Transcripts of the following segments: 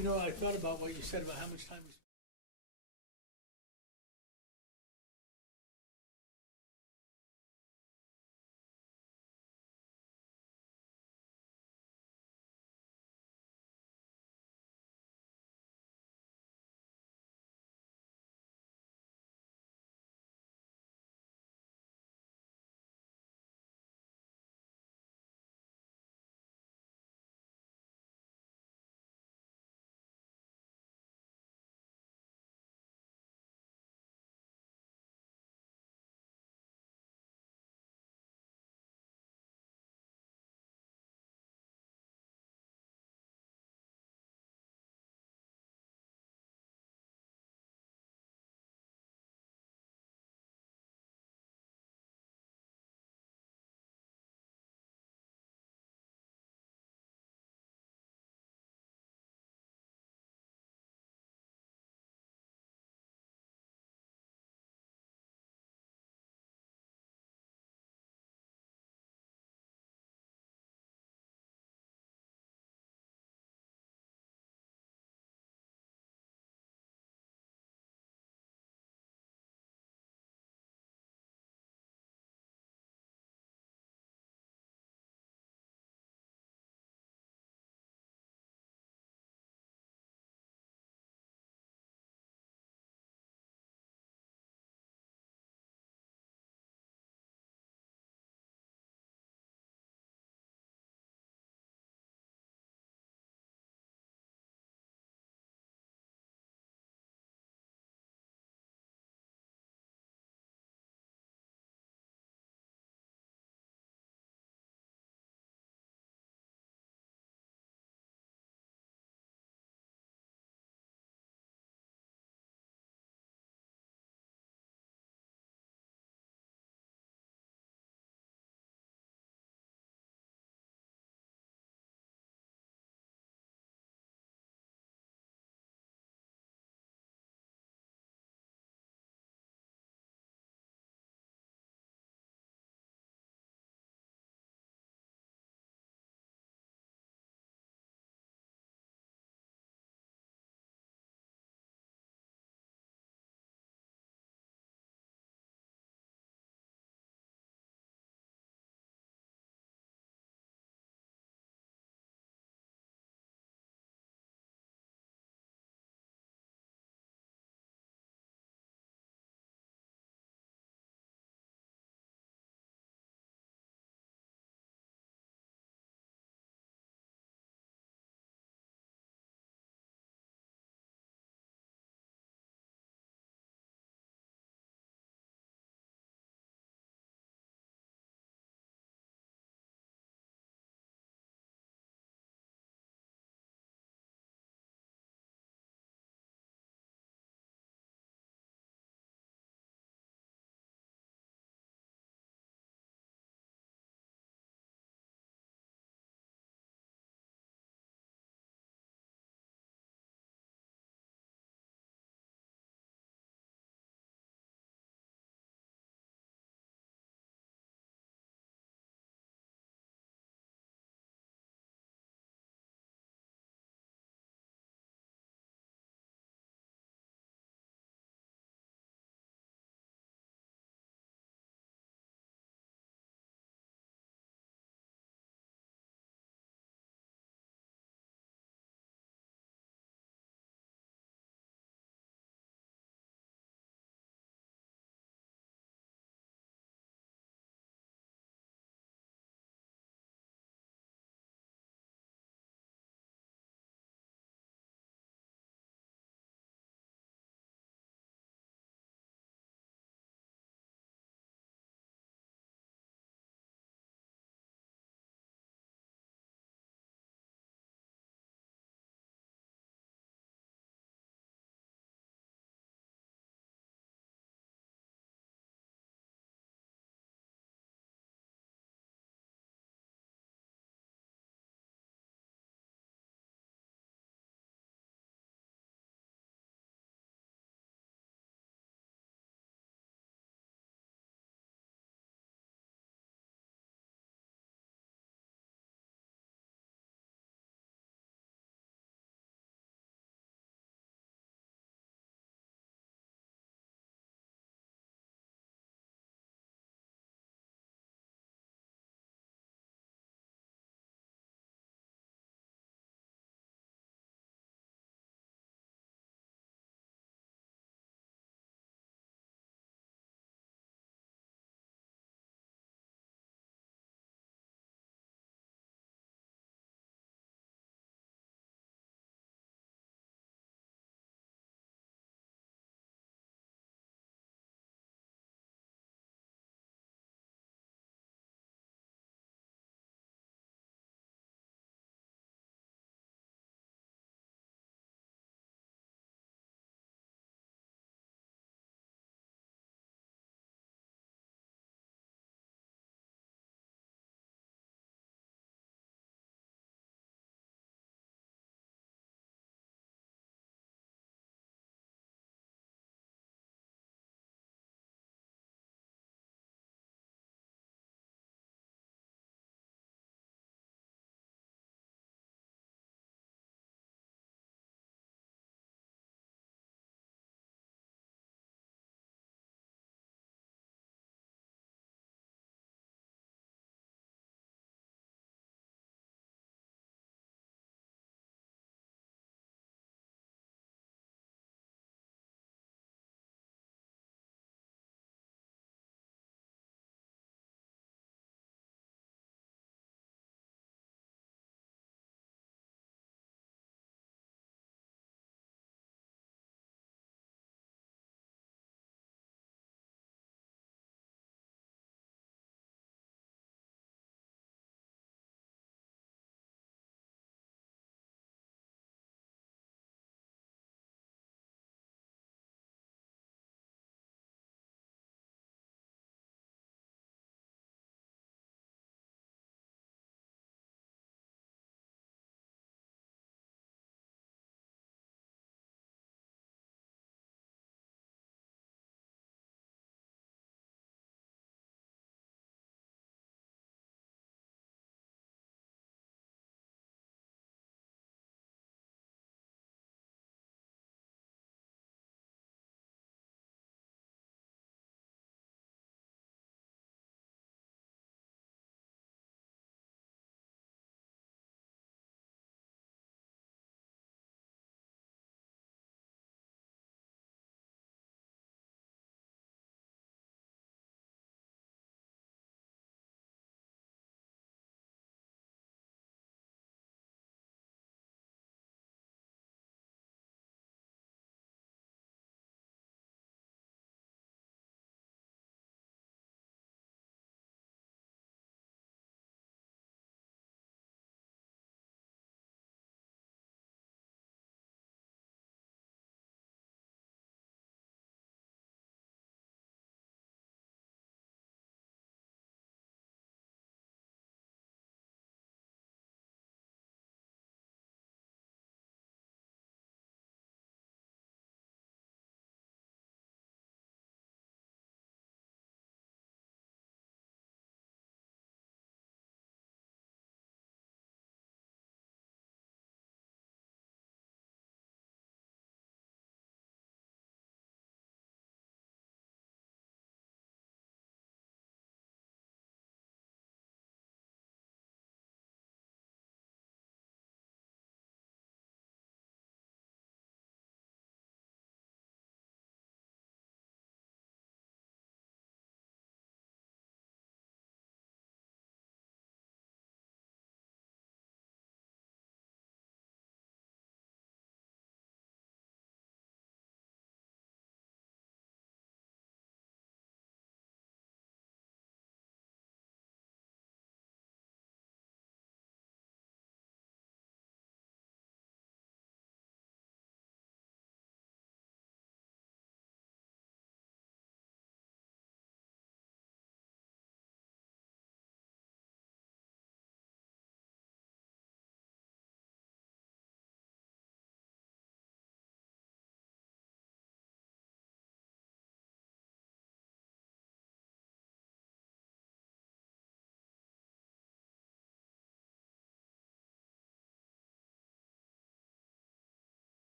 You know, I thought about what you said about how much time we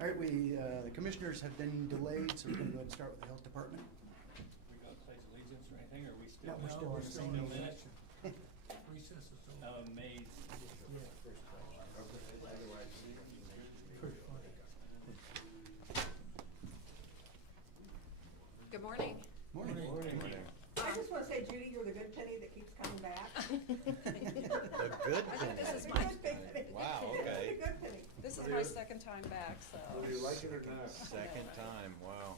All right, the commissioners have been delayed, so we're gonna go ahead and start with the health department. We got pledge allegiance or anything, or are we still? No, we're still on the same still meeting. in it? Recess is over. May. Good morning. Morning. I just want to say, Judy, you're the good penny that keeps coming back. The good I think this penny. is The my, good penny. Wow, okay. The good penny. this is my second time back, so. Whether you like it or not. Second time, wow.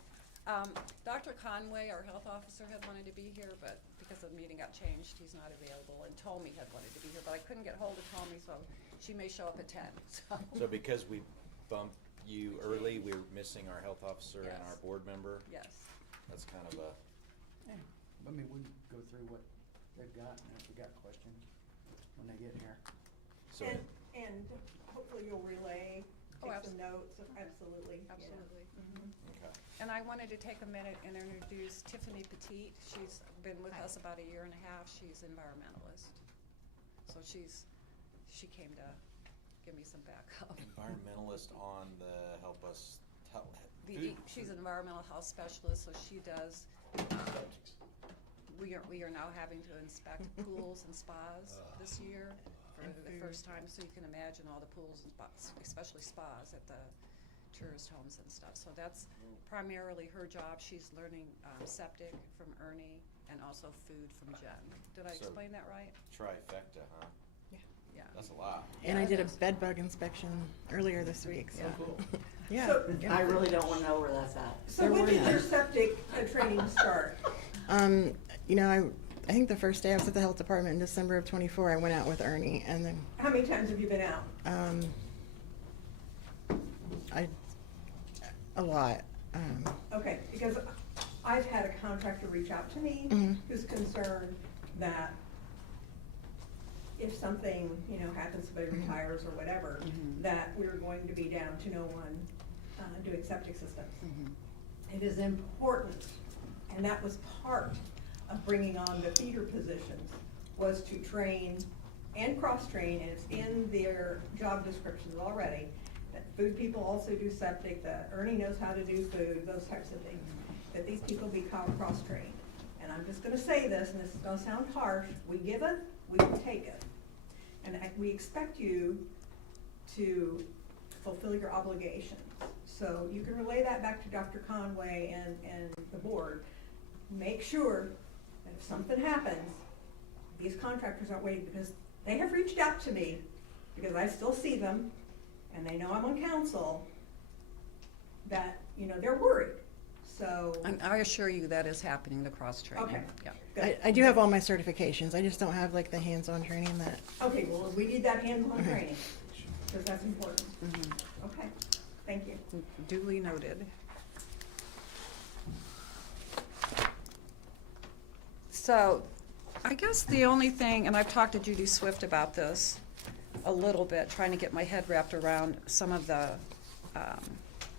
Dr. Conway, our health officer, had wanted to be here, but because the meeting got changed, he's not available. And Tommy had wanted to be here, but I couldn't get hold of Tommy, so she may show up at 10, so. So because we bumped you early, we're missing our health officer and our Yes. board member? Yes. That's kind of a, Yeah, I mean, we can go through what they've got, and if we got questions when they get here. so, And hopefully you'll relay, Oh, take some notes, absolutely. yeah. Absolutely. okay. And I wanted to take a minute and introduce Tiffany Petit. She's been with us about a year and a half. She's environmentalist. So she came to give me some backup. Environmentalist on the help us tell. She's an environmental health specialist, so she does, we are now having to inspect pools and spas this year for the first time, so you can imagine all the pools and spas, especially spas at the tourist homes and stuff. So that's primarily her job. She's learning septic from Ernie and also food from Jen. Did I So- explain that right? Trifecta, huh? Yeah. That's a lot. And I Yeah, did it a is. bed bug inspection earlier this week, so. Yeah. Cool. Yeah. So- yeah. I really don't wanna know where that's at. So when did your septic training start? You know, I think the first day I was at the health department in December of '24, I went out with Ernie, and then, How many times have you been out? a lot. Okay, because I've had a contractor reach out to me Mhm. who's concerned that if something, happens, somebody retires or whatever, that we're going to be down to no one doing septic systems. It is important, and that was part of bringing on the feeder positions, was to train and cross-train, and it's in their job descriptions already, that food people also do septic, that Ernie knows how to do food, those types of things, that these people be cross-trained. And I'm just gonna say this, and this is gonna sound harsh, we give it, we take it. And we expect you to fulfill your obligations. So you can relay that back to Dr. Conway and the board. Make sure that if something happens, these contractors aren't waiting, because they have reached out to me, because I still see them, and they know I'm on council, that, they're worried, so. And I assure you that is happening, the cross-training. Okay. Yeah. Good. I do have all my certifications, I just don't have like the hands-on training that, Okay, well, we need that hands-on Okay. training, because that's important. Okay, thank you. Duly noted. So, I guess the only thing, and I've talked to Judy Swift about this a little bit, trying to get my head wrapped around some of the,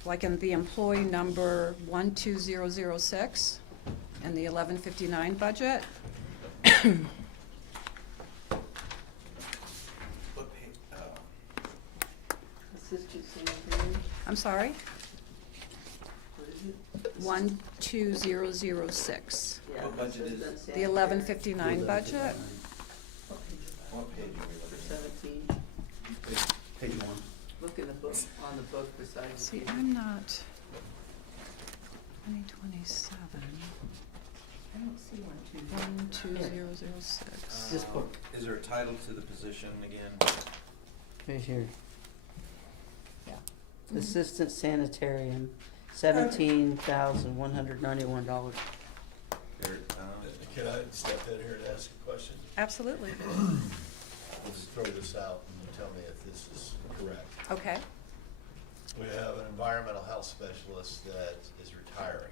like in the employee number 12006 and the 1159 budget. What page, Assistant sanitary, I'm sorry? what is it? 12006. Yeah, What budget is it? assistant The sanitary 1159 budget. what page are we For looking 17, Page one. look in the book, on the book beside the See, page. I'm not, 2027, I don't see 12006. This book. Is there a title to the position again? Right here. Yeah. Assistant sanitarian, $17,191. There, Can I step in here and ask a question? Absolutely. I'll just throw this out and you tell me if this is correct. Okay, We have an environmental health specialist that is retiring.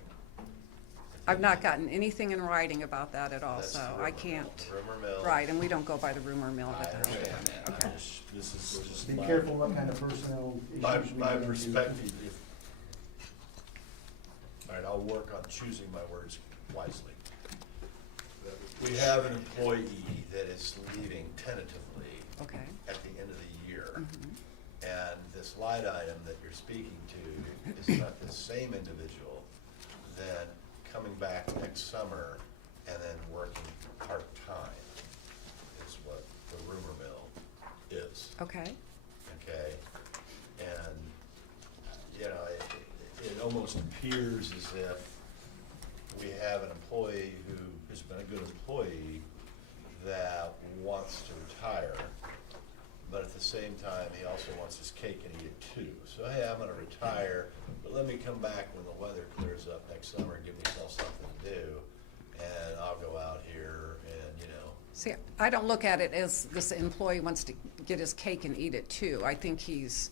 I've not gotten anything in writing about that at all, That's so the I rumor can't. mill. Rumor mill. Right, and we don't go by the rumor mill I with that. understand that. Okay. This is just Be careful what kind of personnel issues my we get into. perspective. All right, I'll work on choosing my words wisely. We have an employee that is leaving tentatively Okay. at the end of the year. Mhm. And this line item that you're speaking to is not the same individual, then coming back next summer and then working part-time is what the rumor mill is. Okay. Okay? And, you know, it almost appears as if we have an employee who has been a good employee that wants to retire, but at the same time, he also wants his cake and eat it too. So, hey, I'm gonna retire, but let me come back when the weather clears up next summer and give myself something to do, and I'll go out here and, you know. See, I don't look at it as this employee wants to get his cake and eat it too. I think he's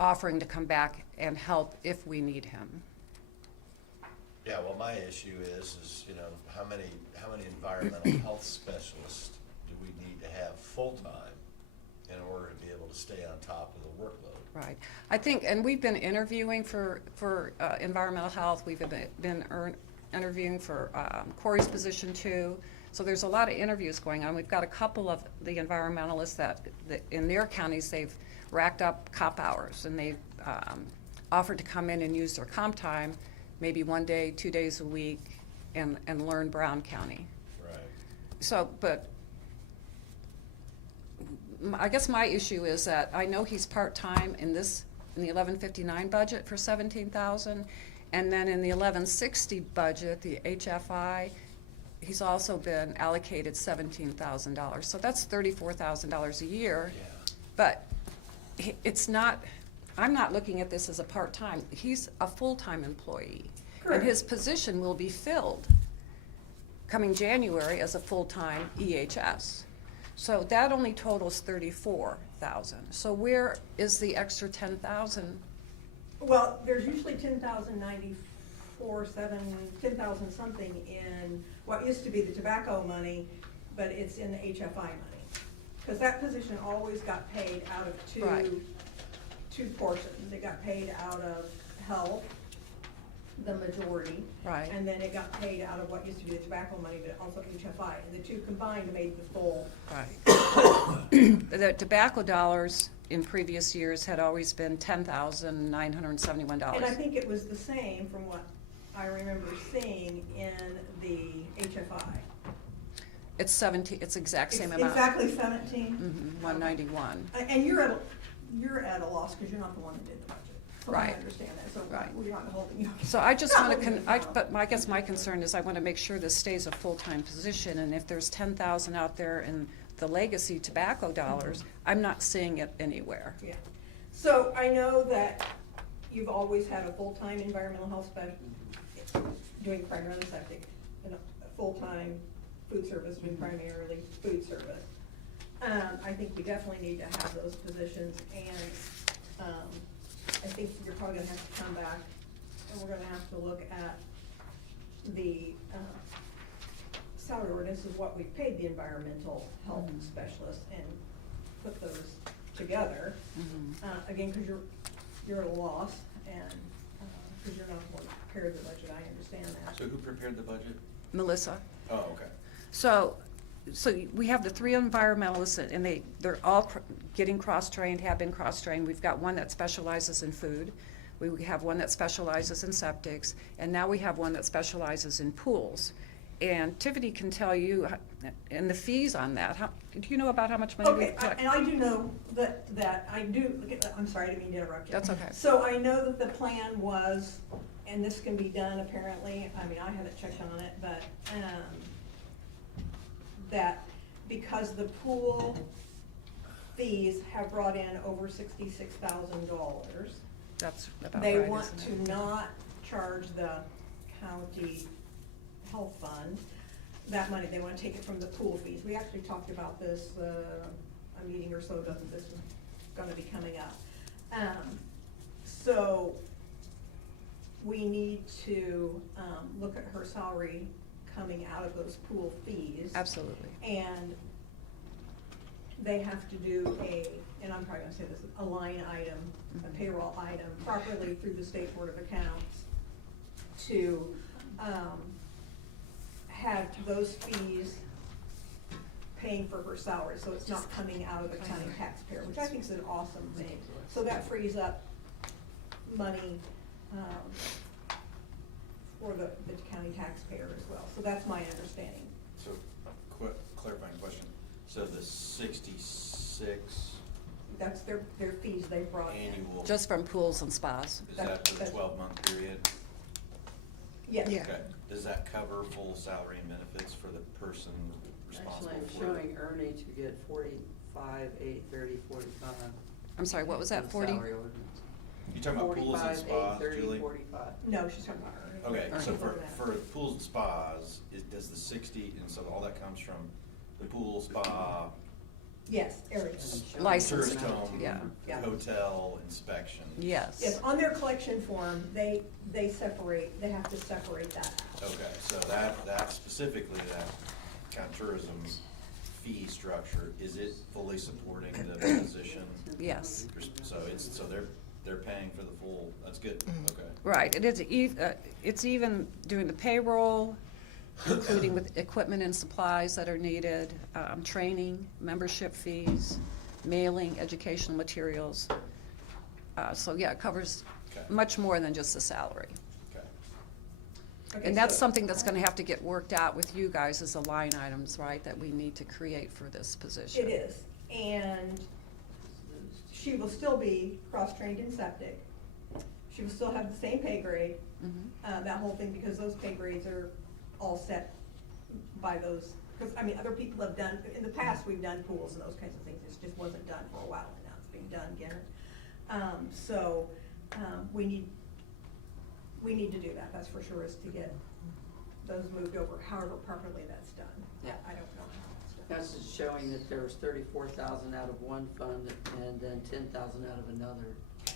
offering to come back and help if we need him. Yeah, well, my issue is, you know, how many environmental health specialists do we need to have full-time in order to be able to stay on top of the workload? Right. I think, and we've been interviewing for environmental health. We've been interviewing for Corey's position too. So there's a lot of interviews going on. We've got a couple of the environmentalists that in their counties, they've racked up cop hours and they've offered to come in and use their comp time, maybe 1 day, 2 days a week, and learn Brown County. Right. So, but I guess my issue is that I know he's part-time in the 1159 budget for 17,000, and then in the 1160 budget, the HFI, he's also been allocated $17,000. So that's $34,000 a year. Yeah. But it's not, I'm not looking at this as a part-time. He's a full-time employee. Correct. And his position will be filled coming January as a full-time EHS. So that only totals 34,000. So where is the extra 10,000? Well, there's usually 10,094, 10,000 something in what used to be the tobacco money, but it's in the HFI money. Because that position always got paid out of Right. two portions. It got paid out of health, the majority. Right. And then it got paid out of what used to be the tobacco money, but also HFI. And the two combined made the full. Right. The tobacco dollars in previous years had always been $10,971. And I think it was the same from what I remember seeing in the HFI. It's 17, it's exact same It's amount. exactly 17? 191. And you're at a loss because you're not the one that did the budget. So I Right. understand that, so Right. we're not holding you. So I just want Not to, holding you but I guess my concern is I want to make sure this stays a full-time position, and if there's 10,000 out there in the legacy tobacco dollars, I'm not seeing it anywhere. Yeah. So I know that you've always had a full-time environmental health specialist doing primarily septic, and a full-time food service doing primarily food service. I think we definitely need to have those positions, and I think you're probably gonna have to come back, and we're gonna have to look at the salary ordinance of what we paid the environmental health specialists and put those together. Again, because you're at a loss, and because you're not the one that prepared the budget, I understand that. So who prepared the budget? Melissa? Oh, okay. So we have the 3 environmentalists, and they're all getting cross-trained, have been cross-trained. We've got one that specializes in food. We have one that specializes in septics, and now we have one that specializes in pools. And Tiffany can tell you, and the fees on that, do you know about how much money we Okay, collect? and I do know that I do, I'm sorry, I didn't mean to interrupt you. That's okay. So I know that the plan was, and this can be done apparently, I mean, I haven't checked on it, but, that because the pool fees have brought in over $66,000, That's about they right, want isn't it? to not charge the county health fund that money. They want to take it from the pool fees. We actually talked about this a meeting or so ago, that this was going to be coming up. So we need to look at her salary coming out of those pool fees. Absolutely. And they have to do and I'm probably gonna say this, a line item, a payroll item properly through the State Board of Accounts to have those fees paying for her salary, so it's not coming out of the county taxpayer, which I think is an awesome thing. So that frees up money, for the county taxpayer as well, so that's my understanding. So, clarifying question, so the 66 That's their fees they brought in. annual, Just from pools and spas. is that for the That's- 12-month period? Yes. Yeah. Okay, does that cover full salary and benefits for the person responsible Actually, for I'm it? showing Ernie to get 45, 8, 30, 45. I'm sorry, what was that, for the 40? salary ordinance. You talking about pools and 45, 8, spas, 30, Julie? 45. No, she's talking about her. Okay, so She's for, looking at it. for pools and spas, does the 60, and so all that comes from the pool, spa, Yes, areas. License. tourist home, Yeah. Yeah. hotel inspection? Yes. Yes, on their collection form, they separate, they have to separate that out. Okay, so that specifically, that kind of tourism fee structure, is it fully supporting the position? Yes. So they're paying for the full, that's good, okay. Right, it's even doing the payroll, including with equipment and supplies that are needed, training, membership fees, mailing, educational materials. So yeah, it covers Okay. much more than just the salary. Okay. Okay, And that's so- something that's gonna have to get worked out with you guys as the line items, right, that we need to create for this position. It is, and she will still be cross-trained in septic. She will still have the same pay grade, Mhm. that whole thing, because those pay grades are all set by those, because, I mean, other people have done, in the past, we've done pools and those kinds of things, it just wasn't done for a while, and now it's being done again. We need to do that, that's for sure, is to get those moved over, however properly that's done. Yeah. I don't know how that's done. That's just showing that there was 34,000 out of one fund and then 10,000 out of another.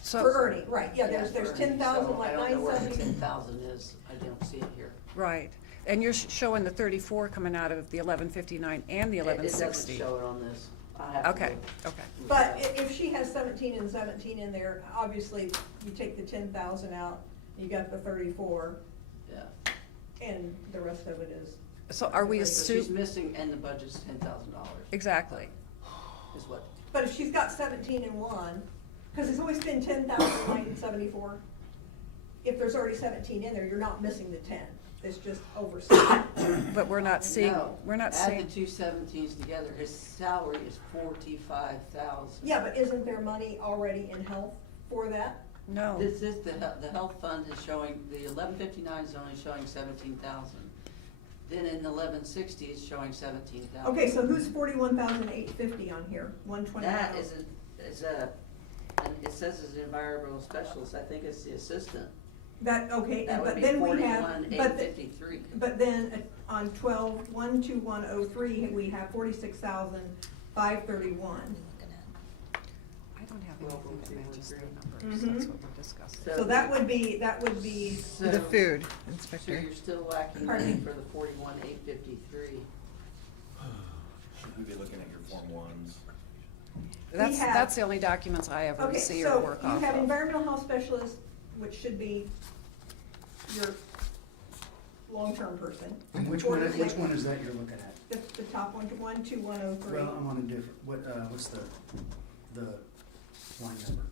So. For Ernie, right, yeah, there's for Ernie. 10,000, So like I don't know where the 970. 10,000 is, I don't see it here. Right, and you're showing the 34 coming out of the 1159 and the It doesn't 1160. show it on this. I have to Okay, look. okay. But if she has 17 and 17 in there, obviously, you take the 10,000 out, you got the 34, Yeah. and the rest of it is. So are we So she's assuming, missing, and the budget's $10,000, exactly, is what, But if she's got 17 in one, because it's always been 10,974, if there's already 17 in there, you're not missing the 10, it's just oversight. but we're not seeing, no. we're not Add seeing, the two 17s together, his salary is 45,000. Yeah, but isn't there money already in health for that? no. This is, the health fund is showing, the 1159 is only showing 17,000. Then in 1160 it's showing 17,000. Okay, so who's 41,850 on here, 120? That is and it says it's an environmental specialist, I think it's the assistant. That, okay, That would but be then we have, 41,853. but then on 12-12103, we have 46,531. I don't have Well, anything that we'll matches see the what numbers, Mhm. that's what we're discussing. So that would be, So- The food So inspector. you're still lacking Pardon money me? for the 41,853. Should we be looking at your Form 1s? That's, have- that's the only documents I ever Okay, see or so work you off have of. environmental health specialist, which should be your long-term person. And which Or one, the which second- one is that you're looking at? The top one, 12103. Well, I'm on a different, what's the line number?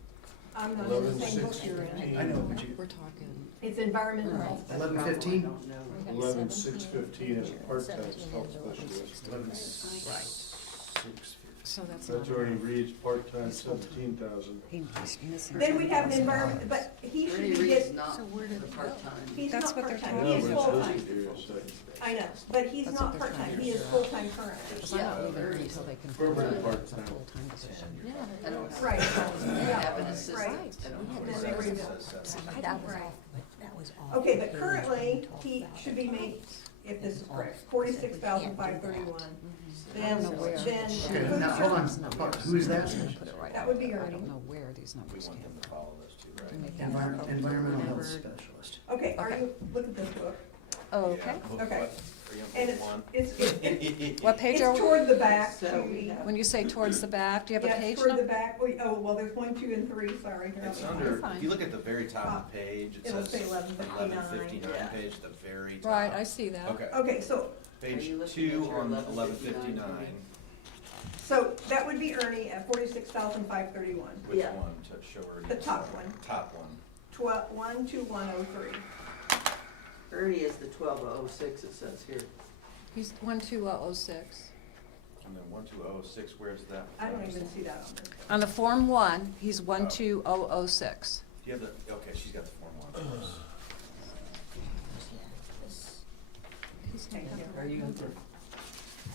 I'm not in the same book you're in. I know, but you, We're talking. It's environmental health. That's 1115? the problem, I don't know. 11,615 as a part-time health specialist. 11,650. So that's That's not already enough. reads part-time 17,000. He's missing. Then we have an environment, but he should Ernie be Reed's getting, not So where did the it go? part-time. he's That's not what they're part-time, talking he Yeah, is but about. it's full-time. listed here, second. I know, but he's That's not what they're part-time, trying to he is figure out. full-time currently. Because I'm not Yeah. leaving early until they can. Permanent find a part-time. full-time position. I don't have. Right. I have an Right. assistant. I don't have Then a there we go. That Okay, but currently, he should be made, if this is correct, 46,531. Then, I don't know where. then Okay, food now, hold on, service- who is that? Put it right That out would be there. I Ernie. don't know where these We numbers want came them to from. follow those two, To right? make that Environmental health Whenever- specialist. Okay, are Okay. you, look at this book. Oh, okay. Yeah. Okay. What- Are you And on Form 1? it's, What page it's are we? toward the back, So we Judy. have- When you say towards the back, do you have a Yeah, page it's toward the number? back, well, there's 1, 2, and 3, sorry. they're It's not- under, fine. if you look at the very top of the page, it It'll says say 1159. 1159 Yeah. page, the very top. Right, I see that. Okay. Okay, so, Are Page you looking 2 at your on 1159? 1159, So that would be Ernie at 46,531. Which Yeah. one, to show her? The top one. Top one. 12103. Ernie is the 12006 it says here. He's 12006. And then 12006, where's that? I don't even see that on this. On the Form 1, he's 12006. Do you have the, okay, she's got the Form 1. Thank you. Are you into?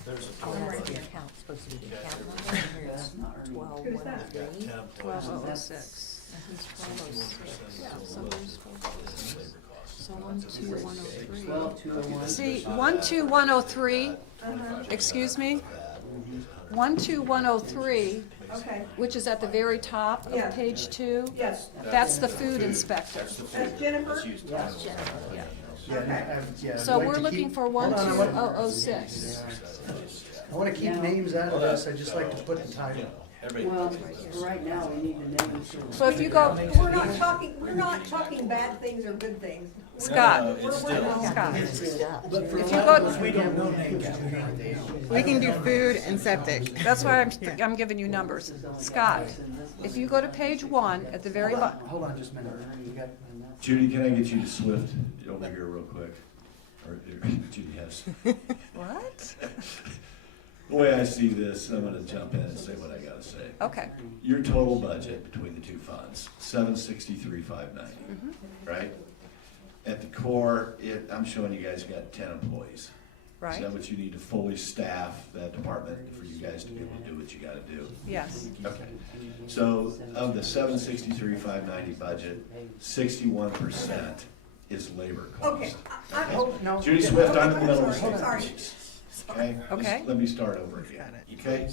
There's a Oh, Form right 1. here. supposed to be the account number, That's not Ernie. Who's that? Got 10 employees. 12006. He's 1206. Yeah, so there's 1206. So 12103. 12201. See, 12103, excuse me? 12103, Okay, which is at the very top Yeah. of page 2, yes, that's the food inspector. that's Jennifer? Yeah, and yeah. So I'd like we're to looking keep- for hold on, I want- 12006. I wanna keep names out of this, I just like to put the title. Well, right now, we need the names. So if you go, We're not talking bad things or good things. Scott, We're working on- Scott, But for If a you lot of go- us, we don't know names. We can do food and septic. that's why I'm giving you numbers. Scott, if you go to page 1 at the very bottom, Hold on just a minute. You got- Judy, can I get you to Swift over here real quick? Or, Judy has. what? The way I see this, I'm gonna jump in and say what I gotta say. Okay, Your total budget between the two funds, 763,590, right? At the core, I'm showing you guys got 10 employees. right, Is that what you need to fully staff that department for you guys to be able to do what you gotta do? yes, Okay. So of the 763,590 budget, 61% is labor cost. Okay, oh, No. Judy Swift, I'm in the middle of Sorry, the sorry. Okay? Okay. Let me start over again, okay?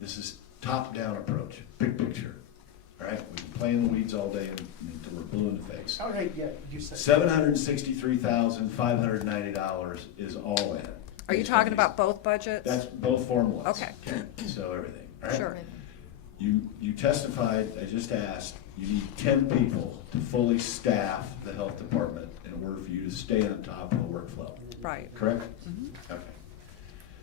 This is top-down approach, big picture, all right? We can play in the weeds all day until we're blue in the face. All right, yeah, you said. $763,590 is all in. Are you talking about both budgets? That's both Form 1s. Okay. So everything, all right? Sure, You testified, I just asked, you need 10 people to fully staff the health department in order for you to stay on top of the workflow, right, correct? Okay.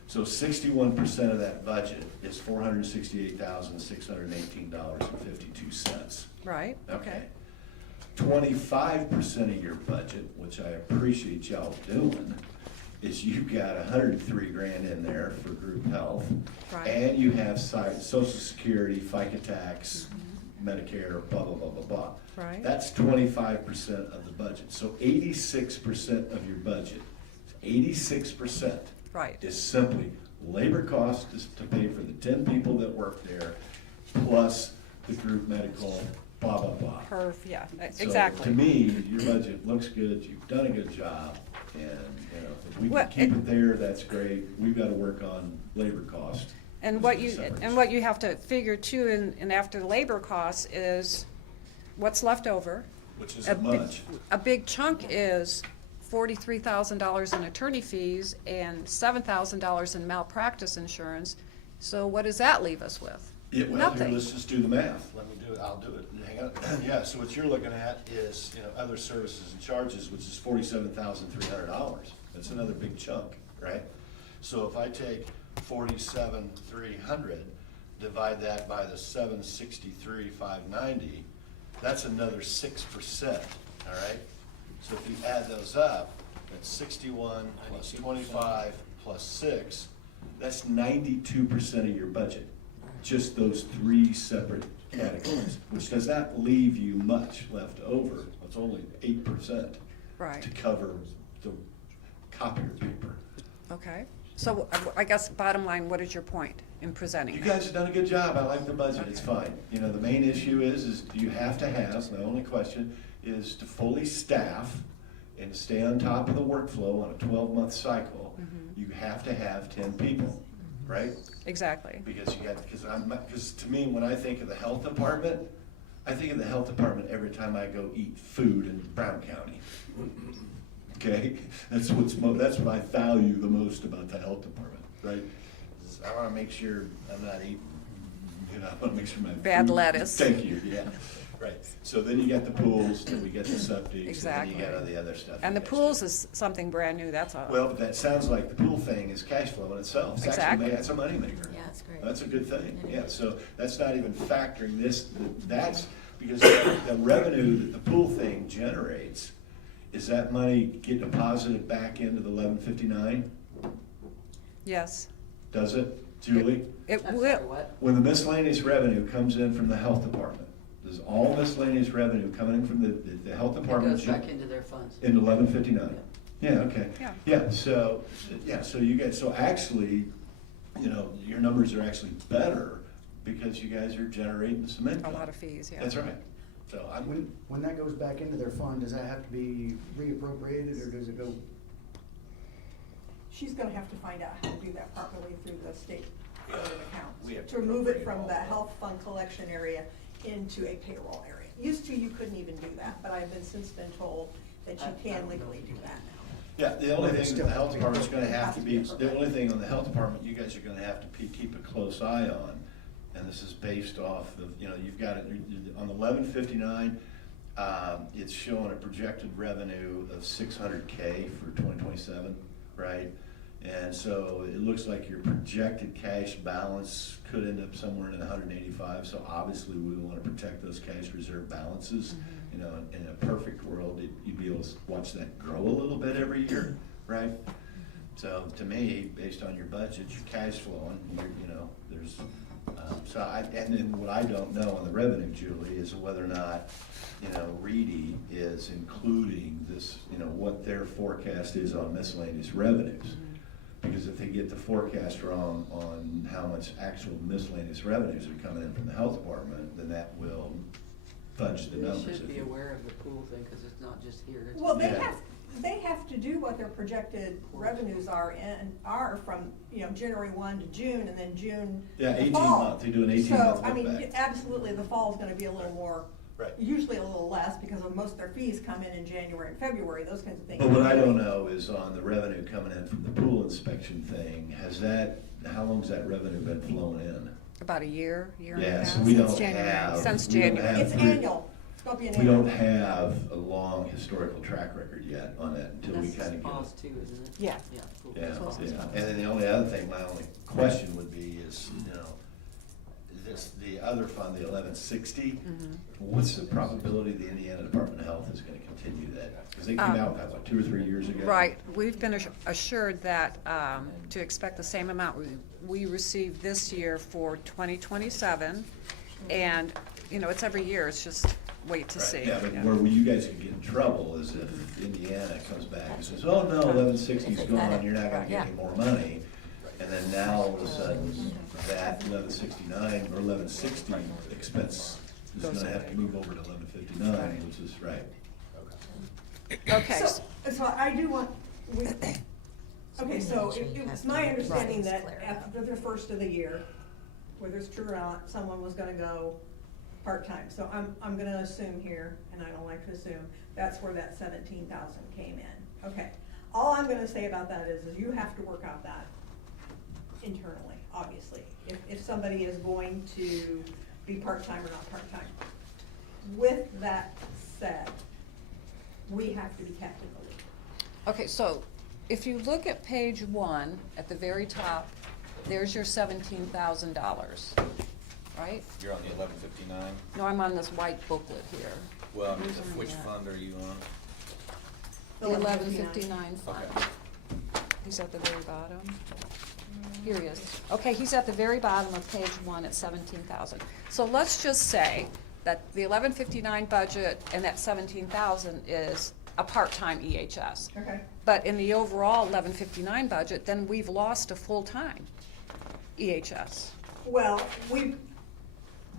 So 61% of that budget is $468,618.52. right, okay, 25% of your budget, which I appreciate y'all doing, is you've got 103 grand in there for group health. Right. And you have social security, FICA tax, Medicare, blah, blah, blah, blah, blah. Right. That's 25% of the budget. So 86% of your budget, 86% right, is simply labor costs to pay for the 10 people that work there, plus the group medical, blah, blah, blah. yeah, So, exactly. to me, your budget looks good, you've done a good job, and, you know, if we Well, can keep it there, that's great. We've gotta work on labor cost. And what you have to figure too, and after the labor costs is what's left over. Which A isn't bi- much. A big chunk is $43,000 in attorney fees and $7,000 in malpractice insurance. So what does that leave us with? Yeah, well, here, Nothing. let's just do the math. Let me do it, I'll do it. Hang on. Yeah, so what you're looking at is, you know, other services and charges, which is $47,300. That's another big chunk, right? So if I take 47,300, divide that by the 763,590, that's another 6%, all right? So if you add those up, that's 61 plus 25 plus 6, that's 92% of your budget. Just those three separate categories, which does not leave you much left over. It's only 8% Right, to cover the copier paper. okay. So I guess bottom line, what is your point in presenting You that? guys have done a good job. I like the budget. It's fine. You know, the main issue is you have to have, my only question is to fully staff and to stay on top of the workflow on a 12-month cycle, you have to have 10 people, right? Exactly, Because because to me, when I think of the health department, I think of the health department every time I go eat food in Brown County. Okay, that's what I value the most about the health department, right? Is I wanna make sure I'm not eating, you know, I wanna make sure my Bad food- lettuce. Thank you, yeah, Right, so then you got the pools, then we get the septic, and then Exactly. you got all the other stuff. And you the guys pools do. is something brand new, that's all. Well, but that sounds like the pool thing is cash flow in itself. It's actually, Exactly. that's a moneymaker. Yeah, it's great. That's a good thing, It yeah, is. so that's not even factoring this, that's, because the revenue that the pool thing generates, is that money get deposited back into the 1159? Yes. Does it, Julie? It I'm will, sorry, what? When the miscellaneous revenue comes in from the health department, does all miscellaneous revenue coming in from the health It department? goes back into their funds. In 1159? Yeah, okay. Yeah. Yeah, so you get, so actually, you know, your numbers are actually better because you guys are generating some a income. lot of fees, yeah. That's right. So I'm, When that goes back into their fund, does that have to be reappropriated, or does it go? She's gonna have to find out how to do that properly through the state code of We have accounts. to To move it appropriate from all the of it. health fund collection area into a payroll area. Used to, you couldn't even do that, but I've been since been told that you can legally do that now. yeah, the only But it's thing still the health department's gonna have to be, has to be the only thing on the health department, you guys are gonna have to keep a close eye on, and this is based off of, you know, you've got it, on 1159, it's showing a projected revenue of 600K for 2027, right? And so it looks like your projected cash balance could end up somewhere in 185, so obviously we wanna protect those cash reserve balances. You know, in a perfect world, you'd be able to watch that grow a little bit every year, right? So to me, based on your budget, your cash flowing, you know, there's, and then what I don't know on the revenue, Julie, is whether or not, you know, Reedy is including this, you know, what their forecast is on miscellaneous revenues. Because if they get the forecast wrong on how much actual miscellaneous revenues are coming in from the health department, then that will fudge the They numbers. should if be you- aware of the pool thing, because it's not just here. it's- Well, Yeah. they have to do what their projected revenues are from, you know, January 1 to June, and then June Yeah, the 18 fall. month, they do an 18-month So, I mean, look back. absolutely, the fall's gonna be a little more, Right. usually a little less, because of most of their fees come in January and February, those kinds of things. But what I don't know is on the revenue coming in from the pool inspection thing, how long's that revenue been flowing in? About a year and a Yeah, half. so we don't Since January. have. Since we don't January. have It's three- annual, it's gonna be an We annual. don't have a long historical track record yet on that until we That's kind of get. spas too, isn't it? Yeah. Yeah. pool. Yeah, Close yeah, as well. and then the only other thing, my only question would be is, you know, the other fund, the 1160, what's the probability the Indiana Department of Health is gonna continue that? Because they came out with that, what, 2 or 3 years ago? Right, we've been assured that to expect the same amount we received this year for 2027. And, you know, it's every year, it's just wait to Right, see. yeah, but yeah. where you guys could get in trouble is if Indiana comes back and says, oh, no, 1160's gone, you're not gonna get any more money. And then now, all of a sudden, that 1169 or 1160 expense is gonna have to move over to 1159, which is, right. Okay, So I do want, okay, so it was my understanding that after the first of the year, whether it's true or not, someone was gonna go part-time. So I'm gonna assume here, and I don't like to assume, that's where that 17,000 came in. Okay, all I'm gonna say about that is you have to work out that internally, obviously. If somebody is going to be part-time or not part-time. With that said, we have to be kept in the loop. okay, so if you look at page 1, at the very top, there's your $17,000, right? You're on the 1159? No, I'm on this white booklet here. Well, I mean, Who's on which that? fund are you on? The 1159 fund. He's at the very bottom. Here he is. Okay, he's at the very bottom of page 1 at 17,000. So let's just say that the 1159 budget and that 17,000 is a part-time EHS. Okay. But in the overall 1159 budget, then we've lost a full-time EHS. Well,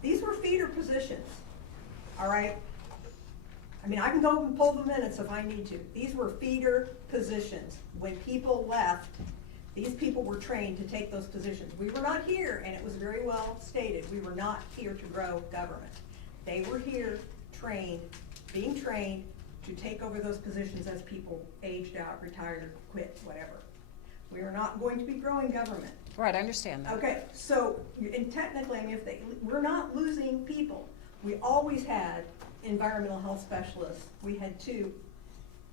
these were feeder positions, all right? I mean, I can go and pull the minutes if I need to. These were feeder positions. When people left, these people were trained to take those positions. We were not here, and it was very well stated, we were not here to grow government. They were here, being trained to take over those positions as people aged out, retired, quit, whatever. We are not going to be growing government. Right, I understand that. Okay, so, and technically, I mean, we're not losing people. we always had environmental health specialists. We had 2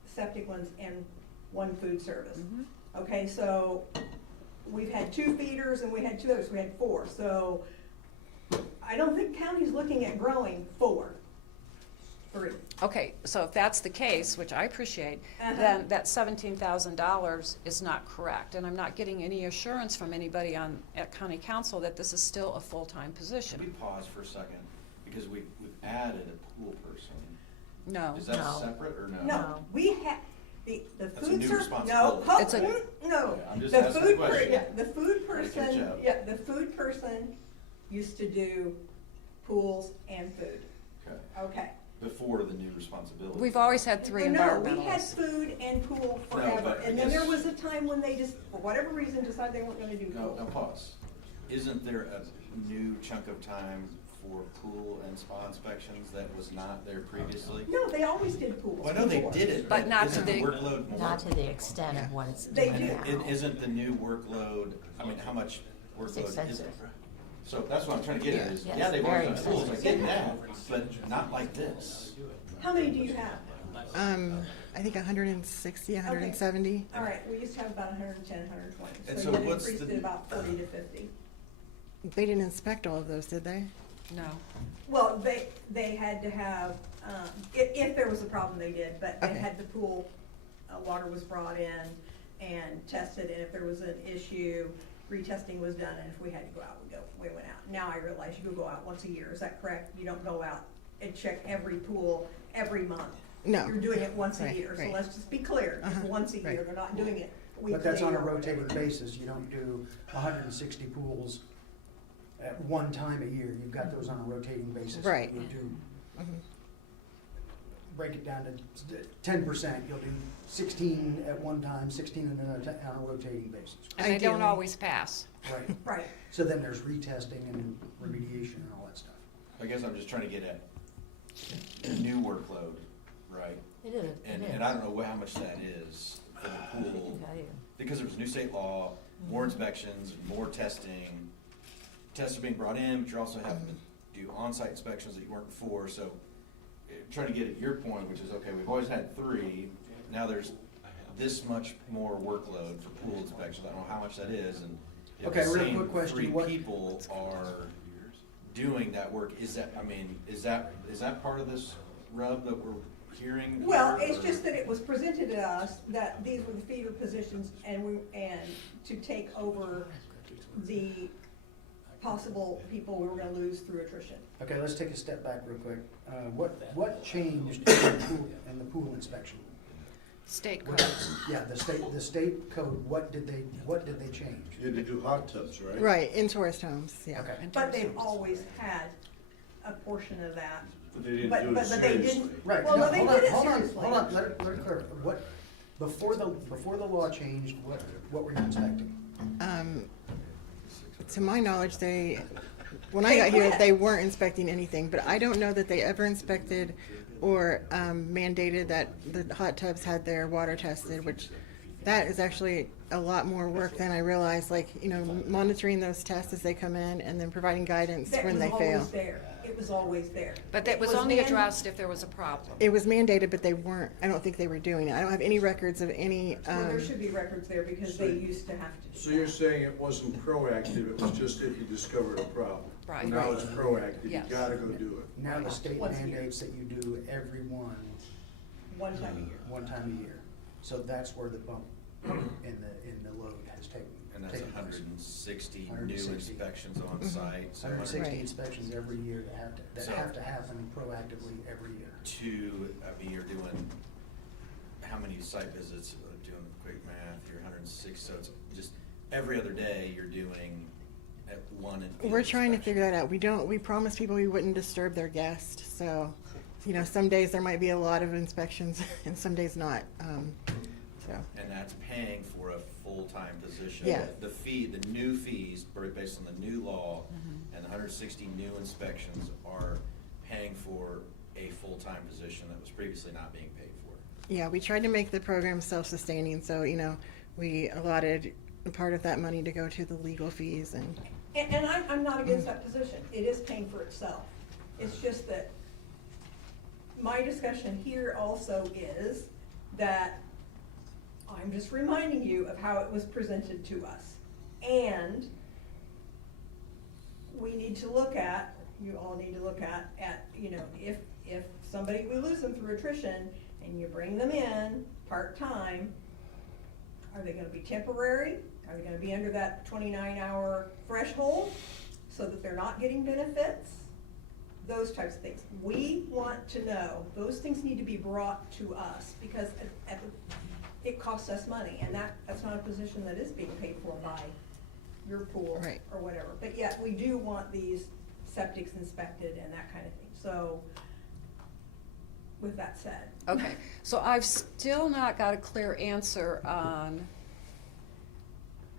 septic ones and 1 food service. Okay, so we've had 2 feeders and we had 2 others, we had 4. So I don't think county's looking at growing 4. 3. Okay, so if that's the case, which I appreciate, then that $17,000 is not correct. And I'm not getting any assurance from anybody at county council that this is still a full-time position. Can we pause for a second? Because we've added a pool person. No. Is that No. separate or no? No, we have, the That's a food new service, no, responsibility. It's a- no. Yeah, I'm just The asking food the question. yeah, the food Trying to catch person, up. yeah, the food person used to do pools and food, Okay. okay. Before the new responsibility. We've always had 3 No, we had environmentalists. food and pool No, forever, but I and then there guess- was a time when they just, for whatever reason, decided they weren't gonna do No, pool. no, pause. Isn't there a new chunk of time for pool and spa inspections that was not there previously? No, they always did pools Well, I know they before. did it, But but not to isn't the the- workload more? Not to the extent of what it's They doing do. now. And isn't the new workload, I mean, how much workload is it? expensive. So that's what I'm trying to get at is, Yes, yeah, they've always done very pools, I expensive. get that, but not like this. How many do you have? I think 160, 170. All right, we used to have about 110, 120, And so so you had what's increased the- it about 40 to 50. They didn't inspect all of those, did they? No. Well, they had to have, if there was a problem, they did, but they Okay. had the pool, water was brought in and tested, and if there was an issue, retesting was done, and if we had to go out, we went out. Now I realize you go out once a year, is that correct? You don't go out and check every pool every month? No. You're doing it once a Right, year, so right. let's just be clear, it's Uh-huh, once a year, right. they're not doing it weekly But that's on a or rotating whatever. basis, you don't do 160 pools at one time a year, you've got those on a rotating basis. Right. You do, Mhm. break it down to 10%, you'll do 16 at one time, 16 on a rotating basis. And they don't Ideally. always pass. Right, Right, so then there's retesting and remediation and all that stuff. I guess I'm just trying to get at the new workload, right? It is, And I don't know how much that is for the I pool, can tell you. because there's new state law, more inspections, more testing. Tests are being brought in, but you're also having to do on-site inspections that you weren't before, so trying to get at your point, which is, okay, we've always had 3, now there's this much more workload for pool inspections, I don't know how much that is, and if Okay, the real same quick question, 3 what- people are doing that work, is that, I mean, is that part of this rub that we're hearing? well, here, it's or- just that it was presented to us that these were the feeder positions and to take over the possible people we were gonna lose through attrition. Okay, let's take a step back real quick. What changed in the pool inspection? State What- codes. Yeah, the state code, what did they change? You had to do hot tubs, right? Right, in tourist homes, yeah. Okay. But they've always had a portion of that. But they didn't But- do it but they didn't- seriously. Right, Well, no, no, they hold on, did it hold on, seriously. hold on, let it clarify. What, before the law changed, what were you inspecting? To my knowledge, when I Hey, got go here, ahead. they weren't inspecting anything, but I don't know that they ever inspected or mandated that the hot tubs had their water tested, which that is actually a lot more work than I realized, like, monitoring those tests as they come in and then providing guidance That when was they fail. always there. It was always there. But that It was only then- addressed if there was a problem. It was mandated, but they weren't, I don't think they were doing it. I don't have any records of any, Well, there should be records there because they used to have to do So you're that. saying it wasn't proactive, it was just if you discovered a problem? Right. Now it's proactive, you Yes. gotta go do it. Now the state Once a year. mandates that you do every one, One time a year. one time a year. So that's where the bump in the load has taken. And that's taken place. 160 new 160. inspections on site. So 160 Right. inspections every year that So- have to happen proactively every year. you're doing, how many site visits, doing quick math, you're 106, so it's just every other day you're doing at one. we're trying to figure that out. We promised people we wouldn't disturb their guests, so, some days there might be a lot of inspections and some days not, so. And that's paying for a full-time position. Yeah. The new fees, based on the new law, Mm-hmm. and the 160 new inspections are paying for a full-time position that was previously not being paid for. Yeah, we tried to make the program self-sustaining, so, we allotted a part of that money to go to the legal fees and, And I'm not against that position. It is paying for itself. But the Mm-hmm. thing is, It's just that my discussion here also is that I'm just reminding you of how it was presented to us. And we need to look at, you all need to look at, you know, if somebody, we lose them through attrition and you bring them in part-time, are they gonna be temporary? Are they gonna be under that 29-hour threshold so that they're not getting benefits? Those types of things. We want to know, those things need to be brought to us because it costs us money, and that's not a position that is being paid for by your pool Right. or whatever. But yet, we do want these septics inspected and that kind of thing. So, with that said. Okay, so I've still not got a clear answer on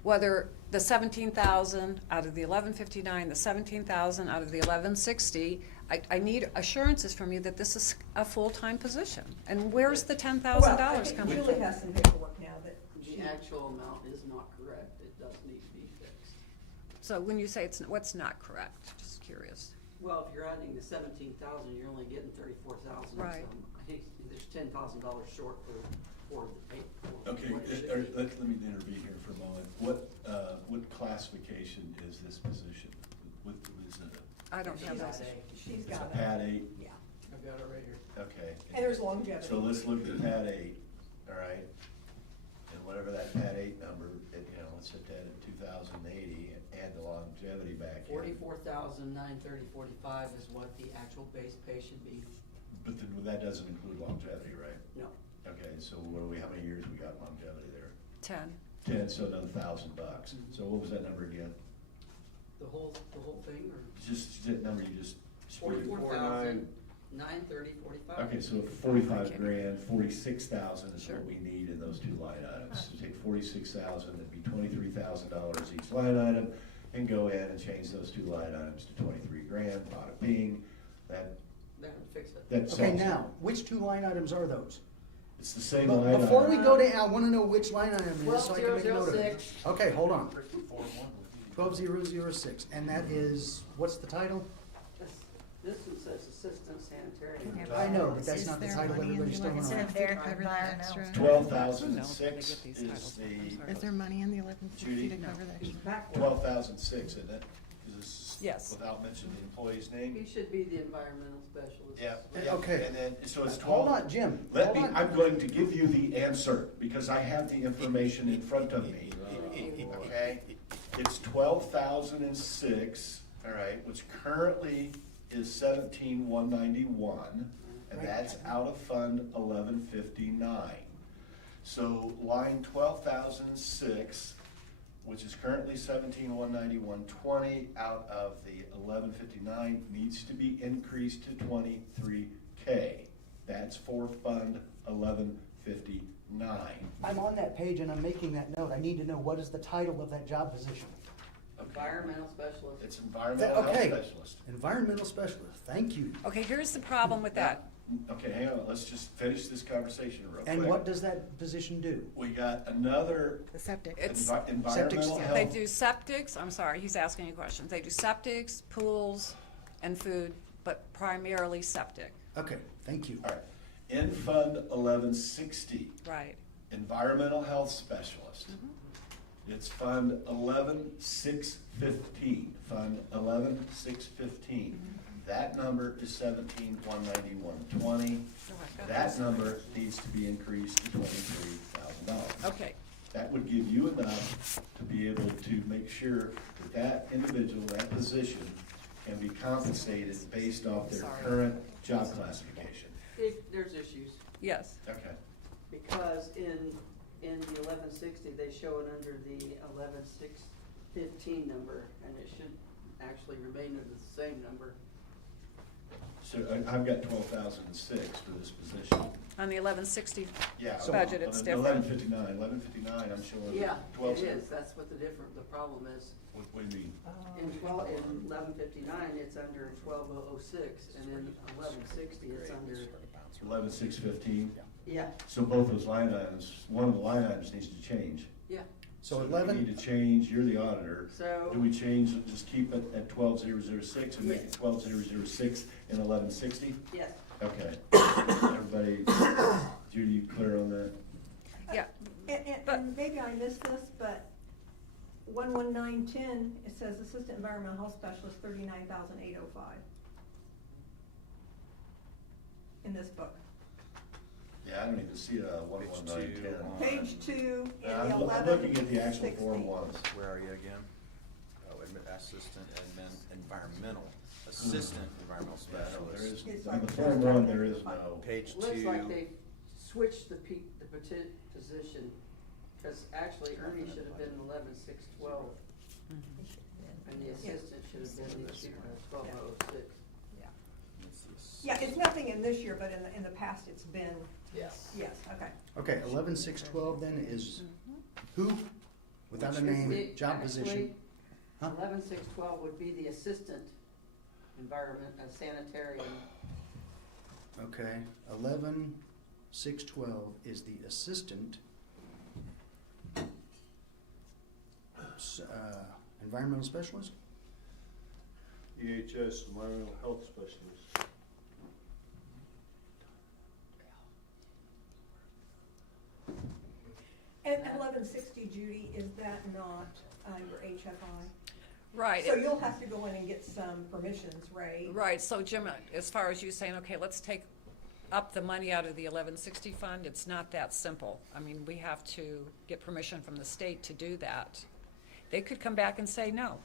whether the 17,000 out of the 1159, the 17,000 out of the 1160, I need assurances from you that this is a full-time position. And where's the $10,000 Well, I think coming Julie from? has some paperwork now that The actual amount is not correct, it does need to be fixed. So when you say what's not correct? Just curious. Well, if you're adding the 17,000, you're only getting 34,000. Right. So I think there's $10,000 short for the pay. Okay, let me intervene here for a moment. What classification is this position? What is it? I don't have She's that. she's It's a got pad it. 8? Yeah, I've got it right here. Okay. and there's longevity. So let's look at pad 8, all right? And whatever that pad 8 number, let's set that at 2,080 and add the longevity back in. 44,930.45 is what the actual base pay should be. But then that doesn't include longevity, right? No. Okay, so how many years we got longevity there? 10. 10, so another $1,000. So what was that number again? The whole thing, or Just that number you just. 44,930.45? Okay, so 45 grand, 46,000 is Sure. what we need in those two line items. So take 46,000, that'd be $23,000 each line item, and go in and change those two line items to 23 grand, bada bing. That That would fix it. solves Okay, it. now, which two line items are those? It's the same But line item. before we go to, I wanna know which line item it is, so I can make a note of it. 12,006. Okay, hold on. 12,006, and that is, what's the title? This one says assistant sanitarian. I know, but that's Is not the there title money in everybody's the throwing It's in around. there. To cover the extra? 12,006 They get these is titles. I'm the, sorry. Is there money in the 1160 to Judy? cover the extra? 12,006, isn't it? Is this Yes. without mentioning the employee's He name? should be the environmental specialist. Yeah. Okay. And then, so it's 12. Hold on, Jim. Let me, Hold on. I'm going to give you the answer, because I have the information in front of me, okay? It's 12,006, all right, which currently is 17,191, and that's out of Fund 1159. So line 12,006, which is currently 17,191.20 out of the 1159, needs to be increased to 23K. That's for Fund 1159. I'm on that page and I'm making that note. I need to know what is the title of that job position. Environmental specialist. It's environmental health Okay. specialist. Environmental specialist, thank you. Okay, here's the problem with that. Okay, hang on, let's just finish this conversation real quick. And what does that position do? We got another The septic. It's- environmental Septic- health. They do septics, I'm sorry, he's asking you questions. They do septics, pools, and food, but primarily septic. Okay, thank you. All right, in Fund 1160, Right. environmental health specialist. It's Fund 11,615, Fund 11,615. That number is 17,191.20. Oh, I've got That this. number needs to be increased to $23,000. Okay, That would give you enough to be able to make sure that that individual, that position, can be compensated based off their Sorry. current job classification. There's issues, yes. Okay. because in the 1160, they show it under the 11,615 number, and it should actually remain under the same number. So I've got 12,006 for this position. On the 1160, Yeah. Budget, it's different. 1159, I'm showing Yeah, 12. it is, that's what the problem is. What do you mean? In 1159, it's under 12,006, and in 1160, it's under, 11,615? yeah, So both those line items, one of the line items needs to change. yeah. So do 11 we need to change, you're the auditor, So- do we change, just keep it at 12006 and make it 12006 and 1160? Yes. Okay. Everybody, Judy, you clear on that? Yeah, But- And maybe I missed this, but 11910, it says Assistant Environmental Health Specialist, 39,805 in this book. Yeah, I don't even see a 11910. Page 2 in the I'm 1160. looking at the actual Form 1s. Where are you again? Oh, assistant environmental, assistant environmental Yeah, no, there specialist. is, It's on the like- Form 1, there is no. Page Looks like two, they switched the position, because actually Ernie should have been 11,612, and the assistant should have been 12,006. Yeah, it's nothing in this year, but in the past it's been, Yes. yes, okay. Okay, 11612 then is who? Without a Which is name, the- job position? Huh? 11,612 would be the assistant environment, sanitarian. Okay, 11612 is the assistant environmental specialist? EHS, environmental health specialist. And 1160, Judy, is that not your HFI? right. So you'll have to go in and get some permissions, right? Right, so Jim, as far as you saying, okay, let's take up the money out of the 1160 fund, it's not that simple. I mean, we have to get permission from the state to do that. They could come back and say no.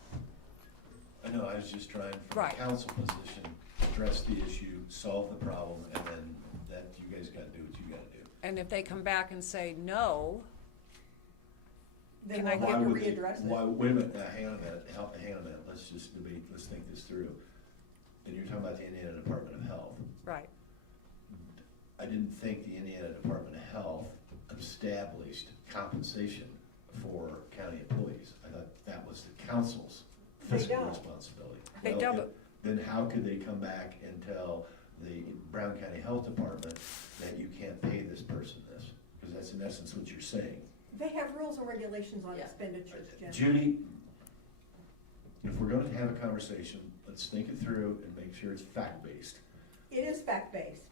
I know, I was just trying from Right. a council position, address the issue, solve the problem, and then that, you guys gotta do what you gotta do. And if they come back and say no, Then Can I we'll get have to would they- readdress it. Why, wait a minute, hang on a minute, hang on a minute, let's just debate, let's think this through. And you're talking about the Indiana Department of Health. right, I didn't think the Indiana Department of Health established compensation for county employees. I thought that was the council's They fiscal don't. responsibility. They Well, don't, if- but- Then how could they come back and tell the Brown County Health Department that you can't pay this person this? Because that's in essence what you're saying. They have rules and regulations on Yeah. expenditures, Jen. Judy, if we're gonna have a conversation, let's think it through and make sure it's fact-based. It is fact-based.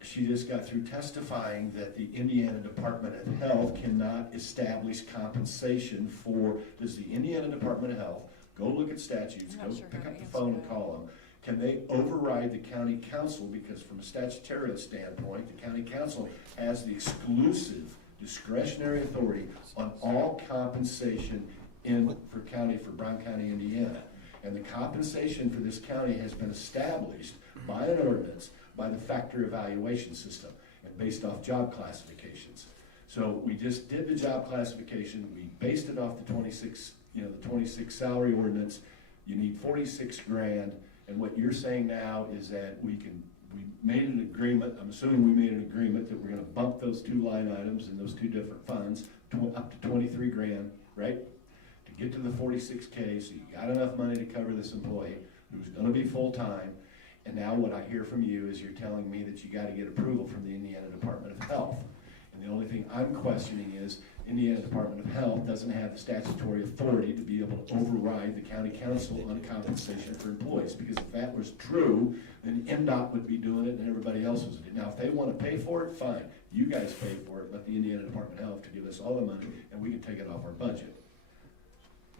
She just got through testifying that the Indiana Department of Health cannot establish compensation for, does the Indiana Department of Health, go look at statutes, I'm go not sure pick how up to the answer phone and that. call them. Can they override the county council? Because from a statutory standpoint, the county council has the exclusive discretionary authority on all compensation for Brown County, Indiana. And the compensation for this county has been established by an ordinance by the factor evaluation system and based off job classifications. So we just did the job classification, we based it off the 26 salary ordinance. You need 46 grand, and what you're saying now is that we made an agreement, I'm assuming we made an agreement that we're gonna bump those two line items in those two different funds up to 23 grand, right? To get to the 46K, so you got enough money to cover this employee who's gonna be full-time. And now what I hear from you is you're telling me that you gotta get approval from the Indiana Department of Health. And the only thing I'm questioning is Indiana Department of Health doesn't have the statutory authority to be able to override the county council on compensation for employees. Because if that was true, then NDOT would be doing it and everybody else was doing it. Now, if they wanna pay for it, fine. You guys pay for it, let the Indiana Department of Health to give us all the money and we can take it off our budget.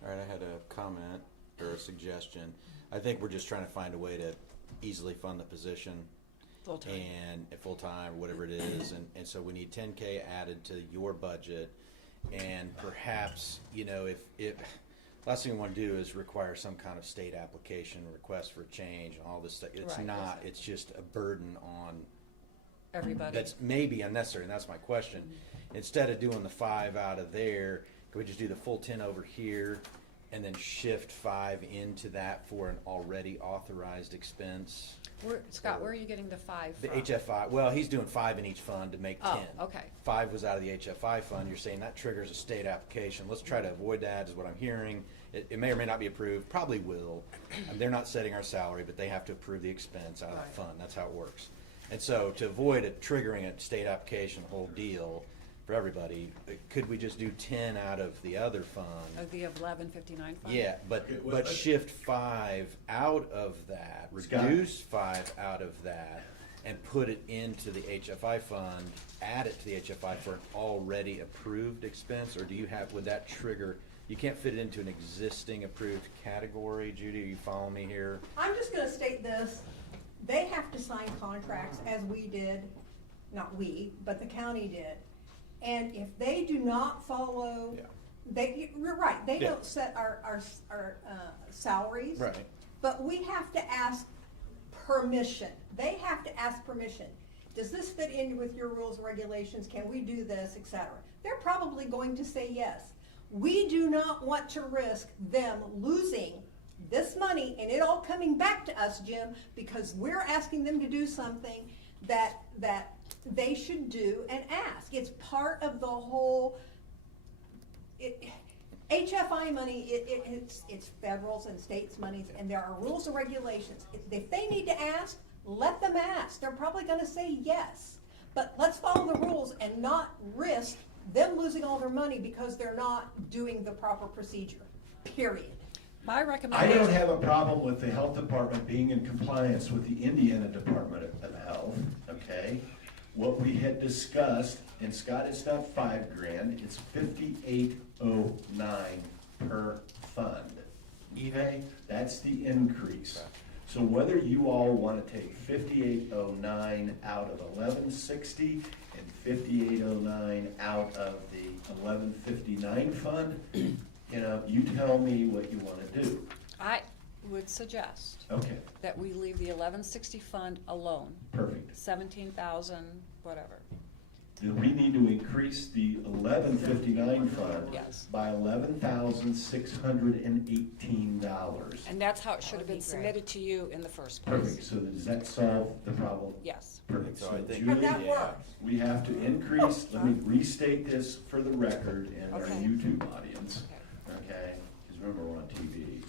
all right, I had a comment or a suggestion. I think we're just trying to find a way to easily fund the position. full-time. And at full-time, whatever it is, and so we need 10K added to your budget, and perhaps, if last thing we want to do is require some kind of state application, request for change, and all this stuff. It's Right. not, it's just a burden on, Everybody. that's maybe unnecessary, and that's my question. Instead of doing the 5 out of there, can we just do the full 10 over here, and then shift 5 into that for an already authorized expense? Scott, where are you getting the 5 The from? HFI, well, he's doing 5 in each fund to make 10. Oh, okay. 5 was out of the HFI fund. You're saying that triggers a state application. Let's try to avoid that, is what I'm hearing. It may or may not be approved, probably will. They're not setting our salary, but they have to approve the expense out of that Right. fund. That's how it works. And so to avoid it triggering a state application, whole deal, for everybody, could we just do 10 out of the other fund? Of the 1159 fund? Yeah, but shift 5 out of that, Scott? reduce 5 out of that, and put it into the HFI fund, add it to the HFI for an already approved expense, or do you have, would that trigger, you can't fit it into an existing approved category? Judy, are you following me here? I'm just gonna state this, they have to sign contracts as we did, not we, but the county did. And if they do not follow, Yeah. you're right, they Yeah. don't set our salaries. Right. But we have to ask permission. They have to ask permission. Does this fit in with your rules and regulations? Can we do this, et cetera? They're probably going to say yes. We do not want to risk them losing this money and it all coming back to us, Jim, because we're asking them to do something that they should do and ask. It's part of the whole, HFI money, it's federals and states' monies, and there are rules and regulations. If they need to ask, let them ask. They're probably gonna say yes. But let's follow the rules and not risk them losing all their money because they're not doing the proper procedure, period. My I recommendation. don't have a problem with the health department being in compliance with the Indiana Department of Health, okay? What we had discussed, and Scott, it's not $5,000, it's $5,809 per fund. Okay, that's the increase. So whether you all wanna take $5,809 out of 1160 and $5,809 out of the 1159 fund, you know, you tell me what you wanna do. I would suggest Okay, that we leave the 1160 fund alone, perfect. 17,000, whatever. Then we need to increase the 1159 fund Yes. by $11,618. And that's how it should have been submitted to you in the first place. Perfect, so does that solve the problem? Yes. Perfect, So so I think- Julie, And that works. we have to increase, let me restate this for the record and our Okay. YouTube audience, Okay. okay? Because remember, we're on TV.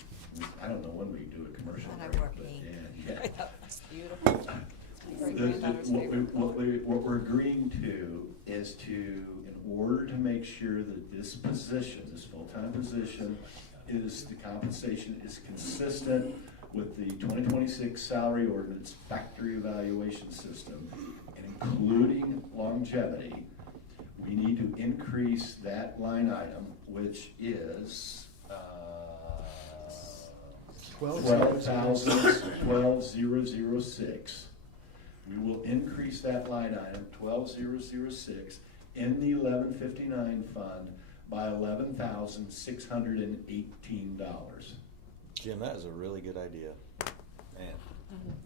I don't know when we do a commercial And I'm break, but working. yeah. That's beautiful. My great-granddaughter's favorite What we're agreeing to is to, in order to make sure that this position, this full-time position, the compensation is consistent with the 2026 salary ordinance factory evaluation system, and including longevity, we need to increase that line item, which is, 12,006. We will increase that line item, 12,006, in the 1159 fund by $11,618. Jim, that is a really good idea. Man,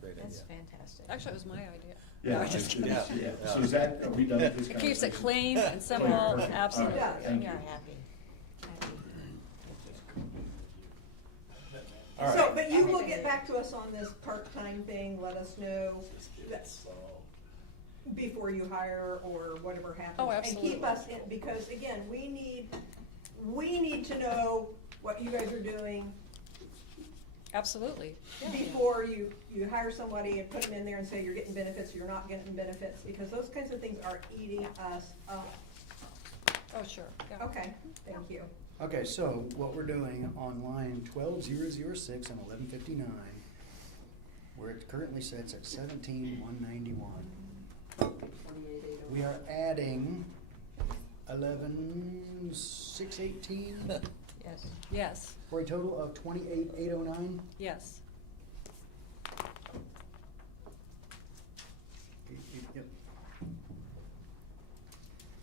great idea. That's fantastic. Actually, it was my idea. Yeah, No, just kidding. yeah. So is that, are we done with this It keeps it conversation? clean and simple, Perfect. absolutely. All right, thank We you. are happy. All So, right. but you will get back to us on this part-time thing, let us know that's before you hire or whatever happens. Oh, And keep absolutely. us in, because again, we need to know what you guys are doing Absolutely. before you hire somebody and put them in there and say you're getting benefits, or you're not getting benefits, because those kinds of things are eating us up. Oh, sure, yeah. Okay, thank you. Okay, so what we're doing on line 12006 and 1159, where it currently sits at 17,191, 28,809. we are adding 11,618 Yes. Yes, for a total of 28,809. yes. Yep.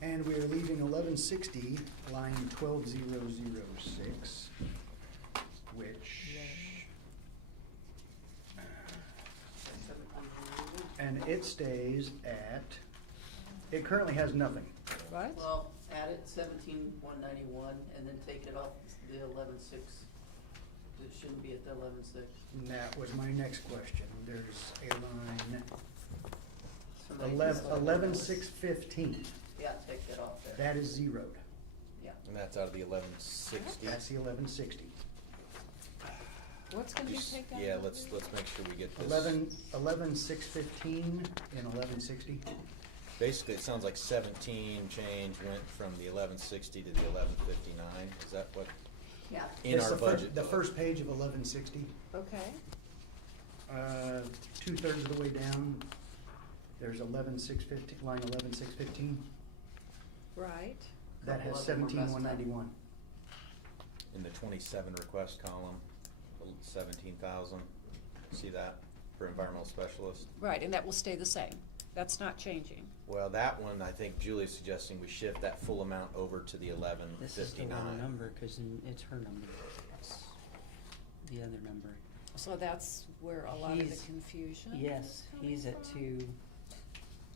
And we are leaving 1160, line 12006, which, and it stays at, it currently has nothing. What? Well, add it 17,191 and then take it off the 11,600. It shouldn't be at the 11,600. And that was my next question. There's a line So make 11,615. Yeah, take that off there. That is zeroed. Yeah. And that's out of the 1160. That's the 1160. What's gonna be Just- taken out? Yeah, let's make sure we get this. 11,615 and 1160. basically, it sounds like 17 change went from the 1160 to the 1159. Is that what, Yeah. in It's our the budget? The book? first page of 1160, Okay. 2/3 of the way down, there's 11,615, line 11,615. Right. That has Couple of them were messed up. 17,191. In the 27 request column, 17,000. See that for environmental specialist? Right, and that will stay the same. That's not changing. Well, that one, I think Julie's suggesting we shift that full amount over to the This is the wrong 1159. number, cause it's her number. The other number. So that's where a lot of the He's- confusion. Yes, he's at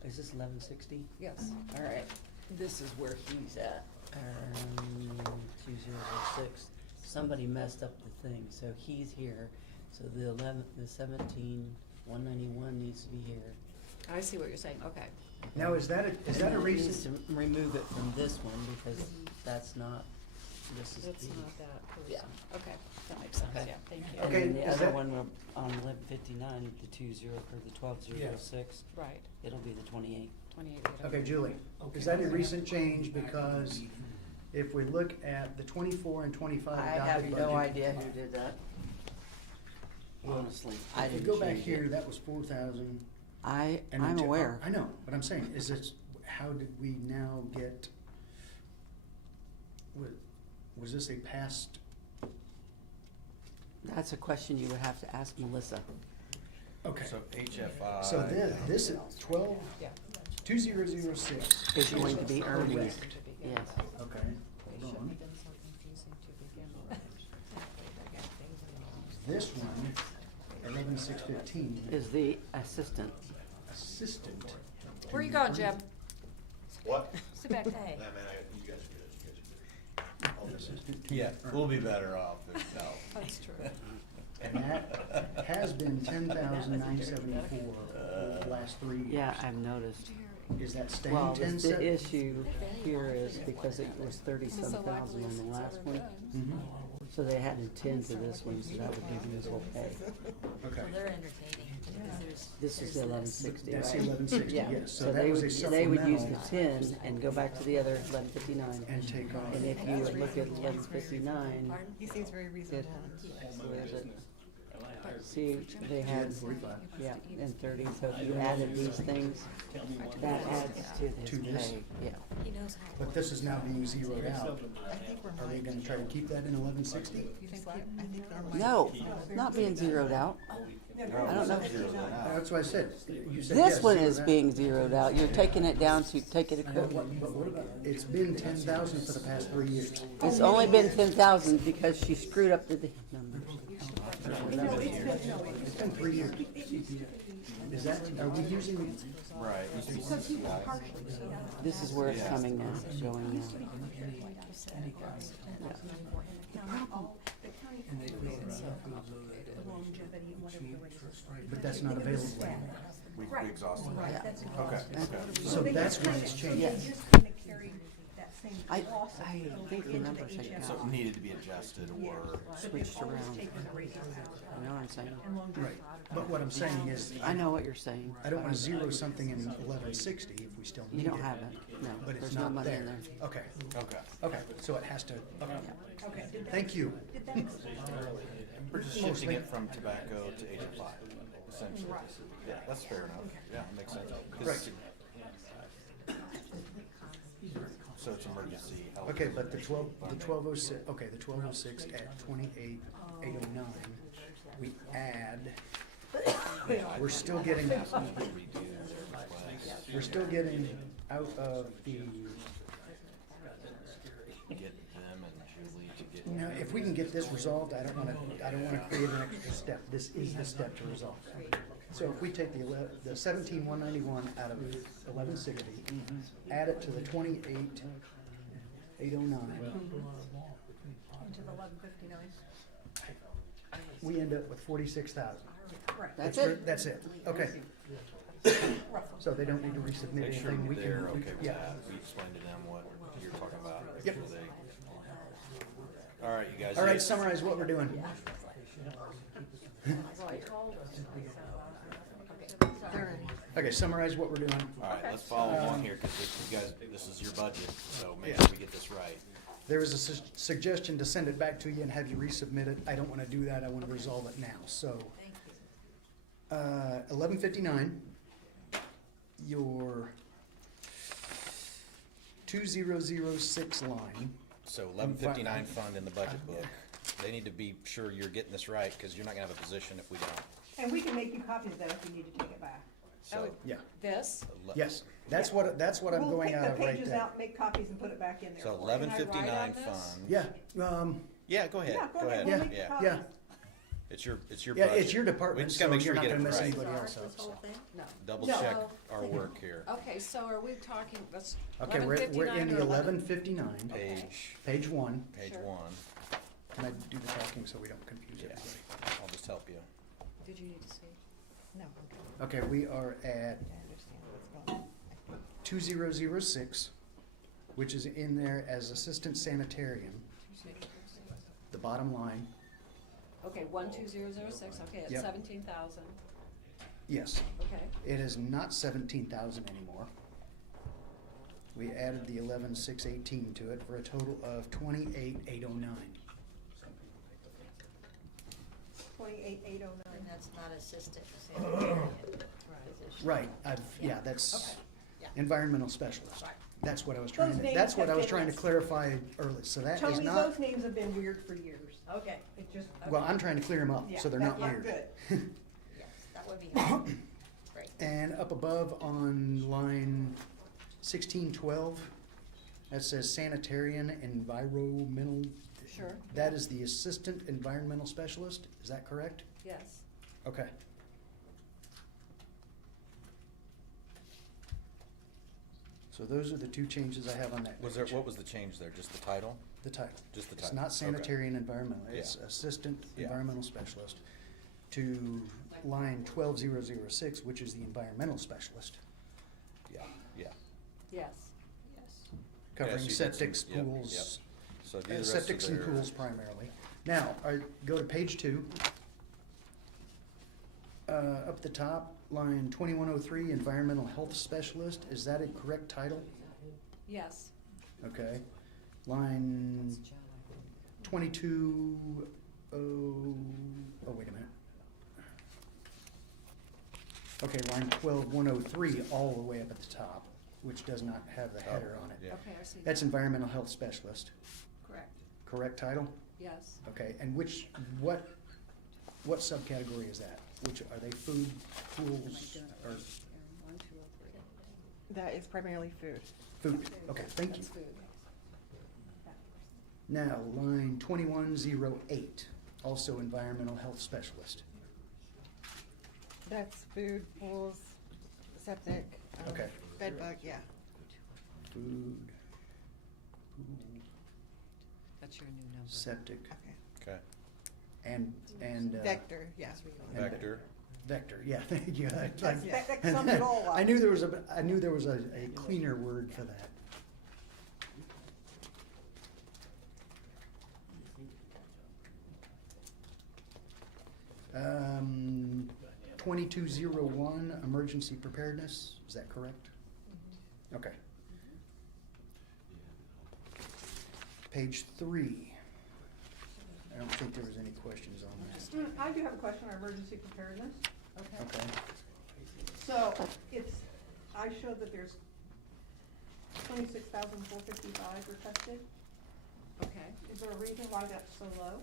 is this 1160? Yes. All right, this is where he's at, 2006. Somebody messed up the thing, so he's here. So the 17,191 needs to be here. I see what you're saying, okay. Now, is that a And then it needs reason? to remove it from this one because that's not, this is It's the. not that person. Yeah. Okay, that makes sense, Okay. yeah, thank you. Okay, And then the is other that- one on 1159, the 1206, Right, it'll be the 28. 28. Okay, Julie, is that a recent change? Because if we look at the 24 and 25 I adopted have budget. no idea who did that. Honestly, I If you didn't go back change here, it. that was 4,000. I'm and then aware. I know, but I'm saying, is this, how did we now get, was this a past, That's a question you would have to ask Melissa. okay. So HFI. So this is 12, Yeah. 2006. Is going to be correct. Ernie's. Yes. Okay, hold on. This one, 11,615, Is the assistant. assistant. Where are you going, Jim? What? Sit back. Nah, man, you guys are good, you guys are good. Assistant to Yeah, Ernie. we'll be better off if no. That's true. And that has been 10,974 over the last 3 years. Yeah, I've noticed. Is that staying Well, the 10,700? issue here is because it was 30-some thousand on the last one, Mhm. so they added 10 to this one, so that would give you his whole pay. Okay. They're entertaining, because there's. This is there's the this. 1160, That's the right? 1160, Yeah, yes. So so that they was would, a they would use the supplemental 10 and go back to the other 1159. and take off. And if you would look at 1159, He seems very it, reasonable. where is it? See, they had, yeah, and 30, so if you added these things, that adds to To his this? pay, yeah. He knows how. But this is now being zeroed out. I think we're Are they gonna try to keep that in 1160? You think, I think there might. No, not being zeroed out. I don't know. That's what I said. You said This yes, one zero is that. being zeroed out. You're taking it down to take it. But what about, it's been 10,000 for the past 3 years. It's only been 10,000 because she screwed up the numbers. It's been 3 years. Is that, are we using, Right. This is where it's coming now, showing now. but that's not available anymore. We exhausted that. Yeah. Okay, okay. So that's when it's changed. Yes. I think the numbers had So it got needed to be adjusted or, switched around. You know what I'm saying? Right. But what I'm saying is, I know what you're saying. I don't wanna zero something in 1160 if we still need You it. don't have it, no. But it's There's no not money in there. there. Okay, okay. okay, so it has to, okay. Thank you. We're just shifting it from tobacco to HFI, essentially. Yeah, that's fair enough. Yeah, makes sense. 'Cause- Right. So it's emergency health. Okay, but the 1206, okay, the 1206 at 28,809, we add, we're still getting, we're still getting out of the, Get them and Julie to get. now, if we can get this resolved, I don't wanna create an extra step. This is the step to resolve. So if we take the 17,191 out of 1160, add it to the 28,809, Into the 1159. we end up with 46,000. That's it. That's it, okay. So they don't need to resubmit Make sure anything, we can. they're okay with yeah. that. We explain to them what you're talking about. Make Yep. sure they- All right, you guys. All right, summarize what we're doing. Okay, summarize what we're doing. All right, Okay. let's follow along here, because you guys, this is your budget, so make Yeah. sure we get this right. There was a suggestion to send it back to you and have you resubmit it. I don't wanna do that, I wanna resolve it now, so. Thank you. 1159, your 2006 line. So 1159 fund in the budget book. They need to be sure you're getting this right, because you're not gonna have a position if we don't. And we can make you copies of that if you need to take it back. So, Yeah, This, yes, that's what I'm We'll going take out the of right pages there. out, make copies and put it back in there. so for you. 1159 Can I write on this? fund. Yeah, Yeah, go ahead, Yeah, go ahead, we'll make yeah. copies. yeah, It's your yeah, budget. it's your We department, just so gotta make you're sure not we get gonna it miss right. anybody else This out. whole so. thing? no. Double No. check our work here. Okay, so are we talking, that's Okay, we're 1159 in or 1159, Page page 1. Sure. 1. Can I do the talking so we don't confuse Yeah, everybody? I'll just help you. Did you need to see? No, okay. Okay, we are at I understand what's going on. 2006, which is in there as assistant sanitarian, the bottom line. Okay, 12006, okay, it's Yep. 17,000, Yes, okay. it is not 17,000 anymore. We added the 11,618 to it for a total of 28,809. 28,809. And that's not assistant sanitarian position. Right, that's Okay, yeah. environmental specialist. Right. That's what I was trying Those to, names that's what I have was been- trying to clarify earlier, so that is Tony, not, those names have been weird for years. Okay, It just, well, I'm trying to clear them up, yeah, so they're not that's weird. good. yes, that would be helpful. Great. And up above on line 1612, that says sanitarian environmental. Sure. That is the assistant environmental specialist, is that correct? Yes, Okay. So those are the two changes I have on that Was there, page. what was the change there? Just the title? The title. Just the It's title, not okay. sanitarian environmental, it's Yeah. assistant Yeah. environmental specialist. To line 12006, which is the environmental specialist, Yeah, yeah. yes. covering Yes, you did septics, some- yep, pools. So do the rest of Septics and their- pools primarily. Now, go to page 2. Up at the top, line 2103, environmental health specialist, is that a correct title? Yes, Okay. Line 22, oh, wait a minute. Okay, line 12103, all the way up at the top, which does not have the header on it. Yeah. okay, I see. That's that. environmental health specialist, Correct, correct title? yes. Okay, and what subcategory is that? Which, are they food, pools, or 1203. That is primarily food. food? Okay, thank you. That's food. Now, line 2108, also environmental health specialist. That's food, pools, septic, Okay. bed bug, yeah. Food, pool, That's your new number. septic, Okay. Okay. and. Vector, yeah. and Vector. Vector, yeah, thank you. That sums it all up. I knew there was a cleaner word for that. Um, 2201, emergency preparedness, is that correct? Okay. Page 3. I don't think there was any questions on that. I do have a question on emergency preparedness. Okay. So, I showed that there's 26,455 requested. Okay, Is there a reason why that's so low?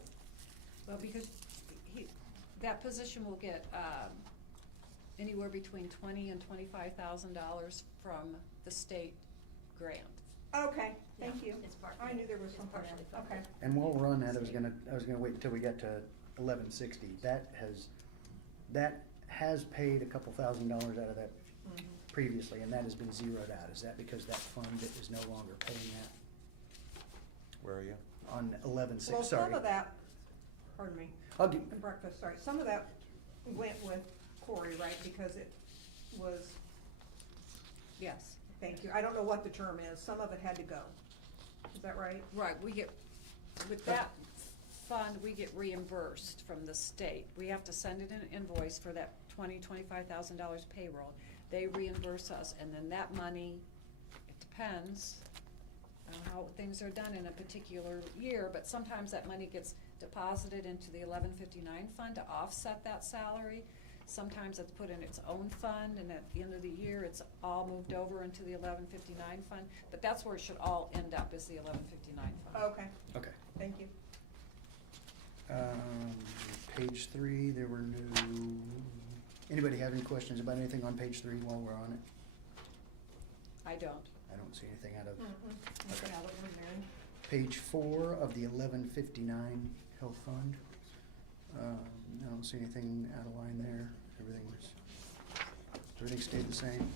well, because that position will get, anywhere between $20,000 and $25,000 from the state grant. Okay, thank you. It's part- I knew there was it's something partially else. Okay. funded. And while we're on that, I was gonna wait until we got to 1160. That has paid a couple $1,000s out of that Mhm. previously, and that has been zeroed out. Is that because that fund is no longer paying that Where are you? on 1160? Well, Sorry. some of that, pardon me, I'll do, breakfast, sorry, some of that went with Corey, right, because it was, Yes, thank you, I don't know what the term is, some of it had to go. Is that right? right, we get, with that fund, we get reimbursed from the state. We have to send in an invoice for that $25,000 payroll. they reimburse us, and then that money, it depends on how things are done in a particular year, but sometimes that money gets deposited into the 1159 fund to offset that salary. Sometimes it's put in its own fund, and at the end of the year, it's all moved over into the 1159 fund, but that's where it should all end up, is the 1159 fund. Okay, Okay. thank you. Page 3, there were no, anybody have any questions about anything on page 3 while we're on it? I don't. I don't see anything out of. Nothing out of ordinary. Page 4 of the 1159 health fund. I don't see anything out of line there. Everything stayed the same.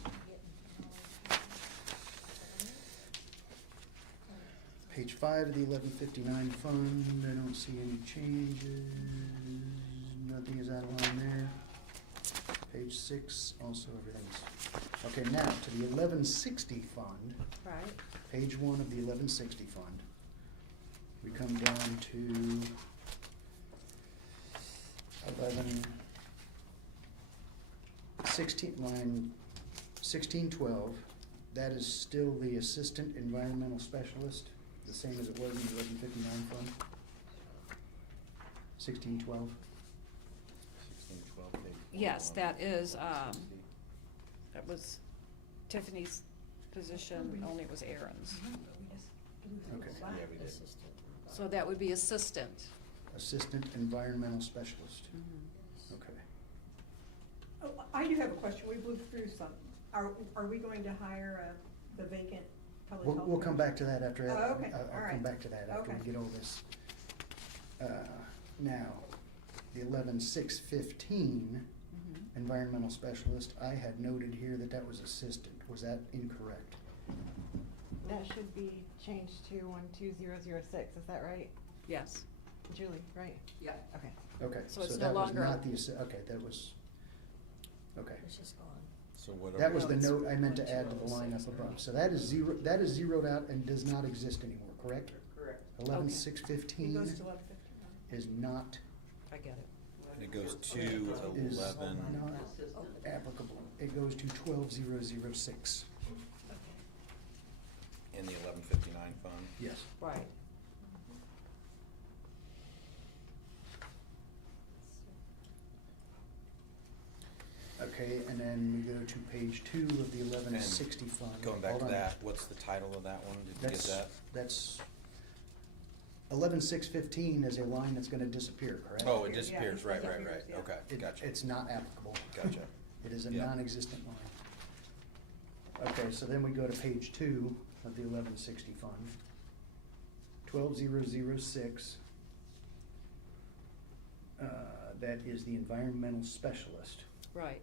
Page 5 of the 1159 fund, I don't see any changes. Nothing is out of line there. Page 6, also everything's. Okay, now to the 1160 fund. Right. Page 1 of the 1160 fund. We come down to 16, line 1612. That is still the assistant environmental specialist, the same as it was in the 1159 fund. 1612. 1612, page Yes, 4. that is, that was Tiffany's position, only it was Aaron's. Okay. Yeah, we did. So that would be assistant. Assistant environmental specialist. Mhm. Okay. Oh, I do have a question. We blew through some. Are we going to hire the vacant public health? We'll come back to that after. Oh, okay. I'll All come right. back to that after we Okay. get all this. Now, the 11615 Mhm. environmental specialist, I had noted here that that was assistant. Was that incorrect? That should be changed to 12006, is that right? Yes. Julie, right? Yeah. Okay. Okay, So so it's no that was longer not a- the okay, that was, okay. It's just gone. So what are That we- was the it's note I meant to add to the line up 12006, above. So that is zeroed out and does not exist anymore, correct? Correct. 11615 It goes to 1159. is not, I get it. It goes to is 11. not applicable. It goes to 12006. In the 1159 fund. Yes. Right. Okay, and then we go to page 2 of the 1160 fund. Going back Hold to on. that, what's the title of that one? Did you get that? That's 11615 is a line that's gonna disappear, correct? Oh, it Yeah, disappears, it right, disappears, yeah. okay, It- gotcha, It's not applicable. gotcha. It is a Yeah. non-existent line. Okay, so then we go to page 2 of the 1160 fund. 12006. That is the environmental specialist, Right.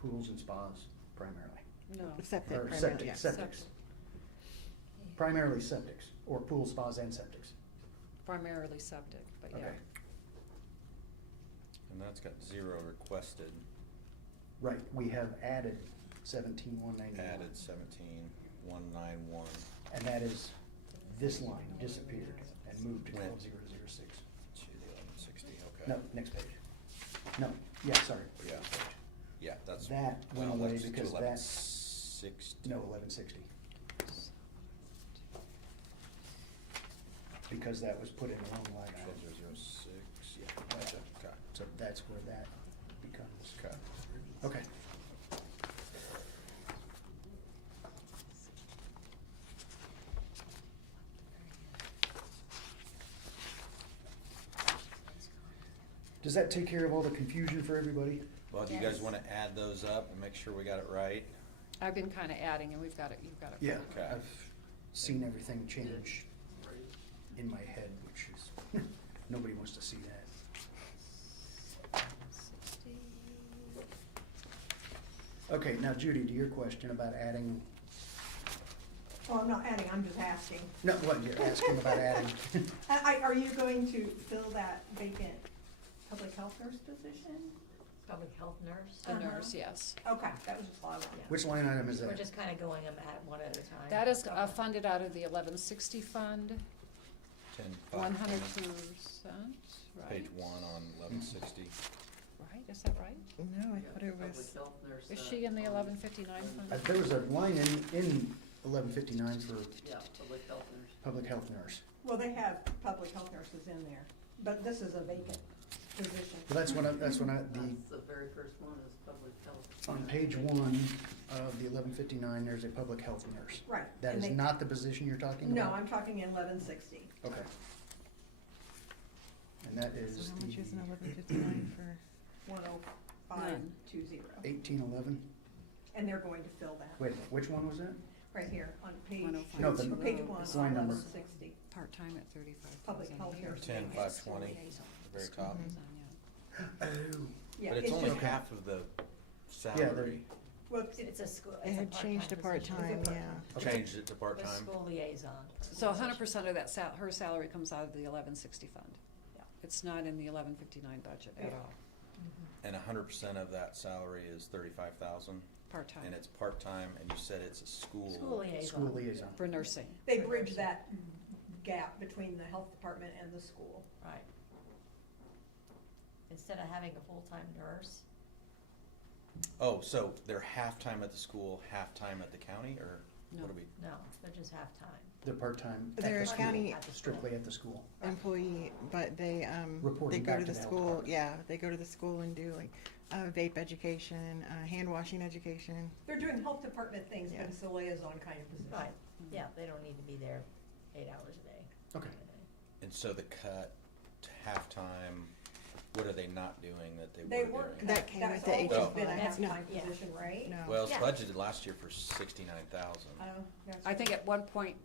pools and spas primarily. No. Septic Or primarily, septic, yeah. septics. Primarily septics, or pool spas and septics. Primarily septic, but yeah. Okay. And that's got 0 requested, Right, we have added 17191. added 17191. And that is, this line disappeared and moved to Went. 12006. To the 1160, okay. No, next page. No, yeah, sorry. Yeah. next page. Yeah, that's. That went well, away that's to because that- 1160. No, 1160. Because that was put in the wrong line item. 12006, yeah, gotcha, okay. So that's where that becomes. Okay. Okay. Does that take care of all the confusion for everybody? Well, do you guys wanna add those up and make sure we got it right? I've been kinda adding, and we've got it, you've got it. Yeah, Okay. I've seen everything change in my head, which is, nobody wants to see that. 60. Okay, now Judy, to your question about adding, Oh, I'm not adding, I'm just asking. no, what, you're asking about adding? Are you going to fill that vacant public health nurse position? Public health nurse. The nurse, yes. Okay, that was just all I wanted. Which line item is that? We're just kinda going them at one at a time. That is funded out of the 1160 fund, 10, 100%, right? Page 1 on 1160. Right, is that right? No, I thought it Public was, health nurse, Is she in the on- 1159 fund? There was a line in 1159 for Yeah, public health nurse. public health nurse. Well, they have public health nurses in there, but this is a vacant position. But that's when I, That's the very first one is public health. on page 1 of the 1159, there's a public health nurse. Right. That and is they- not the position you're talking No, about? I'm talking in 1160. Okay. And that so is how much is an the 1159 for? 10520. 1811? And they're going to fill that. Wait, which one was that? Right here on page, 105. No, the- page 1, the line number. 1160. Part-time at 35,000. Public health a year. nurse. 10,520, the very top. Oh. Yeah, But it's only just- half of the they're- salary. Well, It's a school, It it's a had changed to part-time part-time, position. yeah. Okay. Changed it to The part-time. school liaison. So 100% of that her salary comes out of the 1160 fund. Yeah. It's not in the 1159 budget at Yeah. all, And 100% of that salary is 35,000, part-time, and it's part-time, and you said it's a School school. liaison. School liaison. for nursing. they bridge that gap between the health department and the school. Right. Instead of having a full-time nurse, Oh, so they're half-time at the school, half-time at the county, or No. what do we? no, they're just half-time. They're part-time at They're the a school, county At the school. strictly at the school. employee, but they Reporting go back to to the the health school, department. yeah, they go to the school and do like vape education, hand washing education. They're doing health department things, but Yeah. it's a liaison kind of position. Right, yeah, they don't need to be there 8 hours a day. Okay. And so the cut to half-time, what are they not doing that they They were weren't, doing? That came that's with the always HFI. been a That's not- half-time yeah. position, right? No. Well, it's Yeah. budgeted last year for 69,000. Oh, that's I think right. at one point,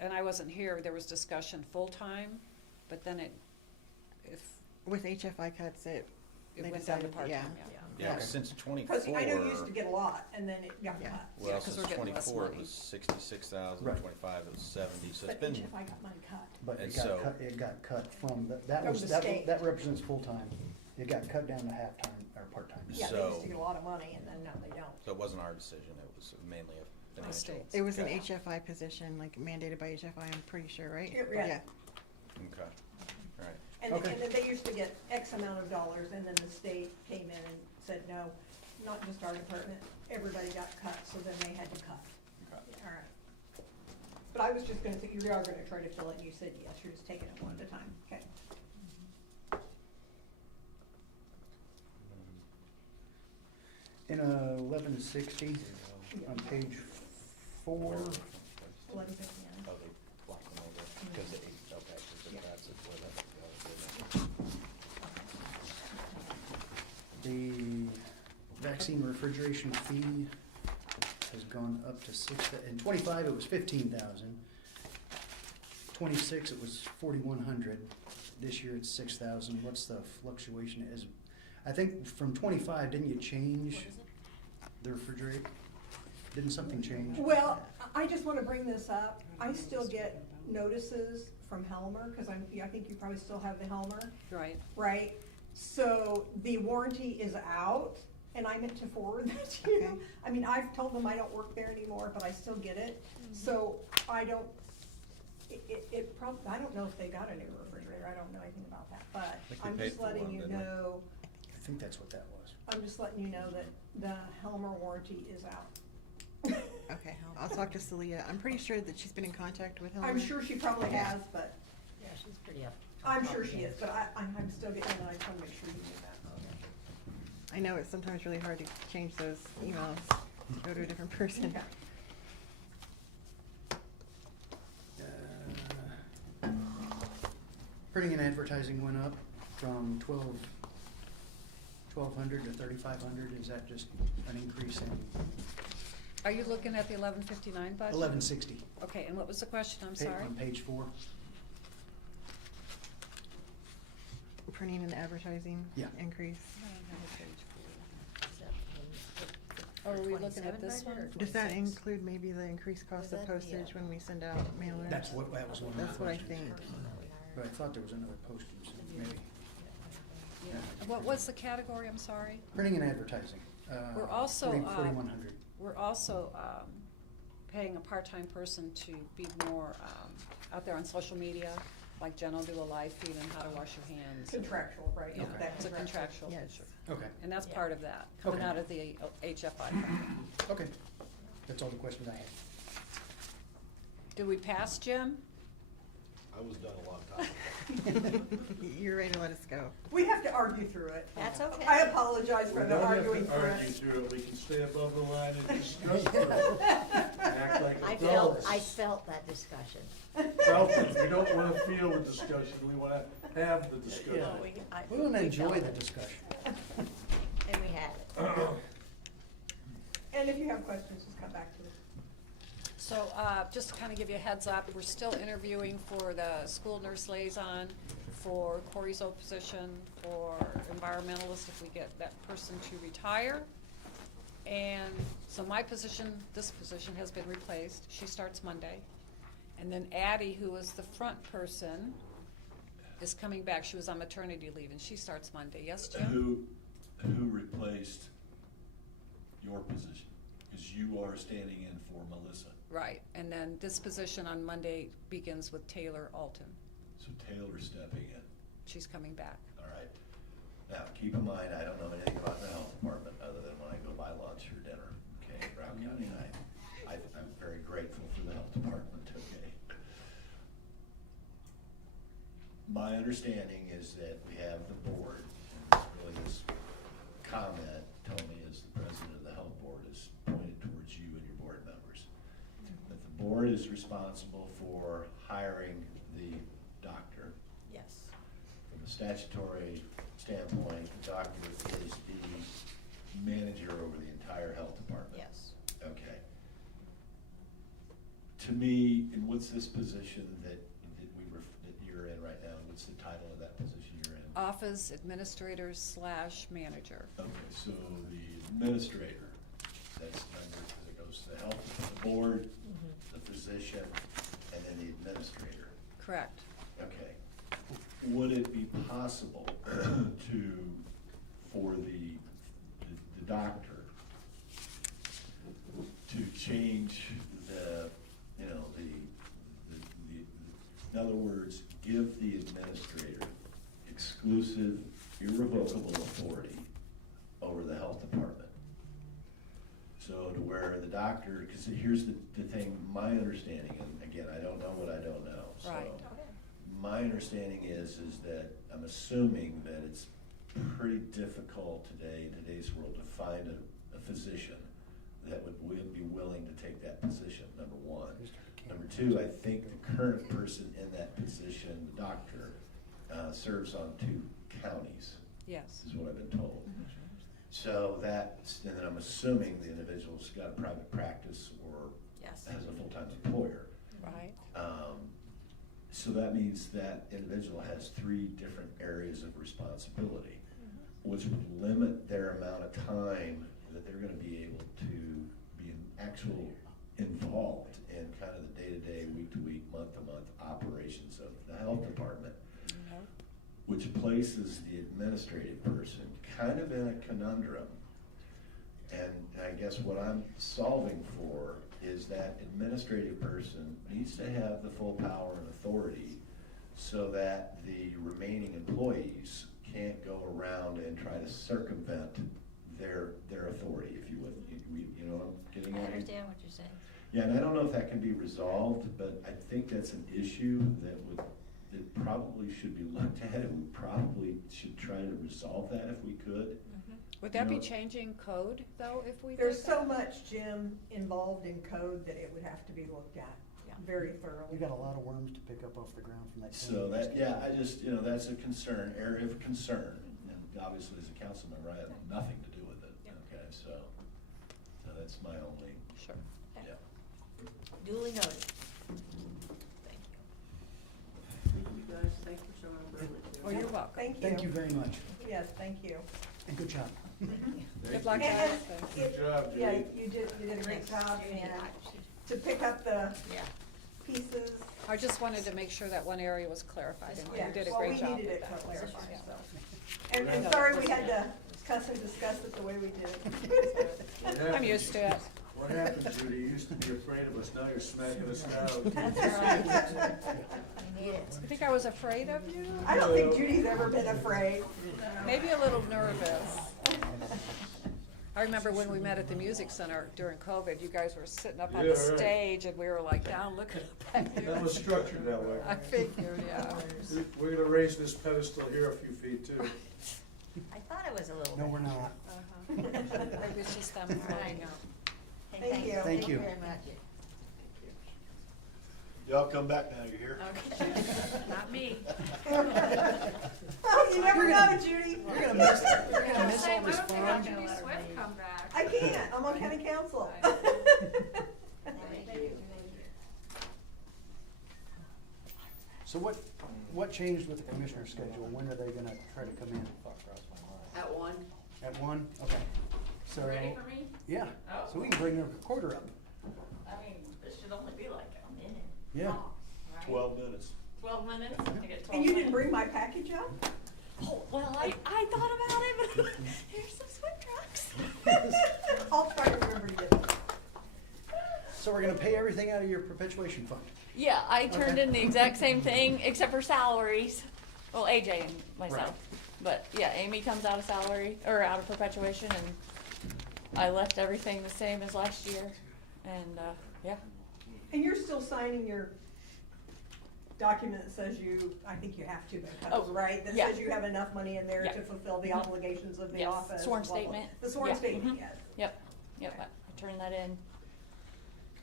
and I wasn't here, there was discussion full-time, but then if With HFI cuts, it They went down to decided- part-time, yeah. yeah. Yeah, Okay. since Because '24. I know you used to get a lot, and then it got Yeah. cut. Well, Yeah, 'cause since we're getting less '24, it money. was 66,000, Right. '25, it was 70, so it's But been, each if I got mine cut. But And it got so- cut, it got cut from, that From was, the that state. that represents full-time. It got cut down to half-time or part-time. Yeah, they So- used to get a lot of money, and then now they don't. so it wasn't our decision, it was mainly a financial. state. it was an Okay. HFI position, like mandated by HFI, I'm pretty sure, right? Yeah. Okay, all right. And, Okay. and then they used to get X amount of dollars, and then the state came in and said, no, not just our department, everybody got cut, so then they had to cut. Okay. All right. But I was just gonna say, you are gonna try to fill it, and you said yes, you're just taking it one at a time, okay. In 1160, on page 4, 1159. Oh, they blocked them over, because they, okay, because Yeah. that's it, where that, the vaccine refrigeration fee has gone up to in '25 it was 15,000. '26 it was 4,100. This year it's 6,000. What's the fluctuation? Is I think from '25 didn't you change the refrigerator? Didn't something change? Well, I just wanna bring this up, I still get notices from Helmer, cause I think you probably still have the Helmer, Right. right? So the warranty is out, and I meant to forward that to you. Okay. I mean, I've told them I don't work there anymore, but I still get it, so I don't, I don't know if they got a new refrigerator, I don't know anything about that, but think we I'm paid just for letting one, you didn't we? know, I think that's what that was. I'm just letting you know that the Helmer warranty is out. Okay, I'll talk to Celia, I'm pretty sure that she's been in contact with him. I'm sure she probably has, but Yeah, she's pretty up. I'm sure she is, but I'm still getting it, and I just wanna make sure you knew that. I know it's sometimes really hard to change those emails, go to a different person. Okay. Printing and advertising went up from 1,200 to 3,500. Is that just an increase in Are you looking at the 1159 budget? 1160? Okay, and what was the question, I'm sorry? On page 4. Printing and advertising Yeah. increase. Is that Oh, are we looking 27 at this budget or one? Does that 26? include maybe the increased cost Was of that the, postage when we send out mailers? That was one of the That's what I questions. think. But I thought there was another postage, maybe. Yeah. What was the category, I'm sorry? Printing and advertising. We're also, 4,100. We're also paying a part-time person to be more out there on social media. like Jen will do a live feed on how to wash your hands. Contractual, right? Yeah, That it's a contractual Yes. issue. Okay, And that's Yeah. part of that, coming Okay. out of the HFI fund. okay. That's all the questions I had. Did we pass, Jim? I was done a long time. You're ready to let us go. We have to argue through it. That's okay. I apologize for We the don't have arguing to through argue it. through it, we can stay above the line and discuss through it. Act like I adults. felt that discussion. Selfish, we don't wanna feel the discussion, we wanna have the discussion. We want to we enjoy felt the it, discussion. And we had it. And if you have questions, just come back to us. So, just to kind of give you a heads up, we're still interviewing for the school nurse liaison, for Corey's old position, for environmentalist if we get that person to retire. And so my position, this position has been replaced. She starts Monday. And then Addie, who was the front person, is coming back. She was on maternity leave and she starts Monday. Yes, Jim? Who replaced your position? Because you are standing in for Melissa. Right. And then this position on Monday begins with Taylor Alton. So Taylor's stepping in. She's coming back. All right. Now, keep in mind, I don't know anything about the health department other than when I go buy lunch or dinner, okay, in Brown County. I'm very grateful for the health department, okay? My understanding is that we have the board, and really this comment, Tony, as the president of the health board, is pointed towards you and your board members. That the board is responsible for hiring the doctor. Yes. From a statutory standpoint, the doctor is the manager over the entire health department. Yes. Okay. To me, and what's this position that you're in right now? What's the title of that position you're in? Office administrator / manager. Okay, so the administrator, that's under, because it goes to the health, the board, the physician, and then the administrator. Correct. Okay. Would it be possible for the doctor to change the, you know, in other words, give the administrator exclusive, irrevocable authority over the health department? So to where the doctor, because here's the thing, my understanding, and again, I don't know what I don't know, so. Right. My understanding is that, I'm assuming that it's pretty difficult today, in today's world, to find a physician that would be willing to take that position, number one. Number two, I think the current person in that position, the doctor, serves on 2 counties, Yes. is what I've been told. So that, and then I'm assuming the individual's got a private practice or Yes. has a full-time employer. Right. So that means that individual has 3 different areas of responsibility, which would limit their amount of time that they're gonna be able to be involved in kind of the day-to-day, week-to-week, month-to-month operations of the health department, which places the administrative person kind of in a conundrum. And I guess what I'm solving for is that administrative person needs to have the full power and authority so that the remaining employees can't go around and try to circumvent their authority, if you would. You know what I'm getting I at? understand what you're saying. Yeah, and I don't know if that can be resolved, but I think that's an issue that probably should be looked at, and we probably should try to resolve that if we could. Would that be You know- changing code, though, if we did There's that? so much, Jim, involved in code that it would have to be looked at very thoroughly. We got a lot of worms to pick up off the ground from that. So that, yeah, I just, you know, that's a concern, area of concern, and obviously as a council member, I have nothing to do with it, okay, so that's my only, Sure. yeah. Duly noted. Thank you. Thank you guys, thank you so much. Oh, you're welcome. Thank you. Thank you very much, Yes, thank you. and good job. Good luck, And- guys. and Thank you. it- Good job, Yeah, Judy. you did a great job, Judy, and she- to pick up the Yeah. pieces. I just wanted to make sure that one area was clarified, and Yeah, you did a well, great we job needed with it that. clarified, Yeah. so. And No, sorry that we was- had to cuss and discuss it the way we did. I'm used to it. What happened, Judy? You used to be afraid of us, now you're smacking us down. That's right. We need it. You think I was afraid of you? I don't think Judy's ever been afraid. Maybe a little nervous. I remember when we met at the music center during COVID, you guys were sitting up on Yeah, the right. stage and we were like down looking up at you. That was structured that way. I figured, yeah. We're gonna raise this pedestal here a few feet too. I thought it was a little. No, bit. we're not. Maybe it's just them floating out. Hey, Thank you. Thank you. very much. Y'all come back now, you're here. Okay. Not me. Oh, you never know, Judy. You're gonna miss all this Judy fun. Swift come back. I can't, I'm on county council. Thank you. So what changed with the commissioner's schedule? When are they gonna try to come in? At one, At 1? Okay. So. Ready for me? Yeah, Oh. so we can bring the recorder up. I mean, this should only be like a minute. Yeah. long, right? 12 minutes. 12 minutes? I get 12 And you didn't minutes. bring my package up? Oh, well, I thought about it, but here's some swim trucks. I'll try to remember to get them. So we're gonna pay everything out of your perpetuation fund? Yeah, I turned Okay. in the exact same thing except for salaries. Well, AJ and myself. Right. But yeah, Amy comes out of salary or out of perpetuation, and I left everything the same as last year. And yeah, And you're still signing your document that says you, I think you have to, because, Oh, right? That yeah. says you have enough money in there Yeah. to fulfill the obligations of the Yes. office. Sworn blah, blah. statement. The sworn Yeah. statement, Mhm. yes. yep. I turned that in.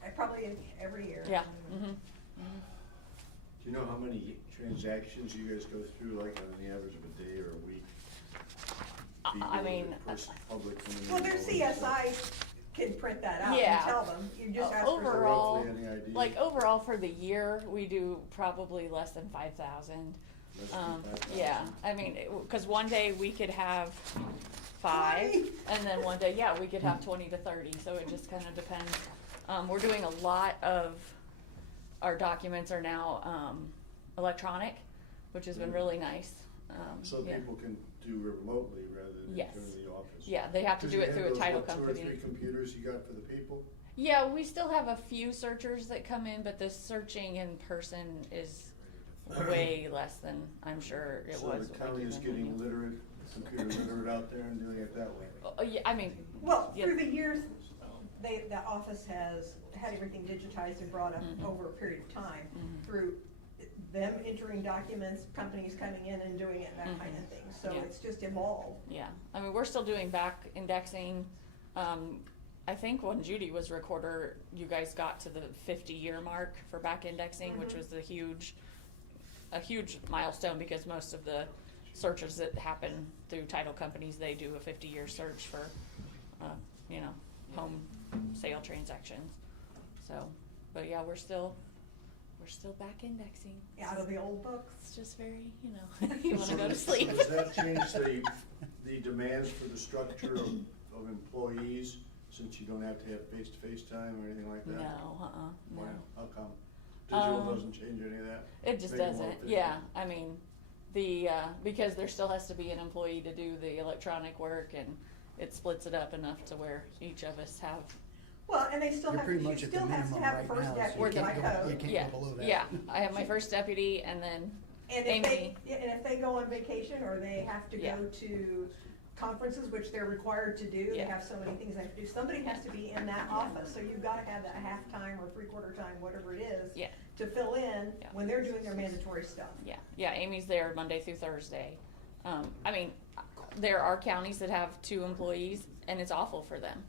I probably every year. Yeah. Mm-hmm. Do you know how many transactions you guys go through, like on the average of a day or a week? I mean, Public. Well, their CSI can print that out Yeah. and tell them. You just ask for some. overall, Roughly any idea? like overall for the year, we do probably less than 5,000. Less than 5,000? Yeah, I mean, because one day we could have 5, 20. and then one day, yeah, we could have 20 to 30, so it just kind of depends. We're doing a lot of, our documents are now electronic, which has been really nice. So Yeah. people can do remotely rather than Yes. come to the office? Yeah, they have to 'Cause do you it have through a those, title what, 2 or company. 3 computers you got for the people? Yeah, we still have a few searchers that come in, but the searching in person is way less than I'm sure it So was. the like county is even when getting you- literate, computer literate out there and doing it that way? Oh, yeah, I mean, Well, yeah. through the years, the office has had everything digitized and brought up Mhm. over a period of time Mhm. through them entering documents, companies coming in and doing it, that kind of Mhm. thing. So Yeah. it's just evolved. Yeah, I mean, we're still doing back indexing. I think when Judy was recorder, you guys got to the 50-year mark for back indexing, which Mhm. was a huge milestone because most of the searches that happen through title companies, they do a 50-year search for, home sale transactions. So, but yeah, we're still back indexing. Out of the old books. It's just very, you want to go to sleep. So does that change the demands for the structure of employees, since you don't have to have face-to-face time or anything like that? No, no. Why? How come? Digital Um, doesn't change any of that? It just Make it more doesn't, efficient? yeah, I mean, because there still has to be an employee to do the electronic work, and it splits it up enough to where each of us have, Well, and they still You're have, pretty she much at the still has to minimum have a right first now, so deputy you We're by can't go, you code. can't yeah, go below that. yeah, I have my first deputy, and then And if they, Amy. yeah, and if they go on vacation or they have to Yeah. go to conferences, which they're required to do, they Yeah. have so many things they have to do, somebody has to be in that office, so you've gotta have that half-time or three-quarter time, whatever it is, Yeah. to fill in Yeah. when they're doing their mandatory stuff. Yeah, Amy's there Monday through Thursday. I mean, there are counties that have 2 employees, and it's awful for them.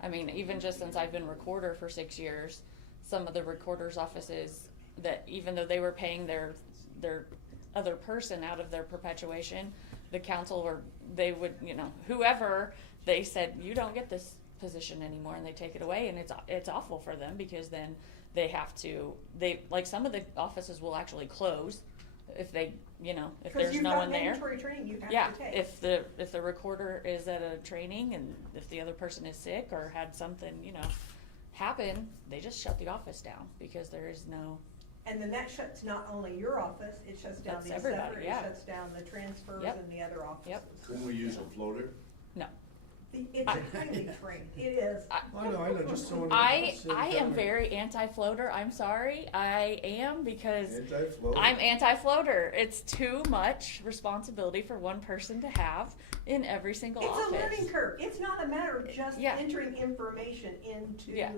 I mean, even just since I've been recorder for 6 years, some of the recorders' offices that even though they were paying their other person out of their perpetuation, the council or they would, whoever, they said, you don't get this position anymore, and they take it away, and it's awful for them because then they have to, like some of the offices will actually close if they, if there's no one there. Because you've got mandatory training you Yeah, have to take. if the recorder is at a training and if the other person is sick or had something, happen, they just shut the office down because there is no, And then that shuts not only your office, it shuts down That's the everybody, assessor, it yeah. shuts down the transfers Yep. and the other offices. Couldn't we use a floater? no. It's highly trained, it is. I know, just so. I am very anti-floater. I'm sorry. I am because Anti-floater. I'm anti-floater. It's too much responsibility for one person to have in every single office. It's a learning curve. It's not a matter of just Yeah. entering information into Yeah.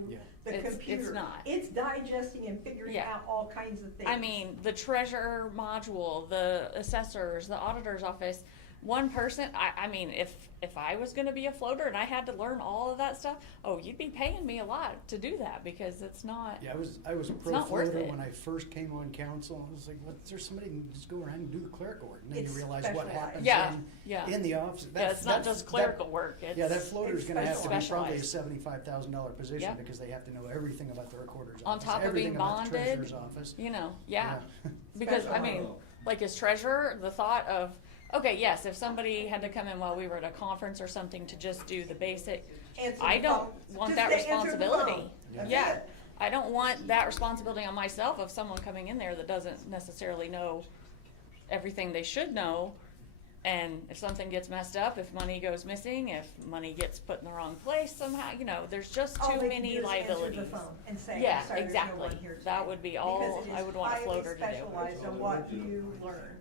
the It's computer. not. It's digesting and figuring Yeah. out all kinds of things. I mean, the treasurer module, the assessors, the auditor's office, one person, I mean, if I was gonna be a floater and I had to learn all of that stuff, oh, you'd be paying me a lot to do that because it's not. Yeah, I was pro not worth floater it. when I first came on council. I was like, well, there's somebody who can just go around and do the clerical work. And then It's you realize what specialized. happens Yeah. in the office. Yeah, it's not just clerical work. It's, Yeah, that floater's it's gonna have to be probably a specialized. $75,000 position Yeah. because they have to know everything about the recorder's On office, top of being everything about the bonded, treasurer's office. you know, yeah. Yeah. Because, I mean, like as treasurer, the thought of, okay, yes, if somebody had to come in while we were at a conference or something to just do the basic, Answer I the don't phone. want Just that to answer the responsibility. phone. That's Yeah. it. I don't want that responsibility on myself of someone coming in there that doesn't necessarily know everything they should know. And if something gets messed up, if money goes missing, if money gets put in the wrong place somehow, you know, there's just All too they can many do is liabilities. Answer the phone and say, Yeah, I'm sorry, there's no exactly. one here today. That would be all Because it I is would want a floater to do. highly specialized on what you learn.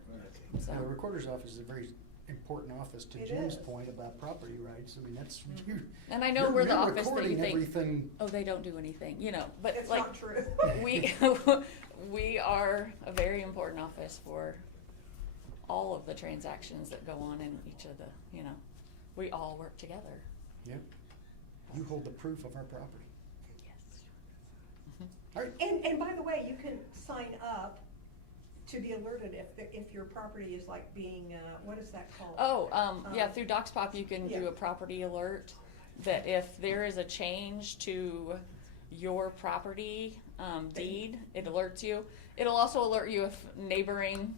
So, The recorder's office is a very important office, to It Jim's is. point about property rights. I mean, that's, and I know you're- we're the you're office that you recording think, everything. oh, they don't do anything, you know, but It's like, not true. we, we are a very important office for all of the transactions that go on in each of the, you know, we all work together. Yep. You hold the proof of our property. Yes. All right. And by the way, you can sign up to be alerted if your property is like being, what is that called? Oh, yeah, through DocsPop, you can do yeah. a property alert, that if there is a change to your property, deed, it alerts you. It'll also alert you if neighboring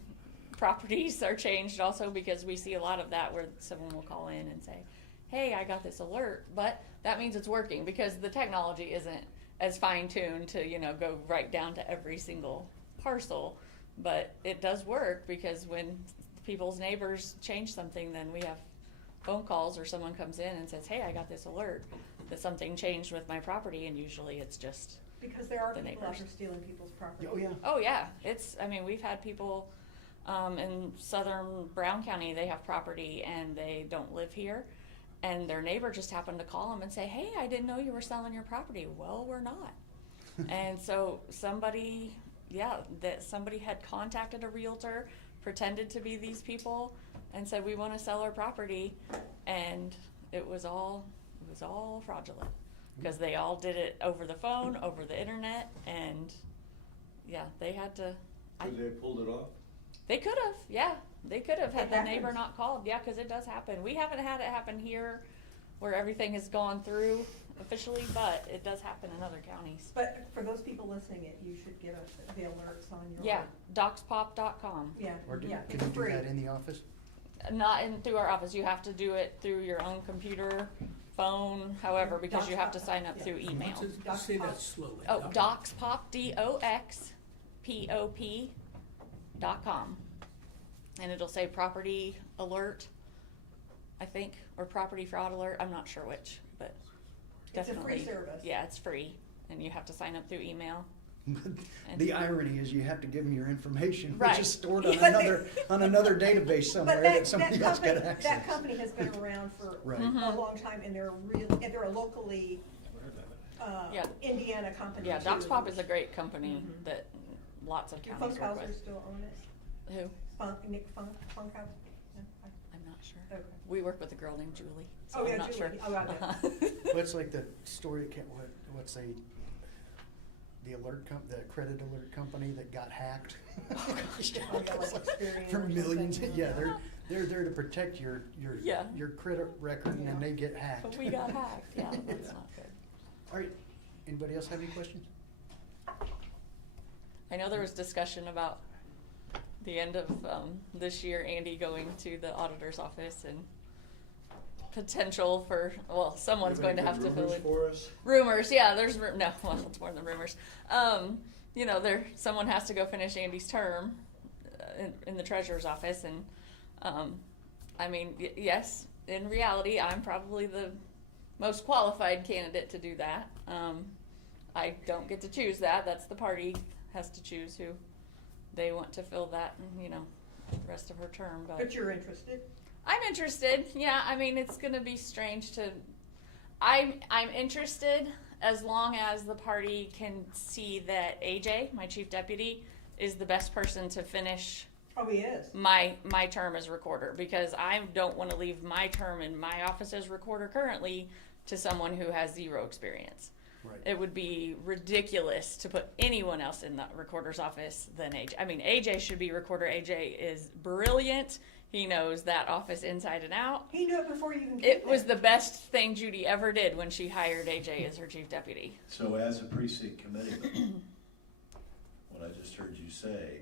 properties are changed also, because we see a lot of that where someone will call in and say, hey, I got this alert, but that means it's working, because the technology isn't as fine-tuned to, you know, go right down to every single parcel. But it does work, because when people's neighbors change something, then we have phone calls or someone comes in and says, hey, I got this alert that something changed with my property, and usually it's just, Because there are the people out neighbors. there stealing people's property. Oh, yeah. oh yeah, it's, I mean, we've had people in southern Brown County, they have property and they don't live here, and their neighbor just happened to call them and say, hey, I didn't know you were selling your property. Well, we're not. And so somebody had contacted a realtor, pretended to be these people, and said, we want to sell our property, and it was all fraudulent, because they all did it over the phone, over the internet, and yeah, they had to. They pulled it off? They could have, yeah, they could have had It the neighbor happens. not called, yeah, because it does happen. We haven't had it happen here, where everything has gone through officially, but it does happen in other counties. But for those people listening, you should get the alerts on your. Yeah, docspop.com. Yeah, Or do, yeah, can it's you do free. that in the office? Not through our office. You have to do it through your own computer, phone, however, because you have to sign up Yeah. through email. Say that slowly. Oh, DocsPop, DocsPop.com. And it'll say property alert, I think, or property fraud alert. I'm not sure which, but It's a definitely. free service. Yeah, it's free, and you have to sign up through email. The irony is you have to give them your information, which Right. is stored on Yeah. another database somewhere But that somebody else got company, access. that company has been around for Right. a long time, and they're they're a locally, Yeah. Indiana company Yeah, too. DocsPop is a great company Mhm. that lots of Do counties work Funkhauser with. still own it? Who? Nick Funkhauser? No, I'm not sure. Okay. We work with a girl named Julie, so Oh, yeah, I'm not Julie. sure. Oh, got it. Well, it's like the story, what's the the credit alert company that got hacked. Oh, yeah, like Experian For or millions, something. yeah, they're there to protect your Yeah. credit record, and then Yeah. they get hacked. But we got hacked, yeah, that's not good. All right, anybody else have any questions? I know there was discussion about the end of this year, Andy going to the auditor's office and potential for, well, someone's going to have to fill in. For us? Rumors, yeah, no, well, it's more than rumors. You know, someone has to go finish Andy's term in the treasurer's office, and I mean, yes, in reality, I'm probably the most qualified candidate to do that. I don't get to choose that. That's the party has to choose who they want to fill that, the rest of her term. But you're interested? I'm interested. Yeah, I mean, it's going to be strange to. I'm interested as long as the party can see that AJ, my chief deputy, is the best person to finish. Oh, he is. My term as recorder, because I don't want to leave my term in my office as recorder currently to someone who has zero experience. Right. It would be ridiculous to put anyone else in the recorder's office than AJ. I mean, AJ should be recorder. AJ is brilliant. He knows that office inside and out. He knew it before you even came It was there. the best thing Judy ever did when she hired AJ as her chief deputy. So as a precinct committee, what I just heard you say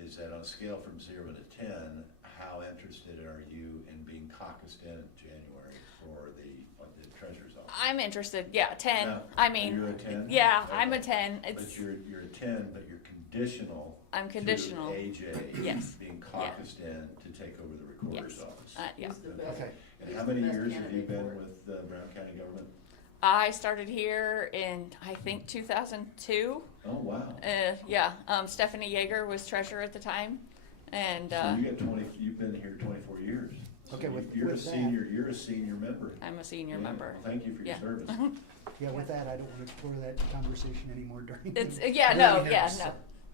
is that on a scale from 0 to 10, how interested are you in being caucused in January for the treasurer's office? I'm interested. Yeah, 10. Now, I mean, you're a 10? yeah, Okay. I'm a 10. But you're a 10, but you're conditional. I'm conditional. To AJ. Yes. Being caucused in to take over the recorder's Yes. office. Yeah. Who's the best? Okay. And who's how the many best years have you candidate been for it? with Brown County government? I started here in, I think, 2002. Oh, wow. Yeah. Stephanie Yeager was treasurer at the time. And So you got you've been here 24 years. So Okay, with you're a that- senior. You're a senior member. I'm a senior Yeah, member. well, thank you for your Yeah. service. Yeah, with that, I don't want to explore that conversation anymore during. It's, during yeah, no, the yeah, house, no. so.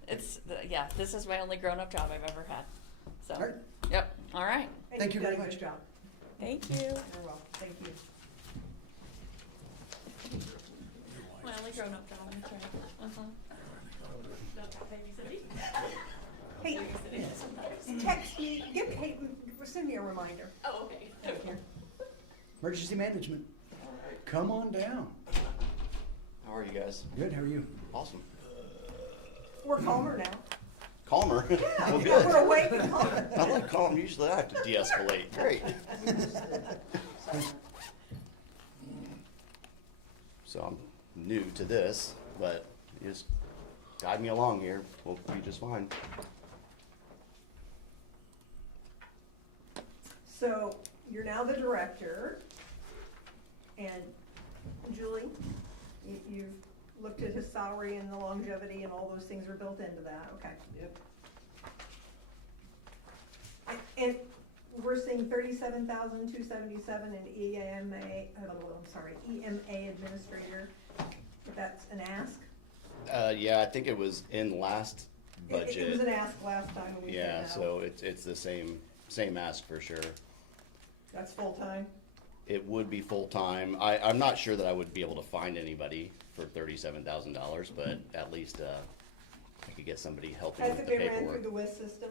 It's, yeah, this is my only grown-up job I've ever had. So, All right. yep. All right. And Thank you've you done very a good much. job. Thank you. You're welcome. Thank you. My only grown-up job, that's right. Uh-huh. Don't have babysitting. Hey, Babysitting sometimes. text me, send me a reminder. Oh, okay. Thank you. Emergency management. Come on down. How are you guys? Good, how are you? Awesome. We're calmer now. Calmer? Well, Yeah, good. we're awake and calmer. I like calm. Usually I have to de-escalate. Great. So I'm new to this, but you just guide me along here. We'll be just fine. So you're now the director, and Julie, you've looked at his salary and the longevity and all those things are built into that, okay? Yep. And we're seeing 37,277 in EMA administrator, if that's an ask? Yeah, I think it was in last budget. It was an ask last time when we said Yeah, no. so it's the same ask for sure. That's full-time? It would be full-time. I'm not sure that I would be able to find anybody for $37,000, but at least I could get somebody helping Has with it the been ran paperwork. through the WIS system?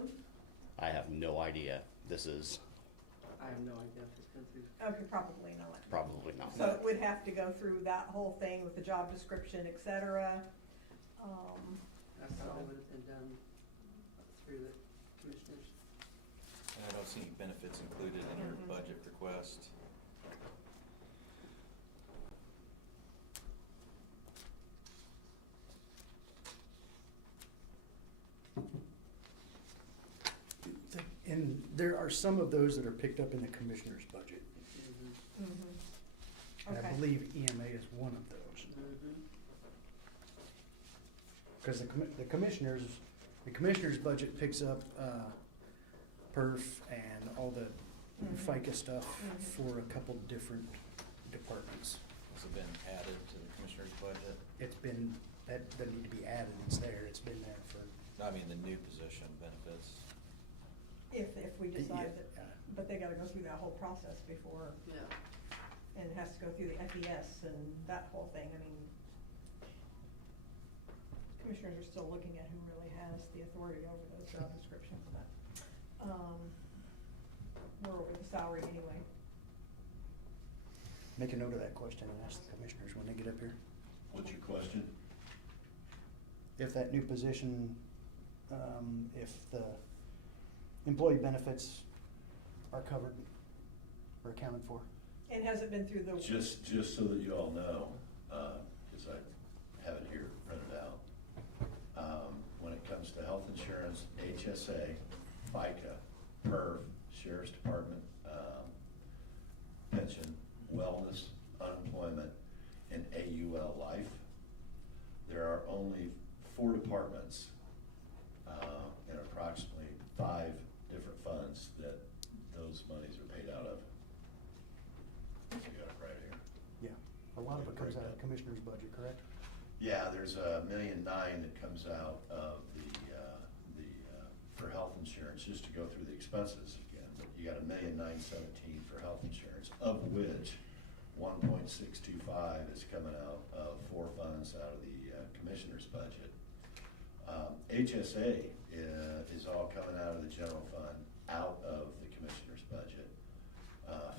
I have no idea. This is I have no idea if it's been through. Okay, probably not. probably not. So it would have to go through that whole thing with the job description, et cetera. I thought it would have been done through the commissioners. And I don't see any benefits included in your budget request. And there are some of those that are picked up in the commissioner's budget. And I Okay. believe EMA is one of those. Because the commissioner's budget picks up perf and all the FICA stuff for a couple different departments. Has it been added to the commissioner's budget? It's been, that doesn't need to be added, it's there, it's been there for. I mean, the new position benefits. If we decide that, Yeah. but they gotta go through that whole process before, Yeah. and it has to go through the FES and that whole thing, I mean. Commissioners are still looking at who really has the authority over those job descriptions, but, we're over the salary anyway. Make a note of that question and ask the commissioners when they get up here. What's your question? If that new position, if the employee benefits are covered or accounted for. And has it been through the? Just so that you all know, because I have it here printed out. When it comes to health insurance, HSA, FICA, PERF, Sheriff's Department, pension, wellness, comes out of breakdown. commissioner's budget, correct? Yeah, there's $1.9 million that comes out of for health insurance, just to go through the expenses again. But you got $1,917,000 for health insurance, of which 1.625 is coming out of four funds out of the commissioner's budget. HSA is all coming out of the general fund, out of the commissioner's budget.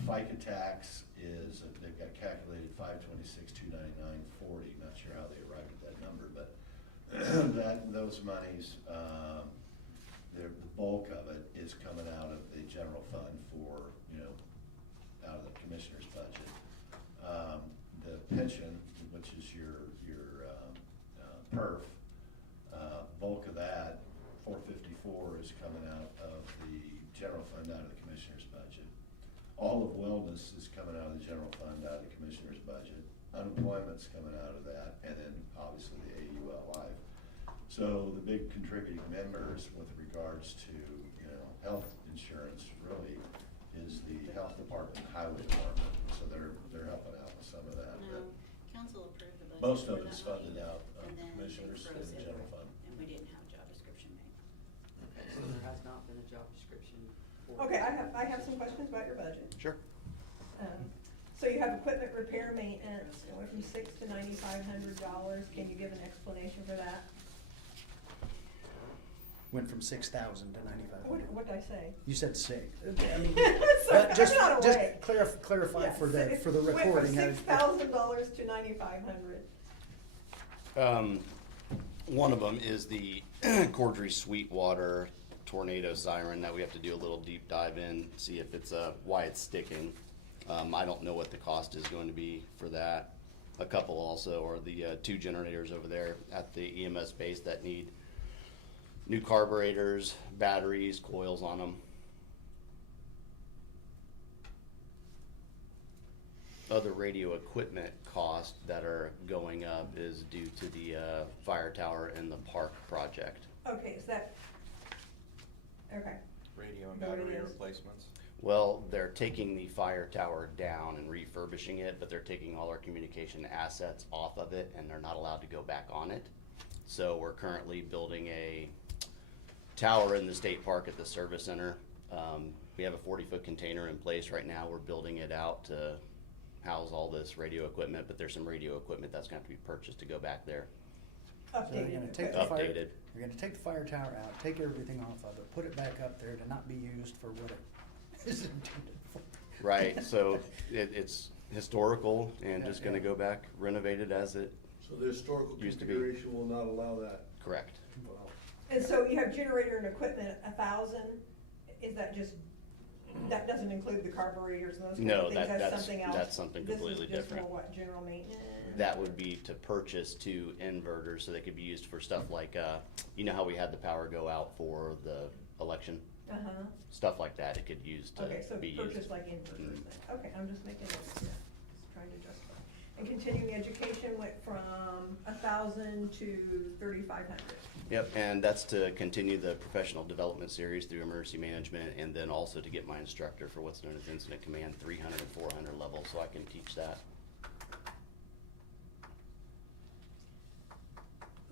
FICA tax is, they've got calculated 526,299.40. Not sure how they arrived at that number, but those monies, the bulk of it is coming out of the general fund for, out of the commissioner's budget. The pension, which is your PERF, bulk of that, 454, is coming out of the general fund, out of the commissioner's budget. All of wellness is coming out of the general fund, out of the commissioner's budget. Unemployment's coming out of that, and then obviously the AUL Life. So the big contributing members with regards to, health insurance really is the health department, highway department. So they're helping out with some of that. No, But council approved the budget. most of for it's that funded money, out of and then they commissioners and froze the it, general fund. And we didn't have a job description made. Okay, so there has not been a job description for. Okay, I have some questions about your budget. Sure. So you have equipment repair maintenance, it went from $600 to $9,500. Can you give an explanation for that? Went from 6,000 to 9,500. What'd I say? You said six. I mean, Sorry, but just, I'm not just awake. clarify Yeah, for so the it recording. Went from $6,000 to $9,500. One of them is the Cordry Sweetwater tornado siren that we have to do a little deep dive in, see if it's, why it's sticking. I don't know what the cost is going to be for that. A couple also are the two generators over there at the EMS base that need new carburetors, batteries, coils on them. Other radio equipment costs that are going up is due to the fire tower in the park project. Okay, is that, okay. Radio and There it battery is. replacements. Well, they're taking the fire tower down and refurbishing it, but they're taking all our communication assets off of it, and they're not allowed to go back on it. So we're currently building a tower in the state park at the service center. We have a 40-foot container in place right now. We're building it out to house all this radio equipment, but there's some radio equipment that's gonna have to be purchased to go back there. So you're Updated. gonna take Okay. the fire, Updated. you're gonna take the fire tower out, take everything off of it, put it back up there to not be used for what it is intended for. Right, so it's historical and Yeah, just gonna yeah. go back renovated as it, So the historical Used to be. configuration will not allow that. correct. Wow. And so you have generator and equipment, 1,000, is that just, that doesn't include the carburetors and those kind No, of things, that's something else? that's something completely This is different. just for what, general maintenance? That would be to purchase two inverters, so they could be used for stuff like, you know how we had the power go out for the election? Uh-huh, Stuff like that, it could use okay, so to be used. purchase like inverters then, okay, I'm just making notes here, just trying to justify. And continuing education went from 1,000 to 3,500. Yep, and that's to continue the professional development series through emergency management, and then also to get my instructor for what's known as incident command 300 and 400 level, so I can teach that.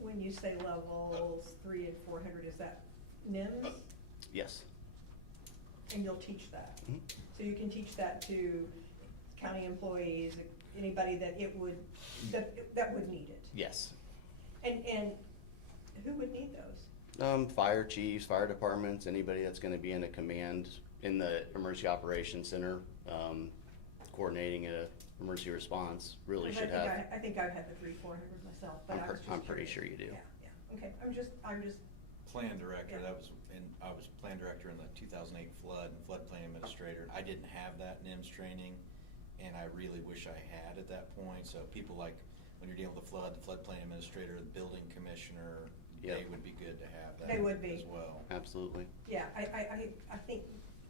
When you say levels 3 and 400, is that NIMS? Yes. And you'll teach that? Mhm. So you can teach that to county employees, anybody that it would, that would need it? Yes. And who would need those? Fire chiefs, fire departments, anybody that's gonna be in a command in the emergency operations center, coordinating a emergency response, really 'Cause should have. I think I've had the 300-400 myself, but I was just I'm pretty curious. sure you do. Yeah, yeah, okay, I'm just, Plan director, Yeah. I was plan director in the 2008 flood and floodplain administrator. I didn't have that NIMS training, and I really wish I had at that point. So people like, when you're dealing with the floodplain administrator, the building commissioner, they Yep. would be good to have that They would be. as well. Absolutely. yeah, I think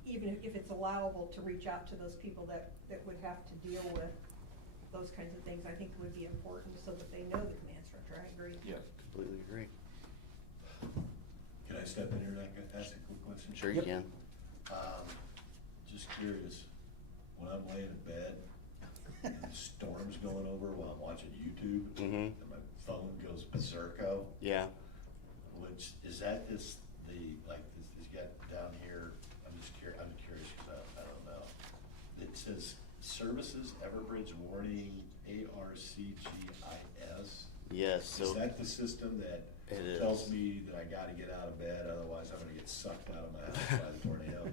even if it's allowable to reach out to those people that would have to deal with those kinds of things, I think it would be important so that they know the command structure, I agree. Yeah. Completely agree. Can I step in here and ask a quick question? Sure you Yep. can. Just curious, when I'm laying in bed and the storm storm's going over while I'm watching YouTube, Mhm. and my phone goes berserko. Yeah. Which, is that this, like, this got down here, I'm curious, because I don't know. It says Services Everbridge Warning, ARCGIS. Yes. So Is that the system that it is. tells me that I gotta get out of bed, otherwise I'm gonna get sucked out of my house by the tornado?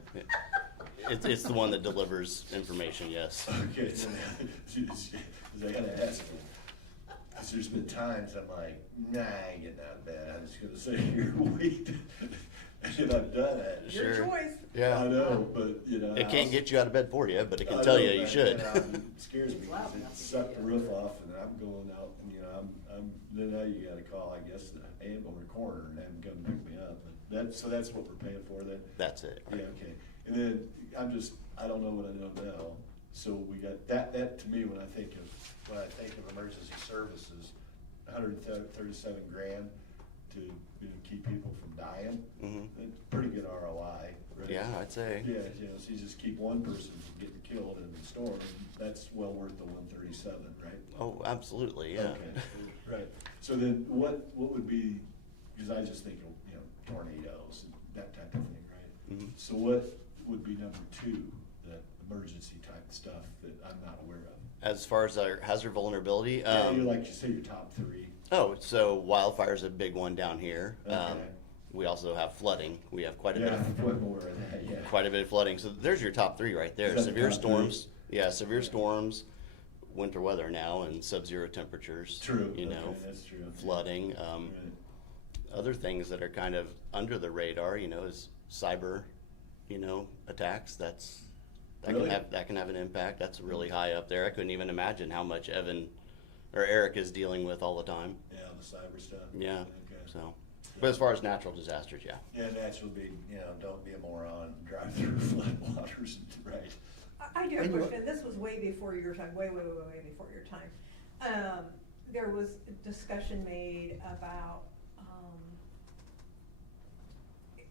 It's the one that delivers information. Yes. Okay, so I gotta ask you, because there's been times I'm like, nah, I ain't getting out of bed, I'm just gonna sit here and wait. And I've done it. Your Sure. choice. Yeah. I know, but, you know. It can't get you out of bed for you, but it can I tell know, you but, should. It scares me, because it sucked the roof off, and I'm going out, and, you know, then now you gotta call, I guess, the or coroner and have them come pick me up, but so that's what we're paying for then? That's it. Yeah, okay, and then, I don't know what I know now, so we got, that to me, when I think of emergency services, $137,000 to, keep people from dying, Mhm. that's pretty good ROI, right? Yeah, I'd say. Yeah, so you just keep one person from getting killed in the storm, that's well worth the 137, right? Oh, absolutely. Yeah. Okay, right, so then what would be, because I just think of, tornadoes and that type of thing, right? Mhm. So what would be number two, the emergency type stuff that I'm not aware of? As far as our hazard vulnerability, Yeah, you like you say your top three. Oh, so wildfire's a big one down here. Okay. We also have flooding. We have quite a Yeah, bit what more of that, yeah. quite a bit of flooding. So there's your top three right there. Is that the Severe top storms. Yeah, severe storms, winter weather now, and sub-zero temperatures. True, You know, okay, that's true. flooding. Right. Other things that are kind of under the radar, is cyber, attacks. That Really? can have an impact. That's really high up there. I couldn't even imagine how much Eric is dealing with all the time. Yeah, the cyber stuff. Yeah. Okay. So, but as far as natural disasters, yeah. Yeah, natural be, don't be a moron, drive through flood waters, right? I do have And a you- question, this was way before your time, way before your time. There was a discussion made about,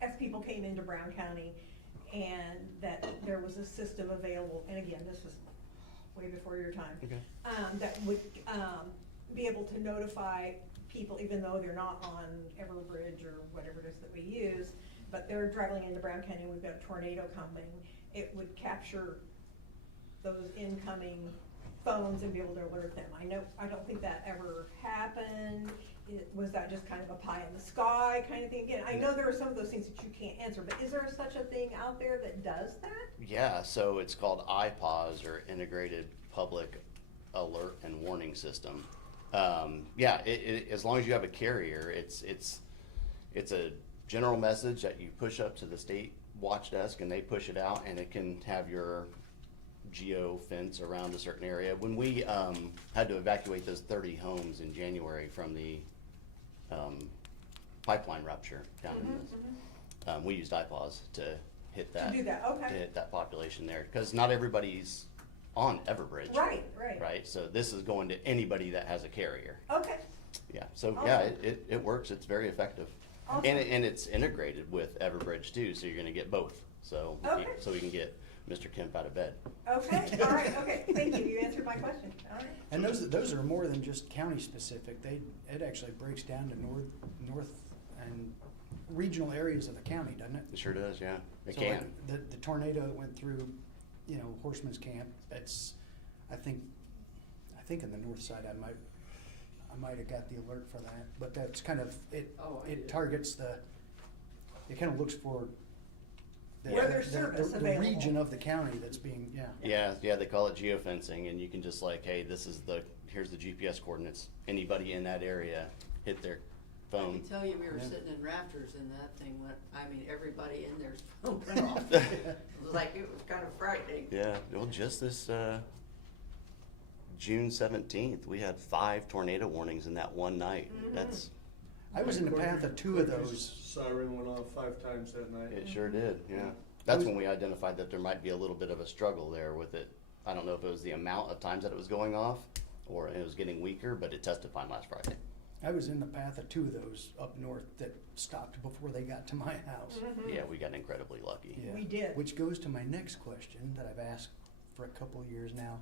as people came into Brown County, and that there was a system available, and again, this was way before your time. Okay. That would, be able to notify people, even though they're not on Everbridge or whatever it is that we use, but they're traveling into Brown County, we've got a tornado coming, it would capture those incoming phones and be able to alert them. I don't think that ever happened. Was that just kind of a pie in the sky kind of thing? Again, I know there are some of those things that you can't answer, but is there such a thing out there that does that? Yeah, so it's called IPAWS, or Integrated Public Alert and Warning System. As long as you have a carrier, it's a general message that you push up to the state watch desk, and they push it out, and it can have your geo fence around a certain area. When we had to evacuate those 30 homes in January from the pipeline rupture down in this, we used IPAWS to hit that. To do that, okay. To hit that population there, because not everybody's on Everbridge. Right. Right, so this is going to anybody that has a carrier. Okay, Yeah, so Awesome. yeah, it works, it's very effective. Awesome. And it's integrated with Everbridge too, so you're gonna get both, so Okay. we can get Mr. Kemp out of bed. okay, all right, okay, thank you, you answered my question, all right. And those are more than just county specific. It actually breaks down to north and regional areas of the county, doesn't it? It sure does, yeah, it So can. like the tornado that went through, Horseman's Camp, that's, I think in the north side, I might have got the alert for that, but that's kind of, it targets it kind of looks for Where there's service the available. region of the county that's being, Yeah, they call it geofencing, and you can just hey, here's the GPS coordinates. Anybody in that area, hit their I phone. can tell you, we were Yeah. sitting in rafters and that thing went, everybody in there's phone went off. It was kind of frightening. Yeah, well, just this June 17th, we had 5 tornado warnings in that one night. That's I was in the path of 2 of those. Siren went off 5 times that night. It sure did, yeah. That's when we identified that there might be a little bit of a struggle there with it. I don't know if it was the amount of times that it was going off or it was getting weaker, but it tested fine last Friday. I was in the path of 2 of those up north that stopped before they got to my house. Yeah, we got incredibly lucky. Yeah. We did. Which goes to my next question that I've asked for a couple of years now.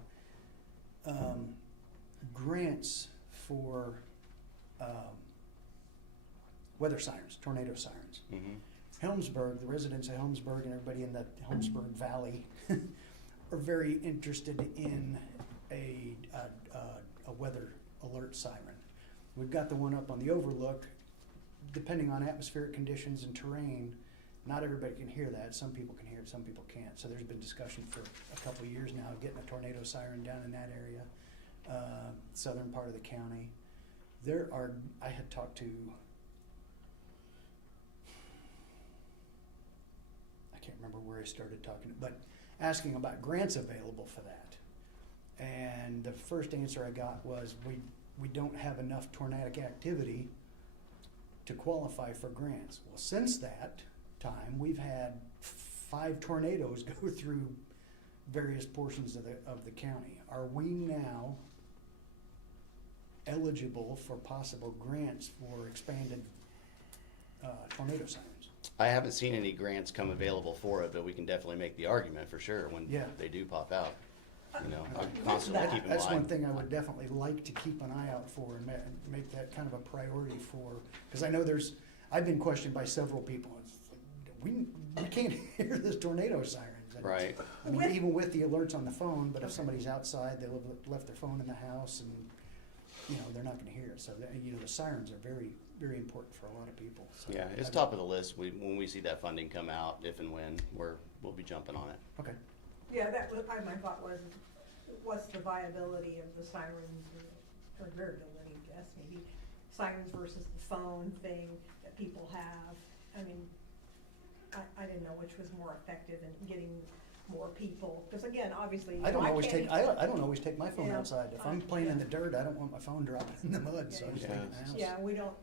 grants for weather sirens, tornado sirens. Helmsburg, the residents of Helmsburg and everybody in the Helmsburg Valley are very interested in a weather alert siren. We've got the one up on the overlook. Depending on atmospheric conditions and terrain, not everybody can hear that. Some people can hear it, some people can't. So there's been discussion for a couple of years now of getting a tornado siren down in that area, southern part of the county. I had talked to, I can't remember where I started talking, but asking about grants available for that. And the first answer I got was we don't have enough tornadic activity to qualify for grants. Well, since that time, we've had 5 tornadoes go through various portions of the county. Are we now eligible for possible grants for expanded tornado sirens? I haven't seen any grants come available for it, but we can definitely make the argument for sure when they do pop out. You know, I'm constantly keeping That's an eye. one thing I would definitely like to keep an eye out for and make that kind of a priority for, because I know I've been questioned by several people. It's like, we can't hear this tornado sirens. And Right. I mean, even with the alerts on the phone, but if somebody's outside, they left their phone in the house and, you know, they're not gonna hear it. So, you know, the sirens are very, very important for a lot of people. So Yeah, it's top of the list. When we see that funding come out, if and when, we'll be jumping on it. Okay. Yeah, that was, my thought was, what's the viability of the sirens, or variability, I guess, maybe, sirens versus the phone thing that people have. I mean, I didn't know which was more effective in getting more people, because again, obviously, I don't always can't- I don't always take my phone Yeah. outside. If I'm playing in the dirt, I don't want my phone dropping in the mud, so I just take it in the house. Yeah, we don't,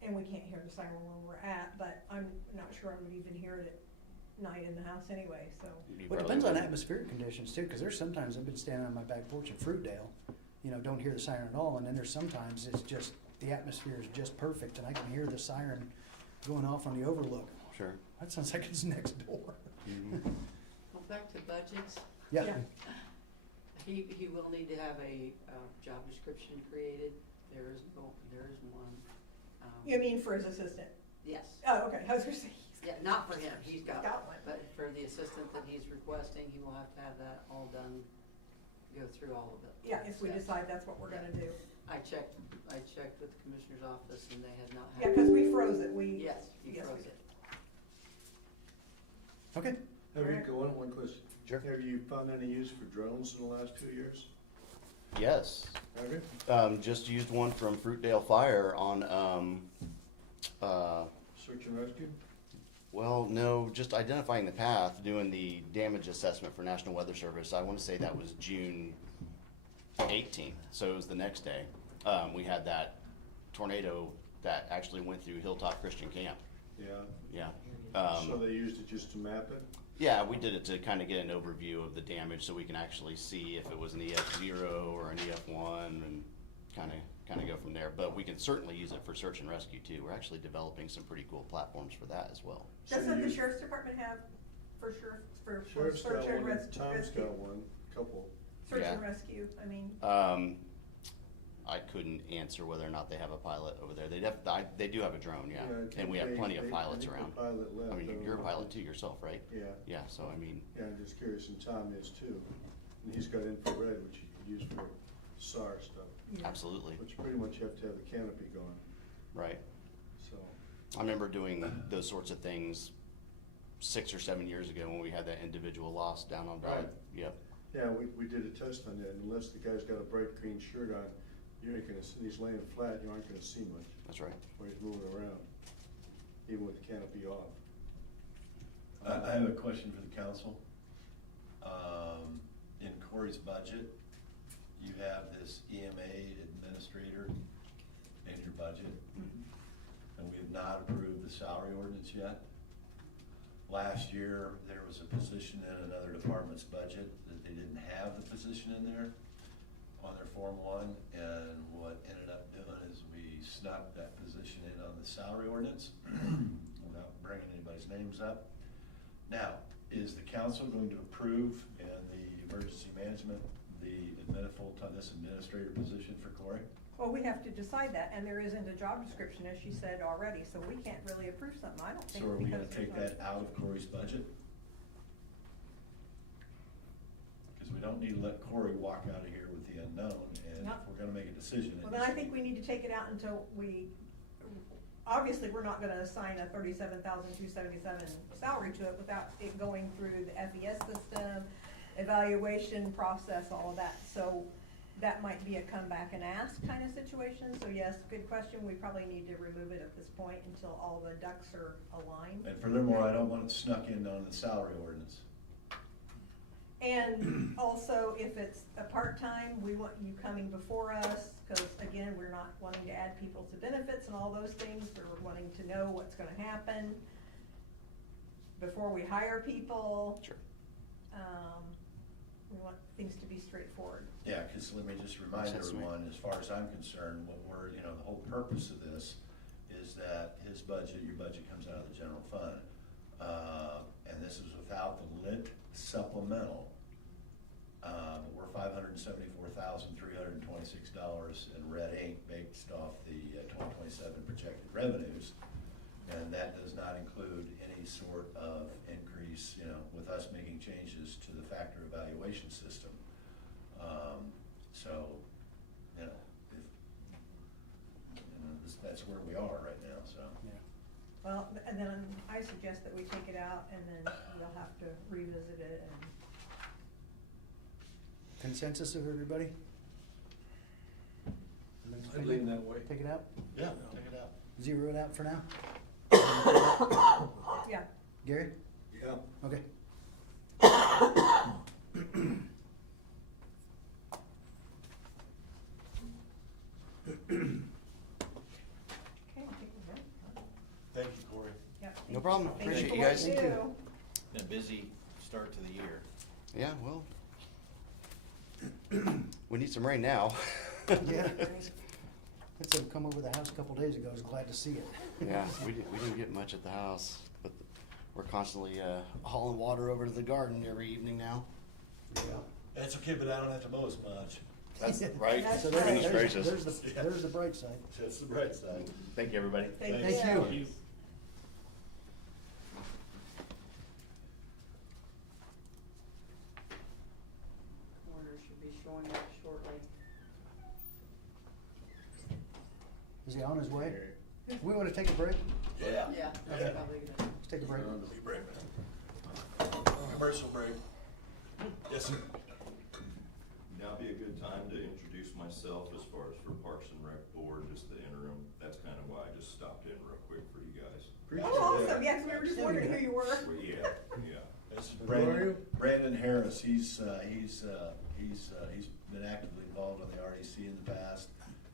and we can't hear the siren where we're at, but I'm not sure I would even hear it at night in the house anyway, so. Well, it depends on atmospheric conditions too, because there's sometimes I've been standing on my back porch in Fruitdale, you know, don't hear the siren at all, and then there's sometimes it's just, the atmosphere is just perfect, and I can hear the siren going off on the overlook. Sure. That sounds like it's next door. Well, back to budgets. Yeah. He will need to have a job description created. There is one. You mean for his assistant? Yes. Oh, okay, I was gonna say. Yeah, not for him, he's got Got one, one. but for the assistant that he's requesting, he will have to have that all done, go through all of it. Yeah, if we steps. decide that's what we're gonna do. I checked with the commissioner's office and they had not Yeah, had. because we froze it, Yes, you yes, we froze did. it. Okay. Have you, one question. Sure. Have you found any use for drones in the last 2 years? Yes. Have you? Just used one from Fruitdale Fire on, Search and rescue? well, no, just identifying the path, doing the damage assessment for National Weather Service. I want to say that was June 18th, so it was the next day. We had that tornado that actually went through Hilltop Christian Camp. Yeah. Yeah. So they used it just to map it? Yeah, we did it to kind of get an overview of the damage so we can actually see if it was an EF0 or an EF1 and kind of go from there. But we can certainly use it for search and rescue too. We're actually developing some pretty cool platforms for that as well. Doesn't the sheriff's department have for Sheriff's got search and one, rescue? Tom's got one, couple. Search and Yeah. rescue, I mean, I couldn't answer whether or not they have a pilot over there. They do have a drone, yeah. I think And we have they- plenty of they- pilots I think around. the pilot left. I mean, don't you're a know. pilot too yourself, right? Yeah. Yeah, so I mean, Yeah, I'm just curious, and Tom is too. And he's got infrared, which he could use for SAR stuff, yeah. absolutely, which pretty much you have to have the canopy going, right. so. I remember doing those sorts of things 6 or 7 years ago when we had that individual loss down on Valley. Right. Yep. Yeah, we did a test on that, and unless the guy's got a bright green shirt on, you ain't gonna see, he's laying flat, you aren't gonna see much That's right. when he's moving around, even with the canopy off. I have a question for the council. In Corey's budget, you have this EMA administrator in your budget, and we have not approved the salary ordinance yet. Last year, there was a position in another department's budget that they didn't have the position in there on their Form 1, and what ended up doing is we snuck that position in on the salary ordinance without bringing anybody's names up. Now, is the council going to approve in the emergency management, this administrator position for Corey? Well, we have to decide that, and there isn't a job description, as she said already, so we can't really approve something, I don't think. So are we gonna because take there's that out of Corey's budget? Because we don't need to let Corey walk out of here with the unknown, and No. if we're gonna make a decision. it Well, then needs I to think be- we need to take it out until obviously, we're not gonna assign a $37,277 salary to it without it going through the FES system, evaluation process, all of that. So that might be a come back and ask kind of situation. So yes, good question. We probably need to remove it at this point until all the ducks are aligned. And furthermore, I don't want it snuck in on the salary ordinance. And also, if it's a part-time, we want you coming before us, because again, we're not wanting to add people to benefits and all those things. We're wanting to know what's gonna happen before we hire people. Sure. We want things to be straightforward. Yeah, because let me just remind Makes sense to me. everyone, as far as I'm concerned, what we're, the whole purpose of this is that his budget, your budget comes out of the general fund. And this is without the lit supplemental. We're $574,326 in red ink based off the 2027 projected revenues. And that does not include any sort of increase, with us making changes to the factor evaluation system. So, that's where we are right now, so. Well, and then I suggest that we take it out, and then we'll have to revisit it and. Consensus of everybody? I'd lean that way. Take it out? Yeah, take it out. Zero it out for now? Yeah. Gary? Yeah. Okay. Okay, I think we're good. Thank you, Corey. Yep. No problem. Thank Appreciate for you what guys. do. Been a busy start to the year. Yeah, well, we need some rain now. Yeah. Had some come over the house a couple days ago, I was glad to see it. Yeah, we didn't get much at the house, but we're constantly hauling water over to the garden every evening now. Yeah. That's okay, but I don't have to mow as much. That's right. That's So right. Goodness gracious. there's the bright side. That's the bright side. Thank you, everybody. Thank Thank you. you. Coroner should be showing up shortly. Is he on his way? We wanna take a break? Yeah. Yeah, that's Yeah. probably good. Let's take a break. Commercial break. Yes, sir. Now be a good time to introduce myself as far as for Parks and Rec Board, just the interim. That's kind of why I just stopped in real quick for you guys. Oh, awesome, yeah, 'cause we were just wondering who you were. Well, yeah, yeah. This is Who are you? Brandon Harris. He's been actively involved on the RDC in the past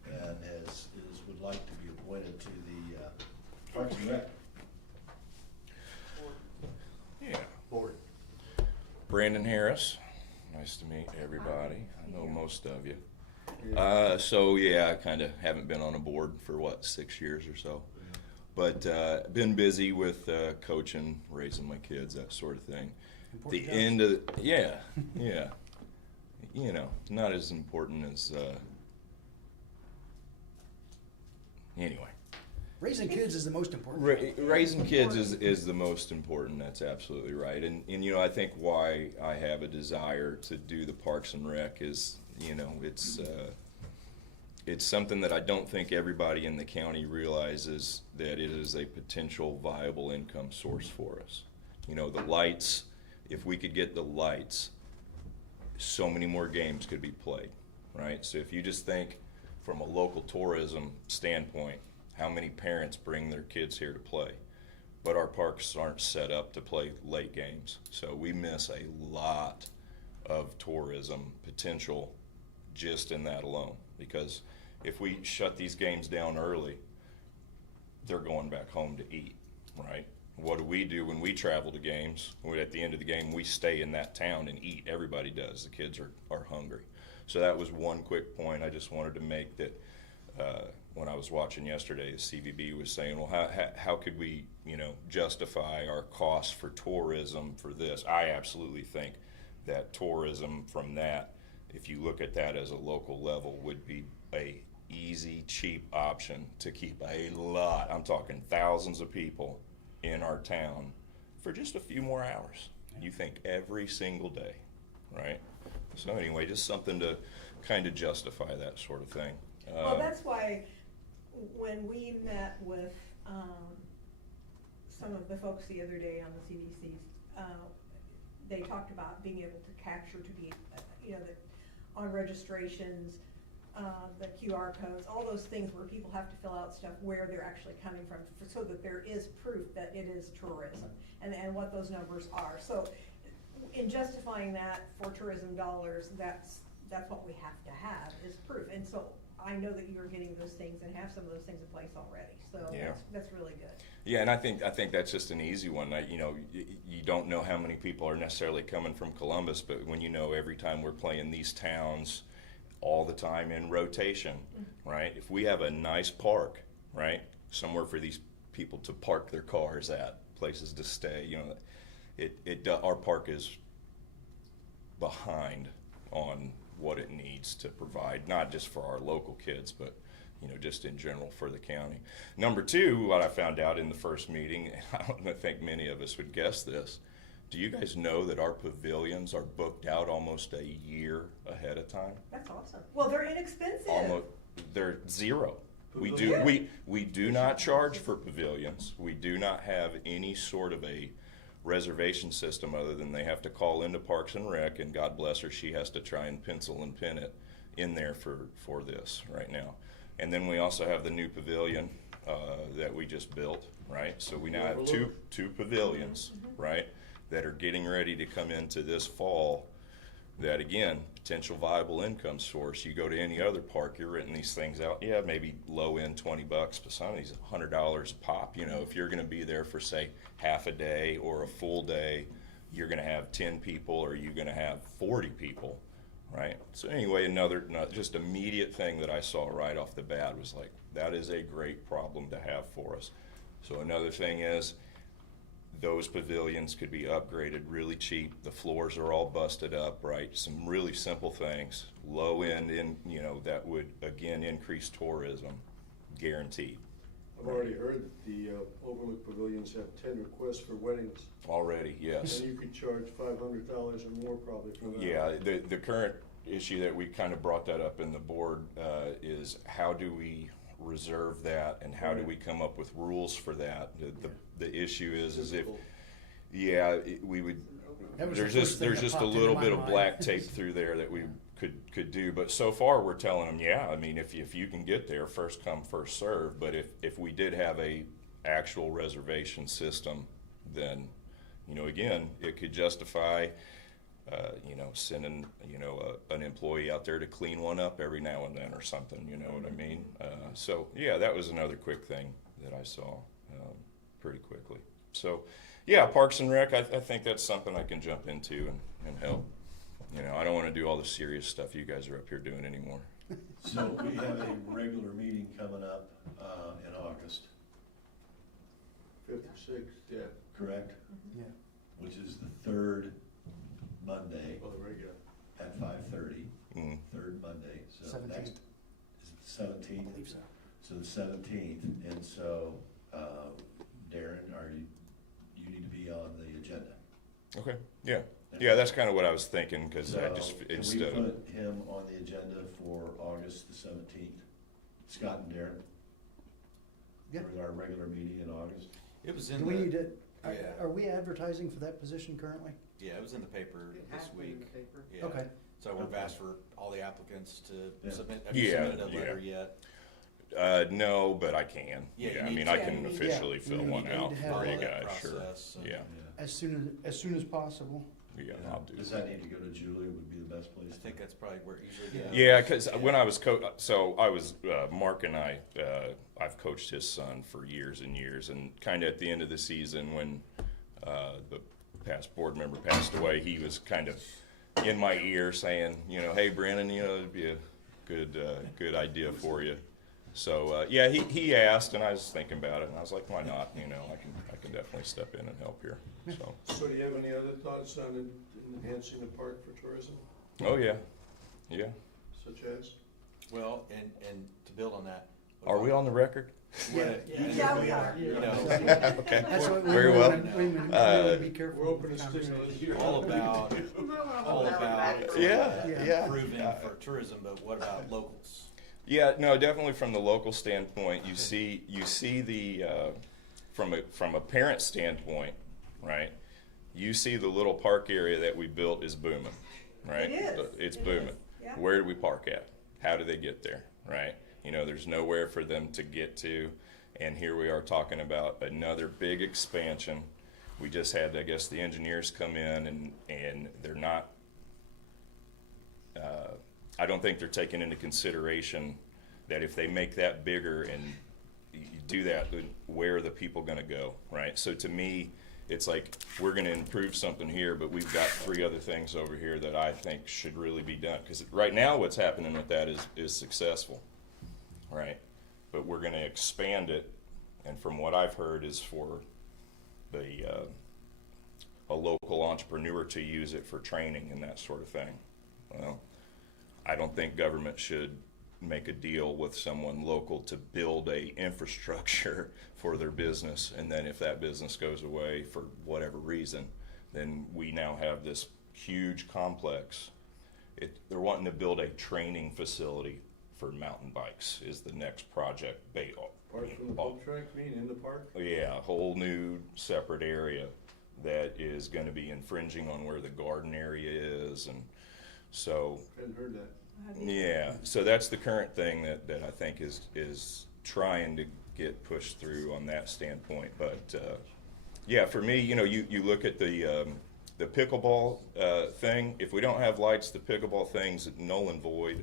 and would like to be appointed to the Parks and Rec Yeah. Board. Brandon Harris, nice to meet everybody. I know most of you. So yeah, I kind of haven't been on a board for 6 years or so, but been busy with coaching, raising my kids, that sort of thing. Important The jobs. end of yeah, not as important as anyway. Raising kids is the most important. job. Raising kids is the most important. That's absolutely right. And I think why I have a desire to do the Parks and Rec is, it's something that I don't think everybody in the county realizes that it is a potential viable income source for us. The lights, if we could get the lights, so many more games could be played, right? So if you just think from a local tourism standpoint, how many parents bring their kids here to play? But our parks aren't set up to play late games. So we miss a lot of tourism potential just in that alone. Because if we shut these games down early, they're going back home to eat, right? What do we do when we travel to games? At the end of the game, we stay in that town and eat. Everybody does. The kids are hungry. So that was one quick point I just wanted to make, that when I was watching yesterday, the CVB was saying, well, how could we, justify our costs for tourism for this? I absolutely think that tourism from that, if you look at that as a local level, would be a easy, cheap option to keep a lot, I'm talking thousands of people in our town for just a few more hours. You think every single day, right? So anyway, just something to kind of justify that sort of thing. Well, that's why when we met with some of the folks the other day on the CDCs, they talked about being able to capture to be, on registrations, the QR codes, all those things where people have to fill out stuff where they're actually coming from, so that there is proof that it is tourism and what those numbers are. So in justifying that for tourism dollars, that's what we have to have is proof. And so I know that you're getting those things and have some of those things in place already. So Yeah. that's really good. Yeah, and I think that's just an easy one. You don't know how many people are necessarily coming from Columbus, but when you know every time we're playing these towns all the time in rotation, right? If we have a nice park, right, somewhere for these people to park their cars at, places to stay, our park is behind on what it needs to provide, not just for our local kids, but just in general for the county. Number two, what I found out in the first meeting, I don't think many of us would guess this. Do you guys know that our pavilions are booked out almost a year ahead of time? That's awesome. Well, they're inexpensive. They're zero. We do not charge for pavilions. We do not have any sort of a reservation system other than they have to call into Parks and Rec, and God bless her, she has to try and pencil and pin it in there for this right now. And then we also have the new pavilion that we just built, right? So we now have two pavilions, right, that are getting ready to come into this fall. That again, potential viable income source. You go to any other park, you're renting these things out. Yeah, maybe low end $20, but some of these $100 a pop. If you're going to be there for say half a day or a full day, you're going to have 10 people, or you're going to have 40 people, right? So anyway, another just immediate thing that I saw right off the bat was like, that is a great problem to have for us. So another thing is, those pavilions could be upgraded really cheap. The floors are all busted up, right? Some really simple things, low end that would again increase tourism, guaranteed. I've already heard that the Overlook Pavilions have 10 requests for weddings. Already, yes. And you could charge $500 or more probably for that. Yeah, the current issue that we kind of brought that up in the board is how do we reserve that, and how do we come up with rules for that? The issue is if we would, there's just a little bit of black tape through there that we could do, but so far we're telling them, if you can get there, first come first serve. But if we did have a actual reservation system, then again, it could justify sending an employee out there to clean one up every now and then or something, you know what I mean? So yeah, that was another quick thing that I saw pretty quickly. So yeah, Parks and Rec, I think that's something I can jump into and help. I don't want to do all the serious stuff you guys are up here doing anymore. So we have a regular meeting coming up in August, 5th or 6th, yeah. correct? Yeah. Which is the third Monday Well, the regular. at 5:30. Mm. Third Monday, so 17th. next, is it the 17th? I believe so. So the 17th, and so, Darren, you need to be on the agenda. Okay, yeah, that's kind of what I was thinking, because I just, So, instead can we of, put him on the agenda for August the 17th? Scott and Darren? Yeah. For our regular meeting in August? It was Do in we need the, to, are we advertising for that position currently? yeah, it was in the paper It this has been in the week. paper. Yeah. Okay. So we've Okay. asked for all the applicants to Yeah. submit. Have you Yeah, submitted a letter yet? No, but I can. Yeah, you I need mean, to. I Yeah, can you need to. officially Yeah, fill you one need out to for have you all that guys, sure. process, so. Yeah, As soon as possible. yeah, I'll do Does that. that need to go to Julie, would be the best place? I think that's probably where it usually goes. Yeah, because when I was Mark and I've coached his son for years and years, and kind of at the end of the season when the past board member passed away, he was kind of in my ear saying, hey, Brandon, it'd be a good idea for you. So yeah, he asked, and I was thinking about it, and I was like, why not? I can definitely step in and help here. So do you have any other thoughts on enhancing the park for tourism, Oh yeah, such as? Well, and to build on that. Are we on the record? Yeah, we are. You know, Okay, That's what we very really well. wanna- we wanna be careful. We're open to with conversation. stimulus. all about Yeah, yeah. improving for tourism, but what about locals? Yeah, no, definitely from the local standpoint, you see the, from a parent standpoint, right? You see the little park area that we built is booming, right? It is. It's It booming. is. Yeah. Where do we park at? How do they get there, right? You know, there's nowhere for them to get to, and here we are talking about another big expansion. We just had, I guess, the engineers come in and they're not, I don't think they're taking into consideration that if they make that bigger and you do that, then where are the people gonna go, right? So to me, it's like, we're gonna improve something here, but we've got 3 other things over here that I think should really be done. Because right now, what's happening with that is successful, right? But we're gonna expand it, and from what I've heard is for the, a local entrepreneur to use it for training and that sort of thing. Well, I don't think government should make a deal with someone local to build a infrastructure for their business, and then if that business goes away for whatever reason, then we now have this huge complex. They're wanting to build a training facility for mountain bikes is the next project. Park from the boat track, in the park? Yeah, a whole new separate area that is going to be infringing on where the garden area is, and so. Hadn't heard that. Yeah, so that's the current thing that I think is trying to get pushed through on that standpoint. But yeah, for me, you know, you look at the pickleball thing. If we don't have lights, the pickleball thing's null and void.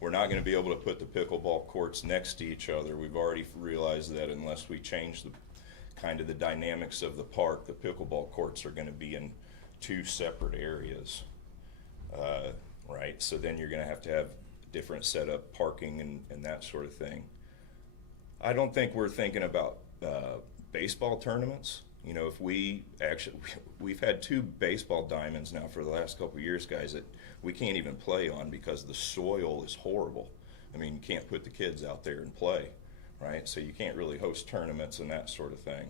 We're not going to be able to put the pickleball courts next to each other. We've already realized that unless we change the kind of the dynamics of the park, the pickleball courts are going to be in 2 separate areas. Right, so then you're going to have different setup, parking, and that sort of thing. I don't think we're thinking about baseball tournaments. You know, if we've had 2 baseball diamonds now for the last couple of years, guys, that we can't even play on because the soil is horrible. I mean, you can't put the kids out there and play, right? So you can't really host tournaments and that sort of thing.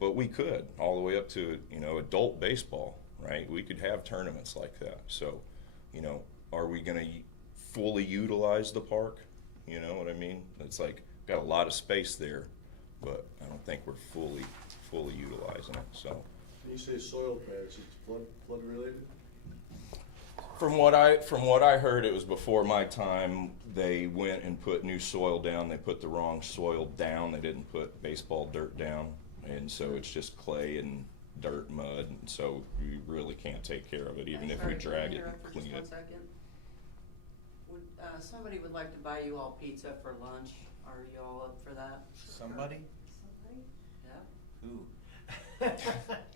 But we could, all the way up to, you know, adult baseball, right? We could have tournaments like that. So, you know, are we going to fully utilize the park? You know what I mean? It's like, got a lot of space there, but I don't think we're fully utilizing it, so. When you say soil patch, it's flood related? From what I heard, it was before my time. They went and put new soil down. They put the wrong soil down. They didn't put baseball dirt down, and so it's just clay and dirt, mud, and so you really can't take care of it, even if we drag it and clean it. Just 1 second. Somebody would like to buy you all pizza for lunch. Are you all up for that? Somebody? Yeah. Who?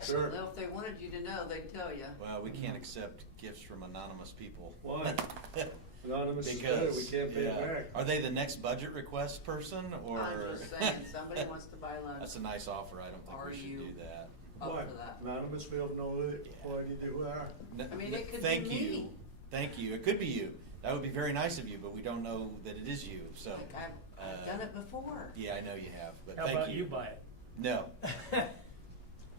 Sure. Well, if they wanted you to know, they'd tell you. Well, we can't accept gifts from anonymous people. Why? Anonymous is better, we can't pay it back. Are they the next budget request person, or? I'm just saying, somebody wants to buy lunch. That's a nice offer. I don't Are think we you- should do that. Up Why? for that. Anonymous, we don't know who I need to, who are. I mean, it could be Thank me. you. Thank you. It could be you. That would be very nice of you, but we don't know that it is you, so. Like, I've done it before. Yeah, I know you have, but How thank about you. you buy it? No.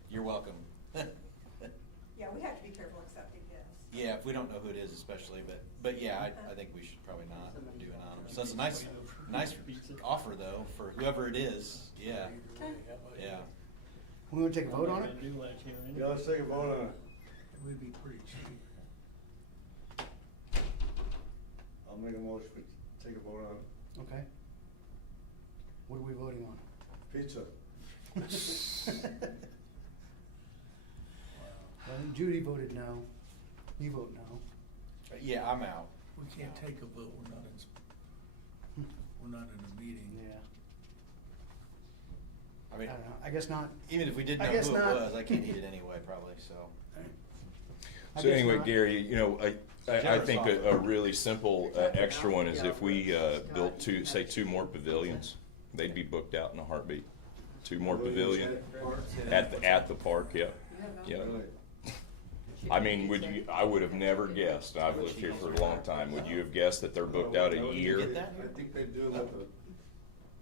You're welcome. Yeah, we have to be careful accepting gifts. Yeah, if we don't know who it is especially, but yeah, I think we should probably not do anonymous. That's a nice offer though, for whoever it is, yeah, yeah. We want to take a vote on it? Yeah, let's take a vote on it. It would be pretty cheap. I'll make a motion, we take a vote on it. Okay. What are we voting on? Pizza. Well, Judy voted no. You vote no. Yeah, I'm out. We can't take a vote, we're not in a meeting. Yeah. I mean, I don't know. I guess not. even if we did know I who guess it not. was, I can't eat it anyway, probably, so. I So guess anyway, not. Gary, you know, I think a really simple extra one is if we built 2 more pavilions, they'd be booked out in a heartbeat. 2 more pavilion at the park, yeah. Yeah. Really? I mean, would you, I would have never guessed, I've lived here for a long time, would you have guessed that they're booked out a year? I think they do it at the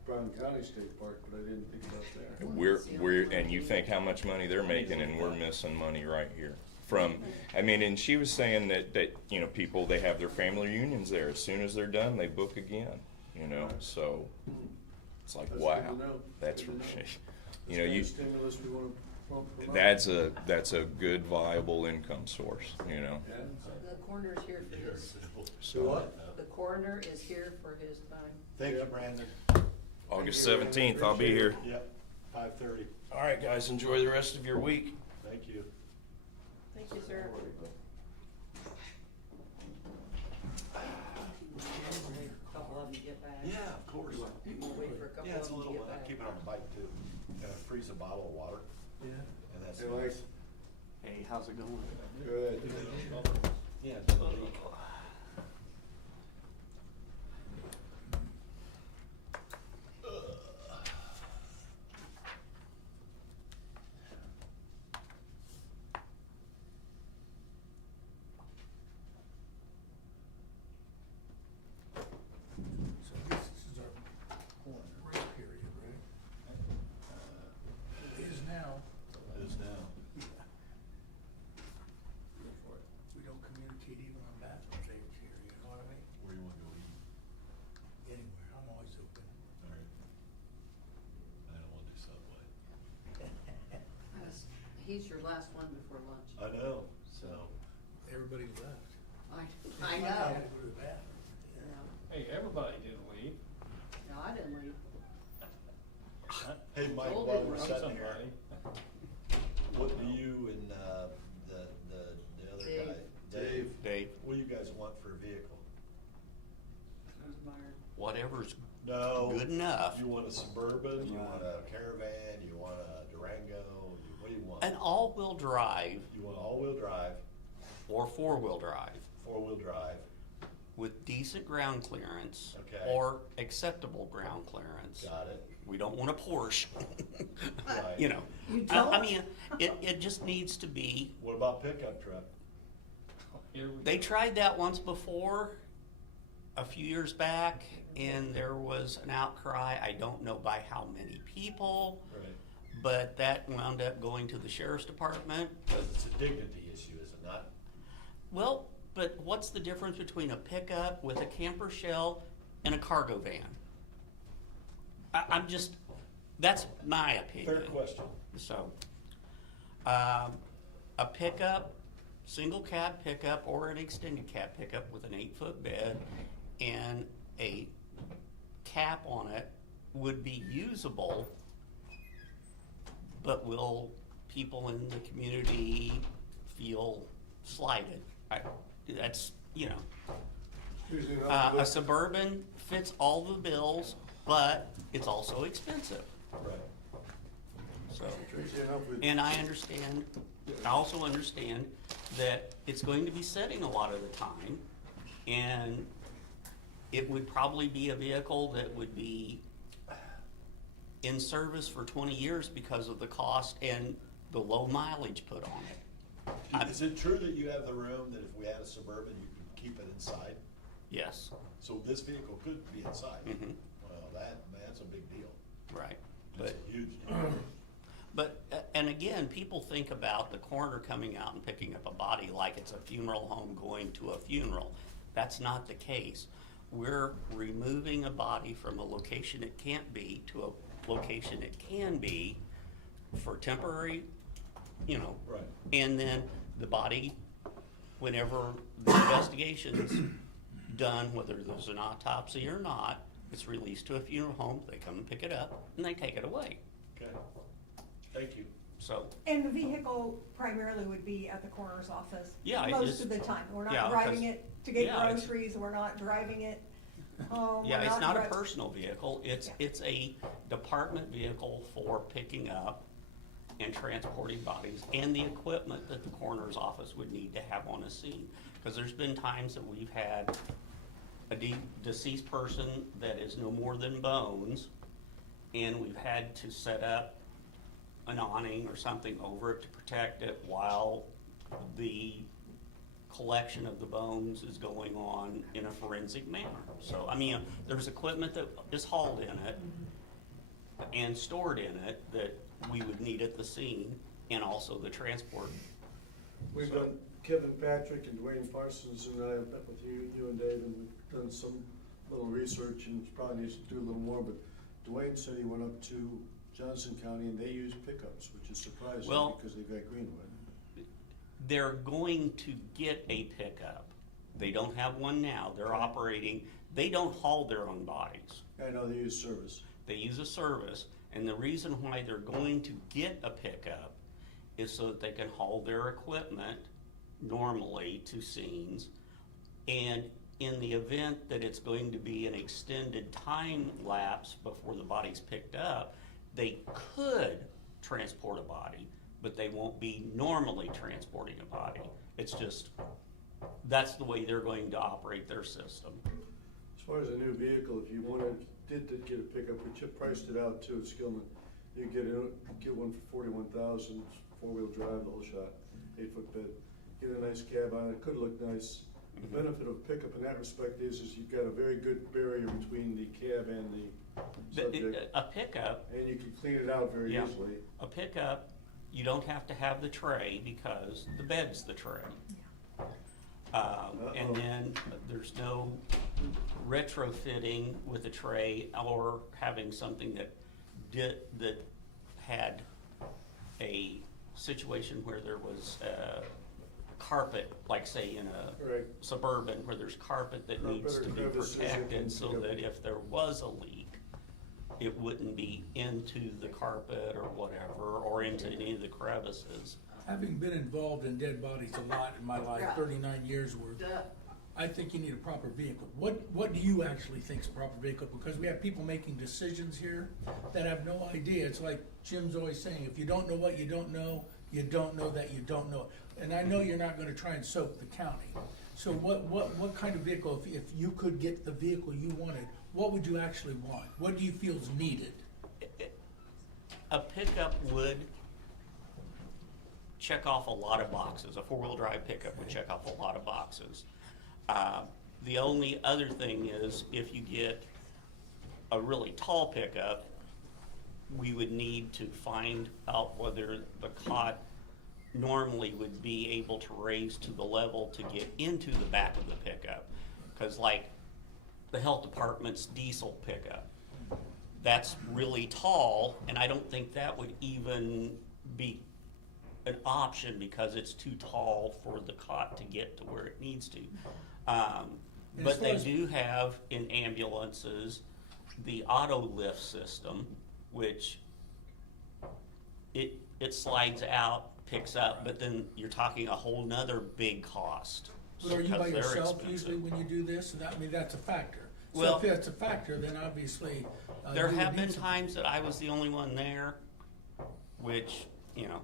Brown County State Park, but I didn't think about that. We're, and you think how much money they're making, and we're missing money right here. From, I mean, and she was saying that, you know, people, they have their family reunions there, as soon as they're done, they book again, you know, so, it's like, That's wow, good to know. that's, Good to know. you know, That's you, kind of stimulus we wanna promote. that's a good viable income source, you know. Yeah. The coroner's here for his, So what? the coroner is here for his time. Thank you, Brandon. August 17th, I'll be here. Yep, 5:30. All right, guys, enjoy the rest of your week. Thank you. Thank you, sir. Couple of you get back. Yeah, of course. We'll wait for a couple Yeah, it's of a them to little, get I back. keep it on the bike too. Gotta freeze a bottle of water, Yeah. and that's Hey, Mike. nice. Hey, how's it going? Good. Yeah, it's been a week. So this is our break period, right? It is now. It is now. We don't communicate even on bathroom things here, you know what I mean? Where you wanna go eat? Anywhere, I'm always open. All right. I don't wanna do Subway. He's your last one before lunch. I know, so. Everybody left. I I know. had to go to the bathroom. Yeah. Hey, everybody didn't leave. No, I didn't leave. Hey, Mike, Told while him we're I'm sitting here, Somebody. what do you and, the other guy? Dave, What do you guys want for a vehicle? Who's Myron? whatever's No. good enough. You want a Suburban, you want a Caravan, you want a Durango, what do you want? An all-wheel drive You want all-wheel drive, or four-wheel drive four-wheel drive, with decent ground clearance Okay. or acceptable ground clearance. got it, We don't want a Porsche. right. You know, You I don't? mean, it just needs to be, What about pickup truck? Here we they go. tried that once before, a few years back, and there was an outcry, I don't know by how many people, Right, but that wound up going to the sheriff's department. because it's a dignity issue, is it not? Well, but what's the difference between a pickup with a camper shell and a cargo van? I'm just, that's my opinion. Fair question. So, a pickup, single cab pickup or an extended cab pickup with an 8-foot bed and a cap on it would be usable, but will people in the community feel slighted? That's, you know, Usually not. a Suburban fits all the bills, but it's also expensive, Right. so. Usually enough with- And I understand, I also understand that it's going to be sitting a lot of the time, and it would probably be a vehicle that would be in service for 20 years because of the cost and the low mileage put on it. Is it true that you have the room that if we had a Suburban, you could keep it inside? Yes, So this vehicle could be inside? Mhm. Well, that's a big deal. right, That's but. a huge deal. But, and again, people think about the coroner coming out and picking up a body like it's a funeral home going to a funeral. That's not the case. We're removing a body from a location it can't be to a location it can be for temporary, you know. Right. And then the body, whenever the investigation's done, whether there's an autopsy or not, it's released to a funeral home, they come and pick it up, and they take it away. Okay, thank you. So, And the vehicle primarily would be at the coroner's office. Yeah, it Most is- of the time. We're yeah, not driving 'cause- it to get yeah, it's- groceries, we're not driving it home. yeah, we're it's not a dri- personal vehicle, it's, Yeah. it's a department vehicle for picking up and transporting bodies and the equipment that the coroner's office would need to have on a scene. Because there's been times that we've had a deceased person that is no more than bones, and we've had to set up an awning or something over it to protect it while the collection of the bones is going on in a forensic manner. So, I mean, there's equipment that is hauled in it and stored in it that we would need at the scene, and also the transport. We've So- done, Kevin Patrick and Dwayne Parsons and I have met with you and Dave, and we've done some little research, and probably needs to do a little more, but Dwayne said he went up to Johnson County and they use pickups, which is surprising Well, because they've got Greenwood. They're going to get a pickup. They don't have one now. They're operating, they don't haul their own bodies. I know they use service. They use a service, and the reason why they're going to get a pickup is so that they can haul their equipment normally to scenes. And in the event that it's going to be an extended time lapse before the body's picked up, they could transport a body, but they won't be normally transporting a body. It's just, that's the way they're going to operate their system. As far as a new vehicle, if you did get a pickup, we priced it out too at Skillman. You get one for $41,000, 4-wheel drive, the whole shot, 8-foot bed. Get a nice cab on it, could look nice. The benefit of pickup in that respect is you've got a very good barrier between the cab and the subject. A pickup. And you can clean it out very Yeah. easily. A pickup, you don't have to have the tray because the bed's the tray. And then there's no retrofitting with a tray or having something that had a situation where there was carpet, like say in a Right. Suburban where there's carpet that Carpet needs or to be crevices that protected can- so that if there was a leak, it wouldn't be into the carpet or whatever, or into any of the crevices. Having been involved in dead bodies a lot in my life, 39 years worth, I think you need a proper vehicle. What do you actually think is a proper vehicle? Because we have people making decisions here that have no idea. It's like Jim's always saying, if you don't know what you don't know, you don't know that you don't know. And I know you're not gonna try and soak the county. So what kind of vehicle, if you could get the vehicle you wanted, what would you actually want? What do you feel is needed? A pickup would check off a lot of boxes. A 4-wheel drive pickup would check off a lot of boxes. The only other thing is if you get a really tall pickup, we would need to find out whether the cot normally would be able to raise to the level to get into the back of the pickup. Because like the health department's diesel pickup, that's really tall, and I don't think that would even be an option because it's too tall for the cot to get to where it needs to. But they do have in ambulances the auto lift system, which it slides out, picks up, but then you're talking a whole nother big cost. But are you by because they're yourself expensive. usually when you do this? I mean, that's a factor. So Well, if that's a factor, then obviously. There you would have been need some- times that I was the only one there, which, you know,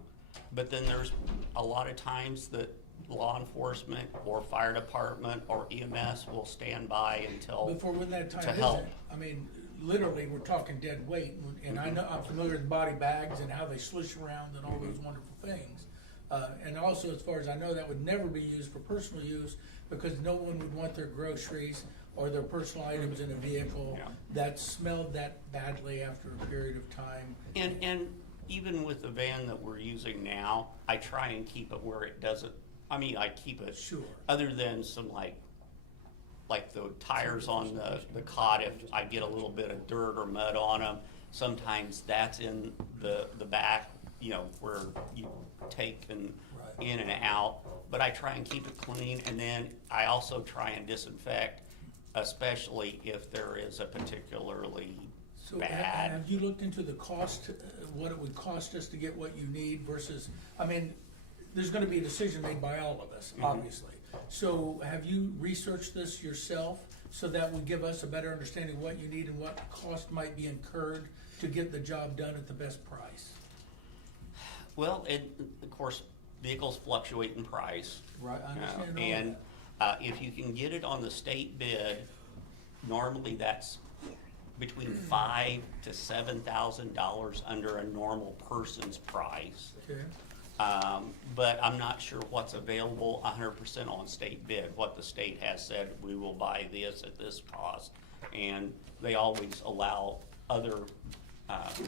but then there's a lot of times that law enforcement or fire department or EMS will stand by until, Before when that time to is help. it? I mean, literally, we're talking dead weight, and I know, I'm familiar with body bags and how they slush around and all those wonderful things. And also, as far as I know, that would never be used for personal use, because no one would want their groceries or their personal items in a vehicle Yeah. that smelled that badly after a period of time. And even with the van that we're using now, I try and keep it where it doesn't, I mean, I keep it. Sure. Other than some like the tires on the cot, if I get a little bit of dirt or mud on them, sometimes that's in the back, you know, where you take and in and out. But I try and keep it clean, and then I also try and disinfect, especially if there is a particularly So bad. have you looked into the cost, what it would cost us to get what you need versus, I mean, there's gonna be a decision made by all of us, obviously. So have you researched this yourself so that would give us a better understanding of what you need and what cost might be incurred to get the job done at the best price? Well, of course, vehicles fluctuate in price. Right, I understand all And if you can get it on the state bid, normally that's between $5,000 to $7,000 under a normal person's price. Okay. But I'm not sure what's available 100% on state bid. What the state has said, we will buy this at this cost. And they always allow other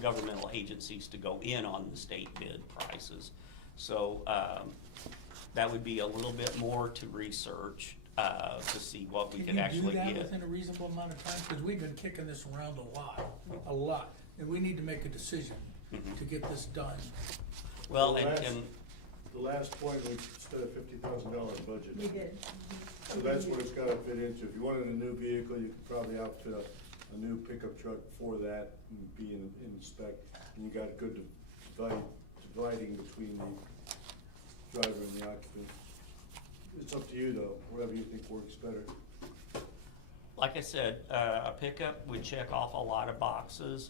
governmental agencies to go in on the state bid prices. So that would be a little bit more to research to see what we could actually Can you do that get. within a reasonable amount of time? Because we've been kicking this around a lot. And we need to make a decision to get this done. Well, The last point, we set a $50,000 budget. We did. So that's what it's gotta fit into. If you wanted a new vehicle, you could probably outfit a new pickup truck for that and be in spec. And you got good dividing between the driver and the occupant. It's up to you though, whatever you think works better. like I said, a pickup would check off a lot of boxes.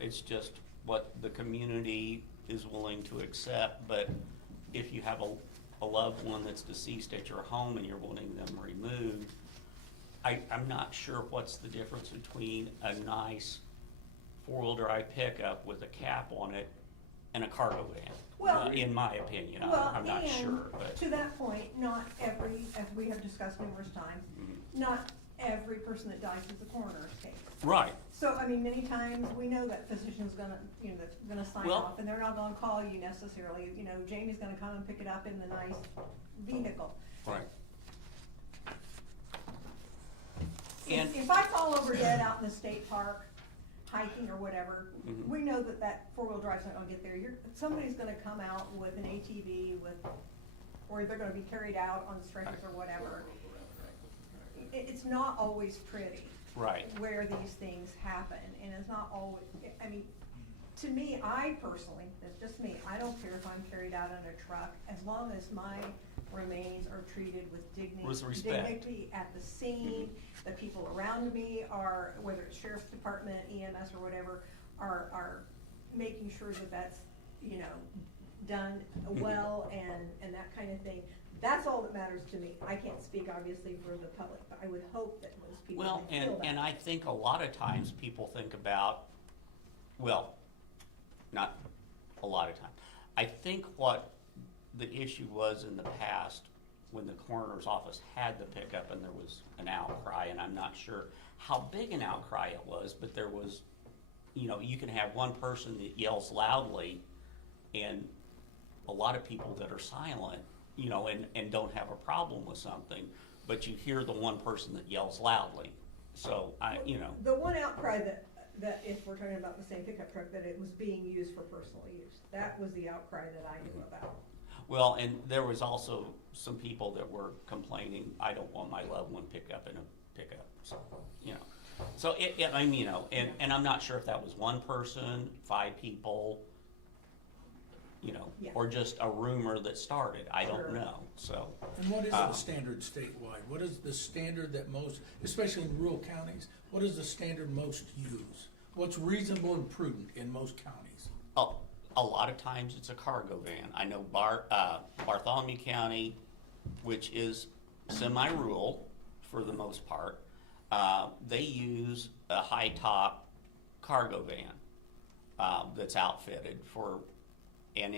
It's just what the community is willing to accept, but if you have a loved one that's deceased at your home and you're wanting them removed, I'm not sure what's the difference between a nice four-wheel drive pickup with a cap on it and a cargo van. Well, in my opinion, Well, I'm not and sure, but. to that point, not every, as we have discussed numerous times, not every person that dies is a coroner's case. Right. So, I mean, many times, we know that physician's gonna, that's gonna sign Well- off, and they're not gonna call you necessarily, Jamie's gonna come and pick it up in the nice vehicle. Right. If I fall over dead out in the state park, hiking or whatever, Mhm. we know that four-wheel drive's not gonna get there. Somebody's gonna come out with an ATV or they're gonna be carried out on stretchers or whatever. It's not always pretty. Right. Where these things happen, and it's not always, I mean, to me, I personally, that's just me, I don't care if I'm carried out in a truck, as long as my remains are treated with dignity. With respect. Dignity at the scene, the people around me are, whether it's sheriff's department, EMS or whatever, are making sure that that's, done well and that kind of thing. That's all that matters to me. I can't speak obviously for the public, but I would hope that most people Well, would feel that. and I think a lot of times people think about, well, not a lot of time. I think what the issue was in the past, when the coroner's office had the pickup and there was an outcry, and I'm not sure how big an outcry it was, but there was, you can have one person that yells loudly and a lot of people that are silent, and don't have a problem with something, but you hear the one person that yells loudly. So The one outcry that if we're talking about the same pickup truck, that it was being used for personal use, that was the outcry that I knew about. Well, and there was also some people that were complaining, I don't want my loved one picked up in a pickup, so, So and I'm not sure if that was one person, 5 people, Yeah. or just a rumor that started, I Sure. don't know, so. And what is the standard statewide? What is the standard that most, especially in rural counties, what is the standard most use? What's reasonable and prudent in most counties? A lot of times it's a cargo van. I know Bartholomew County, which is semi-rural for the most part, they use a high-top cargo van that's outfitted for, and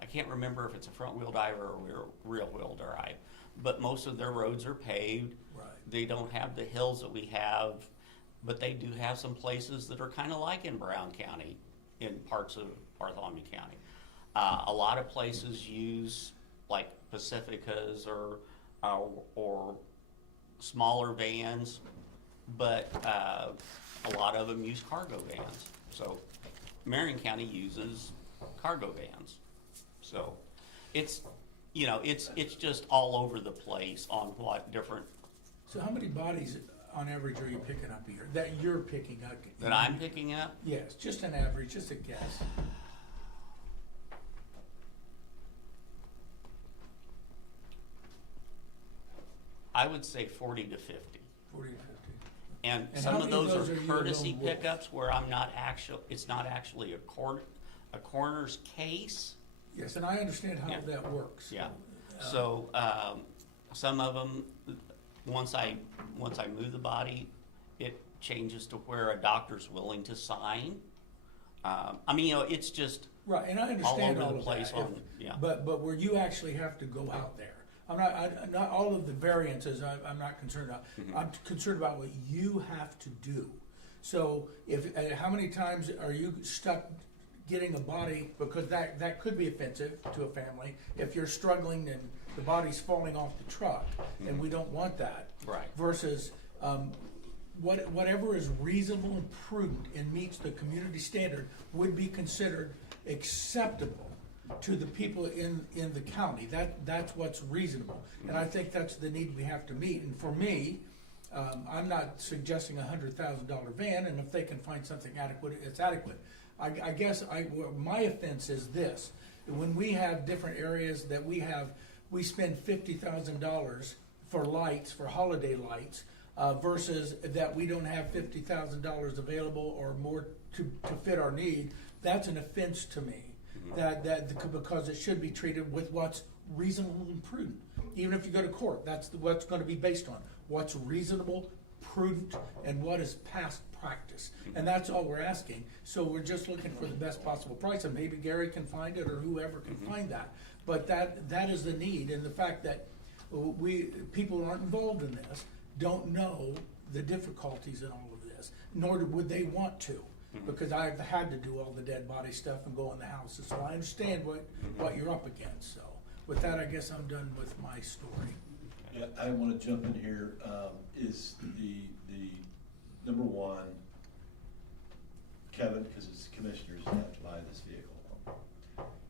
I can't remember if it's a front-wheel drive or a rear-wheel drive, but most of their roads are paved. Right. They don't have the hills that we have, but they do have some places that are kind of like in Brown County, in parts of Bartholomew County. A lot of places use like Pacificas or smaller vans, but a lot of them use cargo vans. So Marion County uses cargo vans. So it's just all over the place on what different. So how many bodies on average are you picking up a year, that you're picking up? That I'm picking up? Yes, just an average, just a guess. I would say 40 to 50. 40 to 50. And And some how of many of those those are are you courtesy alone with? pickups where it's not actually a coroner's case. Yes, and I understand how Yeah. that works. Yeah. So, some of them, once I move the body, it changes to where a doctor's willing to sign, I mean, you know, it's just Right, and I all understand over all the of place that. on, yeah. But where you actually have to go out there, not all of the variances, I'm not concerned about. I'm concerned about what you have to do. So how many times are you stuck getting a body, because that could be offensive to a family, if you're struggling and the body's falling off the truck, and we don't want that. Right. Versus, whatever is reasonable and prudent and meets the community standard would be considered acceptable to the people in the county. That's what's reasonable. And I think that's the need we have to meet. And for me, I'm not suggesting a $100,000 van, and if they can find something adequate, it's adequate. I guess my offense is this: when we have different areas that we spend $50,000 for lights, for holiday lights, versus that we don't have $50,000 available or more to fit our need. That's an offense to me. Because it should be treated with what's reasonable and prudent. Even if you go to court, that's what's going to be based on what's reasonable, prudent, and what is past practice. And that's all we're asking. So we're just looking for the best possible price, and maybe Gary can find it or whoever can find that. But that is the need, and the fact that people who aren't involved in this don't know the difficulties in all of this, nor would they want to. Because I've had to do all the dead body stuff and go in the houses, so I understand what you're up against. So with that, I guess I'm done with my story. Yeah, I want to jump in here. Is the number one, Kevin, because it's commissioners that have to buy this vehicle.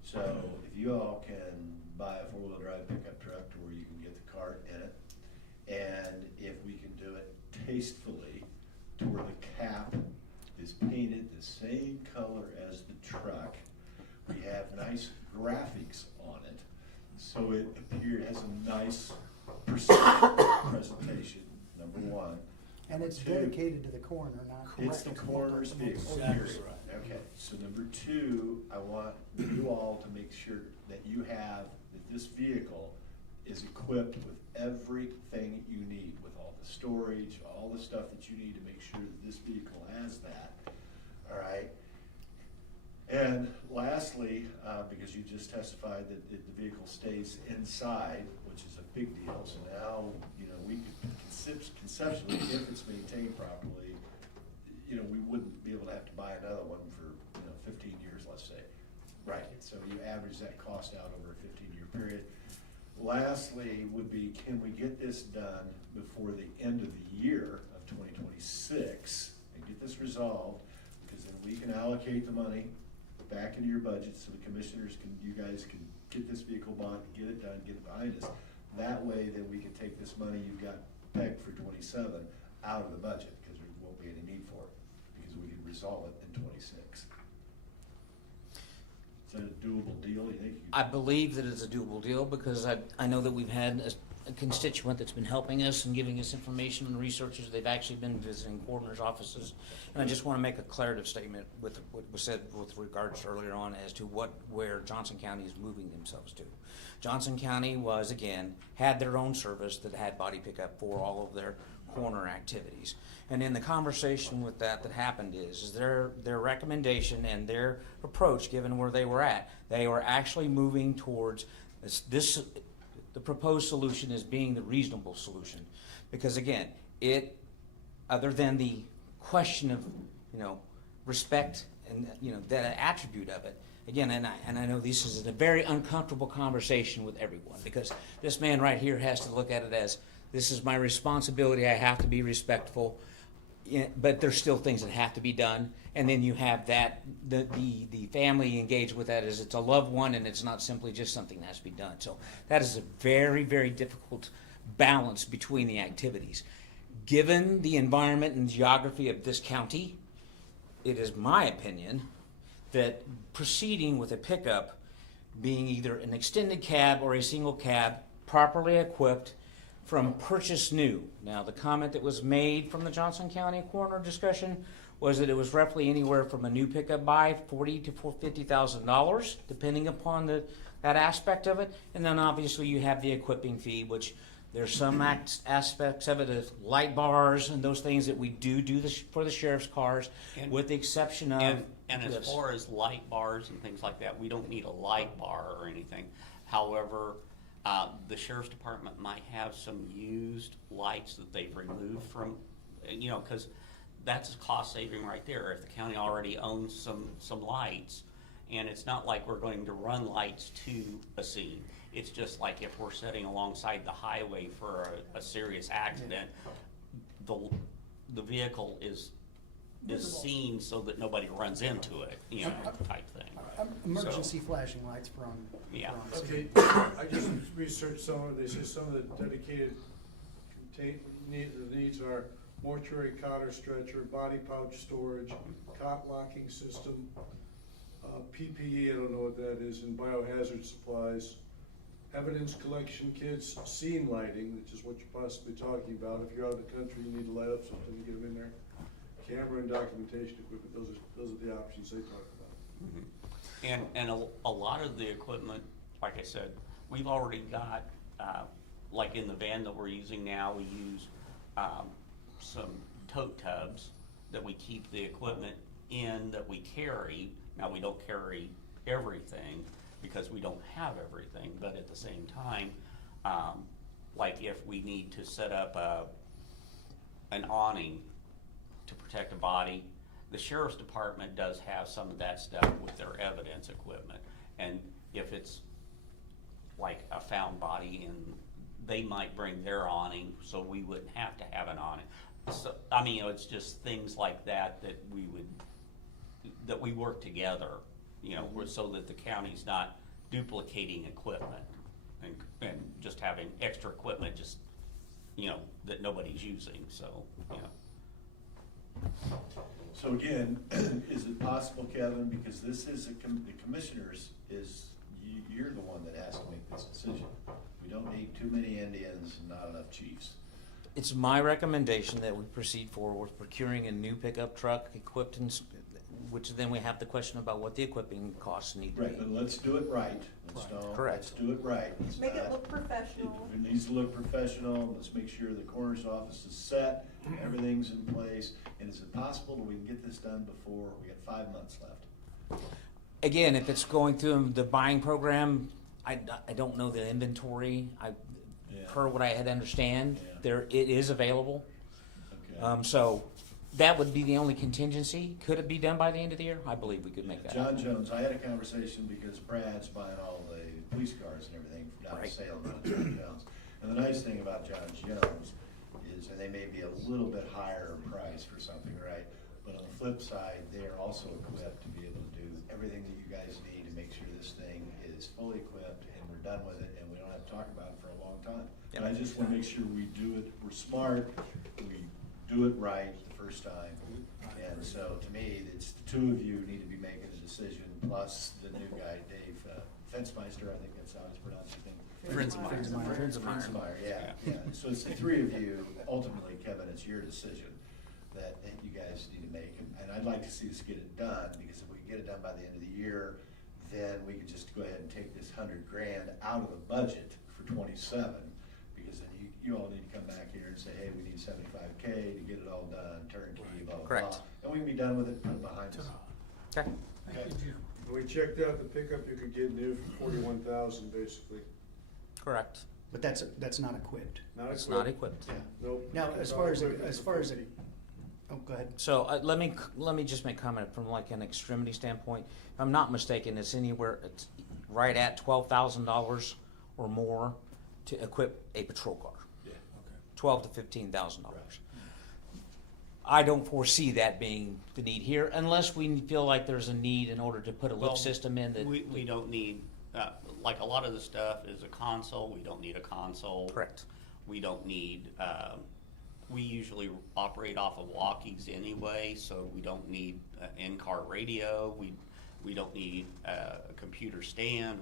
So if you all can buy a 4-wheel drive pickup truck to where you can get the cart in it, and if we can do it tastefully to where the cap is painted the same color as the truck, we have nice graphics on it, so it has a nice presentation, number one. And it's Number two, dedicated to the coroner, not. it's the coroner's vehicle. Exactly right. Okay, so number two, I want you all to make sure that that this vehicle is equipped with everything you need, with all the storage, all the stuff that you need to make sure that this vehicle has that, all right? And lastly, because you just testified that the vehicle stays inside, which is a big deal, so now, we could conceptually, if it's maintained properly, we wouldn't be able to have to buy another one for, 15 years, let's say. Right, so you average that cost out over a 15-year period. Lastly would be, can we get this done before the end of the year of 2026 and get this resolved? Because then we can allocate the money back into your budget so the commissioners you guys can get this vehicle bought, get it done, get it behind us. That way, then we can take this money you've got pegged for 27 out of the budget, because there won't be any need for it, because we can resolve it in 26. Is that a doable deal, you think? I believe that it's a doable deal, because I know that we've had a constituent that's been helping us and giving us information and researchers. They've actually been visiting coroners' offices. And I just want to make a declarative statement with what was said with regards to earlier on as to where Johnson County is moving themselves to. Johnson County had their own service that had body pickup for all of their coroner activities. And in the conversation with that happened is their recommendation and their approach, given where they were at, they were actually moving towards this the proposed solution as being the reasonable solution. Because again, other than the question of, respect and, that attribute of it, again, and I know this is a very uncomfortable conversation with everyone, because this man right here has to look at it as, this is my responsibility, I have to be respectful, but there's still things that have to be done. And then you have the family engaged with that as it's a loved one, and it's not simply just something that has to be done. So that is a very, very difficult balance between the activities. Given the environment and geography of this county, it is my opinion that proceeding with a pickup being either an extended cab or a single cab, properly equipped, from purchase new. Now, the comment that was made from the Johnson County coroner discussion was that it was roughly anywhere from a new pickup buy, $40,000 to $50,000, depending upon that aspect of it. And then obviously you have the equipping fee, which There's some aspects of it, as light bars and those things that we do for the sheriff's cars, And- with the exception of. And as this. far as light bars and things like that, we don't need a light bar or anything. However, the sheriff's department might have some used lights that they've removed from, because that's a cost saving right there. If the county already owns some lights, and it's not like we're going to run lights to a scene. It's just like if we're sitting alongside the highway for a serious accident, the vehicle is seen so that nobody runs into it, type thing. Emergency flashing lights for on. Yeah. for on Okay, scene. I just researched some of, they say some of the dedicated needs are mortuary cotter stretcher, body pouch storage, cot locking system, PPE, I don't know what that is, and biohazard supplies, evidence collection kits, scene lighting, which is what you're possibly talking about. If you're out of the country, you need to light up something to get them in there. Camera and documentation equipment, those are the options they talk about. Mm-hmm. And a lot of the equipment, like I said, we've already got, like in the van that we're using now, we use some tote tubs that we keep the equipment in that we carry. Now, we don't carry everything because we don't have everything, but at the same time, like if we need to set up an awning to protect a body, the sheriff's department does have some of that stuff with their evidence equipment. And if it's like a found body, and they might bring their awning, so we wouldn't have to have an awning. So, I mean, it's just things like that that we work together, so that the county's not duplicating equipment and just having extra equipment that nobody's using, so. So again, is it possible, Kevin, because this is the commissioners, you're the one that has to make this decision. We don't need too many Indians and not enough chiefs. It's my recommendation that we proceed forward with procuring a new pickup truck equipped which then we have the question about what the equipping costs need to be. Right, but let's do it right. Correct. Let's do it right. Make it look professional. It needs to look professional. Let's make sure the coroner's office is set, everything's in place. And is it possible that we can get this done before, we got 5 months left? Again, if it's going through the buying program, I don't know the inventory. Per what I had understand, it is available. Okay. So that would be the only contingency. Could it be done by the end of the year? I believe we could make that John happen. Jones, I had a conversation because Brad's buying all the police cars and everything down in Salem, out of John Jones. And the nice thing about John Jones is, and they may be a little bit higher in price for something, right? But on the flip side, they are also equipped to be able to do everything that you guys need to make sure this thing is fully equipped and we're done with it and we don't have to talk about it for a long time. And I just want to make sure we do it, we're smart, we do it right the first time. And so to me, it's the two of you need to be making a decision, plus the new guy, Dave Fentzmeister, I think that's how it's pronounced, I think. Friendsmeyer, yeah. So it's the three of you, ultimately, Kevin, it's your decision that you guys need to make. And I'd like to see us get it done, because if we can get it done by the end of the year, then we could just go ahead and take this $100,000 out of the budget for 27, because then you all need to come back here and say, hey, we need $75K to get it all done, turnkey, blah, blah, Correct. blah. And we can be done with it, put it behind us. Okay. When we checked out the pickup, you could get new for 41,000 basically. Correct. But that's not equipped. It's not equipped. Nope. Now, as far as oh, go ahead. So let me just make a comment from like an extremity standpoint. If I'm not mistaken, it's right at $12,000 or more to equip a patrol car. Yeah. $12,000 to $15,000. I don't foresee that being the need here, unless we feel like there's a need in order to put a lift system in that. We don't need, like a lot of the stuff is a console, we don't need a console. Correct. We don't need, we usually operate off of walkies anyway, so we don't need an in-car radio, we don't need a computer stand,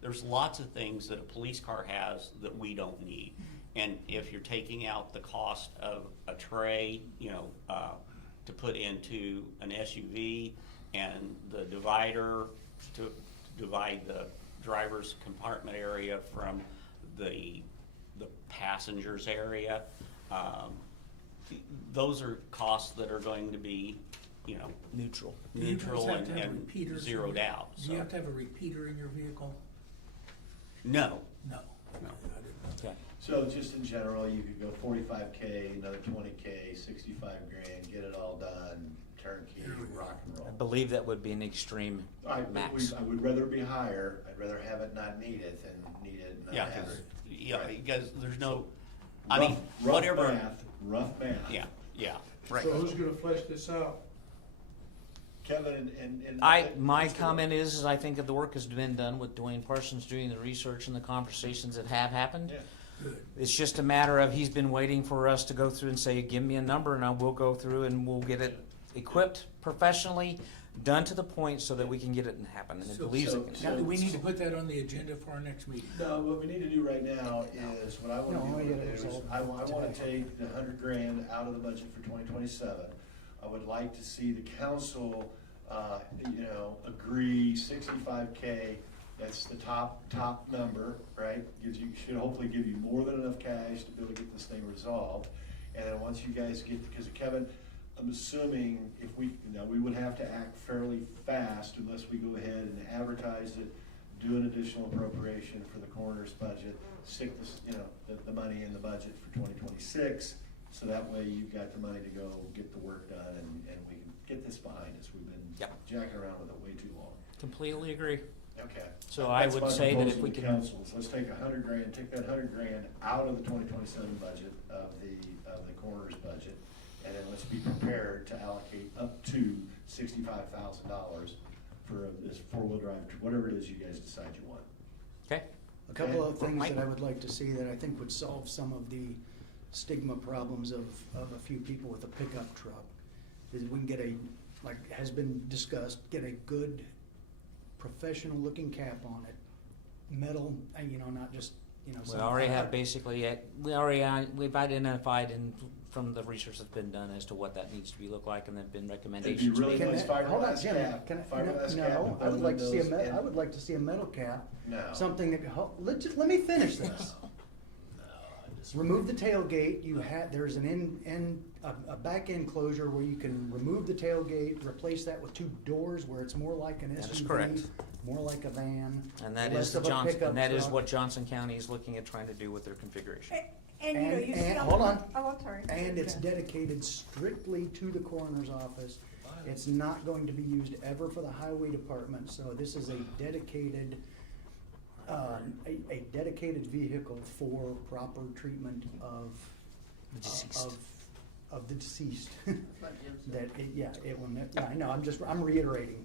there's lots of things that a police car has that we don't need. And if you're taking out the cost of a tray, to put into an SUV and the divider to divide the driver's compartment area from the the passengers area. Those are costs that are going to be, Neutral. Do you guys neutral have to have and repeaters in zeroed your- out. Do you have to have a repeater in your vehicle? No. No. No. I didn't know. Okay. So just in general, you could go 45K, another 20K, 65 grand, get it all done, turnkey, rock and I roll. believe that would be an extreme max. I would rather be higher, I'd rather have it not need it than need it and not Yeah, have because, it. because there's no, I mean, Rough whatever. math, rough math. Yeah, right. So who's gonna flesh this out? Kevin and. My comment is I think that the work has been done with Dwayne Parsons doing the research and the conversations that have happened. Yeah. Good. It's just a matter of he's been waiting for us to go through and say, give me a number, and I will go through and we'll get it equipped professionally, done to the point so that we can get it and happen, and it believes it can Now, happen. do we need to put that on the agenda for our next meeting? No, what we need to do right now is, what I No, wanna I do gotta is, resolve I it wanna today. take the 100 grand out of the budget for 2027. I would like to see the council, agree 65K, that's the top number, right? Should hopefully give you more than enough cash to be able to get this thing resolved. And then once you guys get, because Kevin, I'm assuming if we would have to act fairly fast unless we go ahead and advertise it, do an additional appropriation for the coroner's budget, stick this, the money in the budget for 2026. So that way you've got the money to go get the work done and we can get this behind us. We've been jacking around with it way too long. Completely agree. Okay. So I That's would my say that if proposal we to can. council. So let's take 100 grand, take that 100 grand out of the 2027 budget of the coroner's budget. And then let's be prepared to allocate up to $65,000 for this four-wheel drive, whatever it is you guys decide you want. Okay. A couple of things Mike? that I would like to see that I think would solve some of the stigma problems of a few people with a pickup truck is we can get like has been discussed, get a good professional looking cap on it, metal, not just, We some already have product. basically, we've identified from the research that's been done as to what that needs to be look like, and there've been recommendations. really made. nice Hold on, fiberglass Jim, cap, can I, fiberglass cap no, with I would like to see windows I would like to see a metal cap, No. something that, let me finish this. Remove the tailgate, there's a back end closure where you can remove the tailgate, replace that with two doors where it's more like an That is SUV, correct. more like a van, And that less is the of a Johnson, pickup and that is truck. what Johnson County is looking at trying to do with their configuration. And you see on hold the- on. Oh, I'm sorry. And it's dedicated strictly to the coroner's office. It's not going to be used ever for the highway department, so this is a dedicated, a dedicated vehicle for proper treatment of. The deceased. Of the deceased. What Jim said. It will, I know, I'm reiterating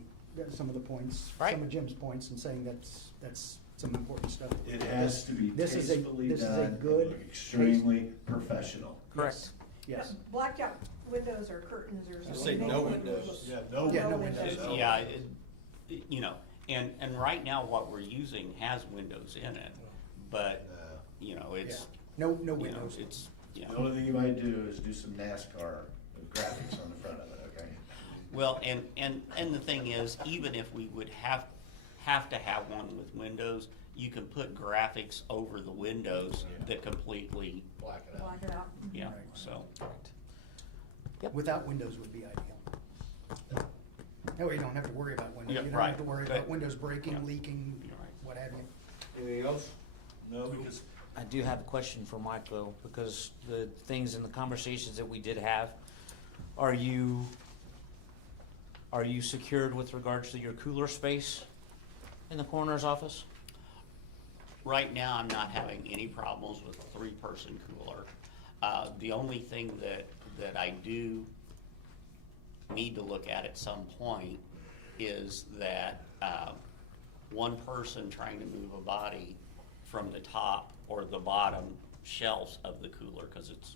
some of the points, Right. some of Jim's points and saying that's some important stuff. It has to be This is a- tastefully this is a done and good look extremely professional. Correct. Yes. Blacked out windows or curtains or something. say no windows. Yeah, no Yeah, no windows. windows. Yeah, and right now what we're using has windows in it, but, it's, No you know, windows. it's, The only thing you might do is do some NASCAR graphics on the front of it, okay? Well, and the thing is, even if we would have to have one with windows, you can put graphics over the windows that completely, Black it out. Black it out. yeah, Right. so. Without windows would be ideal. That way you don't have to worry about windows. Yeah, You don't have to right, worry but- about windows breaking, yeah. leaking, You're right. what have you. Anything else? No, because I do have a question for Mike though, because the things in the conversations that we did have, are you secured with regards to your cooler space in the coroner's office? Right now, I'm not having any problems with a three-person cooler. The only thing that I do need to look at some point is that one person trying to move a body from the top or the bottom shelves of the cooler, because it's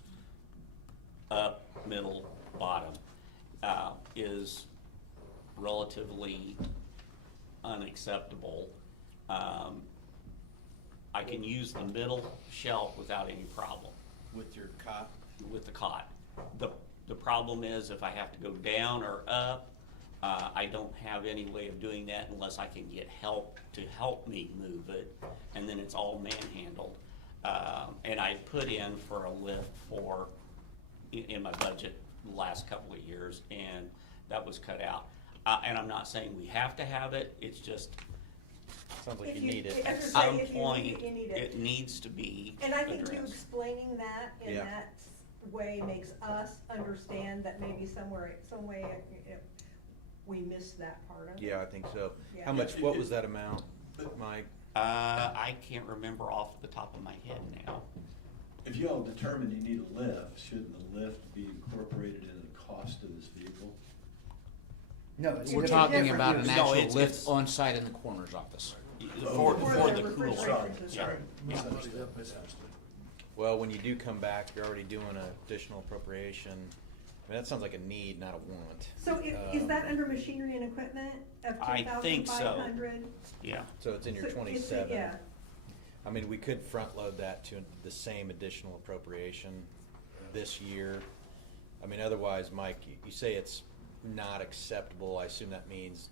up, middle, bottom, is relatively unacceptable. I can use the middle shelf without any problem with your cot, with the cot. The problem is if I have to go down or up, I don't have any way of doing that unless I can get help to help me move it, and then it's all manhandled. And I put in for a lift for, in my budget the last couple of years, and that was cut out. And I'm not saying we have to have it, it's just, Sounds like If you need it. as at you're some saying, if point, you need it needs to be And I think you addressed. explaining that in Yeah. that way makes us understand that maybe some way, we missed that part of it. Yeah, I think so. Yeah. How much, what was that amount, Mike? I can't remember off the top of my head now. If you all determine you need a lift, shouldn't the lift be incorporated into the cost of this vehicle? No, it's We're it's talking different about an use. actual it's- lift it's- on site in the coroner's office. For the the refrigeration cooler. system. Yeah. Misunderstood. Well, when you do come back, you're already doing an additional appropriation. I mean, that sounds like a need, not a want. So is that under machinery and equipment of I think so. 2,500? Yeah. So it's in your So it's- 27. Yeah, I mean, we could front load that to the same additional appropriation this year. I mean, otherwise, Mike, you say it's not acceptable. I assume that means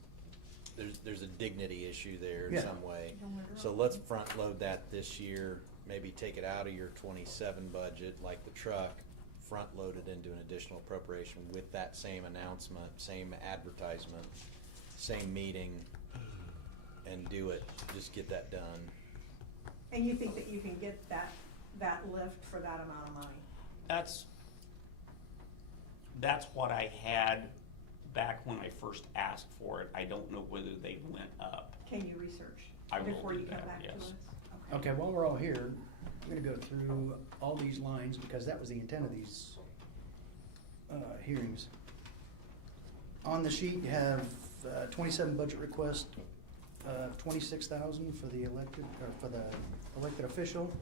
there's a dignity issue there in Yeah. some way. So let's front load that this year, maybe take it out of your 27 budget, like the truck, front load it into an additional appropriation with that same announcement, same advertisement, same meeting, and do it, just get that done. and you think that you can get that lift for that amount of money? That's what I had back when I first asked for it. I don't know whether they went up. Can you research I will before do you come that, back to yes. us? Okay, while we're all here, I'm gonna go through all these lines, because that was the intent of these hearings. On the sheet, you have 27 budget request, 26,000 for the elected, or for the elected official.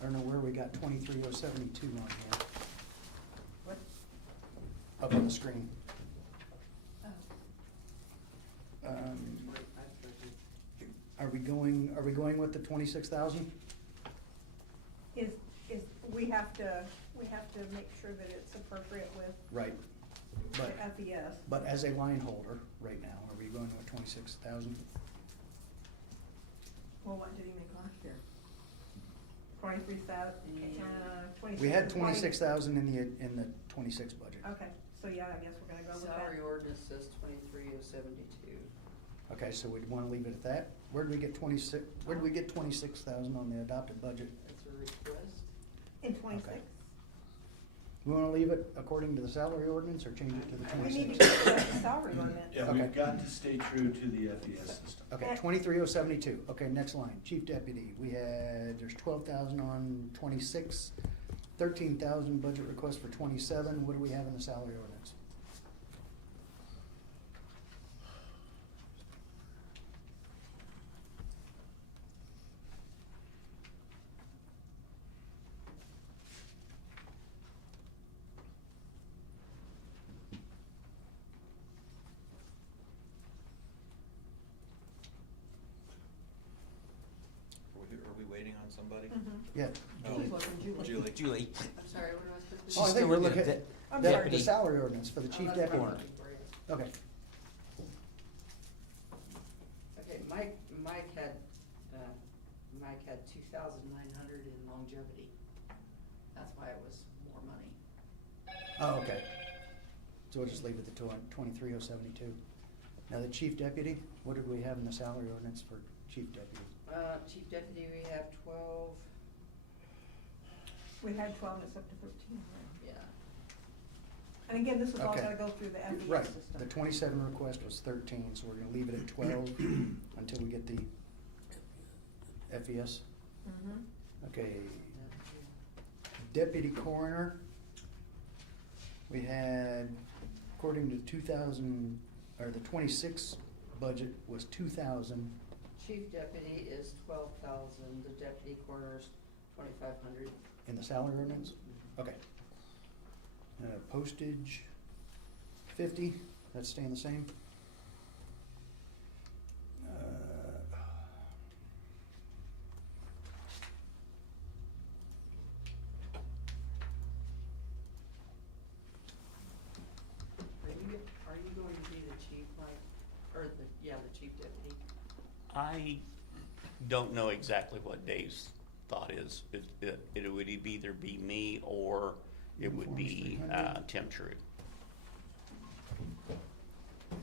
I don't know where we got 23,072 on here. What? Up on the screen. Oh. Are we going with the 26,000? Is, we have to make sure that it's appropriate with Right. the But, FES. but as a line holder, right now, are we going with 26,000? Well, what did he make last year? 23,000, 26. We had 26,000 in the 26 budget. Okay, so yeah, I guess we're gonna go with that. Salary ordinance says 23,072. Okay, so we'd wanna leave it at that. Where did we get 26,000 on the adopted budget? That's a request. In 26? Okay. We wanna leave it according to the salary ordinance or change it to the We need to 26? get the salary ordinance. Yeah, Okay. we've got to stay true to the FES system. Okay, 23,072. Okay, next line, chief deputy. There's 12,000 on 26, 13,000 budget request for 27. What do we have in the salary ordinance? Are we waiting on somebody? Yeah. Who's looking, Julie? Julie. I'm sorry, what am I supposed to Oh, I do? think we're looking at I'm the sorry. salary ordinance for the chief Oh, that's what I'm deputy. looking for, yes. Okay. Okay, Mike had 2,900 in longevity. That's why it was more money. Oh, okay. So we'll just leave it at 23,072. Now the chief deputy, what did we have in the salary ordinance for chief deputy? Chief deputy, we have 12, We had 12, it's up to 13, right? yeah. And again, this is all Okay. gotta go through the FES Right, system. the 27 request was 13, so we're gonna leave it at 12 until we get the FES. Mhm. Okay, deputy coroner, we had, according to 2000, or the 26 budget was 2,000. Chief deputy is 12,000, the deputy coroner's 2,500. In the salary ordinance? Okay. Postage, 50, that's staying the same. Are you going to be the chief, Mike, or the chief deputy? I don't know exactly what days thought is, it would either be me or it would be, Tim True.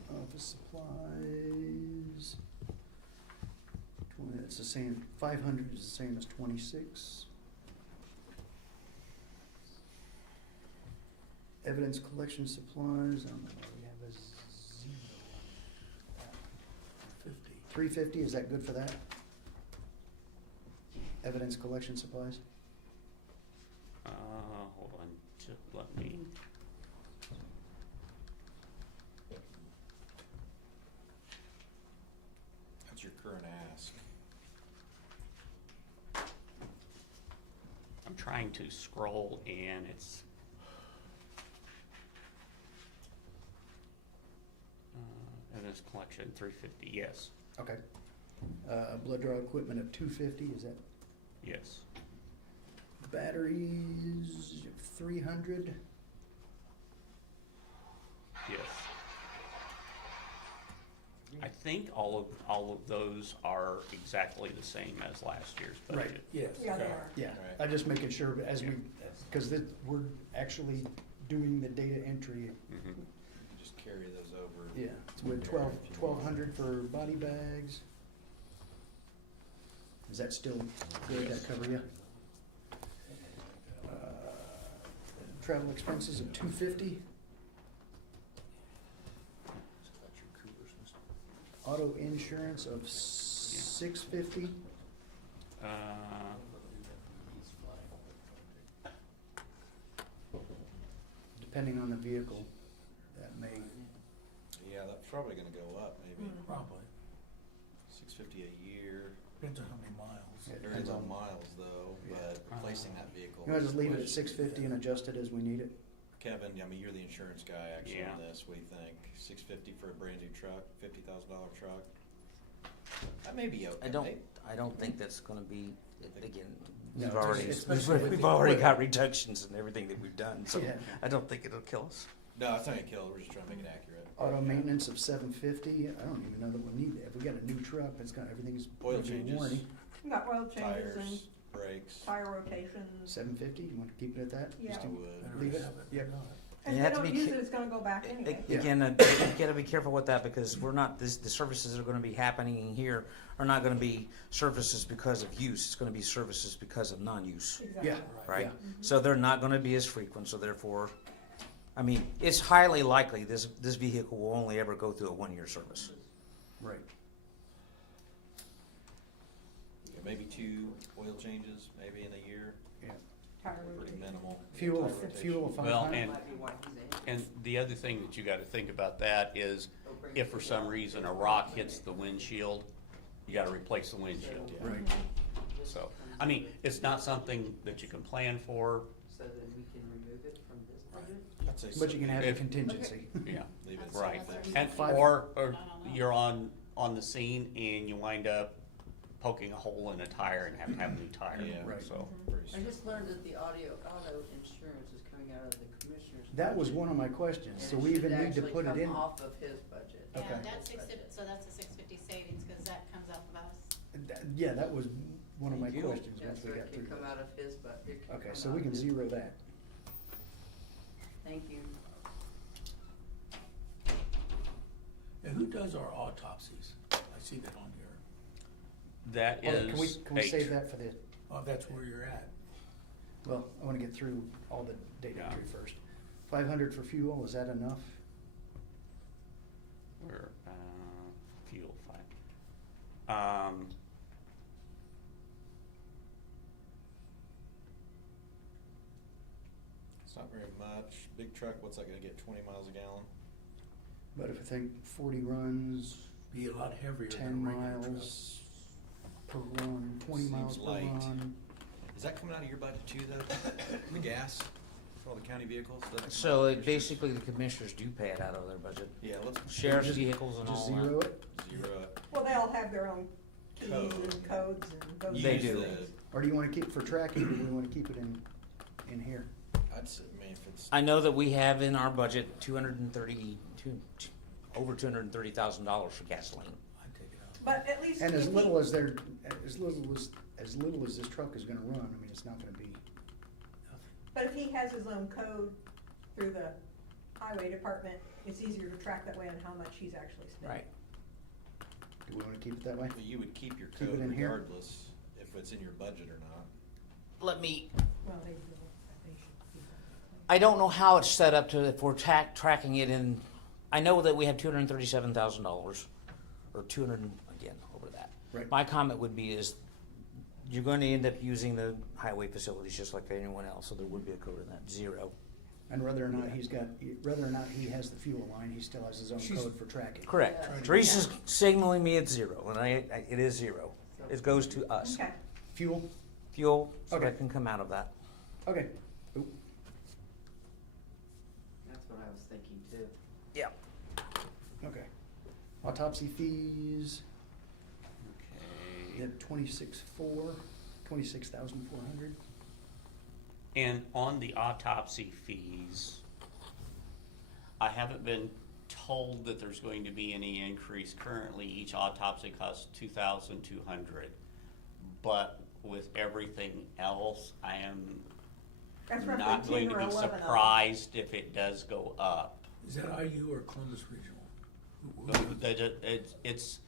Office supplies. It's the same, 500 is the same as 26. Evidence collection supplies, I don't know why we have a 0. 350, is that good for that? Evidence collection supplies? Hold on, just let me. That's your current ask. I'm trying to scroll and it's. Evidence collection, 350, yes. Okay. Blood draw equipment of 250, is that? Yes. Batteries, 300. Yes. I think all of those are exactly the same as last year's budget. Right. Yes. Yeah, they okay. are. Yeah, Right. I'm just making sure as we, Yeah. because we're actually doing the data entry. Mhm. Just carry those over. Yeah, it's with 1,200 for body bags. Is that still good, that cover you? Travel expenses of 250. Auto insurance of 650. Depending on the vehicle, that may. Yeah, that's probably gonna go up, maybe. Probably. 650 a year. Depends on how many miles. Yeah, Depends on miles though, Yeah. but replacing that vehicle. You know, is just the leave it at question. 650 and adjust it as we need it. Kevin, I mean, you're the insurance guy actually Yeah. on this. What do you think? 650 for a brand new truck, $50,000 truck? That may be okay. I don't think that's gonna be, again, No, we've already, especially with we've the already got equipment. reductions in everything that we've done, so Yeah. I don't think it'll kill us. No, it's not gonna kill it. We're just trying to make it accurate. Auto maintenance of 750. I don't even know that we need that. If we got a new truck, it's got everything's Oil under changes. warranty. You got oil changes and Tires, brakes. tire rotations. 750. You want to keep it at that? Yeah. I would. Better Leave it? have it. Yep. And You if have they to don't be use ca- it, it's gonna go back anyway. Yeah. Again, you gotta be careful with that because we're not, the services that are gonna be happening here are not gonna be services because of use, it's gonna be services because of non-use, Exactly. Yeah. right? Yeah. So they're not gonna be as frequent, so therefore, I mean, it's highly likely this vehicle will only ever go through a 1-year service. Right. Yeah, maybe 2 oil changes, maybe in a year. Yeah. Tire Pretty rotation. minimal. Fuel, Tire rotation. fuel of 500. Well, and, Might be why he's in. and the other thing that you gotta think about that is if for some reason a rock hits the windshield, you gotta replace the windshield. Right. So, I mean, it's not something that you can plan for, So then we can remove it from this budget? I'd say But you can have a If- contingency. yeah, Leave it right. simple. And, Five- or you're on the scene and you wind up poking a hole in a tire and have to have a new tire, Yeah. Right. so. Pretty I simple. just learned that the auto insurance is coming out of the commissioner's. That was budget, one of my questions, and so it we should even need to actually put it come in. off of his budget. Okay. Yeah, that's so that's a 650 savings, cause that comes off of us. Yeah, that was one of my Thank you. questions Yeah, once we so got it through can come this. out of his budget. Okay, so we can zero that. Thank you. And who does our autopsies? I see that on here. That Oh, is. Can we save that for the, Oh, that's where you're at. well, I wanna get through all the data Yeah. entry first. 500 for fuel, is that enough? Where, fuel 5. It's not very much. Big truck, what's that gonna get, 20 miles a gallon? But if I think 40 runs, Be a lot heavier than 10 a regular truck. miles per run, 20 Seems miles per light. run. Is that coming out of your budget too, though? The gas for all the county vehicles? Doesn't come out So of it yours? basically, the commissioners do pay it out of their budget. Yeah, let's Sheriff's Just- vehicles and all Just that. zero it? zero it. Well, they all have their own keys Code. and codes and those. They Use do. the- Or do you wanna keep for tracking, or do we wanna keep it in here? I'd say, I mean, if it's, I know that we have in our budget over $230,000 for gasoline. I'd take it out. But at least. And as if he- little as as little as this truck is gonna run, I mean, it's not gonna be, But if he has his own code through the highway department, it's easier to track that way on how much he's actually spending. Right. do we wanna keep it that way? But you would keep your Keep it code in here? regardless if it's in your budget or not. Let me, Well, they should keep that. I don't know how it's set up to, if we're tracking it in, I know that we have $237,000, or 200, again, over that. Right. My comment would be is, you're going to end up using the highway facilities just like anyone else, so there would be a code in that, 0. And whether or not he has the fuel line, he still has his own code for tracking. Correct. Yeah. Teresa's signaling me it's 0, and it is 0. It goes to us. Okay. Fuel? Fuel, so Okay. that can come out of that. Okay. Oop. That's what I was thinking too. Yeah. Okay. Autopsy fees, you Okay. had 26,400. And on the autopsy fees, I haven't been told that there's going to be any increase. Currently, each autopsy costs $2,200. But with everything else, I am That's roughly not going 10 to or be 11 of them. surprised if it does go up. Is that IU or Columbus Regional? It's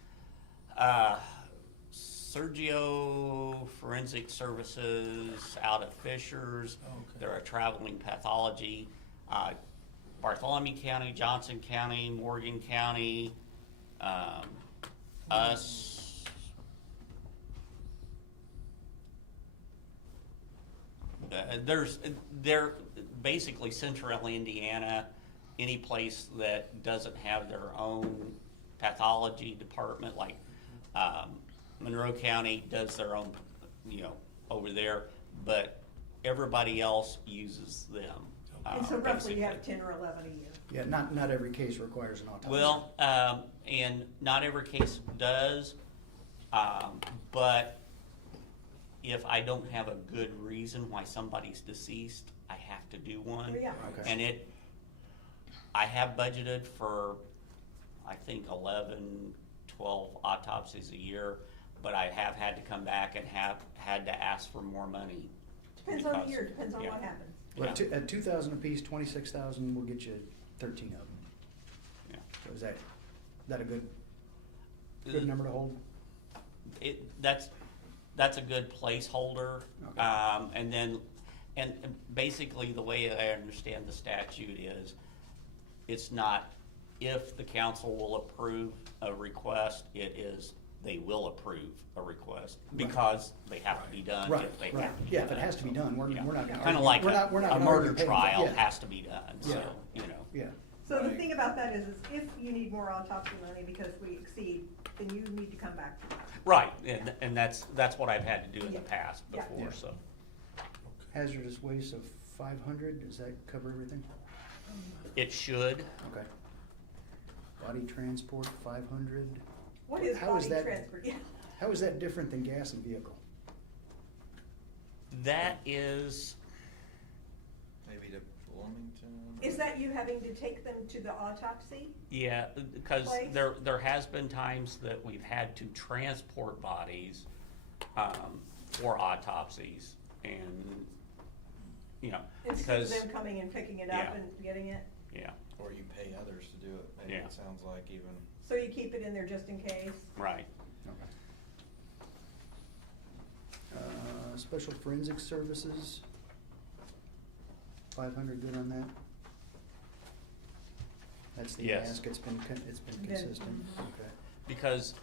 Sergio Forensic Services out of Fishers. Okay. They're a traveling pathology. Bartholomew County, Johnson County, Morgan County, us. They're basically central Indiana, any place that doesn't have their own pathology department, like Monroe County does their own, over there, but everybody else uses them. And so roughly you have basically. 10 or 11 a year. Yeah, not every case requires an autopsy. Well, and not every case does, but if I don't have a good reason why somebody's deceased, I have to do one. Yeah. Okay. And I have budgeted for, I think 11, 12 autopsies a year, but I have had to come back and have had to ask for more money. Depends on the because- year, depends on yeah. what happens. Well, Yeah. at 2,000 apiece, 26,000 will get you 13 of them. Yeah. So is that a good number to hold? That's a good placeholder. Okay. And basically the way I understand the statute is, it's not if the council will approve a request, it is they will approve a request because they have to be done. Right, if they right. have to be Yeah, if it done. has to be done, we're not gonna Kind argue. of like We're not a gonna murder argue paying for- trial yeah. has to be done, so, Yeah. Yeah. So the Right. thing about that is if you need more autopsy money because we exceed, then you need to come back to us. Right, and that's what I've had to do in the Yeah. past Yeah. before, Yeah. so. Hazardous waste of 500, does that cover everything? It should. Okay. Body transport, 500. What is How is body that- transport? Yeah. How is that different than gas and vehicle? That is, Maybe to Bloomington? Is that you having to take them to the autopsy? yeah, because Place? there has been times that we've had to transport bodies, for autopsies and, Instead of because, them coming and picking it up Yeah. and getting it? yeah, Or you pay others to do it, maybe Yeah. it sounds like even. So you keep it in there just in case? right. Okay. Special forensic services, 500, good on that? That's the Yes. ask, it's been consistent, okay. Because,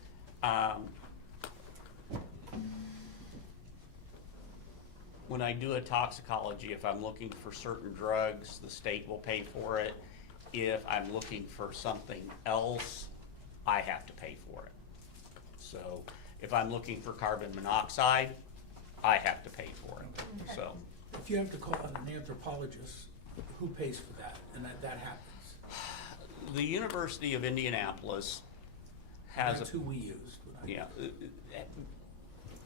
when I do a toxicology, if I'm looking for certain drugs, the state will pay for it. If I'm looking for something else, I have to pay for it. So if I'm looking for carbon monoxide, I have to pay for it, so. If you have to call out an anthropologist, who pays for that? And that happens. The University of Indianapolis has That's a, who we use. but I- yeah,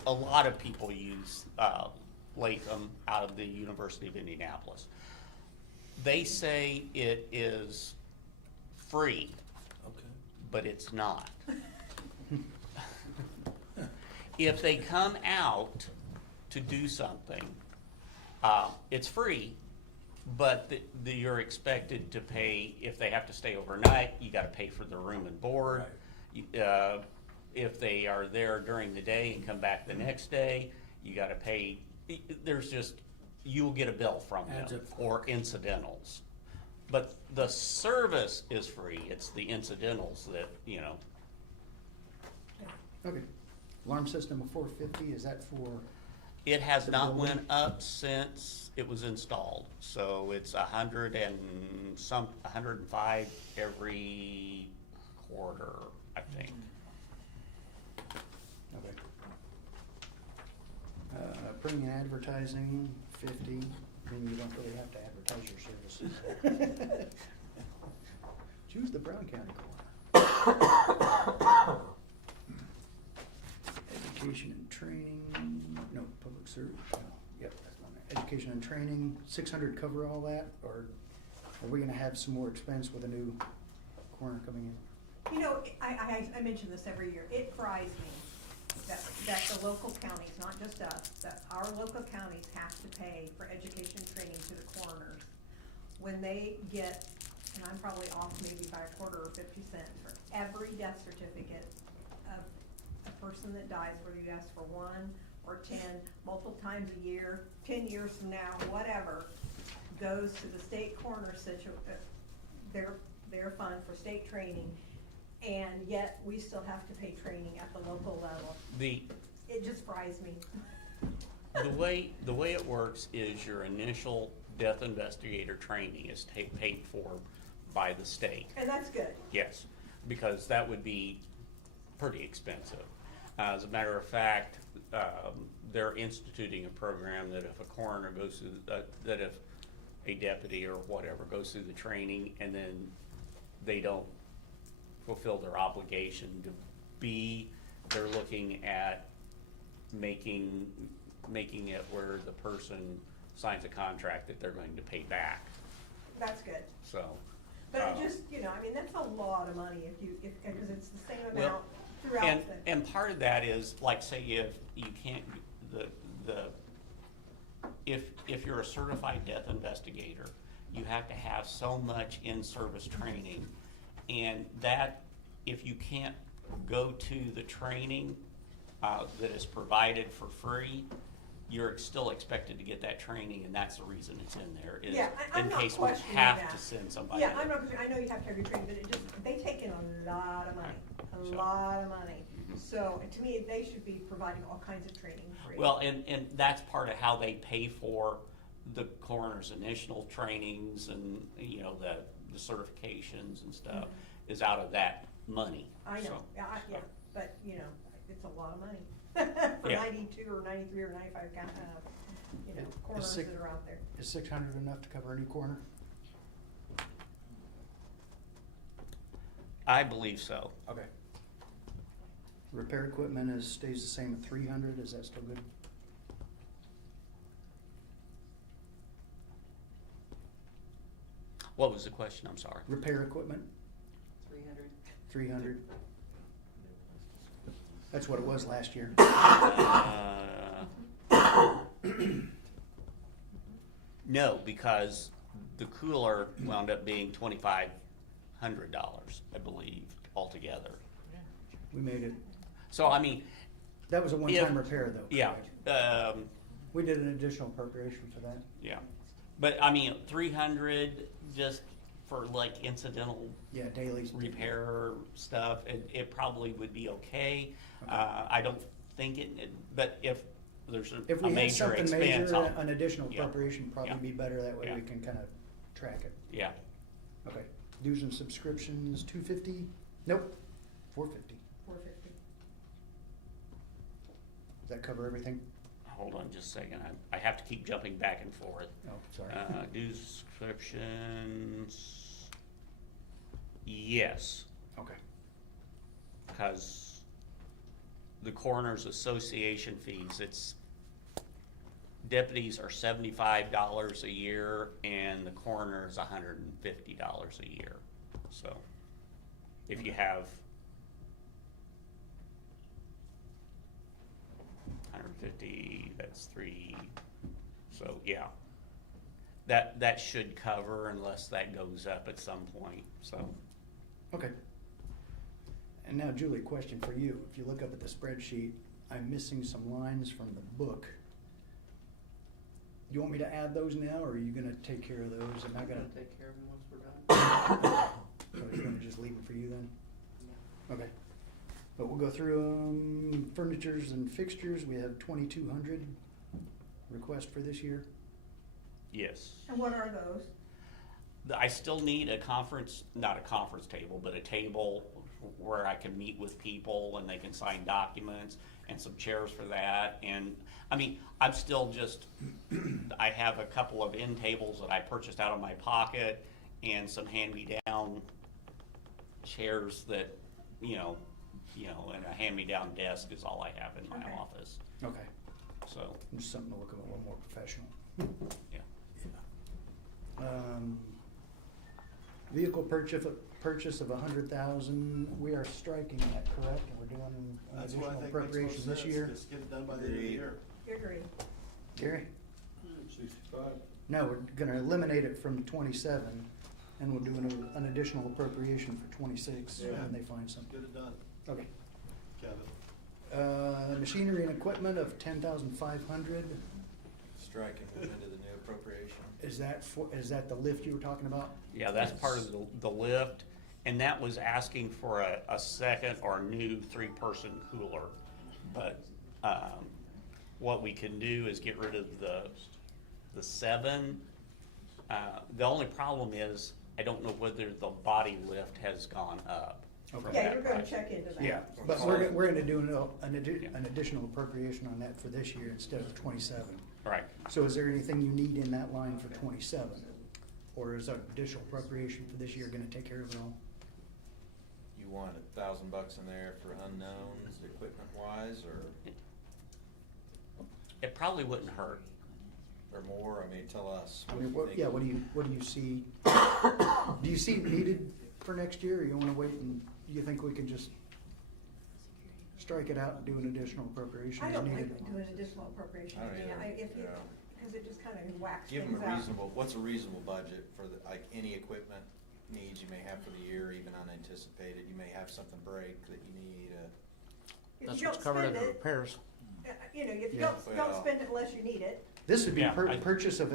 a lot of people use Latham out of the University of Indianapolis. They say it is free, Okay. but it's not. If they come out to do something, it's free, but you're expected to pay, if they have to stay overnight, you gotta pay for the room and board. If they are there during the day and come back the next day, you gotta pay, there's just, you'll get a bill from Adds them up. for incidentals. But the service is free, it's the incidentals that, you know, Okay. Alarm system of 450, is that for? it has the not building? went up since it was installed. So it's 105 every quarter, I think. Okay. Printing and advertising, 50, then you don't really have to advertise your services. Choose the Brown County Coroner. Education and training, no, public service, no, yep, that's not it. Education and training, 600 cover all that, or are we gonna have some more expense with a new coroner coming in? You know, I mention this every year, it fries me that the local counties, not just us, that our local counties have to pay for education training to the coroners. When they get, and I'm probably off maybe by a quarter or 50 cents for every death certificate of a person that dies, whether you ask for 1 or 10, multiple times a year, 10 years from now, whatever, goes to the state coroner their fund for state training, and yet we still have to pay training at the local level. It just fries me. The way it works is your initial death investigator training is paid for by the state. And that's good. Yes, because that would be pretty expensive. As a matter of fact, they're instituting a program that if a coroner goes through, that if a deputy or whatever goes through the training and then they don't fulfill their obligation to be, they're looking at making it where the person signs a contract that they're going to pay back. That's good. So. But it just, you know, I mean, that's a lot of money because it's the same amount throughout And, the. and part of that is, like, say if you can't, if you're a certified death investigator, you have to have so much in-service training, and that, if you can't go to the training, that is provided for free, you're still expected to get that training, and that's the reason it's in there, is I'm in not case we questioning have that. to send somebody. Yeah, I'm not, I know you have to have your training, but it just, they take in a lot of money, a lot of money. So, to me, they should be providing all kinds of training free. Well, and that's part of how they pay for the coroner's initial trainings and, you know, the certifications and stuff, is out of that money. I know, So, but, you know, it's a lot of money for Yeah. 92 or 93 or 95 you know, coroners that are out there. Is 600 enough to cover a new coroner? I believe so. Okay. Repair equipment stays the same at 300, is that still good? What was the question? I'm sorry. Repair equipment, 300. 300. That's what it was last year. No, because the cooler wound up being $2,500, I believe, altogether. We made it. So, I mean. That was a one-time repair though. Yeah. correct? We did an additional appropriation for that. Yeah. But, I mean, 300 just for like incidental. Yeah, daily. Repair stuff, it probably would be okay. I don't think but if there's If a we had major something expense. major, an additional yeah. appropriation probably Yeah. be better, that way Yeah. we can kind of track it. Yeah. Okay, dues and subscriptions, 250? Nope, 450. 450. Does that cover everything? Hold on just a second, I have to keep jumping back and forth. Oh, sorry. Dues, subscriptions, yes. Okay. Because the Coroner's Association fees, deputies are $75 a year, and the coroner is $150 a year. So, if you have 150, that's 3, so, yeah. That should cover unless that goes up at some point, so. Okay. And now Julie, question for you. If you look up at the spreadsheet, I'm missing some lines from the book. You want me to add those now, or are you gonna take care of those? Am I I'm gonna? gonna take care of them once we're done. So you're gonna just leave them for you then? Okay. But we'll go through, furnitures and fixtures. We have 2,200 request for this year. Yes. And what are those? I still need not a conference table, but a table where I can meet with people and they can sign documents, and some chairs for that. And, I mean, I'm still just, I have a couple of end tables that I purchased out of my pocket and some hand-me-down chairs that, and a hand-me-down desk is all I have in my office. Okay. So, Just something to look a little more professional. yeah. Vehicle purchase of 100,000, we are striking that, correct? And we're doing an That's what I additional think makes appropriation most this sense. year? Just get it done by the end of the year. Agree. Gary? 65. No, we're gonna eliminate it from 27, and we'll do an additional appropriation for 26 Yeah. when they find something. Get it done, Okay. Kevin. Machinery and equipment of 10,500. Strike and move into the new appropriation. Is that the lift you were talking about? Yeah, that's part of the lift, and that was asking for a second or new 3-person cooler. But, what we can do is get rid of the 7. The only problem is, I don't know whether the body lift has gone up. Okay. Yeah, you're gonna check into that. Yeah, but we're gonna do an additional appropriation on that for this year instead of 27. Right. So is there anything you need in that line for 27? Or is an additional appropriation for this year gonna take care of it all? You want $1,000 in there for unknowns, equipment wise, or It probably wouldn't hurt. more? I mean, tell us. I what mean, you think. what do you see? Do you see it needed for next year, or you wanna wait and, you think we can just strike it out and do an additional appropriation I as don't needed? like doing additional appropriation, I don't either. because it just kind of whacks Give things them a out. reasonable, what's a reasonable budget for any equipment needs you may have for the year, even unanticipated? You may have something break that you need, If That's you what's don't covered spend under it, repairs. if you Yeah. don't spend it unless you need it. This would be Yeah, purchase of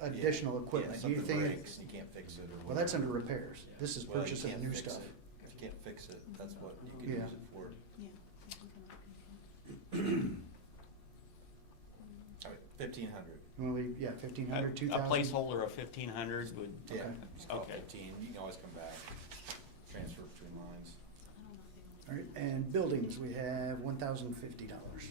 additional equipment. Do you something think? breaks and you can't fix it or whatever. Well, that's under repairs. This is Well, you purchase of can't new fix stuff. it. If you can't fix it, that's what you could Yeah. use it for. All right, 1,500. Well, 1,500, A 2,000? placeholder of 1,500 would, Yeah, Okay. it's called Okay. 15, you can always come back, transfer between lines. All right, and buildings, we have $1,050.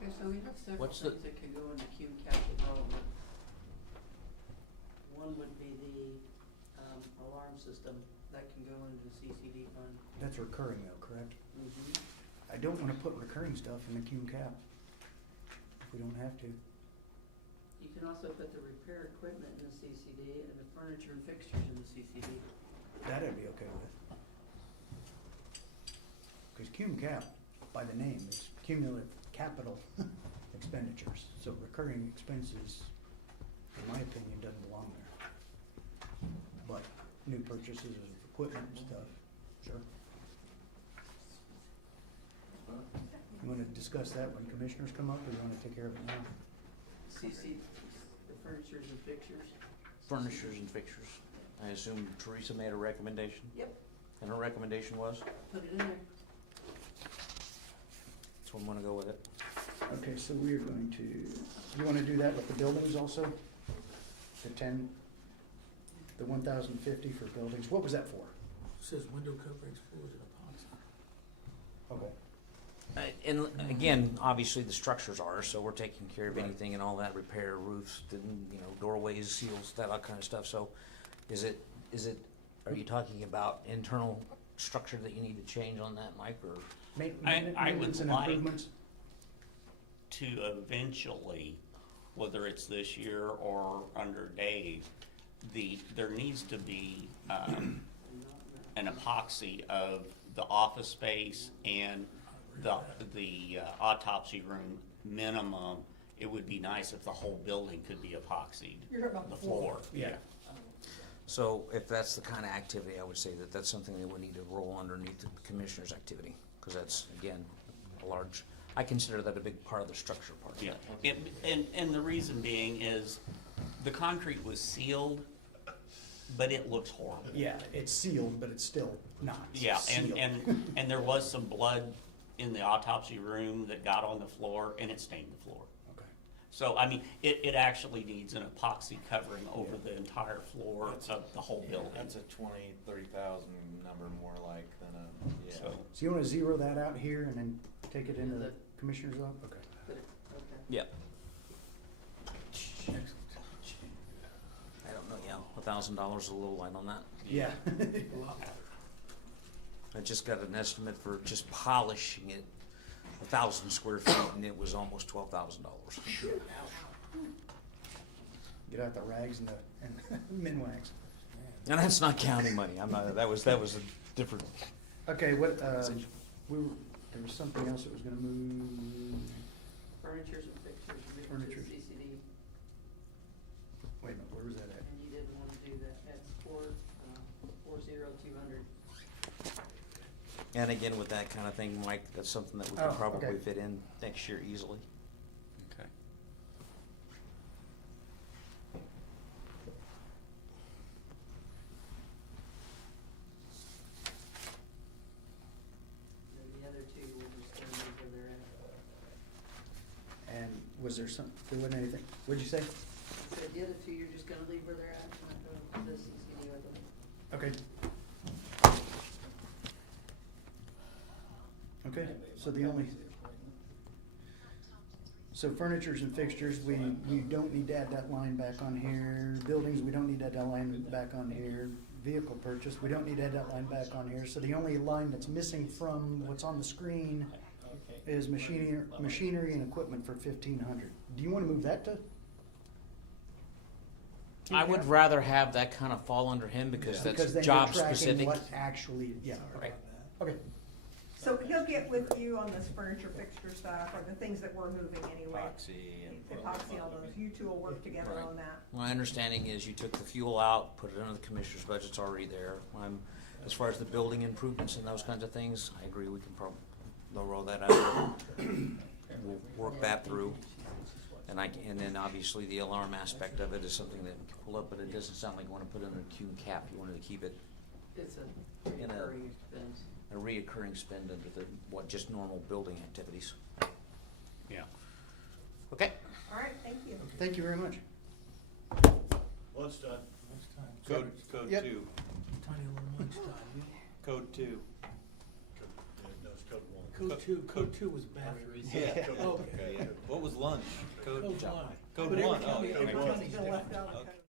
Okay, so we have several What's the- things that can go into cube cap development. One would be the, alarm system, that can go into the CCD fund. That's recurring though, correct? Mhm. I don't wanna put recurring stuff in the cum cap, if we don't have to. You can also put the repair equipment in the CCD and the furniture and fixtures in the CCD. That I'd be okay with. Cause cum cap, by the name, is cumulative capital expenditures, so recurring expenses, in my opinion, doesn't belong there. But new purchases of equipment and stuff, sure. You wanna discuss that when commissioners come up, or you wanna take care of it now? CC, the furnitures and fixtures. Furnitures and fixtures. I assume Teresa made a recommendation? Yep, And her recommendation was? put it in there. So I'm gonna go with it. Okay, so we are going to, you wanna do that with the buildings also? The 1,050 for buildings, what was that for? Says window coverings, floors, and epoxy. Okay. And again, obviously the structures are, so we're taking care of anything and all that, repair roofs, doorways, seals, that all kind of stuff. So are you talking about internal structure that you need to change on that, Mike, or? I would Maintenance and like improvements? to eventually, whether it's this year or under Dave, there needs to be, an epoxy of the office space and the autopsy room minimum. It would be nice if the whole building could be epoxied. You're talking about The the floor. yeah. So if that's the kind of activity, I would say that that's something that would need to roll underneath the commissioner's activity, because that's, again, a large, I consider that a big part of the structure part. Yeah, and the reason being is the concrete was sealed, but it looks horrible. Yeah, it's sealed, but it's still not Yeah, sealed. and there was some blood in the autopsy room that got on the floor and it stained the floor. Okay. So, I mean, it actually needs an epoxy covering over the entire floor of the whole building. That's a 20,000-30,000 number more like than a, yeah. So, So you wanna zero that out here and then take it into the commissioner's office? Okay. Okay. Yeah. I don't know, yeah, $1,000 is a little light on that. Yeah. I just got an estimate for just polishing it, 1,000 square feet, and it was almost $12,000. Get out the rags and the Minwax. And that's not county money. I'm not. That was a different. Okay, what, there was something else that was gonna move. Furnitures and fixtures, moved to Furniture. CCD, Wait a minute, where was that at? and you didn't want to do that, that's 40200. And again, with that kind of thing, Mike, that's something that we Oh, could probably okay. fit in next year easily. okay. And the other two, we're just gonna leave where they're at. And was there there wasn't anything, what'd you say? So the other two, you're just gonna leave where they're at, and not go to the CCD with them. Okay. Okay, so so furnitures and fixtures, we don't need to add that line back on here. Buildings, we don't need to add that line back on here. Vehicle purchase, we don't need to add that line back on here. So the only line that's missing from what's on the screen is machinery and equipment for 1,500. Do you wanna move that to? I would rather have that kind of fall under him because Because that's then job you're tracking specific. what actually, yeah. Right. Okay, So he'll get with you on this furniture fixture stuff, or the things that we're moving anyway. Epoxy and. Epoxy, all those, you two will work together Right. on that. My understanding is you took the fuel out, put it under the commissioner's budget, it's already there. As far as the building improvements and those kinds of things, I agree, we can probably, they'll roll that out. We'll work that through. And then obviously the alarm aspect of it is something that we can pull up, but it doesn't sound like you wanna put it under a Q cap, you wanted to keep it It's a In a- recurring expense. a reoccurring spend under just normal building activities. Yeah. Okay. All right, thank you. thank you very much. Well, it's done. Code Yep. 2, Tiny little lunchtime. code 2. No, it's code one. Code two was batteries. Yeah. Code Oh, one. okay. Yeah. What was lunch? Code one. Code But every 1, oh, county- code every 1. county's Still left different. out of Okay. code.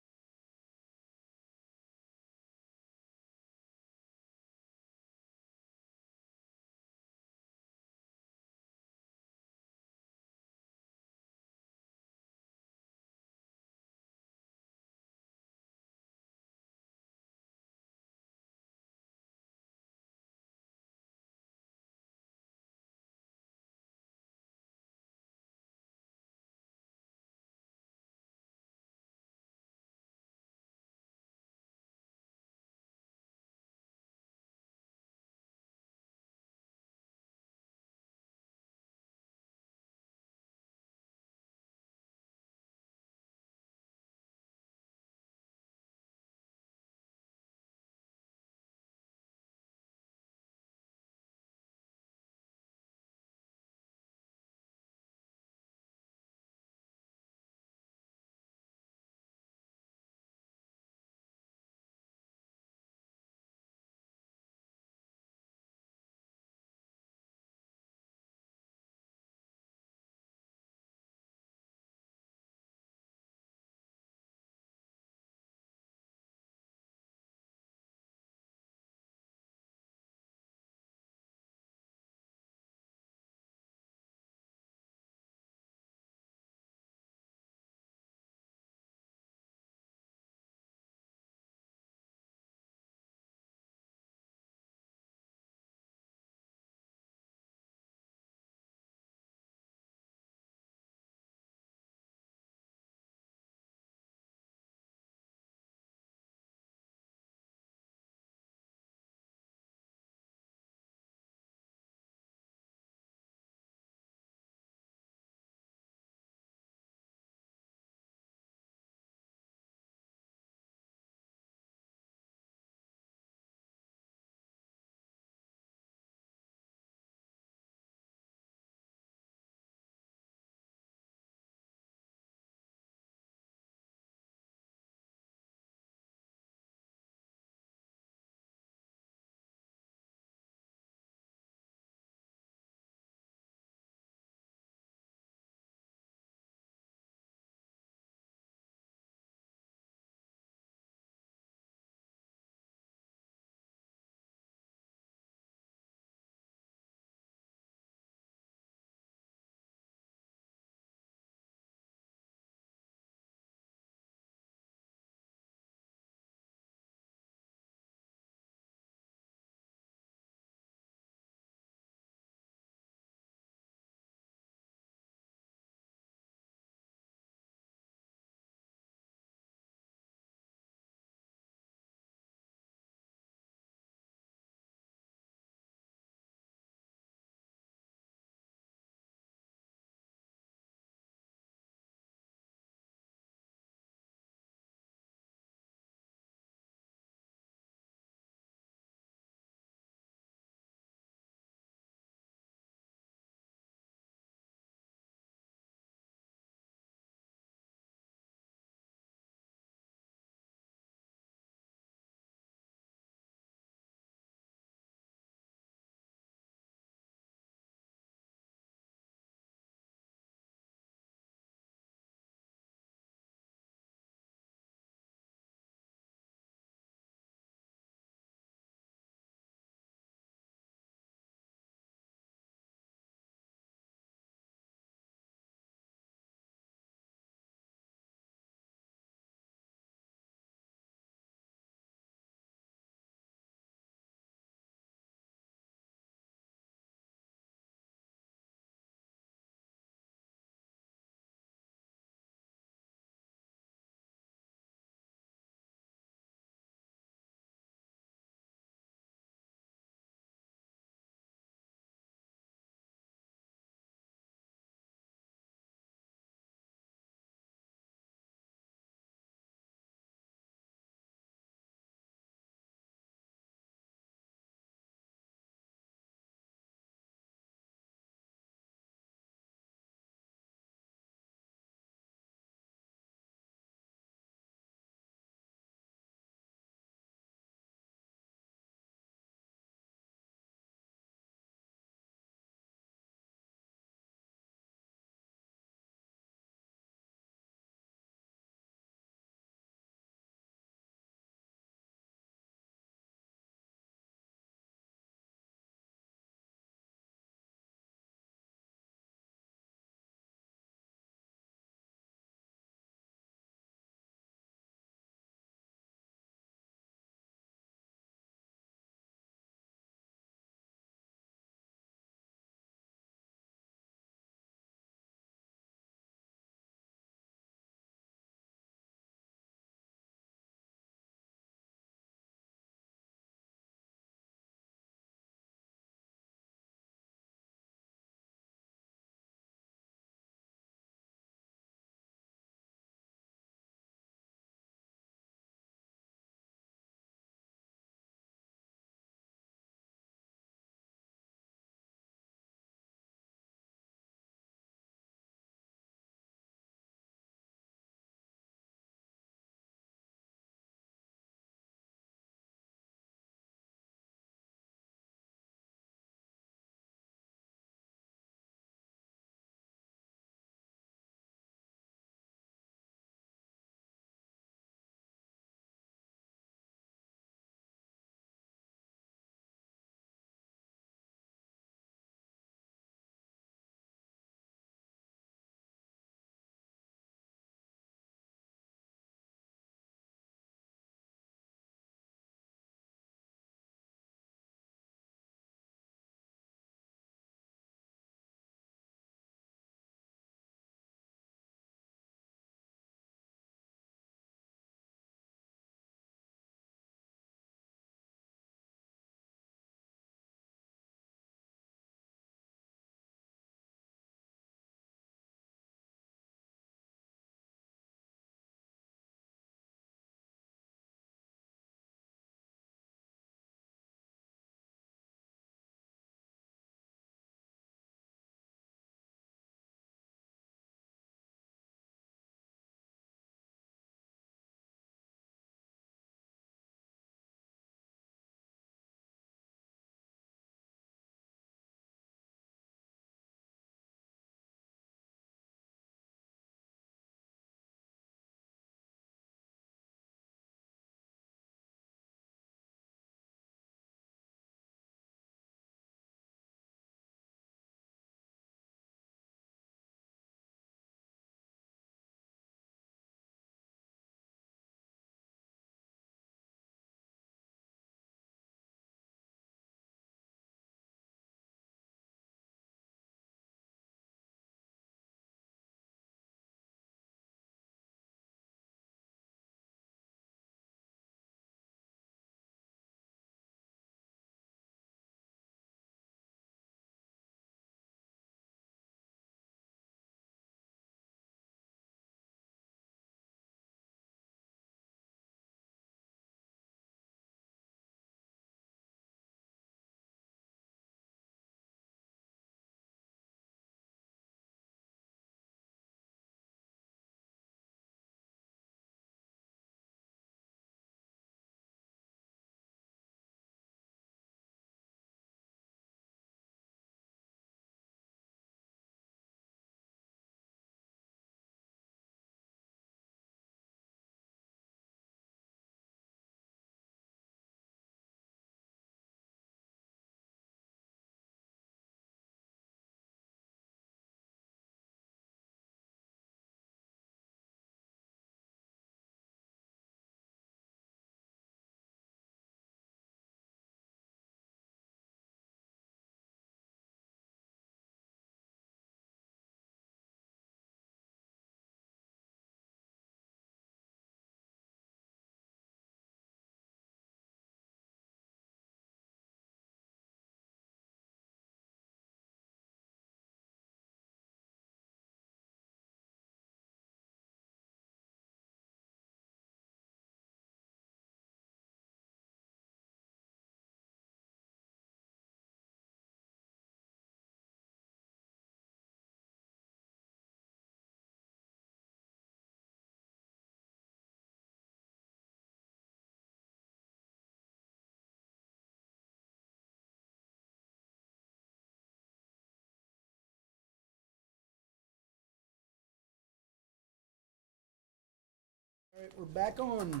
right, we're back on.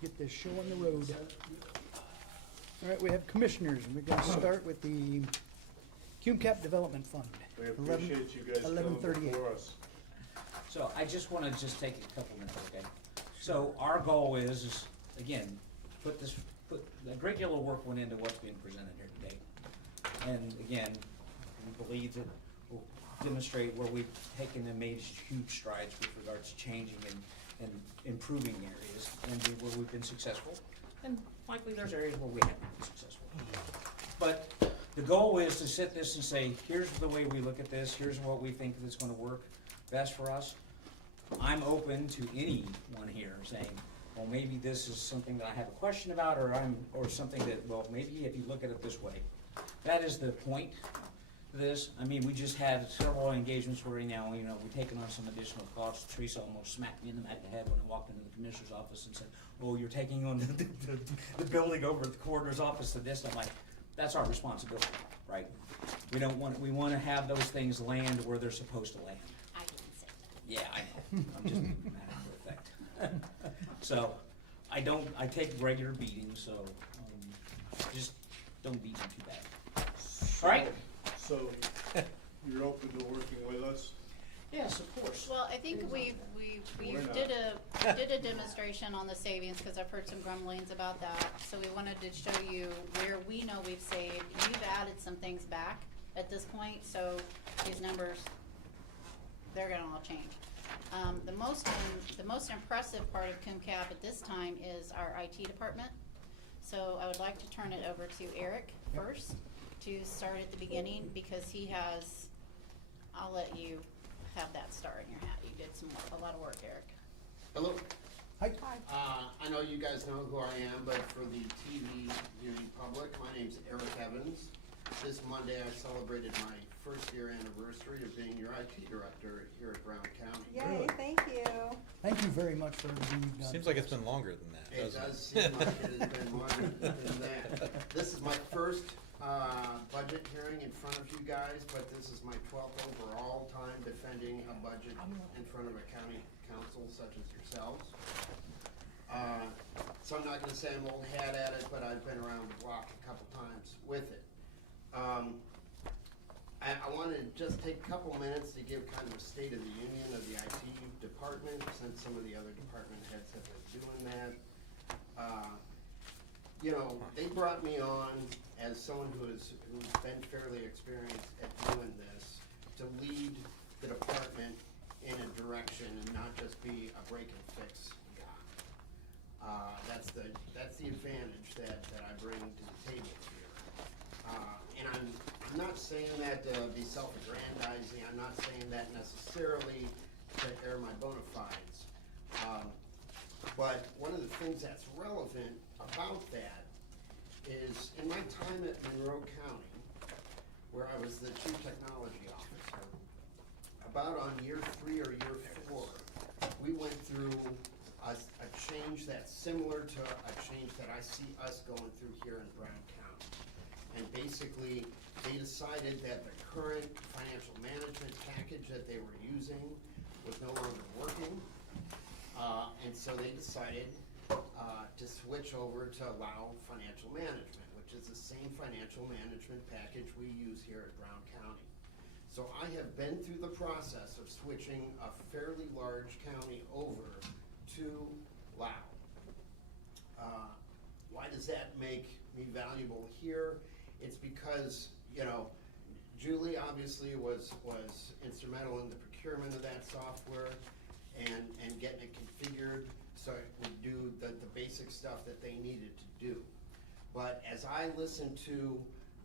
Get this show on the road. All right, we have commissioners, and we're gonna start with the CUMCAP Development Fund. We appreciate you guys coming 1138. before us. So I just wanna take a couple minutes, okay? So our goal is again, put the great deal of work went into what's being presented here today. And again, we believe that we'll demonstrate where we've taken and made huge strides with regards to changing and improving areas, and where we've been successful. And likely there's areas where we haven't been successful. But the goal is to sit this and say, here's the way we look at this, here's what we think that's gonna work best for us. I'm open to anyone here saying, well, maybe this is something that I have a question about, or something that, well, maybe if you look at it this way. That is the point of this. I mean, we just had several engagements where now, we've taken on some additional costs. Teresa almost smacked me in the back of the head when I walked into the commissioner's office and said, oh, you're taking on the building over at the coroner's office to this. I'm like, that's our responsibility, right? We want to have those things land where they're supposed to land. I didn't say that. Yeah, I know. I'm just mad for effect. So, I take regular beatings, so, just don't beat me too bad. All right? So, you're open to working with us? Yes, of course. Well, I think we We're not. did a demonstration on the savings, because I've heard some grumblings about that. So we wanted to show you where we know we've saved. You've added some things back at this point, so these numbers, they're gonna all change. The most impressive part of CUMCAP at this time is our IT department. So I would like to turn it over to Eric first, to start at the beginning, because I'll let you have that star in your hat. You did a lot of work, Eric. Hello. Hi. I know you guys know who I am, but for the TV viewing public, my name's Eric Evans. This Monday I celebrated my first year anniversary of being your IT director here at Brown County. Yay, thank you. Thank you very much for everything you've done. Seems like it's been longer than that, It doesn't it? does seem like it has been longer than that. This is my first budget hearing in front of you guys, but this is my 12th overall time defending a budget in front of a county council such as yourselves. So I'm not gonna say I'm old hat at it, but I've been around the block a couple times with it. I want to just take a couple minutes to give kind of a state of the union of the IT department, since some of the other department heads have been doing that. They brought me on as someone who's been fairly experienced at doing this, to lead the department in a direction and not just be a break and fix guy. That's the advantage that I bring to the table here. And I'm not saying that to be self-aggrandizing. I'm not saying that necessarily to air my bona fides. But one of the things that's relevant about that is, in my time at Monroe County, where I was the chief technology officer, about on year 3 or year 4, we went through a change that's similar to a change that I see us going through here in Brown County. And basically, they decided that the current financial management package that they were using was no longer working. And so they decided to switch over to allow financial management, which is the same financial management package we use here at Brown County. So I have been through the process of switching a fairly large county over to LAO. Why does that make me valuable here? It's because, Julie obviously was instrumental in the procurement of that software and getting it configured so it would do the basic stuff that they needed to do. But as I listened to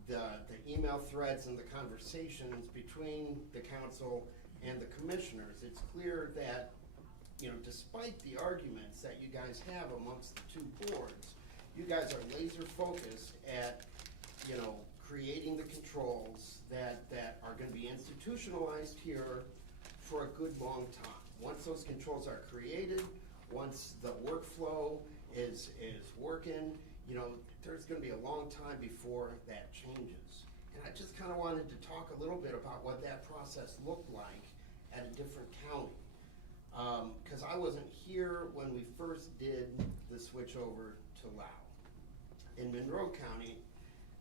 the email threads and the conversations between the council and the commissioners, it's clear that, despite the arguments that you guys have amongst the two boards, you guys are laser focused at, creating the controls that are gonna be institutionalized here for a good long time. Once those controls are created, once the workflow is working, there's gonna be a long time before that changes. And I just kinda wanted to talk a little bit about what that process looked like at a different county. Cause I wasn't here when we first did the switch over to Lao. In Monroe County,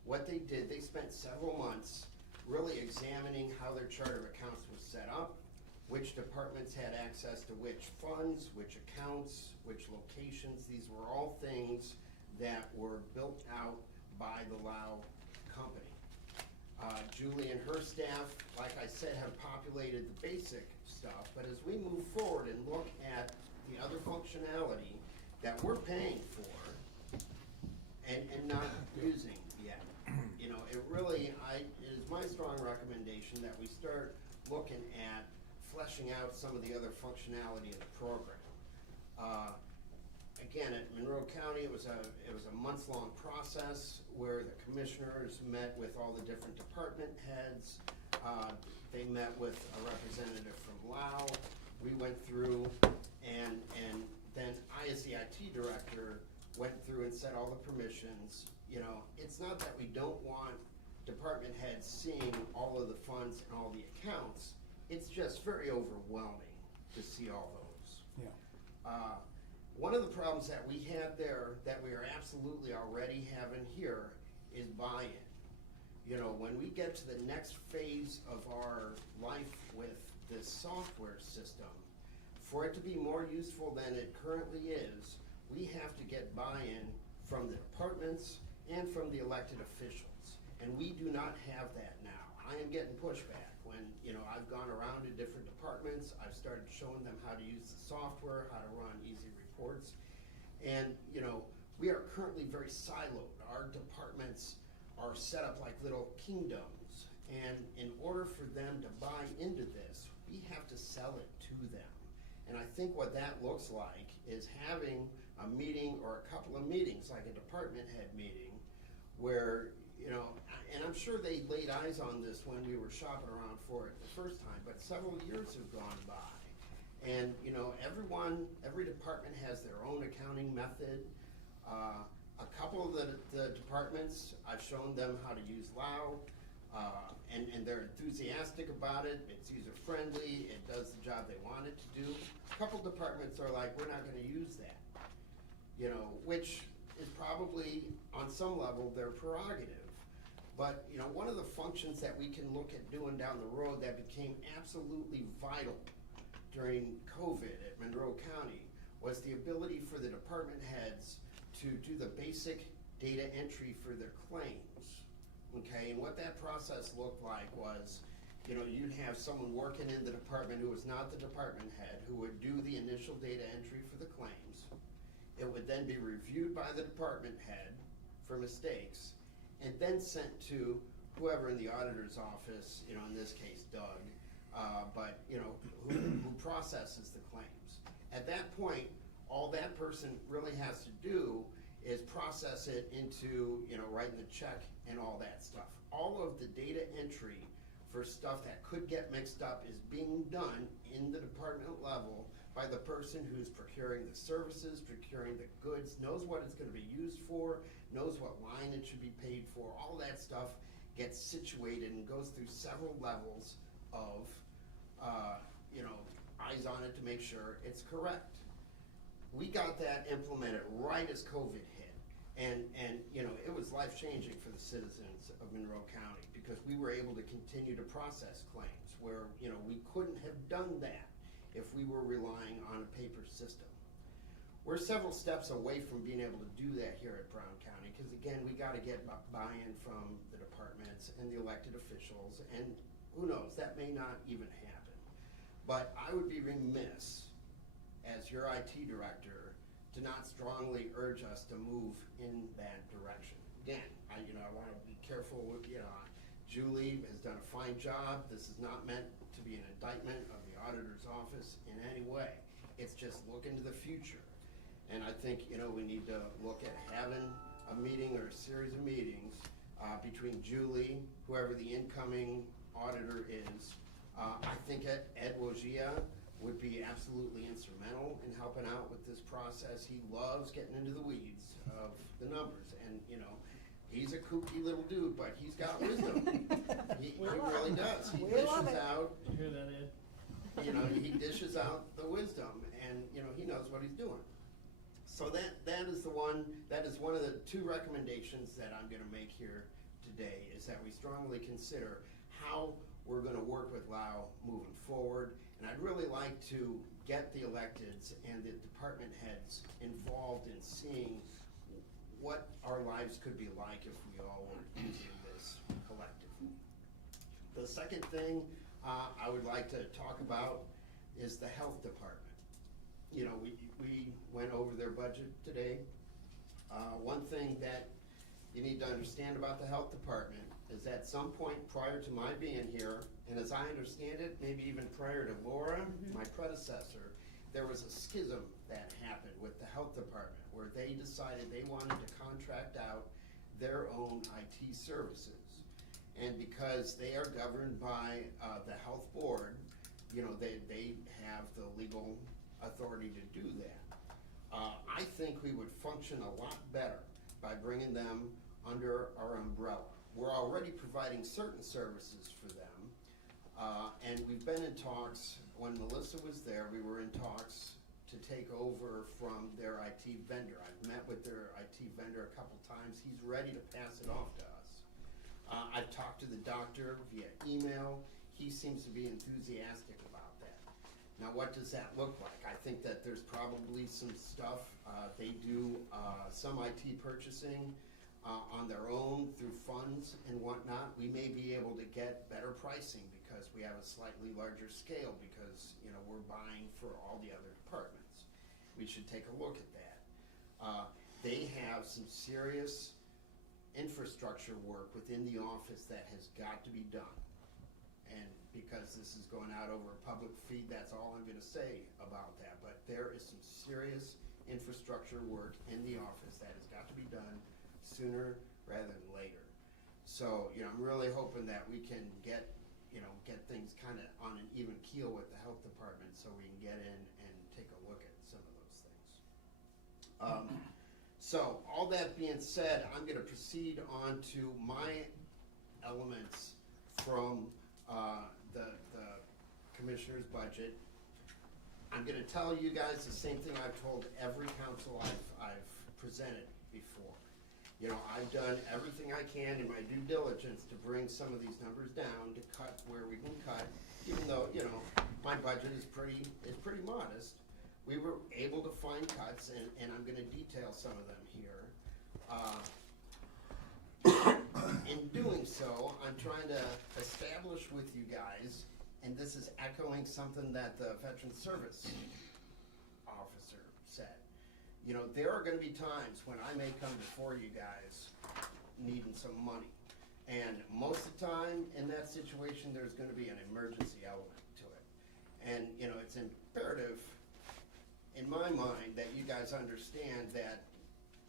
what they did, they spent several months really examining how their chart of accounts was set up, which departments had access to which funds, which accounts, which locations. These were all things that were built out by the Lao company. Julie and her staff, like I said, have populated the basic stuff, but as we move forward and look at the other functionality that we're paying for and not using yet, you know, it is my strong recommendation that we start looking at fleshing out some of the other functionality of the program. Again, at Monroe County, it was a months-long process where the commissioners met with all the different department heads. They met with a representative from Lao. We went through, and then I, as the IT director, went through and set all the permissions. You know, it's not that we don't want department heads seeing all of the funds and all the accounts. It's just very overwhelming to see all those. Yeah. One of the problems that we had there that we are absolutely already having here is buy-in. You know, when we get to the next phase of our life with this software system, for it to be more useful than it currently is, we have to get buy-in from the departments and from the elected officials. And we do not have that now. I am getting pushback when, you know, I've gone around to different departments, I've started showing them how to use the software, how to run easy reports. And, you know, we are currently very siloed. Our departments are set up like little kingdoms. And in order for them to buy into this, we have to sell it to them. And I think what that looks like is having a meeting or a couple of meetings, like a department head meeting, where, you know, and I'm sure they laid eyes on this when we were shopping around for it the first time, but several years have gone by. And, you know, every department has their own accounting method. A couple of the departments, I've shown them how to use Lao, and they're enthusiastic about it. It's user-friendly, it does the job they want it to do. A couple departments are like, we're not gonna use that, you know, which is probably, on some level, their prerogative. But, you know, one of the functions that we can look at doing down the road that became absolutely vital during COVID at Monroe County was the ability for the department heads to do the basic data entry for their claims. Okay, and what that process looked like was, you know, you'd have someone working in the department who was not the department head who would do the initial data entry for the claims. It would then be reviewed by the department head for mistakes and then sent to whoever in the auditor's office, you know, in this case Doug, but you know, who processes the claims. At that point, all that person really has to do is process it into, you know, writing the check and all that stuff. All of the data entry for stuff that could get mixed up is being done in the department level by the person who's procuring the services, procuring the goods, knows what it's going to be used for, knows what line it should be paid for. All that stuff gets situated and goes through several levels of, you know, eyes on it to make sure it's correct. We got that implemented right as COVID hit. And you know, it was life-changing for the citizens of Monroe County because we were able to continue to process claims where, you know, we couldn't have done that if we were relying on a paper system. We're several steps away from being able to do that here at Brown County because, again, we got to get buy-in from the departments and the elected officials, and who knows, that may not even happen. But I would be remiss as your IT director to not strongly urge us to move in that direction. Again, I want to be careful with, you know, Julie has done a fine job. This is not meant to be an indictment of the auditor's office in any way. It's just look into the future. And I think, you know, we need to look at having a meeting or a series of meetings between Julie, whoever the incoming auditor is. I think Ed Wojia would be absolutely instrumental in helping out with this process. He loves getting into the weeds of the numbers, and you know, he's a kooky little dude, but he's got wisdom. He really does. He dishes out. You hear that, Ed? you know, he dishes out the wisdom, and, you know, he knows what he's doing. So that is one of the two recommendations that I'm gonna make here today, is that we strongly consider how we're gonna work with Lao moving forward. And I'd really like to get the electeds and the department heads involved in seeing what our lives could be like if we all were using this collectively. The second thing I would like to talk about is the health department. You know, we went over their budget today. One thing that you need to understand about the health department is at some point prior to my being here, and as I understand it, maybe even prior to Laura, my predecessor, there was a schism that happened with the health department where they decided they wanted to contract out their own IT services. And because they are governed by the health board, you know, they have the legal authority to do that. I think we would function a lot better by bringing them under our umbrella. We're already providing certain services for them, and we've been in talks. When Melissa was there, we were in talks to take over from their IT vendor. I've met with their IT vendor a couple times. He's ready to pass it off to us. I've talked to the doctor via email. He seems to be enthusiastic about that. Now, what does that look like? I think that there's probably some stuff. They do some IT purchasing on their own through funds and whatnot. We may be able to get better pricing because we have a slightly larger scale because, you know, we're buying for all the other departments. We should take a look at that. They have some serious infrastructure work within the office that has got to be done. And because this is going out over a public feed, that's all I'm gonna say about that. But there is some serious infrastructure work in the office that has got to be done sooner rather than later. So, you know, I'm really hoping that we can get things kind of on an even keel with the health department so we can get in and take a look at some of those things. So all that being said, I'm gonna proceed on to my elements from the commissioner's budget. I'm gonna tell you guys the same thing I've told every council I've presented before. You know, I've done everything I can in my due diligence to bring some of these numbers down, to cut where we can cut, even though, you know, my budget is pretty modest. We were able to find cuts, and I'm gonna detail some of them here. In doing so, I'm trying to establish with you guys, and this is echoing something that the Veteran Service officer said. You know, there are gonna be times when I may come before you guys needing some money. And most of the time, in that situation, there's gonna be an emergency element to it. And, you know, it's imperative, in my mind, that you guys understand that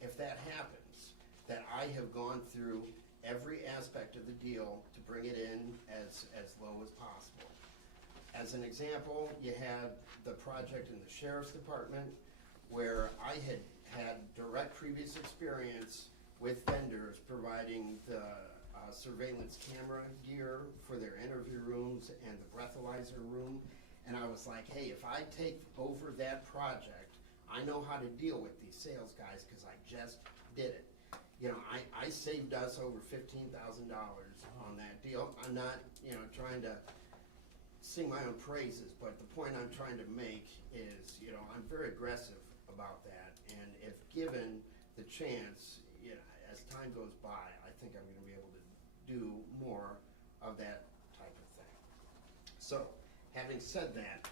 if that happens, that I have gone through every aspect of the deal to bring it in as low as possible. As an example, you had the project in the Sheriff's Department where I had direct previous experience with vendors providing the surveillance camera gear for their interview rooms and the breathalyzer room. And I was like, hey, if I take over that project, I know how to deal with these sales guys because I just did it. You know, I saved us over $15,000 on that deal. I'm not, you know, trying to sing my own praises, but the point I'm trying to make is, you know, I'm very aggressive about that. And if given the chance, you know, as time goes by, I think I'm going to be able to do more of that type of thing. So, having said that,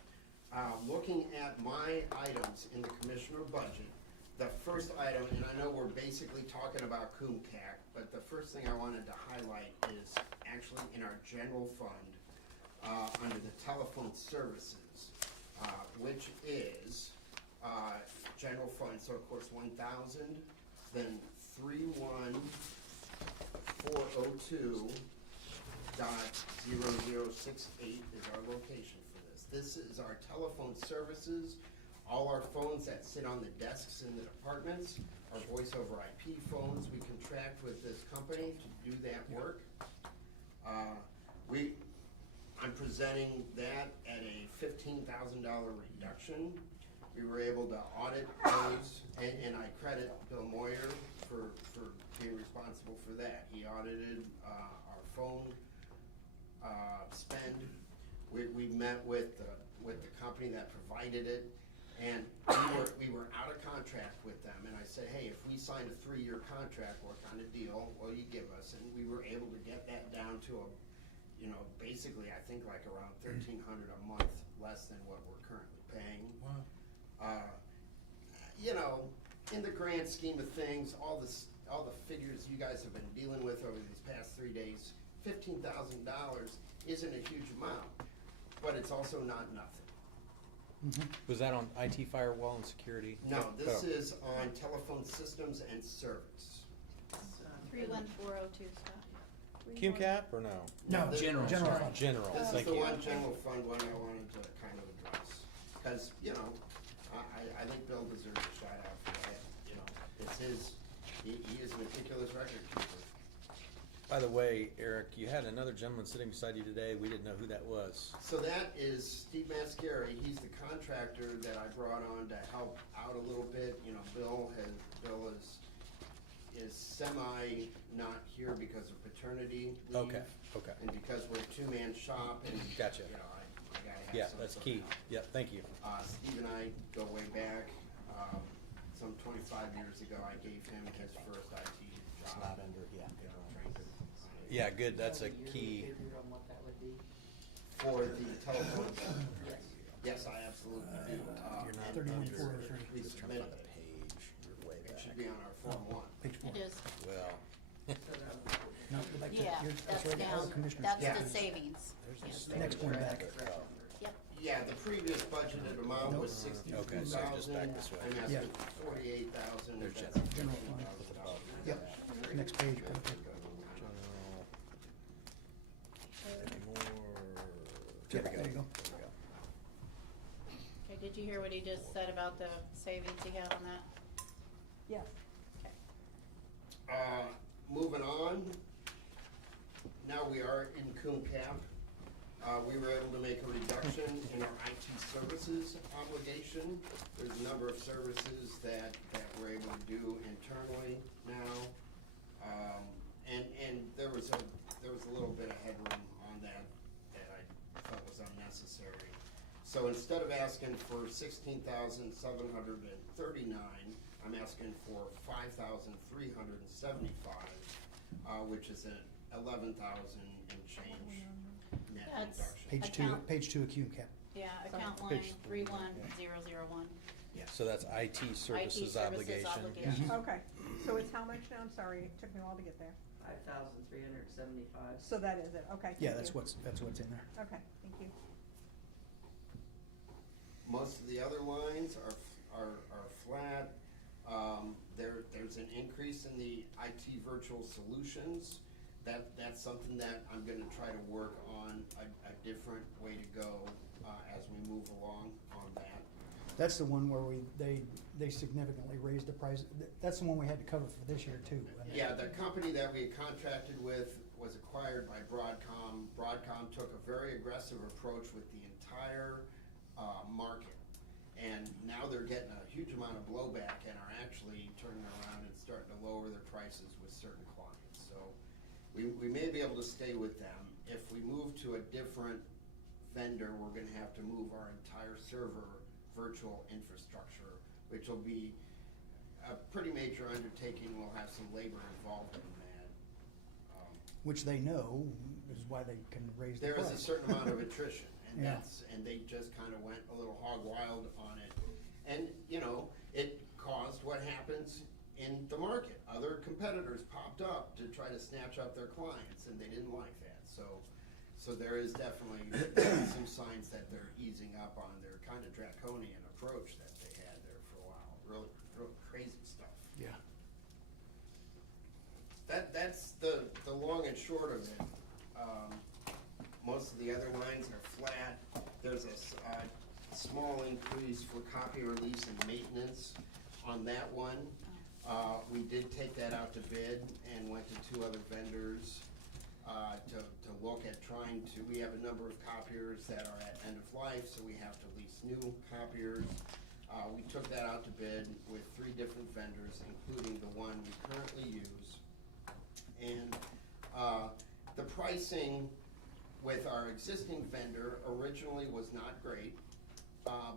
looking at my items in the commissioner budget, the first item, and I know we're basically talking about CUMCAC, but the first thing I wanted to highlight is actually in our general fund under the telephone services, which is general fund, so of course 1,000, then 31402.0068 is our location for this. This is our telephone services. All our phones that sit on the desks in the departments are voice over IP phones. We contract with this company to do that work. I'm presenting that at a $15,000 $15,000 reduction. We were able to audit those, and I credit Bill Moyer for being responsible for that. He audited our phone spend. We met with the company that provided it, and we were out of contract with them. And I said, hey, if we signed a 3-year contract, what kind of deal will you give us? And we were able to get that down to basically I think like around $1,300 a month less than what we're currently paying. Wow. In the grand scheme of things, all the figures you guys have been dealing with over these past 3 days, $15,000 isn't a huge amount, but it's also not nothing. Was that on IT, firewall, and security? No, this is on telephone systems and service. 31402, Scott. Cume cap or no? No, General. general fund. General, This is thank the you. one general fund one I wanted to kind of address, because, I think Bill deserves a shout out for that, it's he is a meticulous record keeper. By the way, Eric, you had another gentleman sitting beside you today. We didn't know who that was. So that is Steve Mascari. He's the contractor that I brought on to help out a little bit. Bill is semi not here because of paternity leave. Okay. And because we're a 2-man shop and, Gotcha. I gotta have Yeah, some that's sort key. of- Yeah, thank you. Steve and I go way back. Some 25 years ago, I gave him his first IT job. It's not under, yeah. Trained him on it. Yeah, good. That's a key. For the telephone. Yes, I absolutely do. You're not And 31403. we submitted it. It should be on our Form 1. Page 4. It is. Well, No, go back to- Yeah, that's that's right, all down, the commissioners. that's Yeah. the savings. there's Yes. a Next one back. Yep. Yeah, the previous budgeted amount was 62,000. Okay, so just back this way. I'm Yeah. asking for 48,000. There's That's general fund. $15,000. Yep, next page, perfect. There we go. There you go. There we go. Okay, did you hear what he just said about the savings he had on that? Yes. Okay. Moving on, now we are in Coon Cap. We were able to make a reduction in our IT services obligation. There's a number of services that we're able to do internally now. And there was a little bit of headroom on that I felt was unnecessary. So instead of asking for 16,739, I'm asking for 5,375, which is an 11,000 and change net That's- reduction. Page two of Cume Cap. Yeah, account line Page- 31001. So that's IT services services obligation. obligation. Okay, so it's how much now? I'm sorry, it took me a while to get there. 5,375. So that is it, okay. Yeah, thank that's you. what's in there. Okay, thank you. Most of the other lines are flat. There's an increase in the IT virtual solutions. That's something that I'm gonna try to work on a different way to go, as we move along on that. That's the one where they significantly raised the price. That's the one we had to cover for this year too. Yeah, the company that we had contracted with was acquired by Broadcom. Broadcom took a very aggressive approach with the entire market. And now they're getting a huge amount of blowback and are actually turning around and starting to lower their prices with certain clients. So we may be able to stay with them. If we move to a different vendor, we're gonna have to move our entire server virtual infrastructure, which will be a pretty major undertaking. We'll have some labor involved in that. Which they know is why they can raise the There price. is a certain amount of attrition, and Yeah. and they just kind of went a little hog wild on it. And, it caused what happens in the market. Other competitors popped up to try to snatch up their clients, and they didn't like that. So there is definitely some signs that they're easing up on their kind of draconian approach that they had there for a while. Real crazy stuff. Yeah. That's the long and short of it. Most of the other lines are flat. There's a small increase for copy release and maintenance on that one. We did take that out to bid and went to 2 other vendors. to look at trying to, we have a number of copiers that are at end of life, so we have to lease new copiers. We took that out to bid with 3 different vendors, including the one we currently use. And the pricing with our existing vendor originally was not great,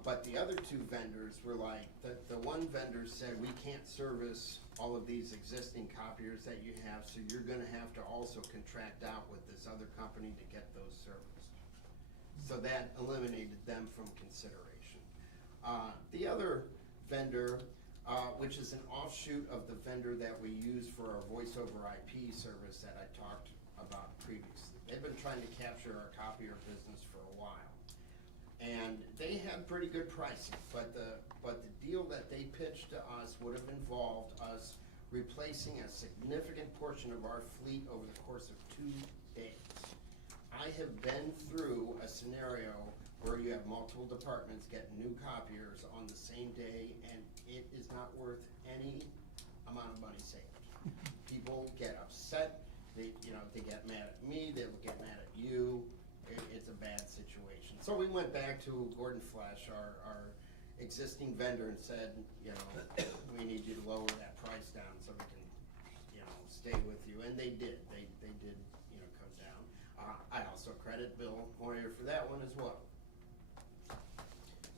but the other 2 vendors were like, the one vendor said, we can't service all of these existing copiers that you have, so you're gonna have to also contract out with this other company to get those serviced. So that eliminated them from consideration. The other vendor, which is an offshoot of the vendor that we use for our voice over IP service that I talked about previously. They've been trying to capture our copier business for a while. And they had pretty good pricing, but the deal that they pitched to us would have involved us replacing a significant portion of our fleet over the course of 2 days. I have been through a scenario where you have multiple departments getting new copiers on the same day, and it is not worth any amount of money saved. People get upset, they get mad at me, they get mad at you. It's a bad situation. So we went back to Gordon Flesch, our existing vendor, and said, we need you to lower that price down so we can, stay with you. And they did. They did, come down. I also credit Bill Moyer for that one as well.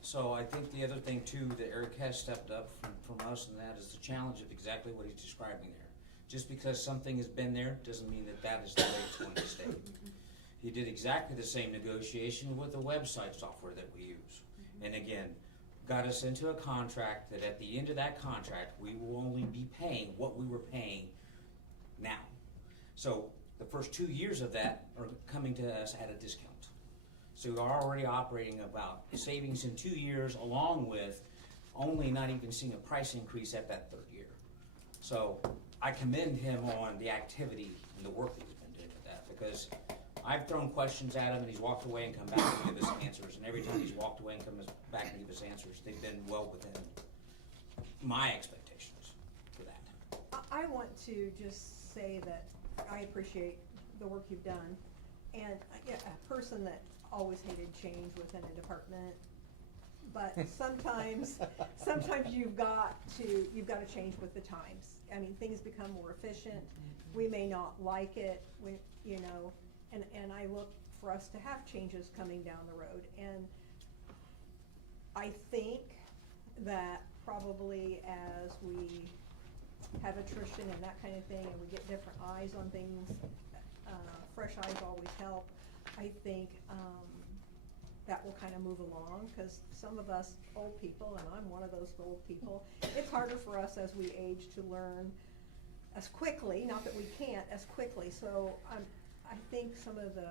So I think the other thing too that Eric has stepped up from us, and that is the challenge of exactly what he's describing there. Just because something has been there doesn't mean that that is the way it's going to stay. He did exactly the same negotiation with the website software that we use. And again, got us into a contract that at the end of that contract, we will only be paying what we were paying now. So the first 2 years of that are coming to us at a discount. So we're already operating about savings in 2 years, along with only not even seeing a price increase at that 3rd year. So I commend him on the activity and the work that he's been doing with that, because I've thrown questions at him and he's walked away and come back and give us answers. And every time he's walked away and come back and give us answers, they've been well within my expectations for that. I want to just say that I appreciate the work you've done. And a person that always hated change within a department, but sometimes you've got to change with the times. I mean, things become more efficient. We may not like it, and I look for us to have changes coming down the road. And I think that probably as we have attrition and that kind of thing, and we get different eyes on things, fresh eyes always help. I think that will kind of move along, because some of us old people, and I'm one of those old people, it's harder for us as we age to learn as quickly, not that we can't, as quickly. So I think some of the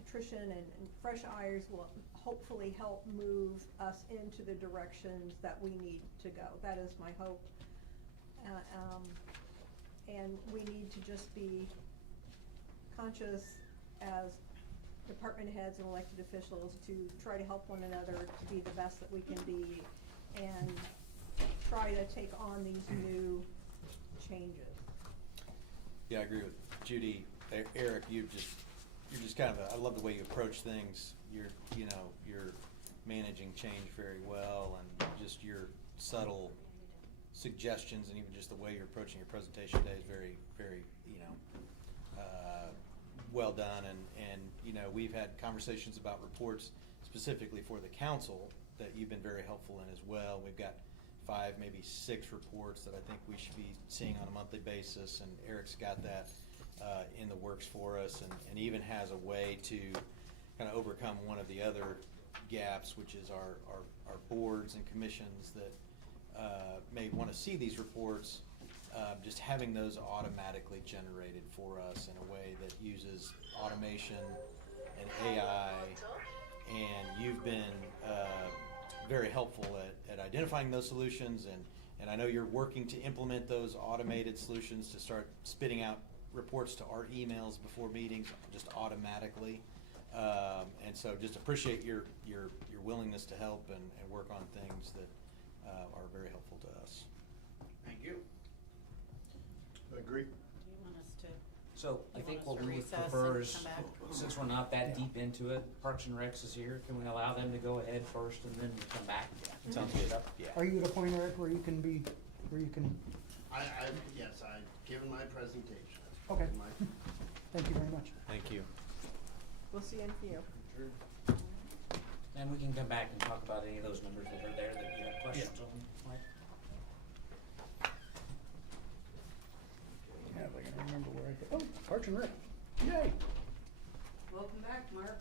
attrition and fresh eyes will hopefully help move us into the directions that we need to go. That is my hope. And we need to just be conscious as department heads and elected officials to try to help one another to be the best that we can be, and try to take on these new changes. Yeah, I agree with Judy. Eric, you're just kind of I love the way you approach things. You're managing change very well, and just your subtle suggestions, and even just the way you're approaching your presentation today is very, very, well done. And we've had conversations about reports specifically for the council that you've been very helpful in as well. We've got 5, maybe 6 reports that I think we should be seeing on a monthly basis, and Eric's got that in the works for us, and even has a way to kind of overcome one of the other gaps, which is our boards and commissions that may want to see these reports, just having those automatically generated for us in a way that uses automation and AI. And you've been very helpful at identifying those solutions, and I know you're working to implement those automated solutions to start spitting out reports to our emails before meetings just automatically. And so just appreciate your willingness to help and work on things that are very helpful to us. Thank you. Agree. Do you want us to So I think what we Recess and prefer is, come back. since we're not that deep into it, Parks and Recs is here, can we allow them to go ahead first and then come back? Sounds Finish it good. up? Yeah. Are you at a point, Eric, where you can Yes, I've given my presentation. Okay. Given my- thank you very much. Thank you. We'll see you in a few. And we can come back and talk about any of those numbers that are there that you have questions on, Mike. Yeah, if I can remember where I put, oh, Parks and Rec, yay. Welcome back, Mark.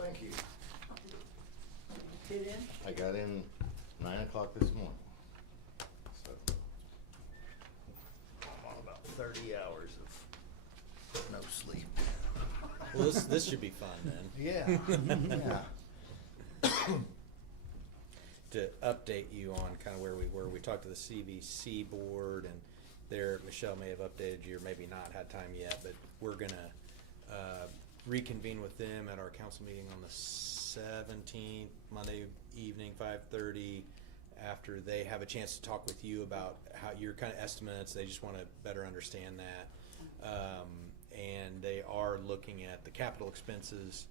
Thank you. Get in? I got in 9 o'clock this morning. So I'm on about 30 hours of no sleep. Well, this should be fun then. Yeah, yeah. To update you on kind of where we were, we talked to the CVC board, and there, Michelle may have updated you, or maybe not had time yet, but we're gonna reconvene with them at our council meeting on the 17th, Monday evening, 5:30, after they have a chance to talk with you about how your kind of estimates. They just want to better understand that. And they are looking at the capital expenses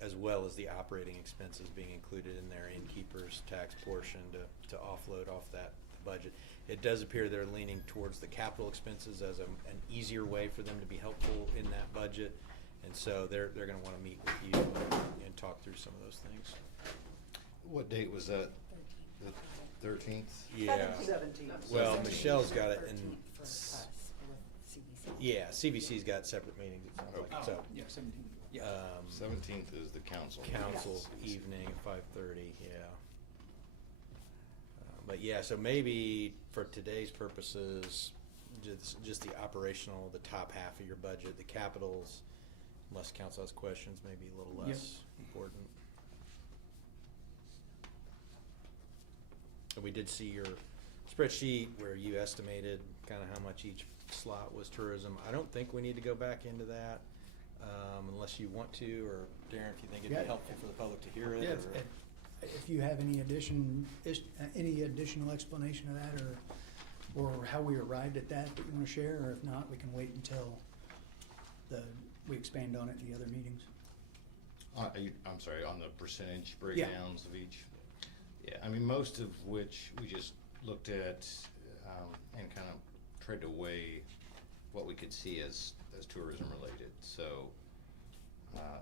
as well as the operating expenses being included in their innkeeper's tax portion to offload off that budget. It does appear they're leaning towards the capital expenses as an easier way for them to be helpful in that budget. And so they're going to want to meet with you and talk through some of those things. What date was that? The 13th? Yeah. 17th. Well, 17th. Michelle's got it in. For us with CBC. Yeah, CVC's got separate meetings, it sounds like, so. Yeah, 17. Yeah. 17th is the council. Council evening at 5:30, yeah. But yeah, so maybe for today's purposes, just the operational, the top half of your budget, the capitals, unless council has questions, maybe a little less important. And we did see your spreadsheet where you estimated kind of how much each slot was tourism. I don't think we need to go back into that, unless you want to, or Darren, if you think it'd Yeah. be helpful for the public to hear it. Yeah, or- if you have any additional explanation of that, or how we arrived at that you wanna share, or if not, we can wait until we expand on it in the other meetings. I'm sorry, on the percentage breakdowns of each? Yeah, I mean, most of which we just looked at and kind of tried to weigh what we could see as tourism related. So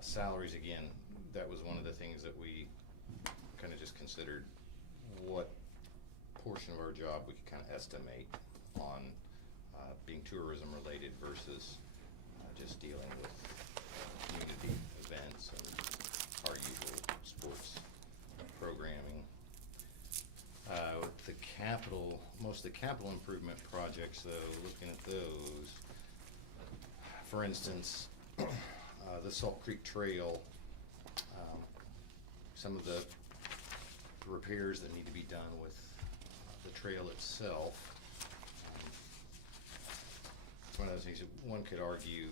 salaries, again, that was one of the things that we kind of just considered what portion of our job we could kind of estimate on being tourism related versus just dealing with community events and our usual sports programming. The capital, most of the capital improvement projects though, looking at those, for instance, the Salt Creek Trail, some of the repairs that need to be done with the trail itself. It's one of those things that one could argue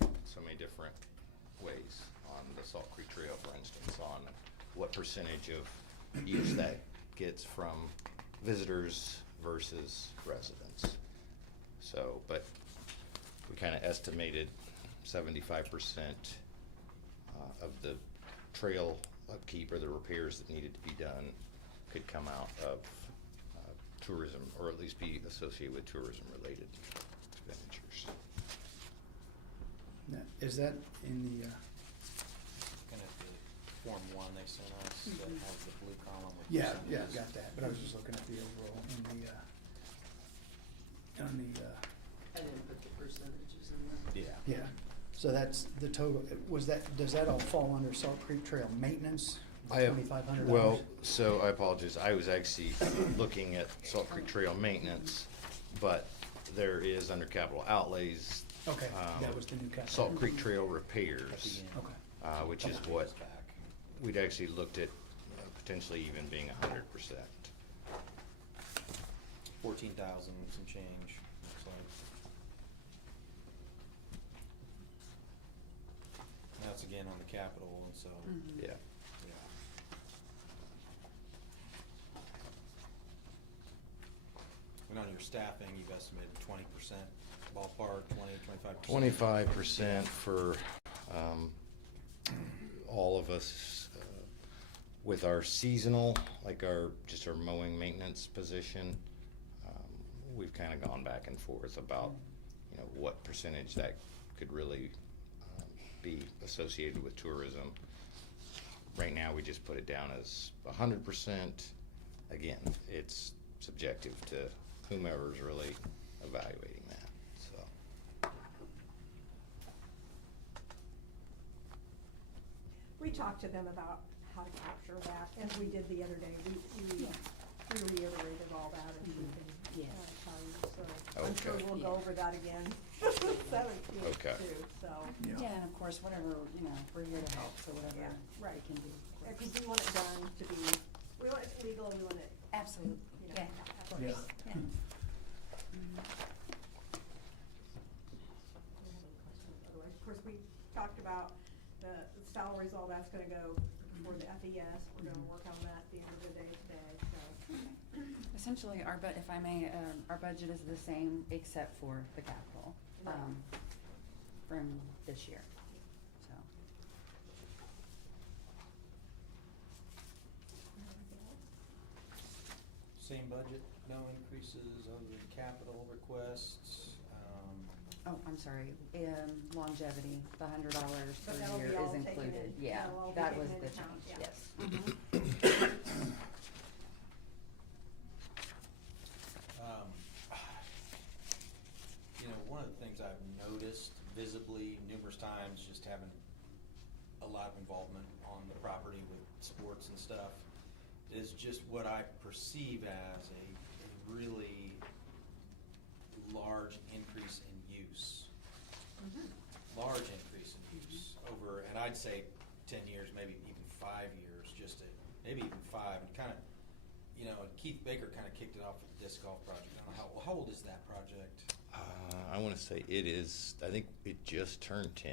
so many different ways on the Salt Creek Trail, for instance, on what percentage of use that gets from visitors versus residents. So, but we kind of estimated 75% of the trail upkeep or the repairs that needed to be done could come out of tourism, or at least be associated with tourism-related expenditures. Now, is that in the, Looking at the Form 1 they sent us that has the blue column with yeah, percentages. got that, but I was just looking at the overall, I didn't put the percentages in there. Yeah. yeah. So that's the total, does that all fall under Salt Creek Trail maintenance? I have, $2,500? well, so I apologize, I was actually looking at Salt Creek Trail maintenance, but there is under capital outlays. Okay, that was the new capital. Salt Creek Trail repairs, Okay. which is what we'd actually looked at potentially even being 100%. 14,000 some change, looks like. And that's again on the capital, and so. Yeah. Yeah. We don't even your staffing, you've estimated 20% ballpark, 25%? 25% for all of us. With our seasonal, like just our mowing maintenance position, we've kind of gone back and forth about, what percentage that could really be associated with tourism. Right now, we just put it down as 100%. Again, it's subjective to whomever's really evaluating that, so. We talked to them about how to capture that, as we did the other day. We reiterated all that, and we can tell you, so I'm sure Okay. we'll go over that again. 17th Okay. too, so. Yeah, and of course, whatever, we're here to help, so whatever Yeah, right. we can do. Because we want it done to be, we want it legal, we want it. Absolutely, Yeah. of course. Yeah. Otherwise, of course, we talked about the salaries, all that's gonna go for the FES. We're gonna work on that at the end of the day today, so. Essentially, if I may, our budget is the same except for the capital, from this year, so. Same budget, no increases other than capital requests. Oh, I'm sorry, longevity, the $100 But per that'll year be all is taken included, in- yeah, that'll all be that taken was into the account, change, yeah. yes. One of the things I've noticed visibly numerous times, just having a lot of involvement on the property with sports and stuff, is just what I perceive as a really large increase in use. Large increase in use over, and I'd say 10 years, maybe even 5 years, maybe even 5, and kind of, and Keith Baker kind of kicked it off with the disc golf project. I don't know, how old is that project? I want to say I think it just turned 10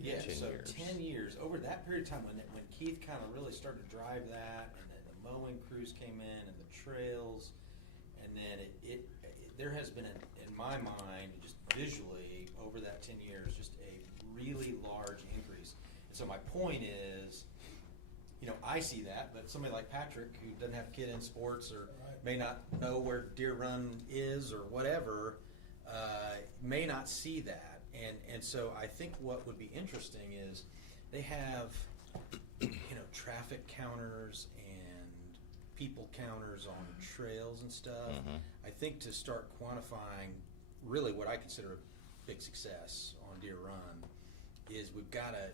Yeah, 10 so years. 10 years, over that period of time when Keith kind of really started to drive that, and then the mowing crews came in, and the trails, and then there has been, in my mind, just visually, over that 10 years, just a really large increase. And so my point is, I see that, but somebody like Patrick, who doesn't have a kid in sports, or may not know where Deer Run is, or whatever, may not see that. And so I think what would be interesting is they have, traffic counters and people counters on trails and stuff. I think to start quantifying really what I consider a big success on Deer Run is we've got to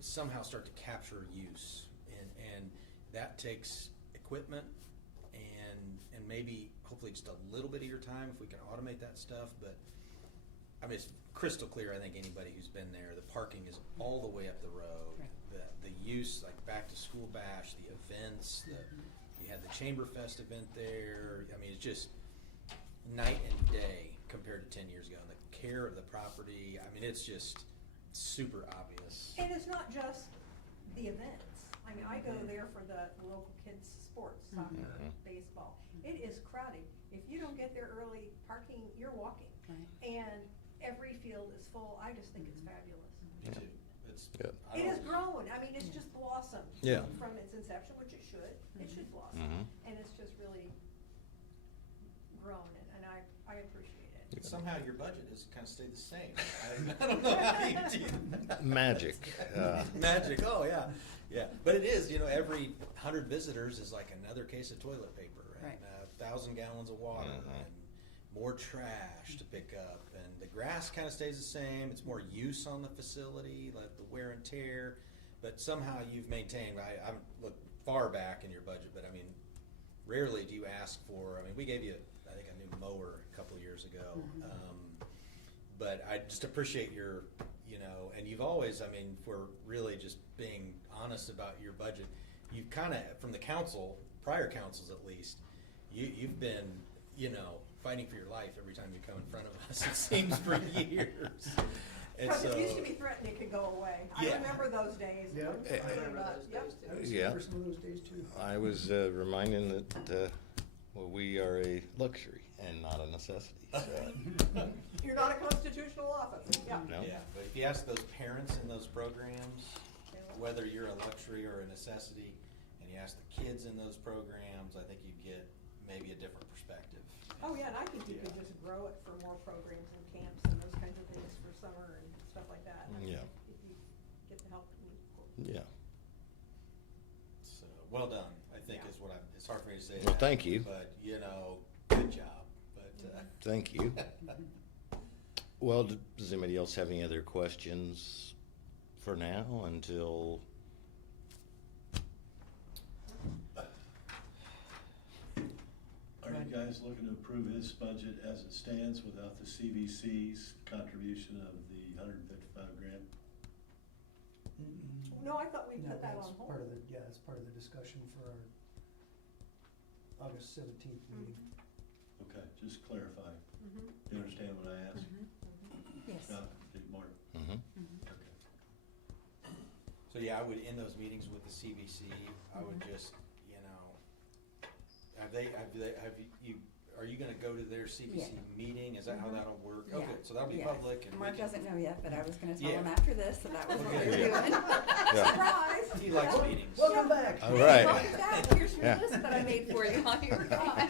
somehow start to capture use. And that takes equipment and maybe hopefully just a little bit of your time if we can automate that stuff. But I mean, it's crystal clear. I think anybody who's been there, the parking is all the way up the road. The use, like back to school bash, the events, you had the Chamberfest event there. I mean, it's just night and day compared to 10 years ago. And the care of the property, I mean, it's just super obvious. And it's not just the events. I mean, I go there for the local kids' sports, soccer, baseball. It is crowded. If you don't get there early, parking, you're walking. And every field is full. I just think it's fabulous. Me too. It has grown. I mean, it's just blossomed. Yeah. From its inception, which it should. It should blossom. And it's just really grown, and I appreciate it. Somehow your budget has kind of stayed the same. I don't know how you do that. Magic. Magic, oh yeah. Yeah, but it is, every 100 visitors is like another case of toilet paper, and 1,000 gallons of water, and more trash to pick up, and the grass kind of stays the same. It's more use on the facility, like the wear and tear, but somehow you've maintained, I haven't looked far back in your budget, but I mean, rarely do you ask for, we gave you, I think, a new mower a couple of years ago, but I just appreciate your, and you've always, if we're really just being honest about your budget, you've kind of, from the council, prior councils at least, you've been, fighting for your life every time you come in front of us, it seems, for years. And Because so, it used to be threatened it could go away. Yeah. I remember those days. Yeah. I remember those days too. Yeah. Some of those days too. I was reminding that Well, we are a luxury and not a necessity, so. You're not a constitutional office, yeah. No. Yeah, but if you ask those parents in those programs, whether you're a luxury or a necessity, and you ask the kids in those programs, I think you'd get maybe a different perspective. Oh, yeah, and I think you could just grow it for more programs and camps and those kinds of things for summer and stuff like that. Yeah. If you get the help. Yeah. So, well done, I think is what it's hard for me to say. Well, that, thank you. But, good job, but, Thank you. Well, does anybody else have any other questions for now until? Are you guys looking to approve his budget as it stands without the CVC's contribution of the $155,000? No, I thought we No, put that that's on hold. part of the, yeah, that's part of the discussion for our August 17th meeting. Okay, just clarify. Mhm. You understand what I asked? Yes. Mark? Mhm. Okay. so yeah, I would, in those meetings with the CVC, I would just, are you gonna go to their CVC meeting? Is that how that'll work? Yeah. Okay, so that'll be Yeah. public and we Mark can- doesn't know yet, but I was gonna tell Yeah. him after this that that was what we were Okay. doing. Surprise! He likes meetings. Welcome back. All right. Welcome back. Here's your Yeah. list that I made for you while you were gone.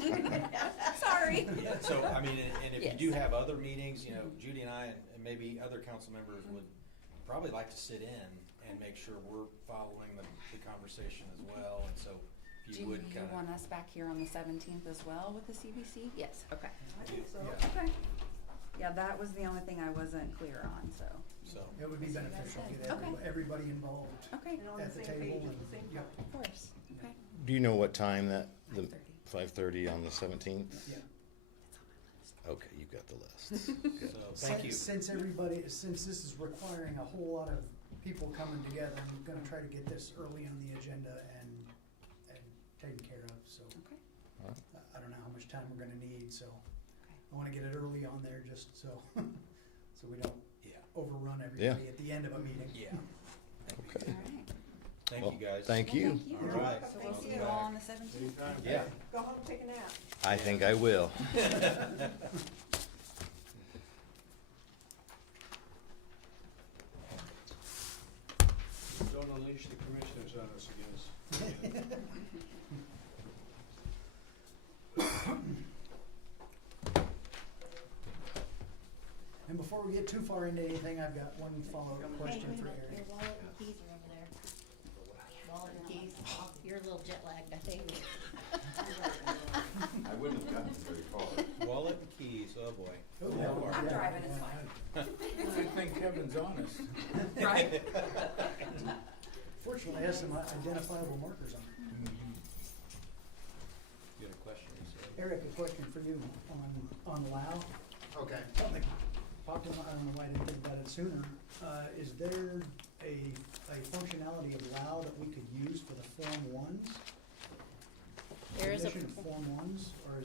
Sorry. So, I mean, and if you Yes. do have other meetings, Judy and I and maybe other council members would probably like to sit in and make sure we're following the conversation as well, and so if Do you you would kind of. want us back here on the 17th as well with the CBC? Yes, okay. I think so. Okay. Yeah, that was the only thing I wasn't clear on, so. So, It would be That's what you guys beneficial to said. get Okay. everybody involved Okay. And on the at the same table page at the and, same yep. time. Of course, okay. Do you know what time the 5:30. 5:30 on the 17th? Yeah. Okay, you've got the list. Good. so thank you. Since this is requiring a whole lot of people coming together, I'm gonna try to get this early on the agenda and taken care of, so. Okay. All right. I don't know how much time we're gonna need, so I wanna get it early on there just so, so we don't Yeah. overrun everybody at the end of a meeting. Yeah. Okay. All right. Thank Well, you, guys. thank you. Thank you. All right. So we'll see you all on the 17th? Yeah. Go home, take a nap. I think I will. Don't unleash the commissioners on us again. And before we get too far into anything, I've got one follow-up question for Your Eric. wallet and keys are over there. Wallet and keys. You're a little jet lagged, I think. I wouldn't have gotten very far. Wallet and keys, oh boy. Oh, Oh, yeah. boy. I'm Yeah. driving, it's fine. I think Kevin's honest. Right? Fortunately, it has some identifiable markers on it. You had a question, you said? Eric, a question for you on LAO. Okay. Something popped in my, I don't know why I didn't think about it sooner. Is there a functionality of LAO that we could use for the Form 1s? There is a- Submission of Form 1s, or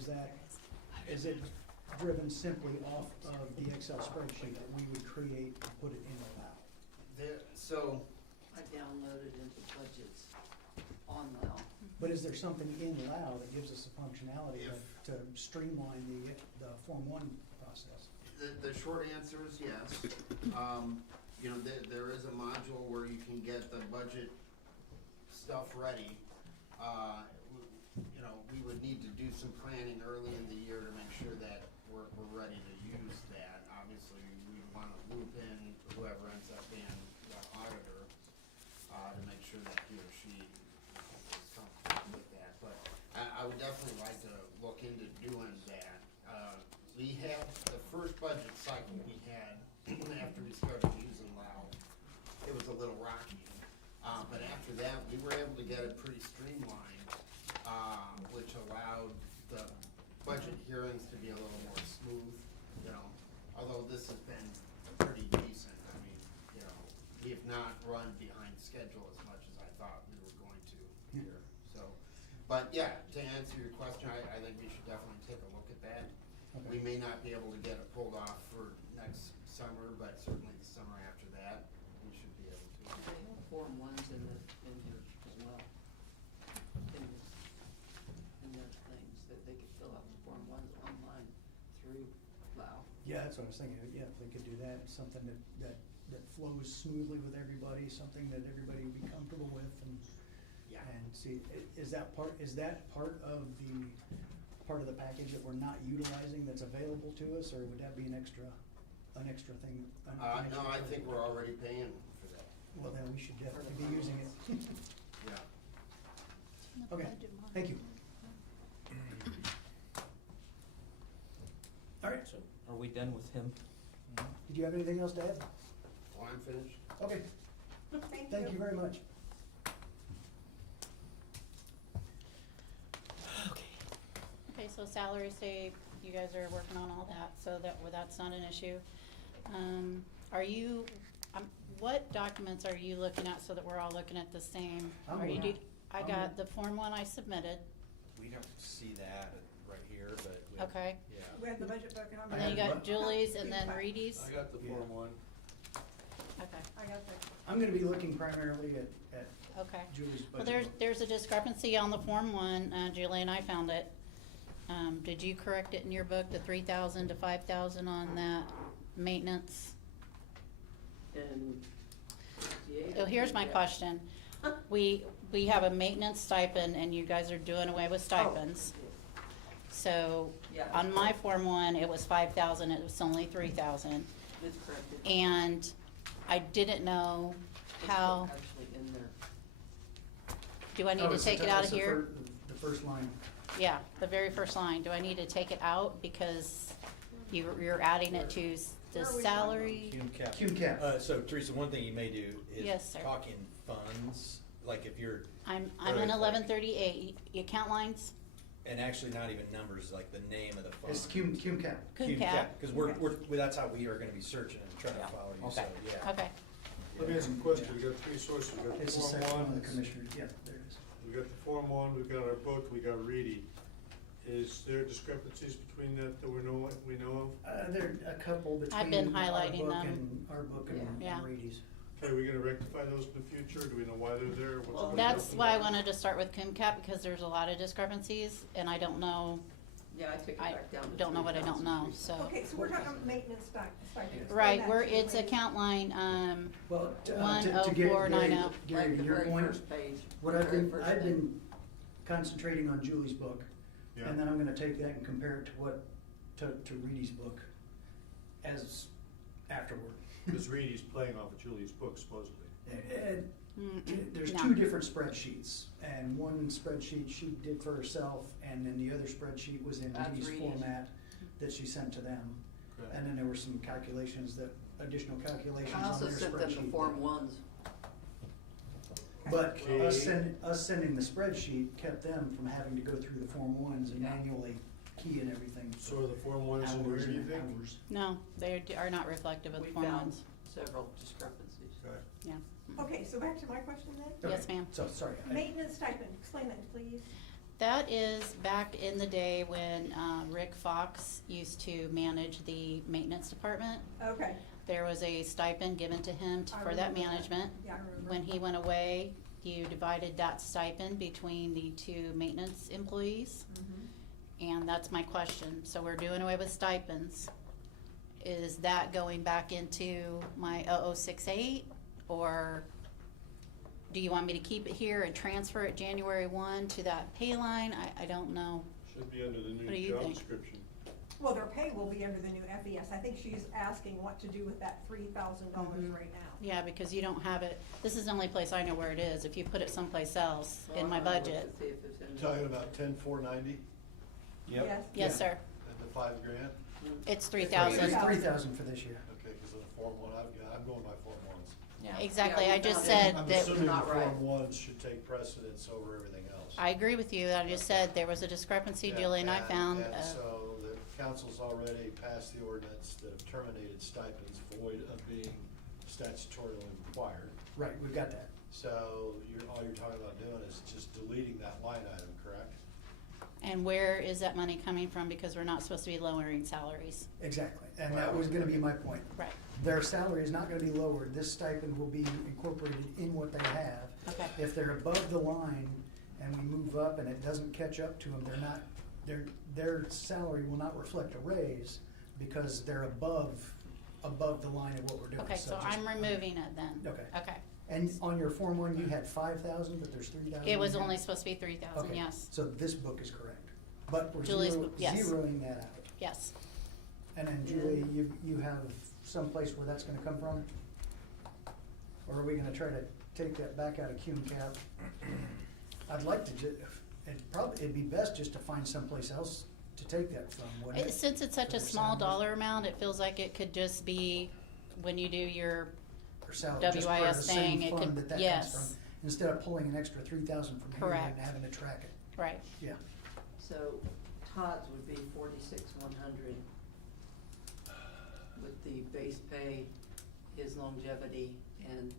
is it driven simply off of the Excel spreadsheet that we would create and put it into LAO? So, I downloaded into budgets on now. But is there something in LAO that gives us the functionality to streamline the Form 1 process? the short answer is yes. There is a module where you can get the budget stuff ready. We would need to do some planning early in the year to make sure that we're ready to use that. Obviously, we want to loop in whoever ends up being the auditor, to make sure that he or she is comfortable with that. But I would definitely like to look into doing that. We had, the first budget cycle we had, after we started using LAO, it was a little rocky. But after that, we were able to get it pretty streamlined, which allowed the budget hearings to be a little more smooth, although this has been pretty decent. I mean, we have not run behind schedule as much as I thought we were going to here, so. But yeah, to answer your question, I think we should definitely take a look at that. Okay. We may not be able to get it pulled off for next summer, but certainly the summer after that, we should be able to. They have Form 1s in here as well. In the things that they every plow. Yeah, that's what I was thinking, yeah, if they could do that, something that flows smoothly with everybody, something that everybody would be comfortable with, and, Yeah. and see, is that part of the package that we're not utilizing that's available to us, or would that be an extra thing? No, I think we're already paying for that. Well, then we should definitely be using it. Yeah. Okay, thank you. All right, So, are we done with him? did you have anything else to add? Well, I'm finished. Okay, thank you very much. Okay, so salary stay, you guys are working on all that, so that's not an issue. Are you, what documents are you looking at so that we're all looking at the same? Are you I got the Form 1 I submitted. We don't see that right here, but. Okay. Yeah. We have the budget book and I'm. And then you got Julie's and then Reedy's? I got the Form 1. Okay. I got the. I'm gonna be looking primarily at Okay. Julie's Well, budget. book. there's a discrepancy on the Form 1, Julie and I found it. Did you correct it in your book, the 3,000 to 5,000 on that maintenance? And. So here's my question. We have a maintenance stipend and you guys are doing away with stipends. So Yeah. on my Form 1, it was 5,000, it was only 3,000. It's corrected. And I didn't know how, Actually in there. do I need Oh, to it's take it out of here? The first line. Yeah, the very first line. Do I need to take it out because you're adding it to the Where are we salary? Cum cap. Cum cap. So Teresa, one thing you may do Yes, is sir. talk in funds, like if you're, I'm Really in quick. 1138, account lines, and actually not even numbers, like the name of the fund. It's cum cap. Cum cap. Cause that's how we are gonna be searching and trying to follow you, so, Okay. yeah. Okay. Let me ask you a question, we got three sources, we got the It's the Form section on 1, the commissioners, yeah, there it is. we got the Form 1, we've got our book, we got Reedy. Is there discrepancies between that we know of? There are a couple between. I've been our highlighting book them. and Our book and Yeah. Reedy's. Okay, are we gonna rectify those in the future? Do we know why they're there? What's Well, going that's on? why I wanted to start with cum cap because there's a lot of discrepancies and I don't know, Yeah, I took it I back down to don't know what I don't 3,000. know, so. Okay, so we're talking maintenance stipend. Explain Right, that where to it's me. account line, Well, to get 10490. Gary, Like to the your very point, first page. what the I've very been, first I've thing. been concentrating on Julie's book. Yeah. And then I'm gonna take that and compare it to Reedy's book as afterward. Because Reedy's playing off of Julie's book supposedly. And there's No. two different spreadsheets, and one spreadsheet she did for herself, and then the other spreadsheet was in That's Reedy's Reedy's. format that she sent to them. Okay. And then there were some additional calculations I on also their sent them the spreadsheet. Form 1s. But Okay. us sending the spreadsheet kept them from having to go through the Form 1s and manually key in everything. So are the Form 1s in Hours here, you and think? hours. No, they are not reflective of We the Form found 1s. several discrepancies. Okay. Yeah. Okay, so back to my question then. Yes, Okay, ma'am. So, sorry. Maintenance stipend, explain that please. That is back in the day when Rick Fox used to manage the maintenance department. Okay, There was a stipend given to him I for that remember that. management. Yeah, I remember. When he went away, you divided that stipend between the two maintenance employees. And that's my question. So we're doing away with stipends. Is that going back into my 0068? Or do you want me to keep it here and transfer it January 1 to that pay line? I don't know. Should be under the What do new you job think? description. Well, their pay will be under the new FES. I think she's asking what to do with that $3,000 right now. Yeah, because you don't have it, this is the only place I know where it is. If you put it someplace else in my Well, I'll look budget. to see if it's in there. Talking about 10,490 Yep. Yes. Yes, sir. and the $5,000? It's It's 3,000. 3,000 for this year. Okay, because of the Form 1 I've got, I'm going by Form 1s. Yeah, exactly. Yeah, I we just found it. said I'm that, assuming the not right. Form 1s should take precedence over everything else. I agree with you. I just said there was a discrepancy, Yeah, Julie, and I found. And so the council's already passed the ordinance that have terminated stipends void of being statutorily required. Right, we've got that. So all you're talking about doing is just deleting that line item, correct? And where is that money coming from? Because we're not supposed to be lowering salaries. Exactly, and that was gonna be my point. Right. Their salary is not gonna be lowered, this stipend will be incorporated in what they have. Okay. If they're above the line and we move up and it doesn't catch up to them, they're not their salary will not reflect a raise because they're above the line of what we're doing. Okay, so just- I'm removing it then. Okay. Okay. And on your Form 1, you had 5,000, but there's 3,000? It was in there? only supposed to be 3,000, Okay, yes. so this book is correct, but we're Julie's book, yes. zeroing that out. Yes. And then Julie, you have someplace where that's gonna come from? Or are we gonna try to take that back out of Q and Cap? I'd like to it'd be best just to find someplace else to take that from, wouldn't it? Since it's such For a their small salaries? dollar amount, it feels like it could just be when you do your Or salary, just part of WIS the thing, same it fund could, that comes yes, from, instead of pulling an extra 3,000 from here Correct. and having to track it. right. Yeah. So Todd's would be 46,100 with the base pay, his longevity, and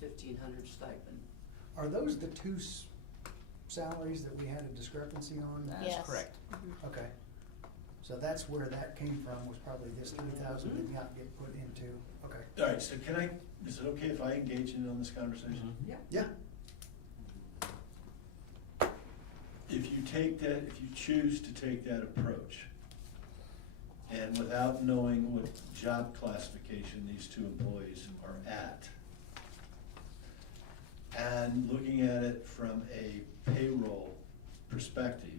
the 1,500 stipend. Are those the two salaries that we had a discrepancy on? Yes. That's correct. Okay. So that's where that came from, was probably this 3,000 did not get put into, okay. All right, so is it okay if I engage in on this conversation? Yeah. Yeah. If you choose to take that approach, and without knowing what job classification these two employees are at, and looking at it from a payroll perspective,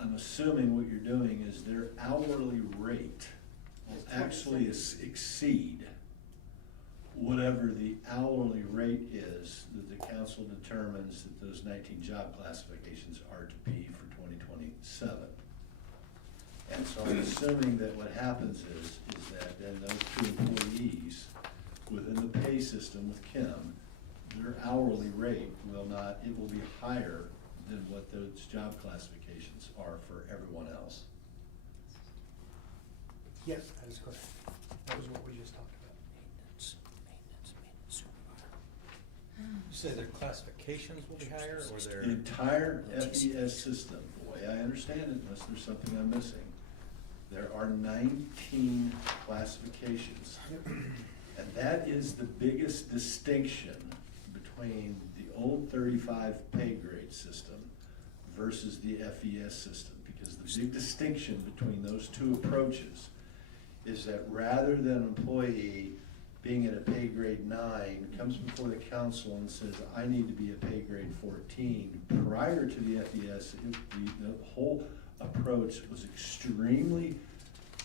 I'm assuming what you're doing is their hourly rate will actually exceed whatever the hourly rate is that the council determines that those 19 job classifications are to be for 2027. And so I'm assuming that what happens is that then those two employees within the pay system with Kim, their hourly rate will be higher than what those job classifications are for everyone else. Yes, that is correct. That was what we just talked about. You say their classifications will be higher, or The their? entire FES system, the way I understand it, unless there's something I'm missing, there are 19 classifications. And that is the biggest distinction between the old 35 pay grade system versus the FES system. Because the big distinction between those two approaches is that rather than an employee being at a pay grade 9, comes before the council and says, I need to be a pay grade 14. Prior to the FES, the whole approach was extremely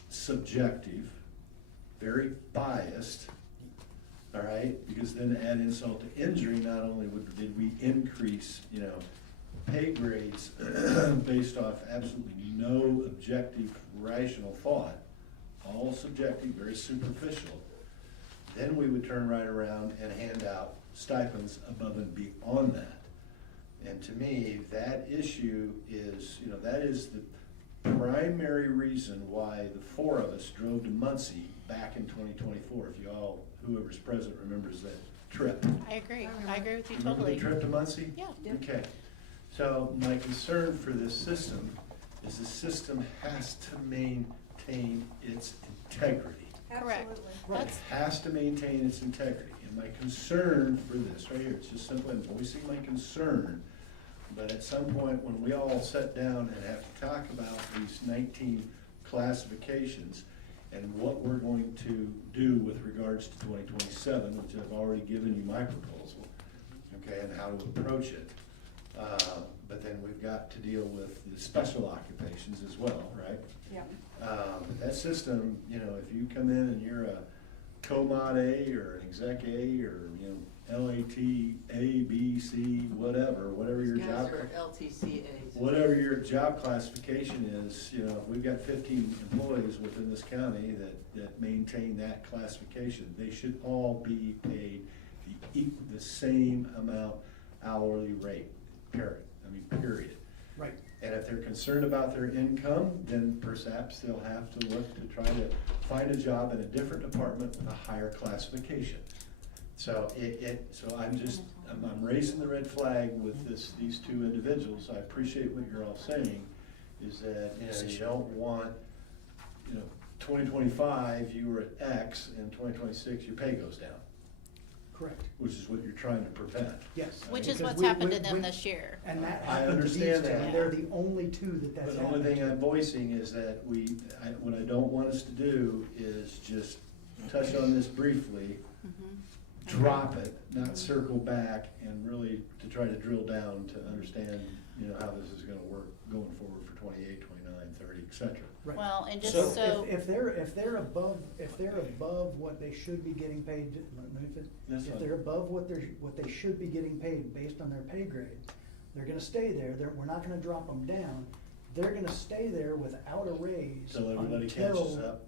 subjective, very biased, all right? Because then add insult to injury, not only did we increase, pay grades based off absolutely no objective, rational thought, all subjective, very superficial. Then we would turn right around and hand out stipends above and beyond that. And to me, that issue is, that is the primary reason why the four of us drove to Muncie back in 2024. If you all, whoever's present remembers that trip. I agree. I agree with you Remember totally. the trip to Muncie? Yeah. Okay. So my concern for this system is the system has to maintain its integrity. Correct. It has to maintain its integrity. And my concern for this, right here, it's just simply I'm voicing my concern. But at some point, when we all sit down and have to talk about these 19 classifications and what we're going to do with regards to 2027, which I've already given you my proposal, okay, and how to approach it. But then we've got to deal with the special occupations as well, right? Yeah. But that system, if you come in and you're a co-mod A or an exec A or, LAT, A, B, C, whatever your These job. guys are LTCAs. Whatever your job classification is, if we've got 15 employees within this county that maintain that classification, they should all be paid the same amount hourly rate, period. Period. Right. And if they're concerned about their income, then perhaps they'll have to look to try to find a job in a different department with a higher classification. So I'm raising the red flag with these two individuals. I appreciate what you're all saying, is that, you don't want, 2025, you were at X, and 2026, your pay goes down. Correct. Which is what you're trying to prevent. Yes. Which is Because what's happened to them this year. And that I happened to these understand two, that. and they're the only two that's But the only happened thing to. I'm voicing is that what I don't want us to do is just touch on this briefly, drop it, not circle back, and really to try to drill down to understand, how this is gonna work going forward for 28, 29, 30, et cetera. Right. Well, and just So so. if they're above what they should be getting paid, That's if fine. they're above what they should be getting paid based on their pay grade, they're gonna stay there. We're not gonna drop them down. They're gonna stay there without a raise Till everybody catches up.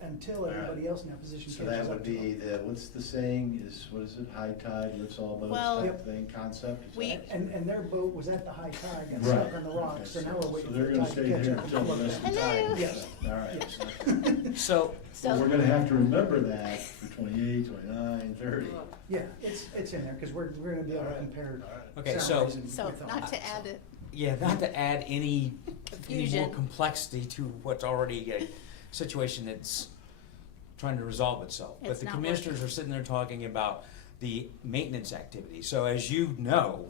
until everybody else in that position So catches that up would to be them. what's the saying, what is it, high tide lifts all boats Well, type thing, concept? Is we- that- And their boat was at the high tide, got Right. stuck on the rocks, so now we're waiting So for they're the gonna tide stay to catch here up. until the rest of the Hello. time. Yes. All right. So, So we're gonna have to remember that for 28, 29, 30. Yeah, it's in there, because we're gonna be able to compare. Okay, salaries so- and So with all not that, to add it. yeah, not to add any more Confusion. complexity to what's already a situation that's trying to resolve itself. But It's the not commissioners working. are sitting there talking about the maintenance activity. So as you know,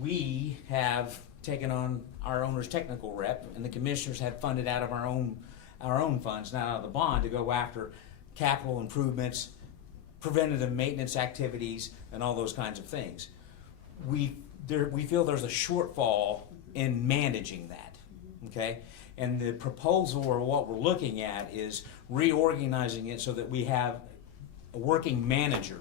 we have taken on our owner's technical rep, and the commissioners had funded out of our own funds, not out of the bond, to go after capital improvements, preventative maintenance activities, and all those kinds of things. We feel there's a shortfall in managing that, okay? And the proposal, or what we're looking at, is reorganizing it so that we have a working manager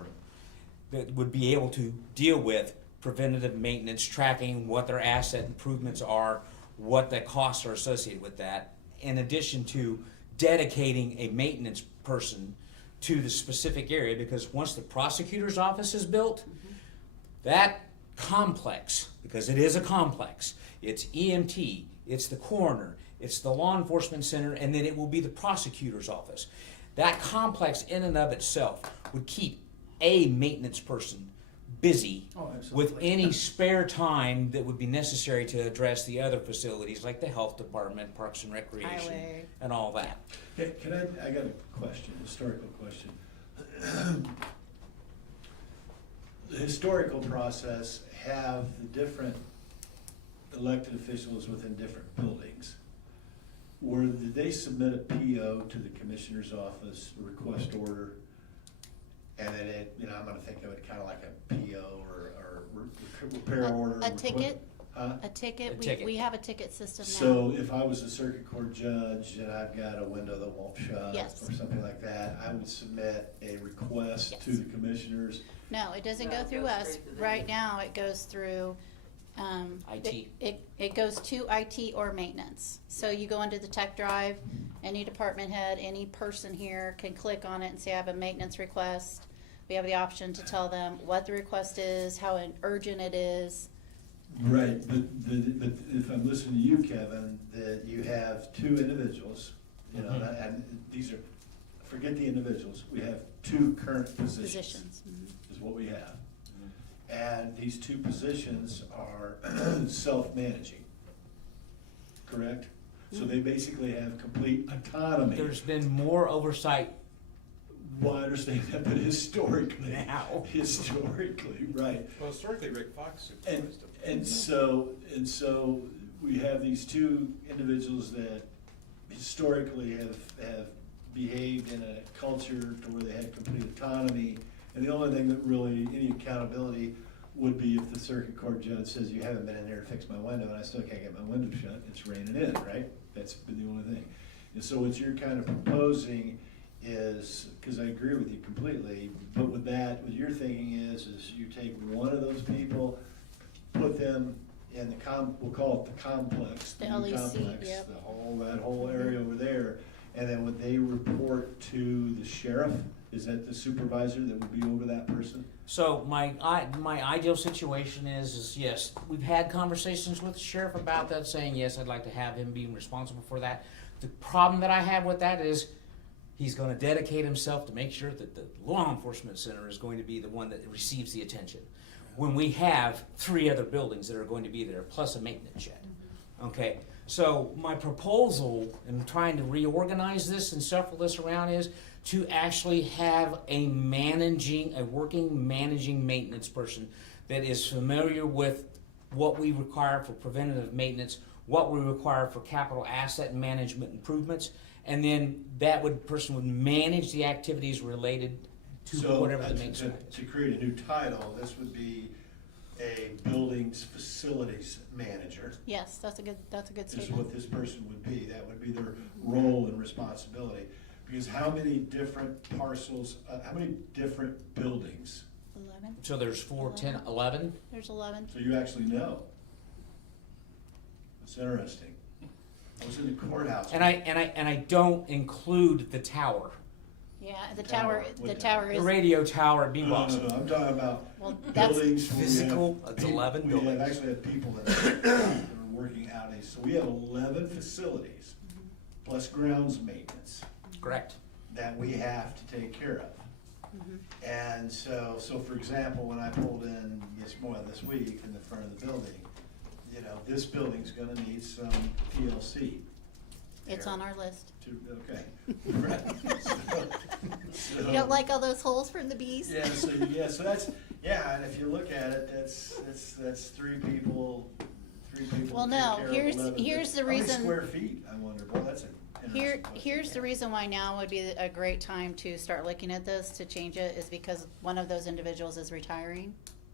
that would be able to deal with preventative maintenance, tracking what their asset improvements are, what the costs are associated with that, in addition to dedicating a maintenance person to the specific area, because once the prosecutor's office is built, that complex, because it is a complex, it's EMT, it's the coroner, it's the law enforcement center, and then it will be the prosecutor's office. That complex in and of itself would keep a maintenance person busy Oh, with absolutely. any spare time that would be necessary to address the other facilities like the health department, parks and recreation, Highway. and all that. Hey, I got a question, historical question. The historical process have the different elected officials within different buildings. Did they submit a PO to the commissioner's office, a request order? And then I'm gonna think of it kind of like a PO or repair order. A ticket? Huh? A ticket, A ticket. we have a ticket system now. So if I was a circuit court judge and I've got a window that won't shut Yes. or something like that, I would submit a request to Yes. the commissioners. No, it doesn't No, go it through goes us. straight to them. Right now, it goes through, IT. It goes to IT or maintenance. So you go into the tech drive, any department head, any person here can click on it and say, I have a maintenance request. We have the option to tell them what the request is, how urgent it is. Right, but if I'm listening to you, Kevin, that you have two individuals, and these are, forget the individuals, we have two current positions. Is what we have. And these two positions are self-managing, correct? So they basically have complete autonomy. There's been more oversight Well, I understand that, but historically. now. Historically, right. Well, historically, Rick Fox And, supervised them. and so we have these two individuals that historically have behaved in a culture to where they had complete autonomy. And the only thing that really, any accountability would be if the circuit court judge says, you haven't been in there to fix my window, and I still can't get my window shut, it's raining in, right? That's been the only thing. And so what you're kind of proposing is, because I agree with you completely, but with that, what you're thinking is you take one of those people, put them in we'll call it the complex. The new LEC, complex, yep. that whole area over there, and then would they report to the sheriff? Is that the supervisor that would be over that person? So my ideal situation is yes, we've had conversations with the sheriff about that, saying yes, I'd like to have him being responsible for that. The problem that I have with that is he's going to dedicate himself to make sure that the law enforcement center is going to be the one that receives the attention. When we have 3 other buildings that are going to be there, plus a maintenance shed. Okay, so my proposal in trying to reorganize this and shuffle this around is to actually have a working managing maintenance person that is familiar with what we require for preventative maintenance, what we require for capital asset management improvements, and then person would manage the activities related to whatever the maintenance is. To create a new title, this would be a buildings facilities manager. Yes, that's a good Is statement. what this person would be. That would be their role and responsibility. Because how many different parcels, how many different buildings? 11. So there's 4, 10, 11? There's 11. So you actually know. That's interesting. I was in the courthouse. And I don't include the tower. Yeah, the tower The is. radio tower at B-Box. No, I'm talking about Well, that's buildings. physical, it's 11 We buildings. have actually have people that are working out these, so we have 11 facilities, plus grounds maintenance. Correct. That we have to take care of. And so for example, when I pulled in this week in the front of the building, you know, this building's gonna need some TLC. It's there on our list. Okay. Right. So- You don't like all those holes from the bees? Yeah, so that's, and if you look at it, that's three people Well, to take no, care of here's 11. the How many reason. square feet, I wonder, boy, that's an interesting question. Here's the reason why now would be a great time to start looking at this, to change it, is because one of those individuals is retiring.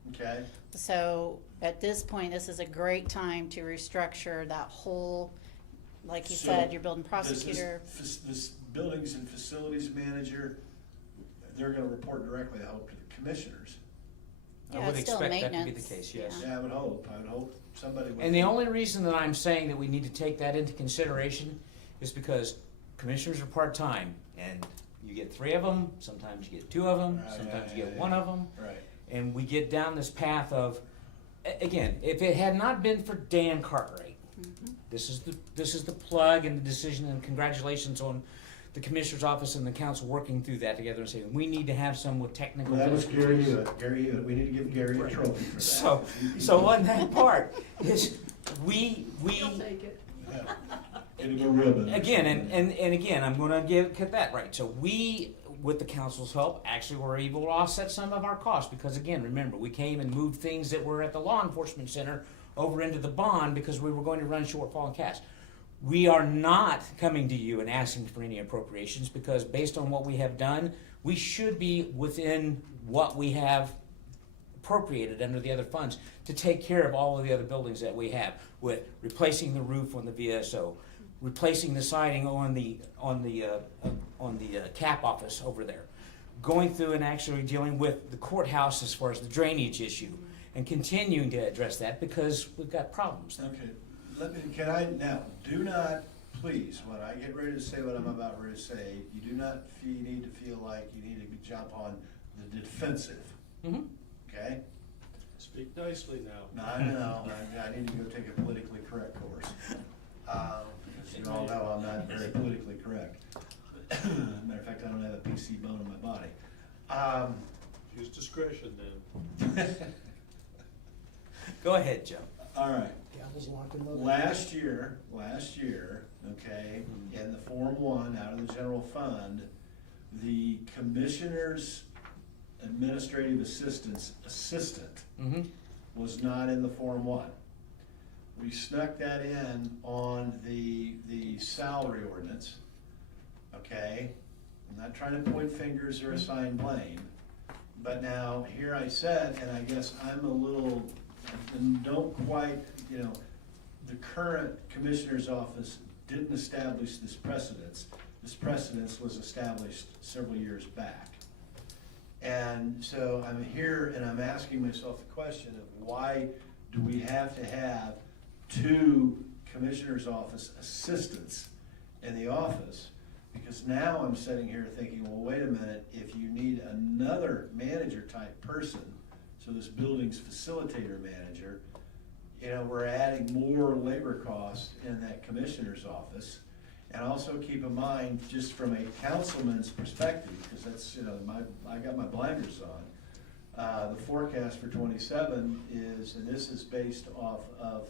Okay, So at this point, this is a great time to restructure that whole, like you So, said, you're building does prosecutor. This buildings and facilities manager, they're gonna report directly, I hope, to the commissioners. I Yeah, would it's still expect that to be the maintenance, case, yes. yeah. Yeah, I would hope somebody would. And the only reason that I'm saying that we need to take that into consideration is because commissioners are part-time, and you get 3 of them, sometimes you get 2 of them, sometimes you get 1 of them. Right. And we get down this path of, again, if it had not been for Dan Cartwright, this is the plug and the decision, and congratulations on the commissioner's office and the council working through that together and saying, we need to have some with technical. Well, that was expertise. Gary Hewitt, we need to give Gary a trophy for that. So on that part, is we. You'll take it. It'll go real good. Again, and again, I'm gonna get that right. So we, with the council's help, actually were able to offset some of our costs, because again, remember, we came and moved things that were at the law enforcement center over into the bond because we were going to run shortfall in cash. We are not coming to you and asking for any appropriations, because based on what we have done, we should be within what we have appropriated under the other funds to take care of all of the other buildings that we have, with replacing the roof on the VSO, replacing the siding on the CAP office over there, going through and actually dealing with the courthouse as far as the drainage issue, and continuing to address that because we've got problems. Okay, do not, please, when I get ready to say what I'm about ready to say, you do not need to feel like you need to jump on the defensive. Okay? Speak nicely now. I know, I need to go take a politically correct course. Because you all know I'm not very politically correct. Matter of fact, I don't have a PC bone in my body. Use discretion then. Go ahead, Joe. All right. Last year, okay, in the Form 1 out of the general fund, the commissioner's administrative assistant was not in the Form 1. We snuck that in on the salary ordinance, okay? I'm not trying to point fingers or assign blame, but now here I said, and I guess I'm a little, and don't quite, the current commissioner's office didn't establish this precedence. This precedence was established several years back. And so I'm here and I'm asking myself the question of why do we have to have 2 commissioner's office assistants in the office? Because now I'm sitting here thinking, well, wait a minute, if you need another manager type person, so this building's facilitator manager, we're adding more labor costs in that commissioner's office. And also keep in mind, just from a councilman's perspective, because that's, I got my blinders on, the forecast for 27 is, and this is based off of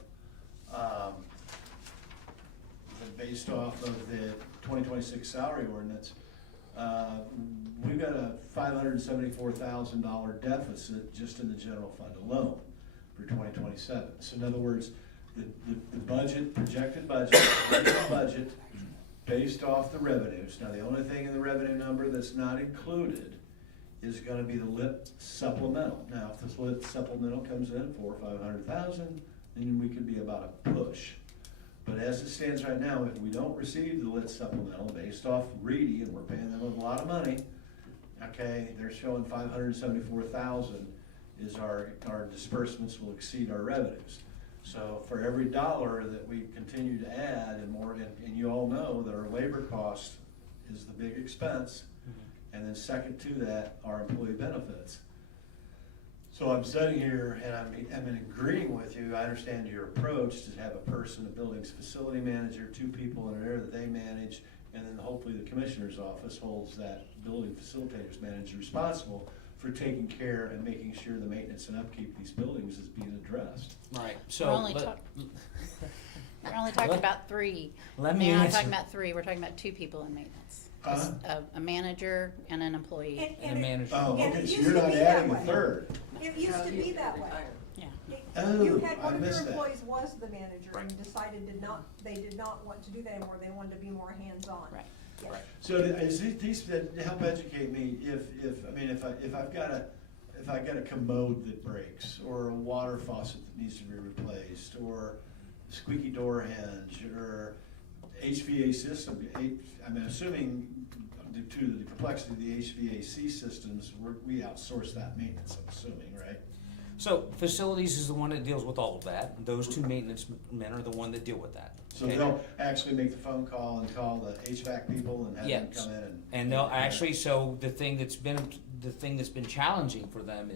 the 2026 salary ordinance, We've got a $574,000 deficit just in the general fund alone for 2027. So in other words, the budget, projected budget, budget based off the revenues. Now, the only thing in the revenue number that's not included is gonna be the lit supplemental. Now, if this lit supplemental comes in at 400,000 or 500,000, then we could be about a push. But as it stands right now, if we don't receive the lit supplemental based off Reedy, and we're paying them a lot of money, okay, they're showing 574,000 is our disbursements will exceed our revenues. So for every dollar that we continue to add and more, and you all know that our labor cost is the big expense, and then second to that, our employee benefits. So I'm sitting here and I'm agreeing with you. I understand your approach to have a person, a building's facility manager, 2 people in an area that they manage, and then hopefully the commissioner's office holds that building facilitators manager responsible for taking care and making sure the maintenance and upkeep of these buildings is being addressed. Right, We're so. only talking about 3. Let me We're not answer. talking about 3, we're talking about 2 people in maintenance. A manager and an employee. And a manager. Oh, And okay, it so used you're to not be that adding a way. third. It used to be that way. Yeah. You Oh, had I one of your missed that. employees was the manager and decided they did not want to do that anymore, they wanted to be more hands-on. Right. Yes. So is these, help educate me, if I've got a commode that breaks, or a water faucet that needs to be replaced, or squeaky door hinge, or HVAC system, I'm assuming due to the complexity of the HVAC systems, we outsource that maintenance, I'm assuming, right? So facilities is the one that deals with all of that. Those 2 maintenance men are the one that deal with that. So Okay? they'll actually make the phone call and call the HVAC people and have them Yes. come in and. And they'll actually, so the thing that's been challenging for them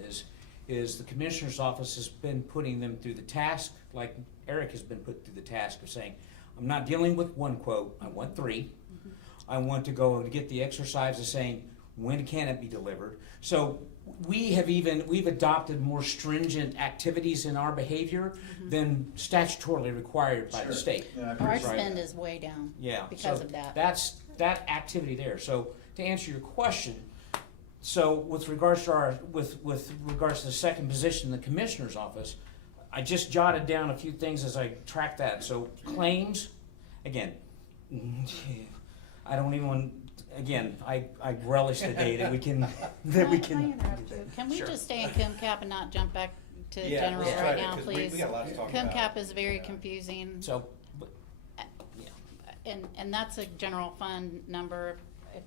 is the commissioner's office has been putting them through the task, like Eric has been put through the task of saying, I'm not dealing with 1 quote, I want 3. I want to go and get the exercise of saying, when can it be delivered? So we've adopted more stringent activities in our behavior than statutorily required by the Sure. state. Yeah, I Our appreciate spend that. is way down. Yeah. Because so of that. That's that activity there. So to answer your question, so with regards to with regards to the second position in the commissioner's office, I just jotted down a few things as I tracked that. So claims, again, I don't even want. Again, I relish the day that we can Can I interrupt you? Can we Sure. just stay in CUMCAP and not jump back to Yeah, general let's try right to, now, 'cause please? we got a lot to talk about. CUMCAP is very confusing. So, And that's a general fund number,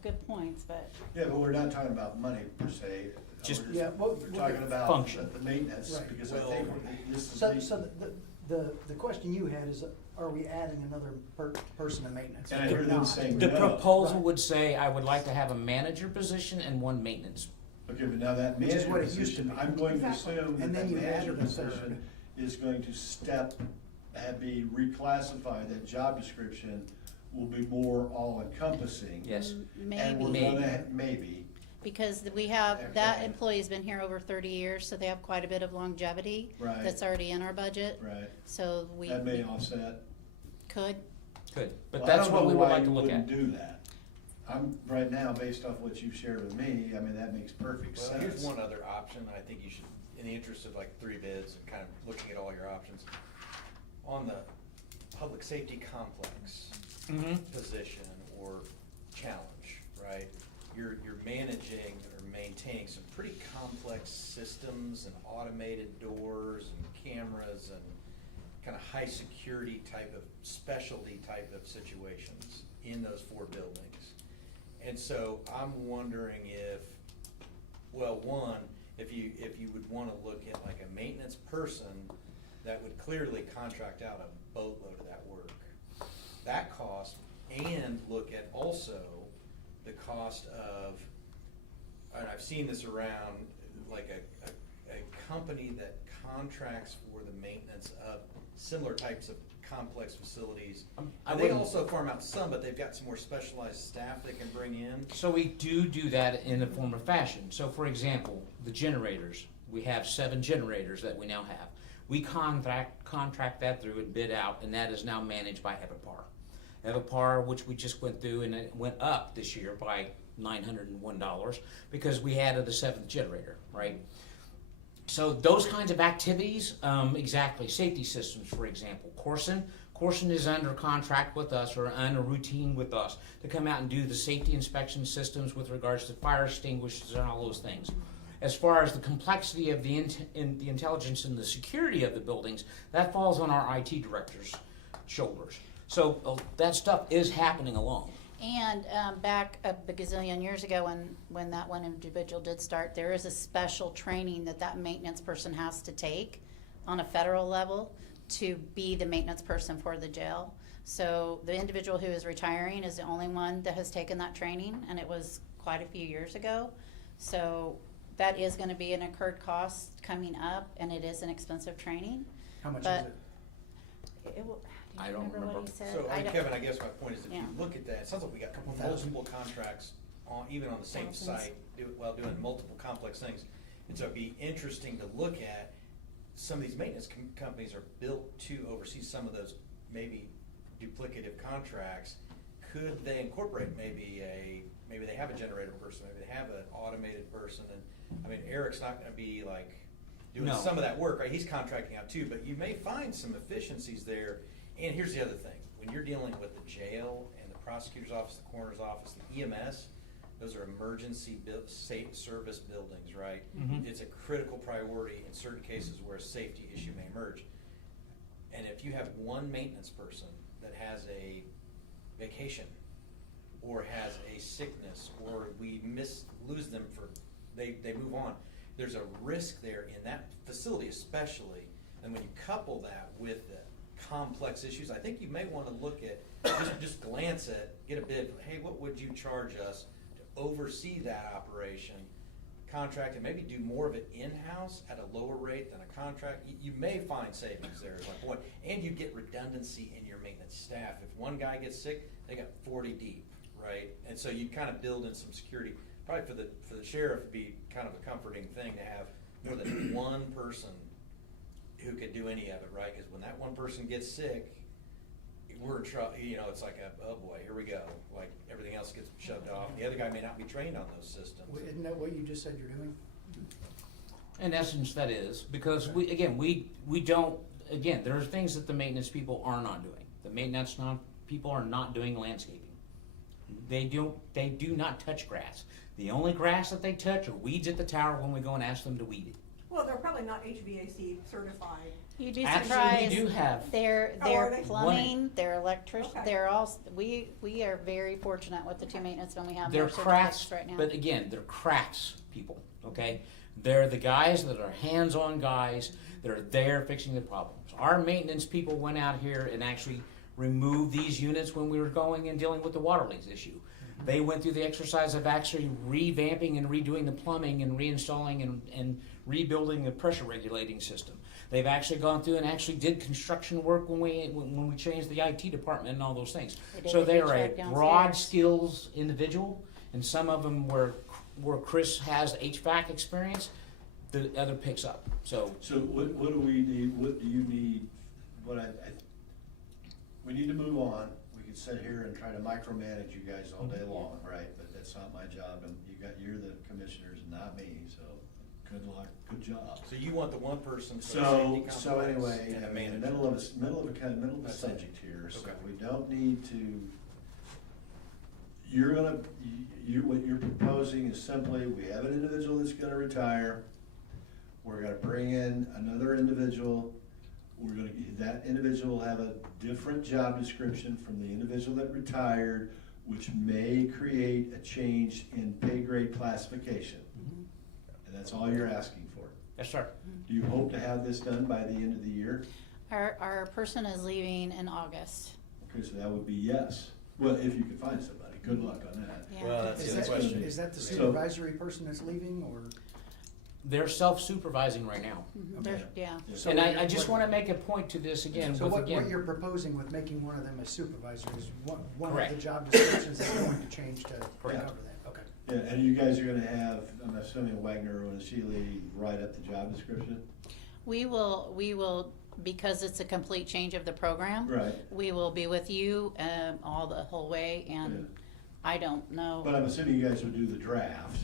good points, but Yeah, but we're not talking about money per se. Just- We're Yeah, well, we're talking about function. the maintenance, Right. because I think this is. So the question you had is, are we adding another person to maintenance? And I hear them Not. saying the no. proposal Right. would say I would like to have a manager position and 1 maintenance. Okay, but now that Which is manager what it used to position, be. I'm going to Exactly. assume that And then that you manager added a third. position is going to be reclassified, that job description will be more all-encompassing. Yes. And we're maybe. gonna, maybe, because we have, that Okay. employee's been here over 30 years, so they have quite a bit of longevity. Right. That's already in our budget. right, So we that may offset. could. Good, but Well, I that's don't what know we would why like to you look at. wouldn't do that. I'm, right now, based off what you've shared with me, I mean, that makes perfect Well, sense. here's one other option, I think you should, in the interest of like 3 bids and kind of looking at all your options. On the public safety complex position or challenge, right? You're managing or maintaining some pretty complex systems and automated doors and cameras and kind of high security type of specialty type of situations in those 4 buildings. And so I'm wondering if, well, one, if you would wanna look at like a maintenance person that would clearly contract out a boatload of that work. That cost, and look at also the cost of, and I've seen this around, like a company that contracts for the maintenance of similar types of complex facilities. I They wouldn't- also farm out some, but they've got some more specialized staff they can bring in. So we do that in a form of fashion. So for example, the generators, we have 7 generators that we now have. We contract that through and bid out, and that is now managed by Evapar. Evapar, which we just went through, and it went up this year by $901 because we added a 7th generator, right? So those kinds of activities, exactly, safety systems, for example. Corson is under contract with us or under routine with us to come out and do the safety inspection systems with regards to fire extinguishers and all those things. As far as the complexity of the intelligence and the security of the buildings, that falls on our IT director's shoulders. So that stuff is happening along. And back a gazillion years ago when that one individual did start, there is a special training that maintenance person has to take on a federal level to be the maintenance person for the jail. So the individual who is retiring is the only one that has taken that training, and it was quite a few years ago. So that is going to be an incurred cost coming up, and it is an expensive training. How much But is it? I don't remember. What he said? So, I don't- Kevin, I guess my point is, if Yeah. you look at that, it sounds like we got Couple thousand. multiple contracts on, even on the same Thousands. site, while doing multiple complex things. And so it'd be interesting to look at, some of these maintenance companies are built to oversee some of those maybe duplicative contracts. Could they incorporate maybe they have a generator person, maybe they have an automated person, and, I mean, Eric's not gonna be like doing No. some of that work, right? He's contracting out too, but you may find some efficiencies there. And here's the other thing, when you're dealing with the jail and the prosecutor's office, the coroner's office, the EMS, those are emergency safe service buildings, right? Mhm. It's a critical priority in certain cases where a safety issue may emerge. And if you have one maintenance person that has a vacation or has a sickness, or we lose them they move on, there's a risk there in that facility especially. And when you couple that with the complex issues, I think you may want to look at, just glance at, get a bid, hey, what would you charge us to oversee that operation, contract, and maybe do more of it in-house at a lower rate than a contract? You may find savings there is my point. And you get redundancy in your maintenance staff. If one guy gets sick, they got 40 deep, right? And so you kind of build in some security. Probably for the sheriff, it'd be kind of a comforting thing to have more than one person who could do any of it, right? Because when that one person gets sick, we're in trouble. You know, it's like oh boy, here we go. Like everything else gets shoved off. The other guy may not be trained on those systems. Isn't that what you just said you're doing? In essence, that is, because we don't, again, there are things that the maintenance people are not doing. The maintenance people are not doing landscaping. They do not touch grass. The only grass that they touch are weeds at the tower when we go and ask them to weed it. Well, they're probably not HVAC certified. You'd be Actually, surprised. we do have. Their Oh, are they? plumbing, their electric, Okay. they're all, we are very fortunate with the two maintenance men we have. They're They're crafts, certified right now. but again, they're crafts people, okay? They're the guys that are hands-on guys that are there fixing the problems. Our maintenance people went out here and actually removed these units when we were going and dealing with the water leaks issue. They went through the exercise of actually revamping and redoing the plumbing and reinstalling and rebuilding the pressure regulating system. They've actually gone through and actually did construction work when we changed the IT department and all those things. They did So the they are a HVAC broad downstairs. skills individual, and some of them where Chris has HVAC experience, the other picks up. So what do we need, what do you need, we need to move on. We could sit here and try to micromanage you guys all day long, right? But that's not my job, and you're the commissioners, not me, so good luck, good job. So you want the one person for the So safety complex anyway, and a I'm in manager. the middle of a That's it. subject here, so Okay. we don't need to, what you're proposing is simply, we have an individual that's gonna retire, we're gonna bring in another individual, that individual will have a different job description from the individual that retired, which may create a change in pay grade classification. And that's all you're asking for. yes, sir. Do you hope to have this done by the end of the year? Our person is leaving in August. Okay, so that would be yes. Well, if you can find somebody, good luck on that. Yeah. Well, that's Is the other question. that the So- supervisory person that's leaving, or? They're self-supervising right now. They're- yeah. So And what I you're- just want to make a point to this again. So with, what again, you're proposing with making one of them a supervisor is one of Correct. the job descriptions is going to change to Correct. cover that, okay. Yeah, and you guys are gonna have, I'm assuming Wagner and Shealy write up the job description? We will, because it's a complete change of the program. Right. We will be with you, the whole way, and I don't know. But I'm assuming you guys would do the draft.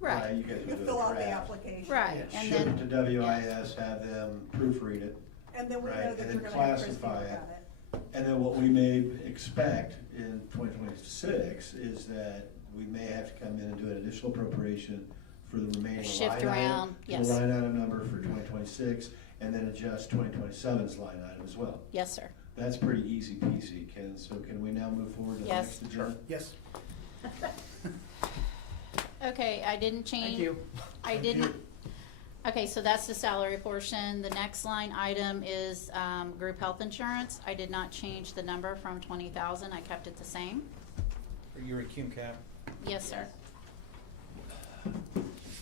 Right. You guys You would do fill the out the draft. application. Right, and Ship then, it to WIS, have them proofread it, And then we right, know and that then you're gonna have Christie classify look it. at it. And then what we may expect in 2026 is that we may have to come in and do an additional appropriation for the remaining Shift line item. around, yes. The line item number for 2026, and then adjust 2027's line item as well. yes, sir. That's pretty easy peasy, Ken, so can we now move forward to the Yes. next agenda? Yes. Okay, I didn't change. Thank you. I didn't, okay, so that's the salary portion. The next line item is, group health insurance. I did not change the number from 20,000, I kept it the same. You're at Cume Cap. Yes, sir.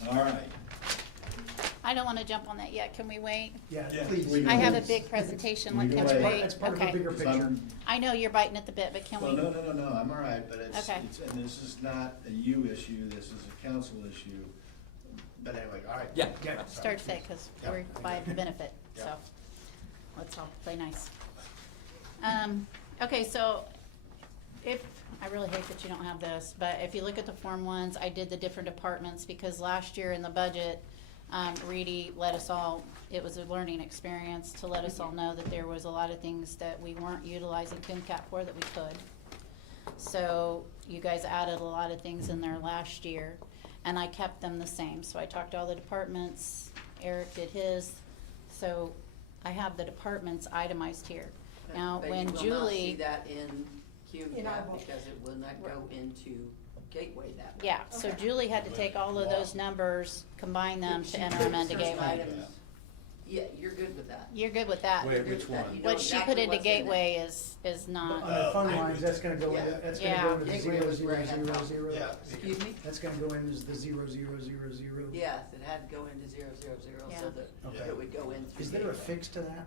All right. I don't wanna jump on that yet, can we wait? Yeah, Yeah, please. we I have a can- big presentation, we like, can can we wait. wait? That's part of a Okay. bigger So picture. I'm- I know you're biting at the bit, but can Well, we? no, I'm all right, but it's, Okay. and this is not a you issue, this is a council issue. But anyway, all right. Yeah. Yeah. Start today, cause Yeah. we're by benefit, Yeah. so, let's all play nice. Okay, so, if, I really hate that you don't have this, but if you look at the Form 1s, I did the different departments, because last year in the budget, Reedy let us all, it was a learning experience to let us all know that there was a lot of things that we weren't utilizing CUMCAP for that we could. So, you guys added a lot of things in there last year, and I kept them the same. So I talked to all the departments, Eric did his, so I have the departments itemized here. Now, But when you will not Julie. see that in Cume In our Cap book. because it will not go into Gateway that way. Yeah, so Okay. Julie had to take all of those numbers, combine them to She enter put them into certain Gateway. items- Yeah, you're good with that. You're good with that? Wait, You're good which with that. one? You know What she exactly put into what's in there. Gateway is not, Under fund lines, that's gonna go Yeah. into, that's gonna Yeah. go into the Gateway 0, was where I 0, had 0, problems. 0. Yeah. Excuse me? That's gonna go in as the 0, 0, 0, 0. Yes, it had to go into 000, Yeah. so that Okay. it would go in through. Is there a Gateway. fix to that?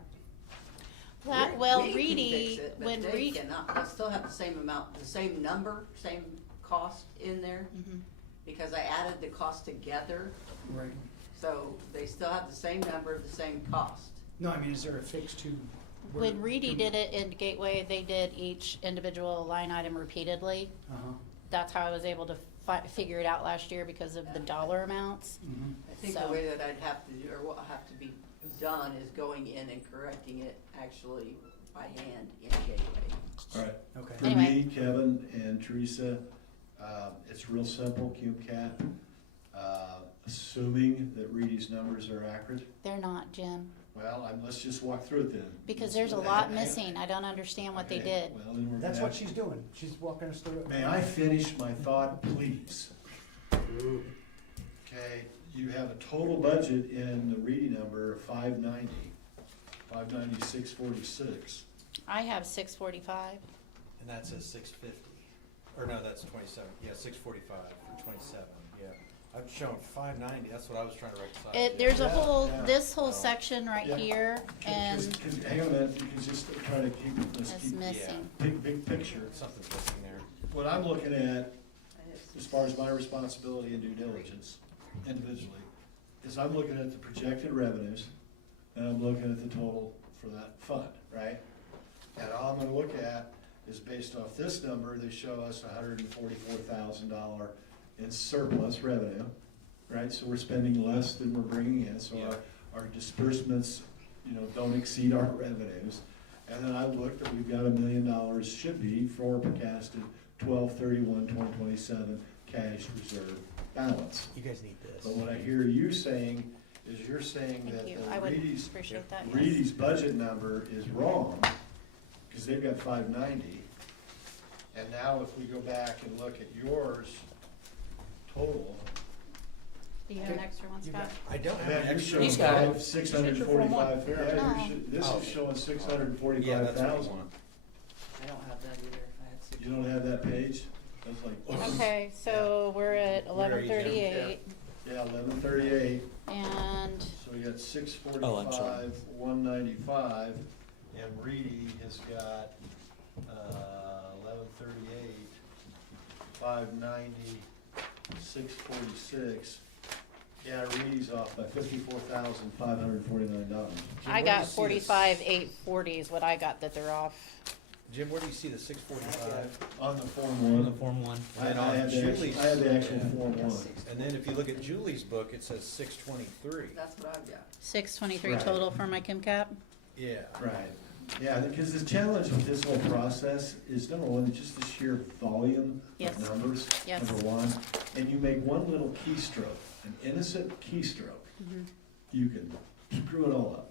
that, We- well, we can Reedy, fix it, but when they Reedy. cannot. They'll still have the same amount, the same number, same cost in there, Mhm. because I added the cost together, Right. so they still have the same number, the same cost. No, I mean, is there a fix to? where- When Reedy did it in Gateway, they did each individual line item repeatedly. Uh-huh. That's how I was able to figure it out last year because of the dollar amounts. Mhm. I think So- the way that I'd have to do, or what will have to be done is going in and correcting it actually by hand in Gateway. All right. Okay. For Anyway. me, Kevin and Teresa, it's real simple, CumeCat. Assuming that Reedy's numbers are accurate, They're not, Jim, well, let's just walk through it then. because there's a lot missing. I don't understand what they Okay, did. Well, then we're That's gonna what she's doing. She's walking us through it. May I finish my thought, please? Okay, you have a total budget in the Reedy number of 596.46. I have 645. And that says 650. Or no, that's 27. Yeah, 645 for 27. Yeah. I've shown 590. That's what I was trying to reconcile. There's a Yeah, whole, yeah. this whole Oh. section right Yeah. here, and Hang on a minute, you can just try to keep, let's it's keep missing. big picture. Something's missing there. What I'm looking at, as far as my responsibility and due diligence individually, is I'm looking at the projected revenues, and I'm looking at the total for that fund, right? And all I'm gonna look at is based off this number, they show us $144,000 in surplus revenue, right? So we're spending less than we're bringing in, so Yeah. our disbursements, don't exceed our revenues. And then I looked that we've got $1 million should be forecasted 12/31/2027 cash reserve balance. You guys need this. But what I hear you saying is you're saying Thank that you. the I would Reedy's, appreciate that, yes. Reedy's budget number is wrong, because they've got 590. And now if we go back and look at yours total, Do you have an extra one, You Scott? got- I don't have man, an you're extra. showing He's got it. 645, yeah, No. this Oh. is showing Yeah, that's what I 645,000. want. I don't have that either. I had six. You don't have that page? That's like. Okay, so we're at Where are you, Jim? 1138, Yeah, 1138. and So we got six Oh, I'm sorry. 45, 195, and Reedy has got, 1138, 590, 646. Yeah, Reedy's off by $54,549. I got 45,840 is what I got that they're off. Jim, where do you see the 645? On the Form On the 1. Form 1. And then I on have the actual- Julie's. I have the actual Form 1. And then if you look at Julie's book, it says 623. That's what I've got. 623 Right. total for my KimCap. Yeah. Right. Yeah, because the challenge with this whole process is, number one, just the sheer volume Yes. of numbers, Yes. number one. And you make one little keystroke, an innocent keystroke, you can screw it all up.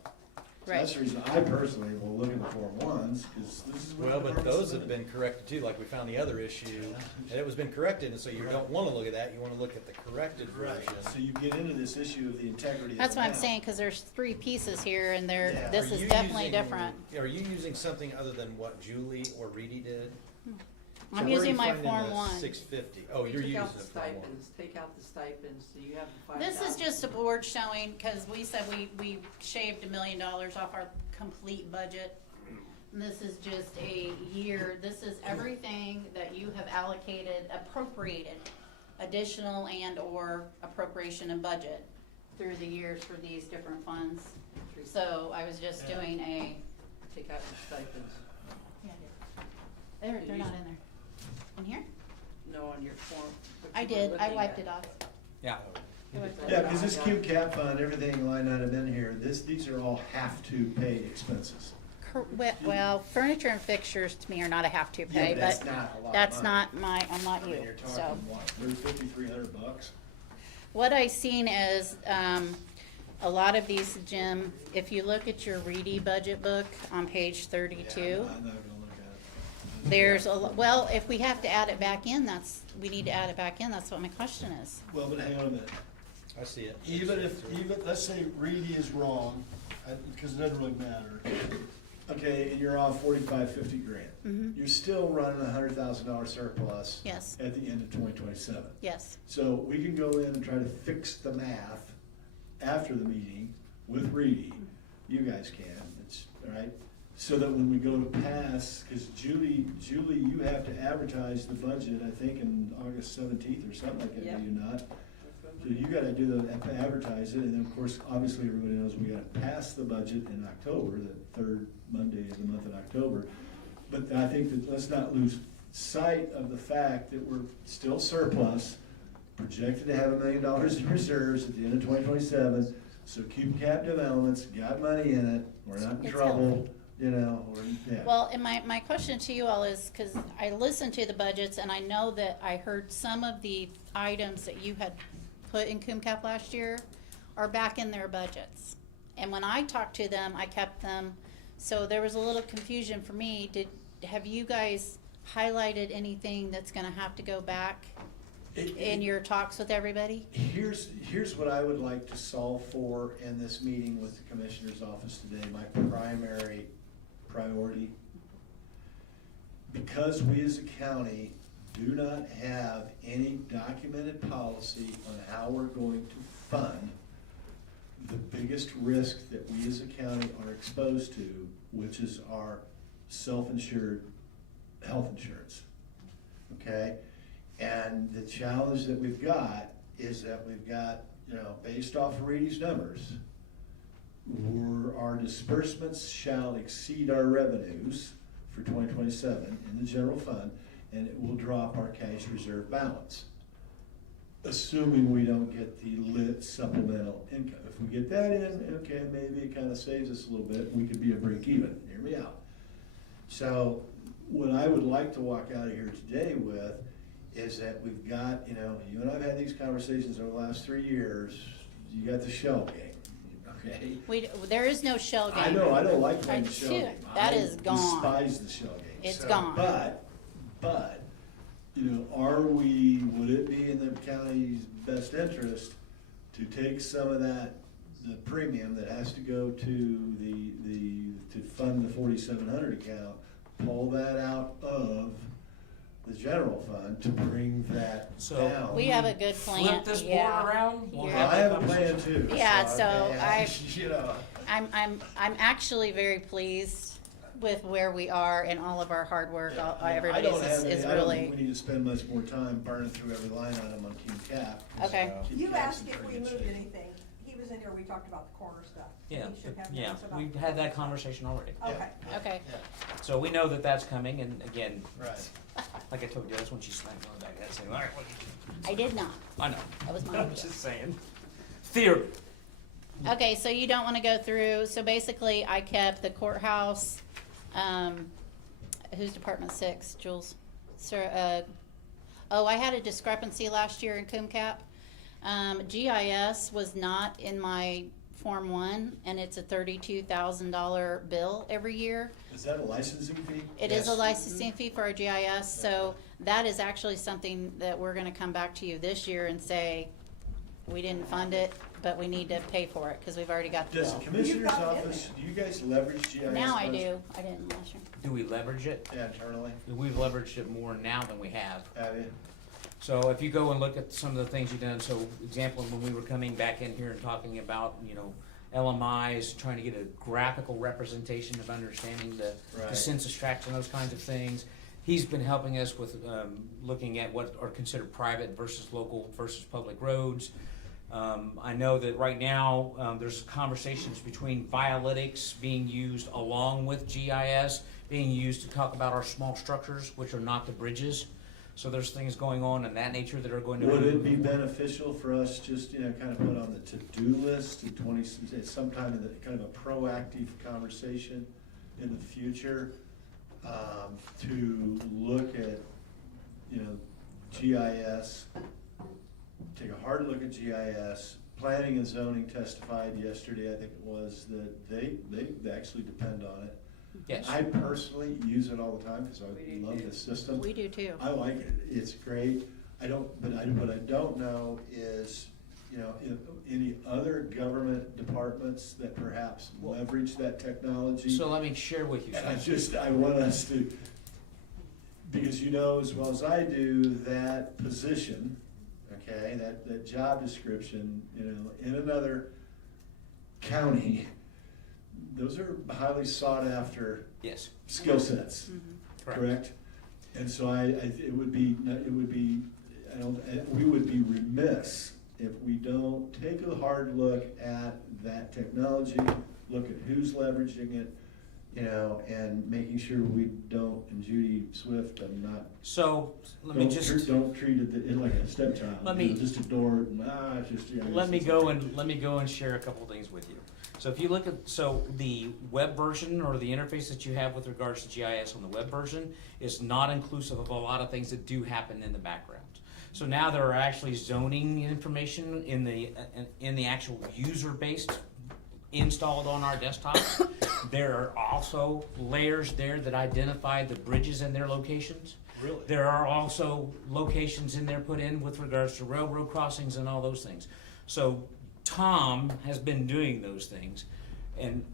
So Right. that's the reason I personally will look at the Form 1s, because this is what. Well, the but department those have submitted. been corrected too, like we found the other issue, and it was been corrected, and so you don't wanna look at that, you wanna look at the corrected Right, version. so you get into this issue of the integrity of That's the what I'm map. saying, because there's 3 pieces here, and Yeah. this Are is you definitely using- different. Are you using something other than what Julie or Reedy did? I'm using my Form Form 1. 650. Oh, you're Take using out the the Form 1. stipends, take out the stipends, so you have the 5,000. This is just a board showing, because we said we shaved $1 million off our complete budget. And this is just a year, this is everything that you have allocated, appropriated, additional and/or appropriation and budget through the years for these different funds. So I was just doing a, Take out the stipends. they're not in there. In here? No, on your form. what I you were did, I looking wiped at. it off. Yeah. Yeah, because this Q cap fund, everything line item in here, these are all have-to-pay expenses. Well, furniture and fixtures to me are not a have-to Yeah, pay, but that's but not a lot of that's money. not my, I'm not I you, mean, you're so. talking, what, $350, $300? What I seen is, a lot of these, Jim, if you look at your Reedy budget book on page 32, I'm not gonna look at it. there's well, if we have to add it back in, we need to add it back in, that's what my question is. Well, but hang on a minute. I see it. Even, let's say Reedy is wrong, because it doesn't really matter. Okay, and you're off 45, 50 grand. You're still running $100,000 surplus. Yes. At the end of 2027. Yes, So we can go in and try to fix the math after the meeting with Reedy. You guys can, it's, all right? So that when we go to pass, because Julie, you have to advertise the budget, I think, in August 17th or something like that, Yep. do you not? So you gotta advertise it, and then, of course, obviously, everybody knows we gotta pass the budget in October, the third Monday of the month in October. But I think that, let's not lose sight of the fact that we're still surplus, projected to have $1 million in reserves at the end of 2027. So Cube Cap Development's got money in it, we're not in It's trouble, you know, yeah. well, and my question to you all is, because I listened to the budgets, and I know that I heard some of the items that you had put in CUMCAP last year are back in their budgets. And when I talked to them, I kept them, so there was a little confusion for me. Have you guys highlighted anything that's gonna have to go back in your talks with everybody? Here's what I would like to solve for in this meeting with the Commissioner's office today, my primary priority. Because we as a county do not have any documented policy on how we're going to fund the biggest risk that we as a county are exposed to, which is our self-insured health insurance, okay? And the challenge that we've got is that we've got, you know, based off of Reedy's numbers, our disbursements shall exceed our revenues for 2027 in the general fund, and it will drop our cash reserve balance, assuming we don't get the lit supplemental income. If we get that in, okay, maybe it kind of saves us a little bit, we could be a break even, hear me out. So what I would like to walk out of here today with is that we've got, you know, you and I've had these conversations over the last 3 years, you got the shell game, okay? There is no shell game. I know, I don't like playing the shell game. That is gone. I despise the shell game. It's So, gone. But, you know, would it be in the county's best interest to take some of that, the premium that has to go to to fund the 4,700 account, pull that out of the general fund to bring that down? We have a good plan. Flip this board Yeah. around. Yeah. We'll I have a plan too. Yeah, so okay, you know. I'm actually very pleased with where we are and all of our hard work. Everybody's I don't is think really, we need to spend much more time burning through every line item on Q Cap. Okay. You asked if we moved anything. He was was in here, we talked about the corner stuff. Yeah, We should have yeah, notes about we've the had that corner conversation already. stuff. Okay. Okay. So we know that that's coming, and again, Right. like I told you, that's when she slammed on the back of that saying, all right, what do you do? I did not. I know. That was my I'm idea. just saying. Theory. Okay, so you don't wanna go through, so basically I kept the courthouse, who's Department 6, Jules? Sir, I had a discrepancy last year in CUMCAP. GIS was not in my Form 1, and it's a $32,000 bill every year. Is that a licensing fee? It is a licensing fee for our GIS, so that is actually something that we're gonna come back to you this year and say, we didn't fund it, but we need to pay for it, because we've already got the Does the bill. commissioner's office, do you guys leverage GIS? Now I funds? do, I didn't last year. Do we leverage it? Yeah, internally. We've leveraged it more now than we have. Have you? So if you go and look at some of the things you've done, so example, when we were coming back in here and talking about, LMIs, trying to get a graphical representation of understanding the Right. census tracts and those kinds of things. He's been helping us with looking at what are considered private versus local versus public roads. I know that right now, there's conversations between Violytics being used along with GIS, being used to talk about our small structures, which are not the bridges. So there's things going on in that nature that are going to. Would it be beneficial for us just, kind of put on the to-do list at sometime in the, kind of a proactive conversation in the future, to look at, GIS, take a hard look at GIS. Planning and zoning testified yesterday, I think it was, that they actually depend on it. Yes. I personally use it all the time because I love the system. We do too. I like it, it's great. What I don't know is, if any other government departments that perhaps leverage that technology. So let me share with you And something. I want us to, because you know as well as I do, that position, okay, that job description, in another county, those are highly sought after Yes. skill sets, correct? And so we would be remiss if we don't take a hard look at that technology, look at who's leveraging it, and making sure we don't, and Judy Swift, I'm not. So let me just. Don't treat it like a stepchild. Let me. Just ignore it and, Let me go and share a couple things with you. So if you look at, the web version or the interface that you have with regards to GIS on the web version is not inclusive of a lot of things that do happen in the background. So now there are actually zoning information in the actual user-based installed on our desktops. There are also layers there that identify the bridges and their locations. Really? There are also locations in there put in with regards to railroad crossings and all those things. So Tom has been doing those things and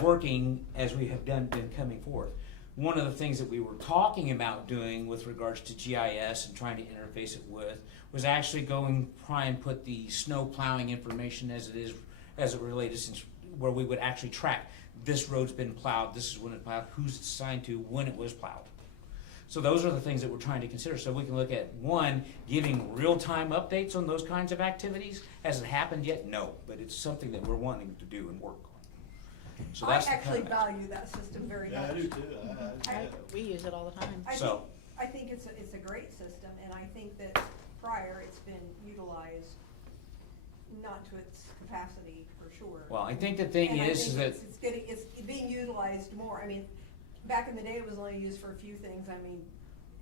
working as we have been coming forth. One of the things that we were talking about doing with regards to GIS and trying to interface it with was actually try and put the snow plowing information as it related, since where we would actually track this road's been plowed, this is when it plowed, who's assigned to, when it was plowed. So those are the things that we're trying to consider. So we can look at, one, giving real-time updates on those kinds of activities. Has it happened yet? No, but it's something that we're wanting to do and work on. So that's I actually value that system very much. Yeah, I do too. We use it all the time. I think it's a great system, and I think that prior it's been utilized not to its capacity for sure. Well, I think the thing And I is think that it's being utilized more. I mean, back in the day, it was only used for a few things. I mean,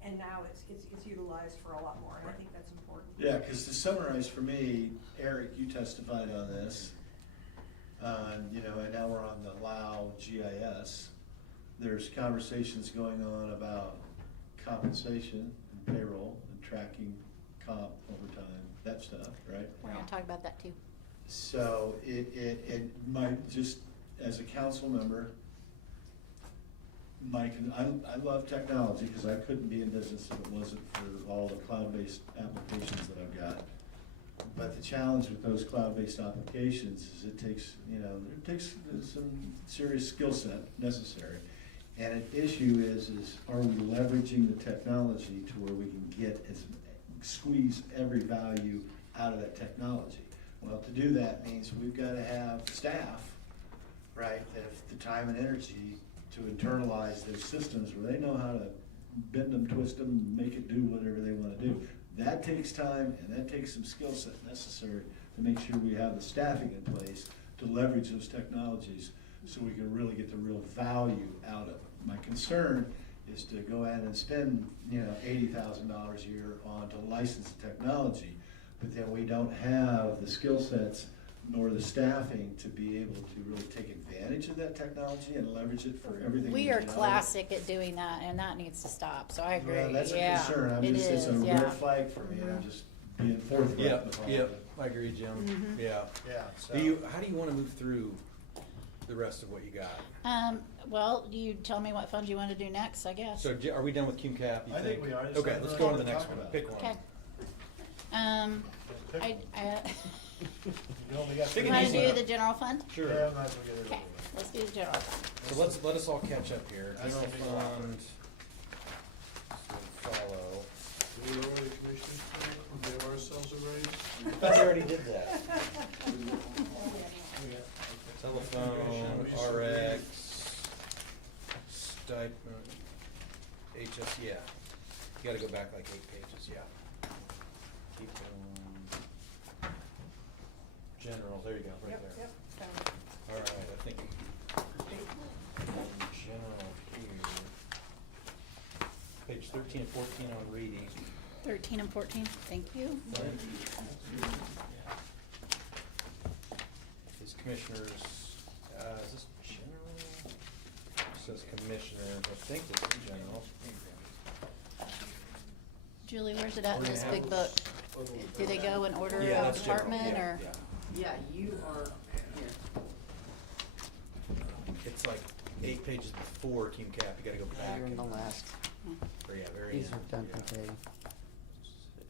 and now it's utilized for a lot more, and I think that's important. Yeah, because to summarize for me, Eric, you testified on this, and now we're on the Lao GIS. There's conversations going on about compensation and payroll and tracking comp overtime, that stuff, right? We're gonna talk about that too. So it might, just as a council member, I love technology because I couldn't be in business if it wasn't for all the cloud-based applications that I've got. But the challenge with those cloud-based applications is it takes some serious skill set necessary. And an issue is are we leveraging the technology to where we can squeeze every value out of that technology? Well, to do that means we've gotta have staff, right, that have the time and energy to internalize those systems where they know how to bend them, twist them, make it do whatever they wanna do. That takes time and that takes some skill set necessary to make sure we have the staffing in place to leverage those technologies so we can really get the real value out of it. My concern is to go ahead and spend, $80,000 a year on to license the technology, but then we don't have the skill sets nor the staffing to be able to really take advantage of that technology and leverage it for everything. We are get out of it. classic at doing that, and that needs to stop, so I agree, Well, that's a yeah. concern. It It's a is, yeah. red flag for me. I'm just being forthright Yep, with all yep, of it. I agree, Jim, Mhm. yeah. Yeah, so. How do you wanna move through the rest of what you got? Well, you tell me what fund you wanna do next, I guess. So are we done with QCAP, you think? I think we are. There's Okay, nothing let's I go on to wanna the next talk one, about. pick one. Okay. You only got Pick an Wanna easy do one. the general fund? Sure. Yeah, I might as well get it Okay, over with. let's do the general fund. So let us all catch up here. That's General the big fund. Follow. Do we already, Commissioner, give ourselves a raise? I thought you already did that. Telephone, RX, stipend, HS, yeah. You gotta go back like 8 pages, yeah. Keep going. General, there you go, right there. All right, I think general here. Page 13 and 14 on reading. 13 and 14, thank you. Is commissioners, is this general? It says commissioners, I think this is general. Julie, where's it at in We're this gonna big have- book? Do they go in order Yeah, of that's general, department, yeah, or? yeah. Yeah, you are, here. It's like 8 pages before QCAP, you gotta go back. You're in the last. Or yeah, very These end. are done, Yeah. okay. So,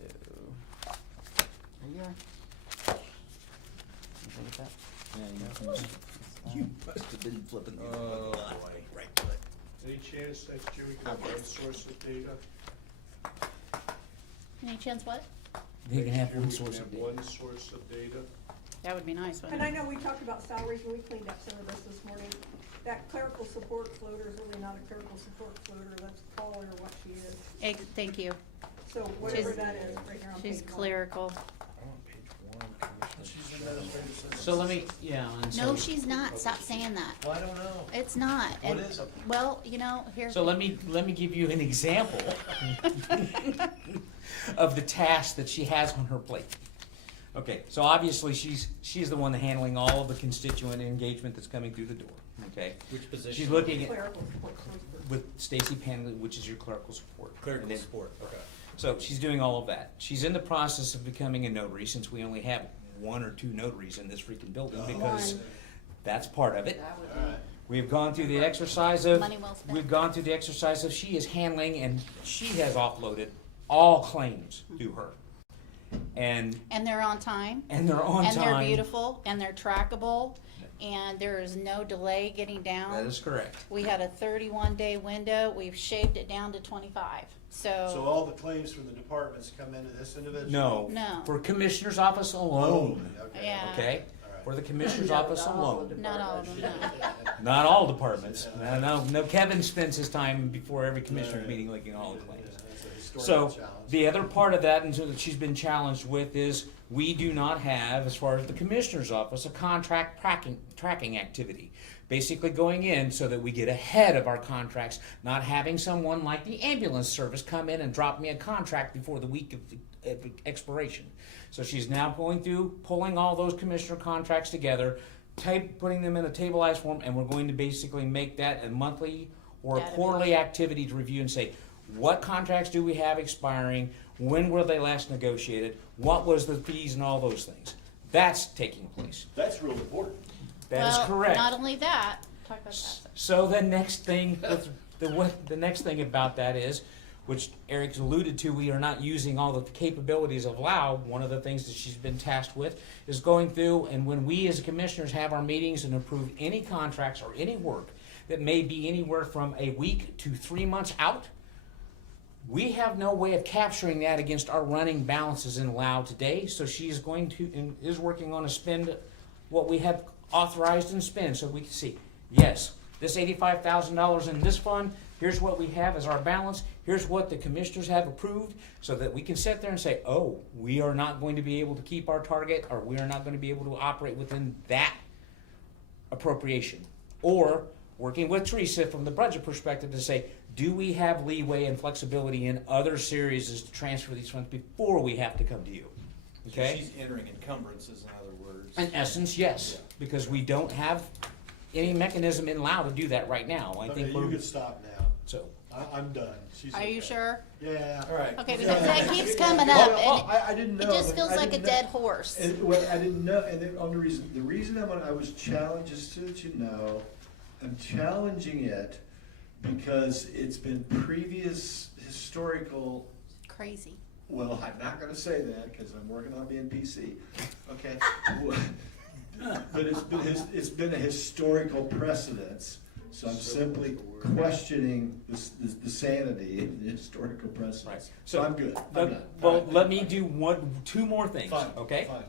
there you are. You think that? You must have been flipping these. Oh, boy, right foot. Any chance next year we can have one source of data? Any chance what? You can have Next year one we source have of data. one source of data. That would be nice, wouldn't And it? I know we talked about salaries and we cleaned up some of this morning. That clerical support floater is really not a clerical support floater, let's call her what she is. Thank you. So whatever She's- that is, right here on page She's 1. clerical. I'm on page 1, Commissioner's general. So let me, yeah, and so. No, she's not, stop saying that. Well, I don't know. It's not. What And- is it? Well, here. So let me give you an example of the task that she has on her plate. Okay, so obviously she's the one handling all of the constituent engagement that's coming through the door, okay? Which position? She's looking at, Clerical support floater. with Stacy Panley, which is your clerical support. Clerical And then- support, okay. So she's doing all of that. She's in the process of becoming a notary, since we only have 1 or 2 notaries in this freaking building, because One. that's part of it. That would All right. We've gone through the exercise of, Money well spent. we've gone through the exercise of she is handling and she has offloaded all claims to her. And they're on time. they're on And they're time. beautiful, and they're trackable, and there is no delay getting down. That is correct. We had a 31-day window, we've shaved it down to 25, So all the claims from the departments come into this individual? No. No. For Commissioner's Office alone, Okay. Yeah. okay? All right. For the Commissioner's Yeah, Office not all of alone. Not all of them, no. Not all departments. No, Kevin spends his time before every commissioner's Right. meeting looking at all the claims. That's a historical So, challenge. the other part of that, and so that she's been challenged with, is we do not have, as far as the Commissioner's Office, a contract tracking activity. Basically going in so that we get ahead of our contracts, not having someone like the ambulance service come in and drop me a contract before the week of expiration. So she's now going through, pulling all those commissioner contracts together, putting them in a tableized form, and we're going to basically make that a monthly or a Database. quarterly activity to review and say, what contracts do we have expiring? When were they last negotiated? What was the fees and all those things? That's taking place. That's real important. That is Well, correct. not only that, talk about that. So the next thing, the next thing about that is, which Eric's alluded to, we are not using all the capabilities of LAO. One of the things that she's been tasked with is going through, and when we as commissioners have our meetings and approve any contracts or any work that may be anywhere from a week to 3 months out, We have no way of capturing that against our running balances in Lao today, so she is going to, and is working on a spend what we have authorized and spend, so we can see, yes, this $85,000 in this fund, here's what we have as our balance, here's what the commissioners have approved, so that we can sit there and say, oh, we are not going to be able to keep our target, or we are not going to be able to operate within that appropriation. Or working with Teresa from the budget perspective to say, do we have leeway and flexibility in other series to transfer these funds before we have to come to you? Okay? She's entering encumbrances, in other words. In essence, yes, because we don't have any mechanism in Lao to do that right now. I think Okay, we're. you can stop now. So. I'm done. She's Are you okay. sure? Yeah. All right. Okay, because that keeps coming up, and I didn't know. it just but feels I like a didn't know. dead horse. And, well, I didn't know, and then on the reason I was challenged, just so that you know, I'm challenging it because it's been previous historical. Crazy. Well, I'm not going to say that because I'm working on being PC. Okay. But it's been a historical precedence. So I'm simply questioning the sanity of the historical precedence. Right. So I'm good. I'm done. Well, let me do two more things, Fine, okay? fine.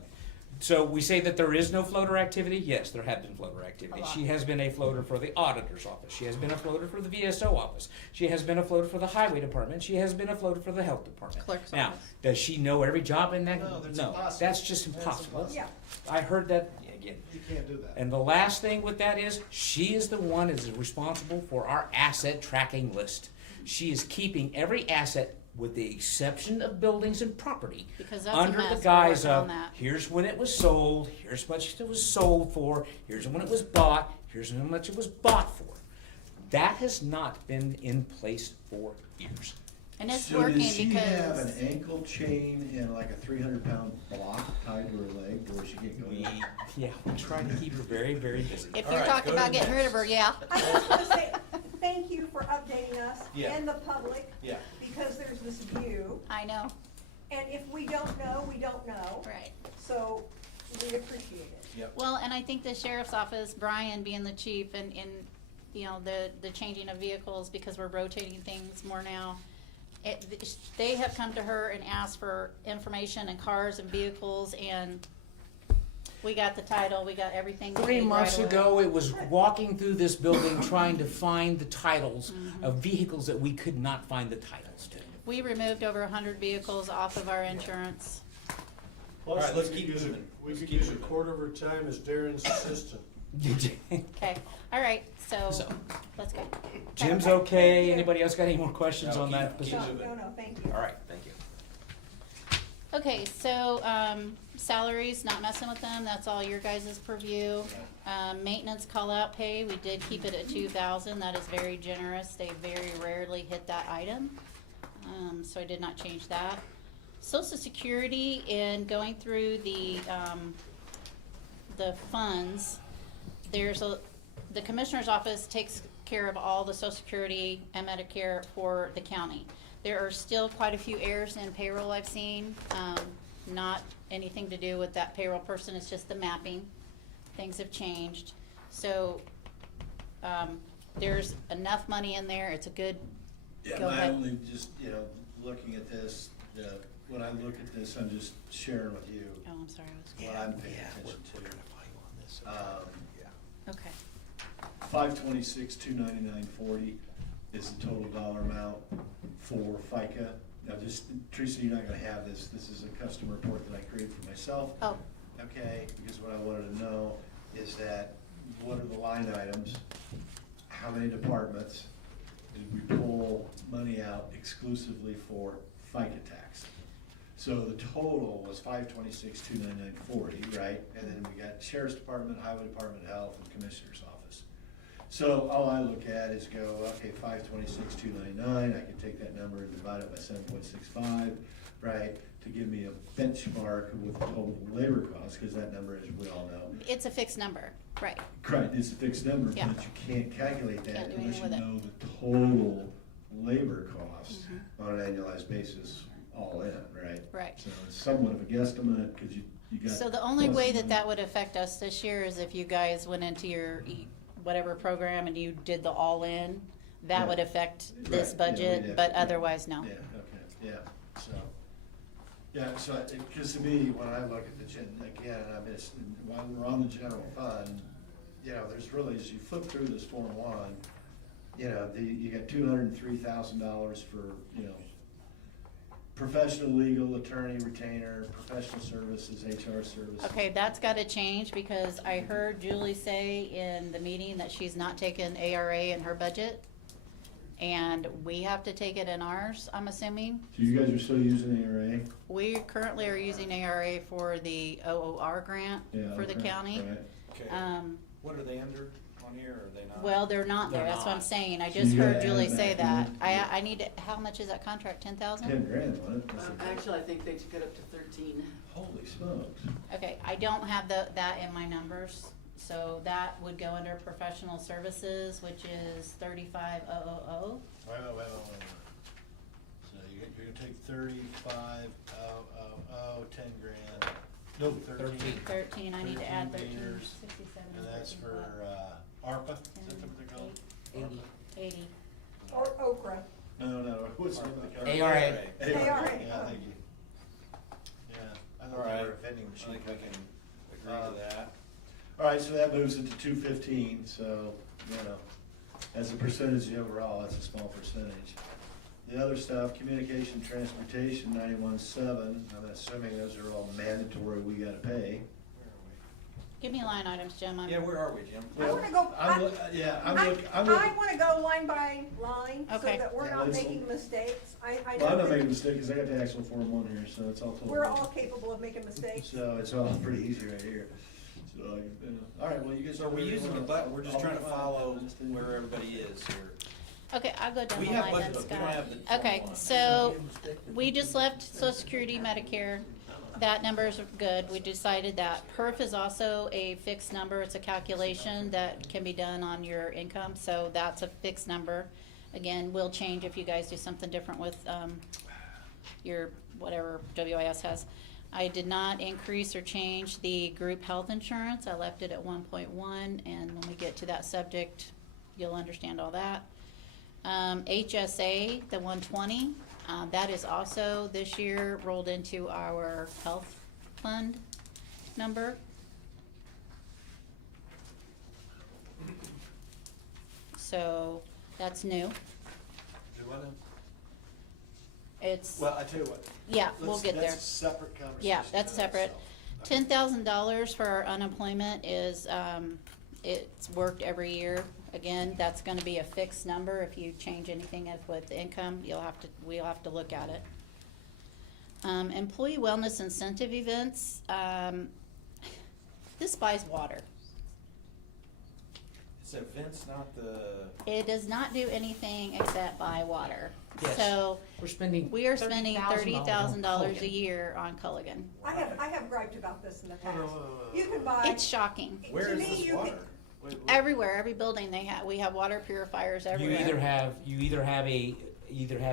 So we say that there is no floater activity. Yes, there have been floater activity. A lot. She has been a floater for the auditor's office. She has been a floater for the VSO office. She has been a floater for the highway department. She has been a floater for the health department. Clerk's now, office. Does she know every job in that? No, that's impossible. That's just impossible. That's Yeah. I heard that again. You can't do that. And the last thing with that is, she is the one that is responsible for our asset tracking list. She is keeping every asset, with the exception of buildings and property, Because that's a under mess. the We're guise working on of, that. here's when it was sold, here's how much it was sold for, here's when it was bought, here's how much it was bought for. That has not been in place for years. And it's So working does she have because an ankle chain and like a 300-pound block tied to her leg where she can't go in? Yeah, we're trying to keep her very, very busy. if All you're right, talking go to about the getting rid of next. her, yeah. I just want to say, thank you for updating us Yeah. and the public, Yeah. because there's this view, I know, and if we don't know, we don't know. right. So we appreciate it. Yep. Well, and I think the sheriff's office, Brian being the chief, and you know, the changing of vehicles, because we're rotating things more now. They have come to her and asked for information and cars and vehicles, and we got the title, we got everything. we 3 need months right away. ago, it was walking through this building trying to find the titles Mm-hmm. of vehicles that we could not find the titles to. We removed over 100 vehicles off of our insurance. Plus, right, let's we could keep use a- moving. We Let's could keep use a moving. quarter of her time as Darren's assistant. Okay, all right, so, So. let's go. Jim's Thank okay, you. anybody else got any more questions No, on that keep No, position? no, thank you. All right, thank you. Okay, so, salaries, not messing with them, that's all your guys' purview. Maintenance call-out pay, we did keep it at 2,000, that is very generous, they very rarely hit that item. So I did not change that. Social Security, in going through the funds, the Commissioner's Office takes care of all the Social Security and Medicare for the county. There are still quite a few errors in payroll I've seen, not anything to do with that payroll person, it's just the mapping. Things have changed. So, there's enough money in there, it's a good, Yeah, go my ahead. only, just, looking at this, when I look at this, I'm just sharing with you Oh, I'm sorry, I what I'm paying attention to. okay. 526, 299.40 is the total dollar amount for FICA. Now, just, Teresa, you're not gonna have this. This is a custom report that I created for myself. Oh, Okay, because what I wanted to know is that, what are the line items? How many departments did we pull money out exclusively for FICA tax? So the total was 526, 299.40, right? And then we got Sheriff's Department, Highway Department, Health, and Commissioner's Office. So all I look at is go, okay, 526, 299, I can take that number and divide it by 7.65, right? To give me a benchmark with total labor costs, because that number, as we all know, it's a fixed number, right. correct, it's a fixed number, Yeah. but you can't calculate that Can't do unless you anything with it. know the total labor costs Mhm. on an annualized basis, all in, right? Right. So it's somewhat of a guesstimate, because you got. So the only plus way and that that would affect us this year is if you guys went into your whatever program and you did the all-in, that Yeah. would affect Right, this yeah, budget, we'd have but to- otherwise, no. Yeah, okay, yeah, so, yeah, so, because to me, when I look at the again, I mean, it's, when we're on the general fund, you know, there's really, as you flip through this Form 1, you know, you got $203,000 for, you know, professional legal, attorney, retainer, professional services, HR services. Okay, that's gotta change because I heard Julie say in the meeting that she's not taking ARA in her budget. And we have to take it in ours, I'm assuming. So you guys are still using ARA? We currently are using ARA for the OOR grant Yeah, for the okay, county. right. Okay. What are they under on here, or are they not? Well, they're not there, They're that's what I'm not. saying. I So just you heard gotta Julie add say back that. in. I need to, how much is that contract, 10,000? 10 grand, wasn't it? Was it? Actually, I think they took it up to 13. Holy smokes. Okay, I don't have that in my numbers, so that would go under professional services, which is 35,000. Wait. So you're gonna take 35, 10 grand, no, 13. 13, I need to add 13, meters, 67, and that's 13, for, ARPA, is that what they're called? 80. 80. Or okra. No, what's the name of the company? ARA. ARA. Yeah, thank you. Yeah, I All thought they right. were a vending I machine think we company. can agree to that. All right, so that moves it to 215, so, you know, as a percentage of the overall, that's a small percentage. The other stuff, communication, transportation, 91.7, I'm assuming those are all mandatory, we gotta pay. Give me line items, Jim. Yeah, where are we, Jim? I wanna go, I'm I wanna go line by line, so Okay. that we're Yeah, not let's- making mistakes. I Well, I'm know not making a that mistake, because I got the actual Form 1 here, so it's all total. we're all capable of making mistakes. So it's all pretty easy right here. So, all right, well, you guys. So we're using the button, we're just I'll trying be to fine. follow Just where everybody is here. Okay, I'll go down We the have line budget, then, but we don't Scott. have the Okay, total one. so we just left Social Security, Medicare. That number's good. We decided that perf is also a fixed number. It's a calculation that can be done on your income, so that's a fixed number. Again, will change if you guys do something different with, your, whatever WIS has. I did not increase or change the group health insurance. I left it at 1.1, and when we get to that subject, you'll understand all that. HSA, the 120, that is also this year rolled into our health fund number. So that's new. Do what? It's, Well, I tell you what. yeah, we'll get there. That's a separate conversation. Yeah, that's in separate. itself. $10,000 for our unemployment is, it's worked every year. Again, that's gonna be a fixed number. If you change anything with income, we'll have to look at it. Employee wellness incentive events, this buys water. It's events, not the. It does not do anything except buy water. Yes. So, We're spending. we are spending $30,000 a Culligan. year on Culligan. I have griped about this in the past. You can buy. It's shocking. Where To is me, this you water? can- Everywhere, every building we have water purifiers You everywhere. either have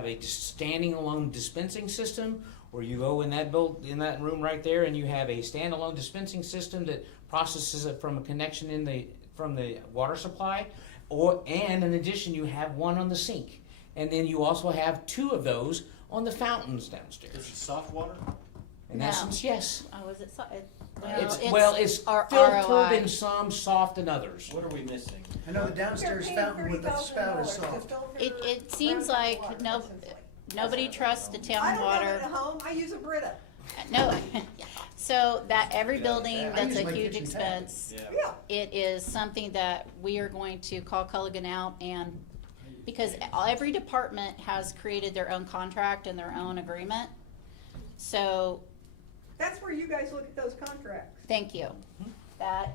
a standing alone dispensing system, or you go in that room right there and you have a standalone dispensing system that processes it from a connection from the water supply, and in addition you have one on the sink, and then you also have two of those on the fountains downstairs. Is it soft water? In No. essence, yes. Oh, is it It's our filtered ROI. in some, soft in others. What are we missing? I know the downstairs fountain with the spout is soft. It seems like nobody trusts the I town don't water. have it at home, I use a Brita. No, so that every Yeah, building, I that's use a my huge kitchen tap. expense. Yeah. Yeah. It is something that we are going to call Culligan out, and because every department has created their own contract and their own agreement. So, That's where you guys look at those contracts. thank you.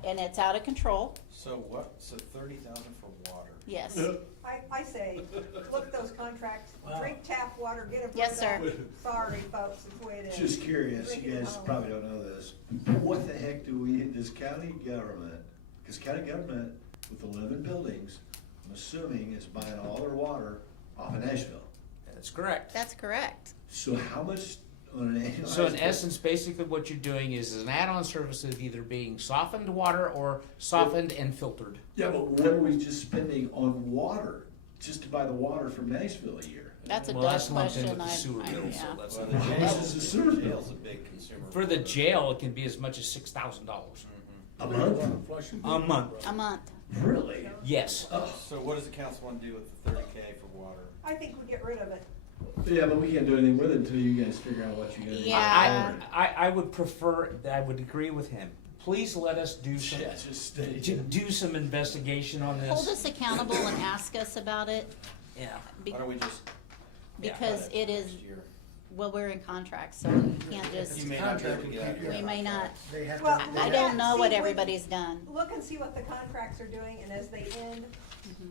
And it's out of control, So what, so 30,000 for water? yes. I say, look at those contracts, Wow. drink tap water, get a Brita. Yes, sir. Sorry, folks, it's the way it is. Just curious, Drink you it at guys home. probably don't know this. What the heck does county government, because county government with 11 buildings, I'm assuming is buying all their water off of Nashville. That's correct. That's correct. So how much on an annualized? So in essence, basically what you're doing is an add-on service of either being softened water or softened and filtered. Yeah, but what are we just spending on water? just to buy the water from Niceville a year. That's a Well, Doug that's lumped in question, with the sewer bill, yeah. so that's. Well, not- the This is the sewer bill. jail's a big consumer. For the jail, it can be as much as $6,000 A month? a month. A month. Really? Yes. So what does the council want to do with the 30K for water? I think we get rid of it. Yeah, but we can't do anything with it until you guys figure out what you're gonna do. Yeah. I would prefer, I would agree with him. Please let us do some, Yeah, just stay. do some investigation on this. Hold us accountable and ask us about it, Yeah. be- Why don't we just? because it is, Next year? well, we're in contract, so you can't just, You may not be able to get out of your we may not. They have Well, to. I look don't at- know see what everybody's done. Look and see what the contracts are doing, and as they end, Mm-hmm.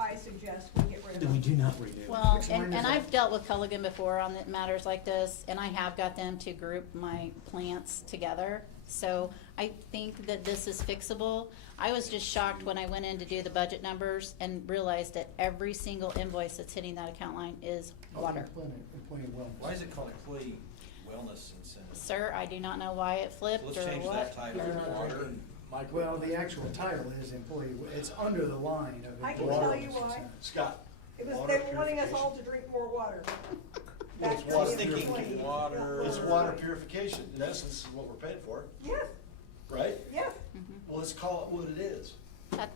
I suggest we get rid of We them. do not renew. Well, Which line and is that? I've dealt with Culligan before on matters like this, and I have got them to group my plants together. So I think that this is fixable. I was just shocked when I went in to do the budget numbers and realized that every single invoice that's hitting that account line is water. Employee wellness. Why is it called employee wellness incentive? Sir, I do not know why it flipped Let's or change what. that title to water. Well, the actual title is employee, it's under the line of. I can employee tell you wellness why. incentive. Scott. It was, water they were wanting us purification. all to drink more water. Well, it's Back to water the thinking employee. water. It's water purification, in essence, is what we're paying for, Yes, right? yes. Well, let's call it what it is.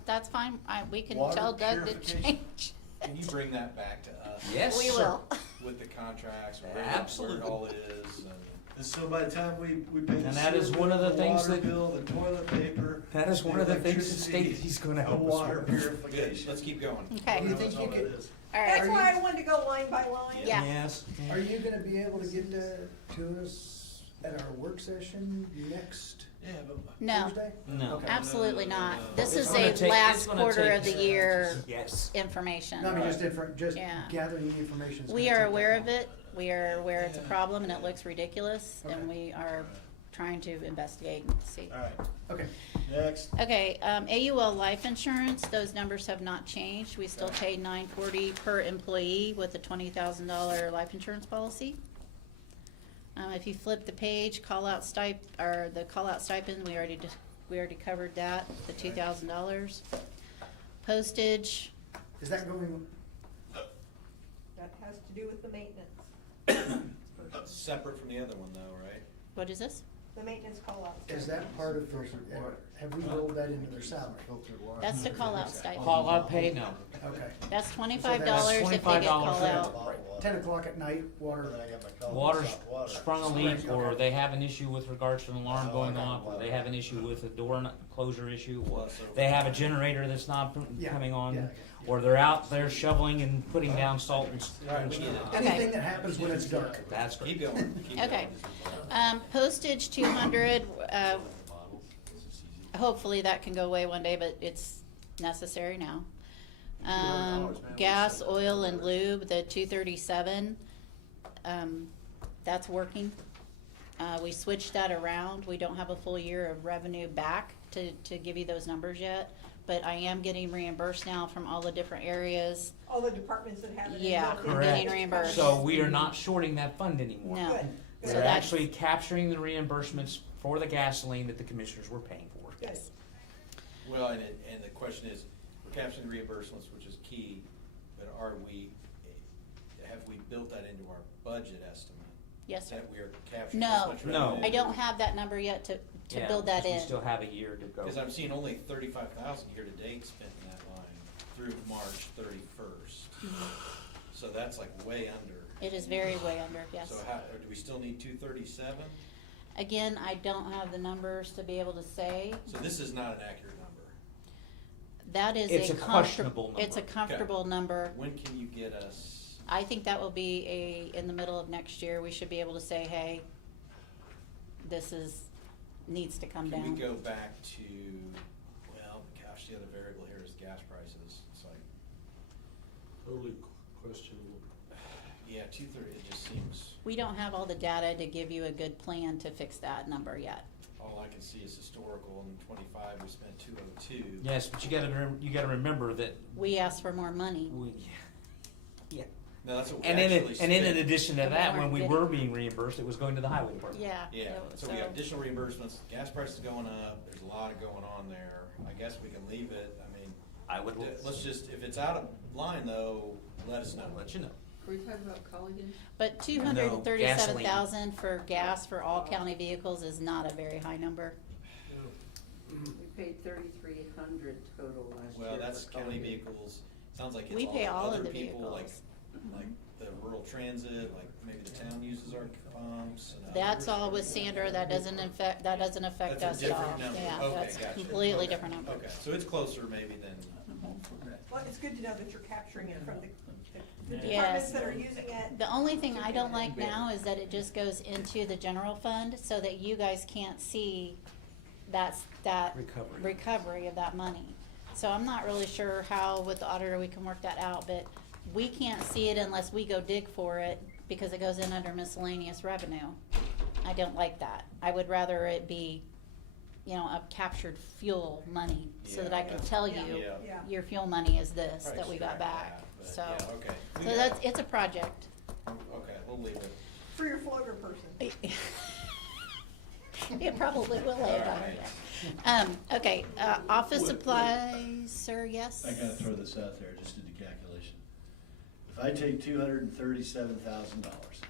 That's fine. We can Water tell Doug to purification. change. Can you bring that back to us? Yes, We sir. will. With the contracts, where Absolutely. it all is, and. And so by the time we pay the And that is sewer one of the bill, things water that- bill, the toilet paper. That is one of the things that state electricity, he's gonna the help us water with. Good, purification. let's keep going. Okay. Do you think That's you all it could, is. All right. That's why I wanted to go line by line. Yeah. Yes. are you gonna be able to get that to us at our work session next Yeah, but. No. Thursday? No. Okay. Absolutely not. This It's is gonna a take- it's last gonna quarter take- of the year Yes. information. No, I mean, just Yeah. gathering the information. is We gonna are take aware that of long. it. We are aware it's a problem and it looks ridiculous, and Okay. we are trying to investigate and see. All right, Okay, next. Okay, AUL life insurance, those numbers have not changed. We still pay $940 per employee with a $20,000 life insurance policy. If you flip the page, the call out stipend, we already covered that, the $2,000. Postage, is that going, That has to do with the maintenance. Separate from the other one though, right? what is this? The maintenance call-out. is that part of their, have we rolled that into their salary? That's the call out stipend. Call out pay, no. Okay. That's So $25 if they get $25 called for out. 10 o'clock at night, water. Water sprung a leak, or they have an issue with regards to an alarm going off, or they have an issue with a door closure issue, or they have a generator that's not Yeah, coming on, yeah. or they're out there shoveling and putting down salt and. Alright, we get it. Anything that happens when it's dark. That's great. Keep going, keep going. Okay. Postage 200, hopefully that can go away one day, but it's necessary now. Gas, oil, and lube, the 237, that's working. We switched that around. We don't have a full year of revenue back to give you those numbers yet, but I am getting reimbursed now from all the different areas. All the departments that have it. in Yeah, there. we're getting reimbursed. So we are not shorting that fund anymore. No. Good. So We're that's- actually capturing the reimbursements for the gasoline that the commissioners were paying for. Good. Well, and the question is, we're capturing the reimbursements, which is key, but have we built that into our budget estimate? Yes, sir. That we are capturing this No, much No. revenue? I don't have that number yet to Yeah, build that because in. We still have a year to go. Because I'm seeing only 35,000 year-to-date spent in that line through March 31st. So that's like way under. It is very way under, yes. So how, do we still need 237? Again, I don't have the numbers to be able to say. So this is not an accurate number. That is It's a a questionable number. It's a comfortable number. When can you get us? I think that will be in the middle of next year, we should be able to say, hey, this needs to come down. Can we go back to, well, gosh, the other variable here is gas prices. It's like, Totally questionable. yeah, 230, it just seems, We don't have all the data to give you a good plan to fix that number yet. all I can see is historical. In 25, we spent 202. Yes, but you gotta remember that We asked for more money. yeah. No, that's what we And actually in spent. addition to And we that, weren't when we getting- were being reimbursed, it was going to the highway department. Yeah. Yeah, so we got additional reimbursements, gas prices going up, there's a lot going on there. I guess we can leave it, I mean, I would, Let's just, if it's out of line though, let us know. I'll let you know. Are we talking about Colligan? But $237,000 for gas for all county vehicles is not a very high number. We paid 3,300 total last year. Well, that's for county Colligan. vehicles, sounds like it's We all pay all of other the people, like, vehicles. like the rural transit, like maybe the town uses our pumps. and That's others. all with Sandra, that doesn't affect That's us a at all. different number. Yeah, Okay, that's a gotcha. completely Okay. different number. Okay, so it's closer maybe than. Well, it's good to know that you're capturing it from the departments Yes. that are using it. The only thing I don't like now is that it just goes into the general fund so that you guys can't see that recovery of that money. So I'm not really sure how with the auditor we can work that out, but we can't see it unless we go dig for it because it goes in under miscellaneous revenue. I don't like that. I would rather it be, you know, a captured fuel money so that I can tell you Yeah. your fuel money is this Probably that we got extract back. that, but So, yeah, okay. We so got that's, it. it's a project. Okay, we'll leave it. For your floater person. It probably will land on Alright. there. Okay, office supplies, sir, yes? I gotta throw this out there, just did the calculation. If I take $237,000,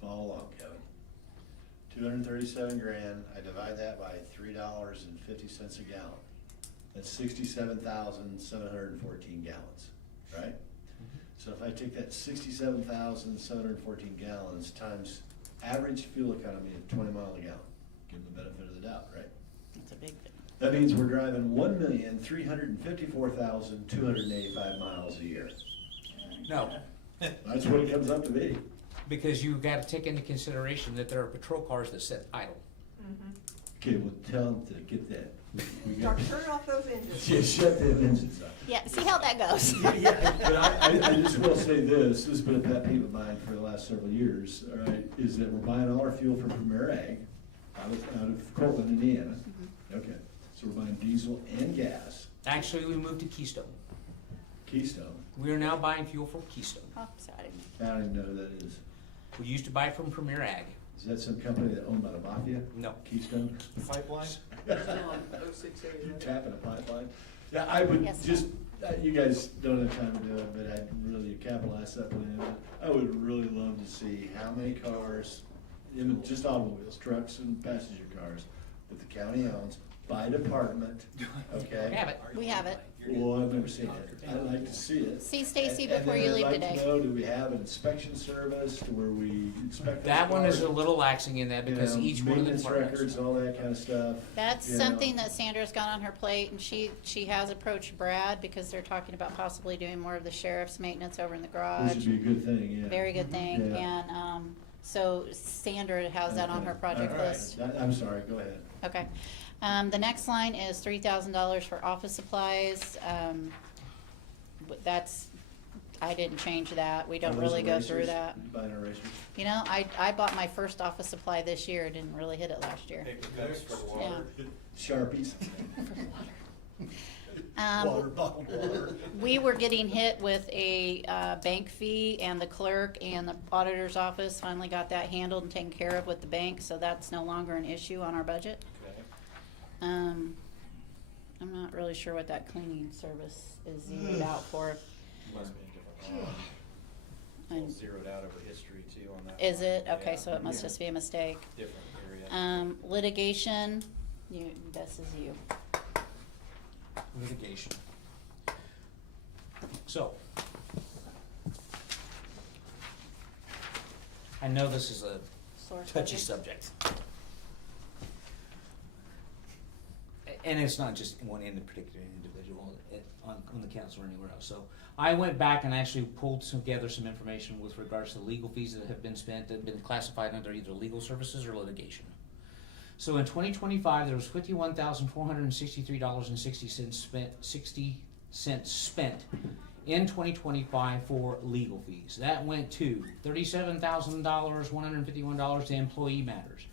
follow along, Kevin. 237 grand, I divide that by $3.50 a gallon. That's 67,714 gallons, right? So if I take that 67,714 gallons times average fuel economy of 20 miles a gallon, give them the benefit of the doubt, right? That's a big thing. That means we're driving 1,354,285 miles a year. No, That's what it comes up to be. because you gotta take into consideration that there are patrol cars that sit idle. Okay, well, tell them to get that. We got- Turn off those engines. Yeah, shut them engines off. Yeah, see how that goes. But I just will say this has been a pet peeve of mine for the last several years, all right, is that we're buying all our fuel from Premier Ag out of Cortland, Indiana. Okay, so we're buying diesel and gas, Actually, we moved to Keystone. Keystone. We are now buying fuel from Keystone. Oh, sorry. I don't even know who that is. We used to buy from Premier Ag. Is that some company that owned by the mafia? No. Keystone? Pipeline? Still on 068, right? Tapping a pipeline. Yeah, I would Yes, just, you guys don't have time to do it, but I'd really capitalize that plan. I would really love to see how many cars, even just automobiles, trucks and passenger cars, that the county owns by department, okay? We have it. We have it. Well, I've never seen it. I'd like to see it. See Stacy And- and before then you I'd leave like today. to know, do we have an inspection service to where we inspect those That one is cars? a little laxing in that because You know, each one of the maintenance departments. records, all that kind of stuff. That's you know. something that Sandra's got on her plate, and she has approached Brad because they're talking about possibly doing more of the sheriff's maintenance over in the garage. Which would be a good thing, yeah. Very good thing, Yeah. and, so Sandra has that on her project All right. list. I'm sorry, go ahead. Okay. The next line is $3,000 for office supplies. That's, I didn't change that. We don't Are those really go through erasers? that. You buying erasers? You know, I bought my first office supply this year. Didn't really hit it last year. Paper cups for the Yeah. water. Sharpies. Water, bottled water. We were getting hit with a bank fee, and the clerk and the auditor's office finally got that handled and taken care of with the bank, so that's no longer an issue on our budget. Okay. I'm not really sure what that cleaning service is zeroed out for. Must be a different line. It's all And- zeroed out over history too on that. Is one. it? Okay, Yeah. so it must just be a mistake. Different area. Litigation, this is you. Litigation. So, I know this is a Sore touchy subject. And it's not just one particular individual on the council or anywhere else. So I went back and actually pulled together some information with regards to legal fees that have been spent, that have been classified under either legal services or litigation. So in 2025, there was $51,463.60 spent in 2025 for legal fees. That went to $37,151 to employee matters.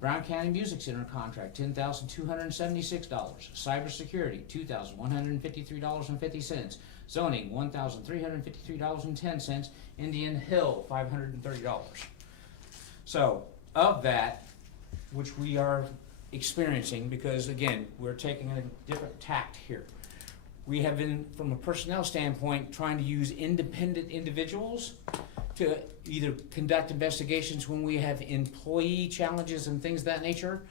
Brown County Music Center contract, $10,276. Cybersecurity, $2,153.50. Zoning, $1,353.10. Indian Hill, $530. So, of that, which we are experiencing, because again, we're taking a different tact here. we have been, from a personnel standpoint, trying to use independent individuals to either conduct investigations when we have employee challenges and things of that nature,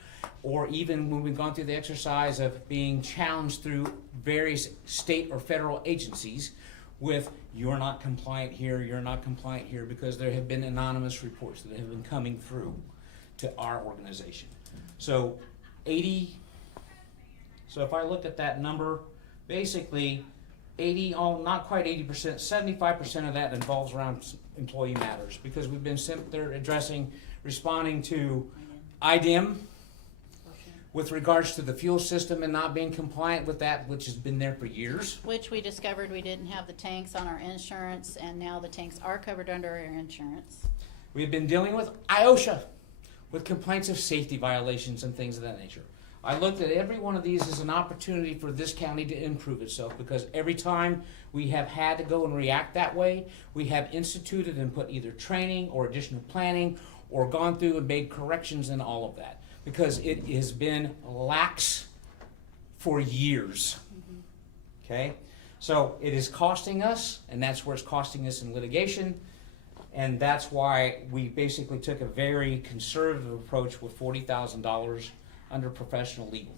or even when we've gone through the exercise of being challenged through various state or federal agencies with, you're not compliant here, you're not compliant here, because there have been anonymous reports that have been coming through to our organization. So so if I looked at that number, basically 80, not quite 80%, 75% of that involves around employee matters, because we've been they're responding to IDEM with regards to the fuel system and not being compliant with that, which has been there for years. Which we discovered we didn't have the tanks on our insurance, and now the tanks are covered under our insurance. We've been dealing with IOSHA with complaints of safety violations and things of that nature. I looked at every one of these as an opportunity for this county to improve itself, because every time we have had to go and react that way, we have instituted and put either training or additional planning or gone through and made corrections in all of that, because it has been lax for years. Okay? So it is costing us, and that's where it's costing us in litigation, and that's why we basically took a very conservative approach with $40,000 under professional legal.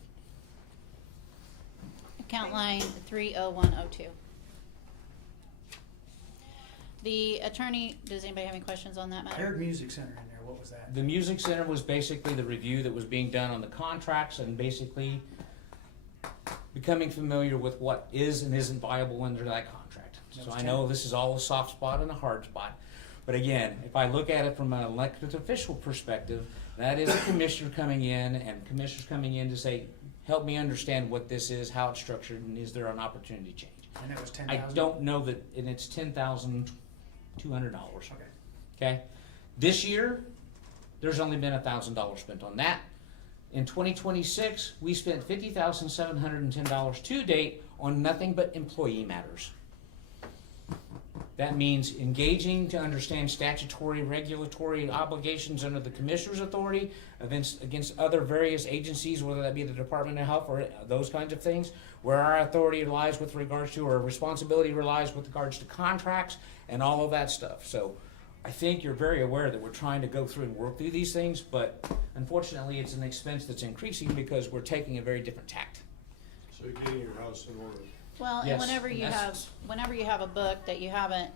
Account line 30102. The attorney, does anybody have any questions on that I matter? heard music center in there, what was that? The Music Center was basically the review that was being done on the contracts and basically becoming familiar with what is and isn't viable under that contract. So I know this is all a soft spot and a hard spot. But again, if I look at it from an elected official perspective, that is a commissioner coming in, and commissioners coming in to say, help me understand what this is, how it's structured, and is there an opportunity to change? And it was I $10,000? don't know that, and it's $10,200. Okay. Okay? This year, there's only been $1,000 spent on that. In 2026, we spent $50,710 to date on nothing but employee matters. That means engaging to understand statutory, regulatory obligations under the Commissioner's authority against other various agencies, whether that be the Department of Health or those kinds of things, where our authority lies with regards to, or responsibility relies with regards to contracts and all of that stuff. So I think you're very aware that we're trying to go through and work through these things, but unfortunately it's an expense that's increasing because we're taking a very different tact. So you're getting your house in order. Well, and Yes, whenever in you have, essence. whenever you have a book that you haven't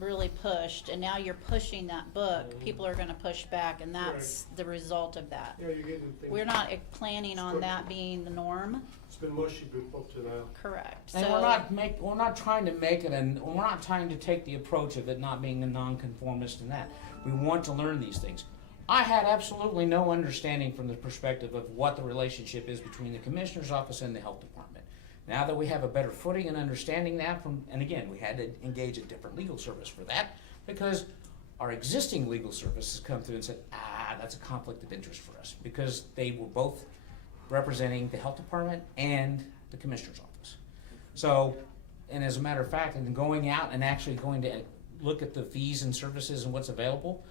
really pushed, and now you're pushing that book, people are gonna push back, and that's the result of that. Yeah, you're getting things. We're not planning on that being the norm. It's been mushy up to now. Correct. And So- we're not trying to make it, and we're not trying to take the approach of it not being a nonconformist in that. We want to learn these things. I had absolutely no understanding from the perspective of what the relationship is between the Commissioner's office and the Health Department. Now that we have a better footing and understanding that and again, we had to engage a different legal service for that, because our existing legal service has come through and said, that's a conflict of interest for us, because they were both representing the Health Department and the Commissioner's office. So, and as a matter of fact, in going out and actually going to look at the fees and services and what's available,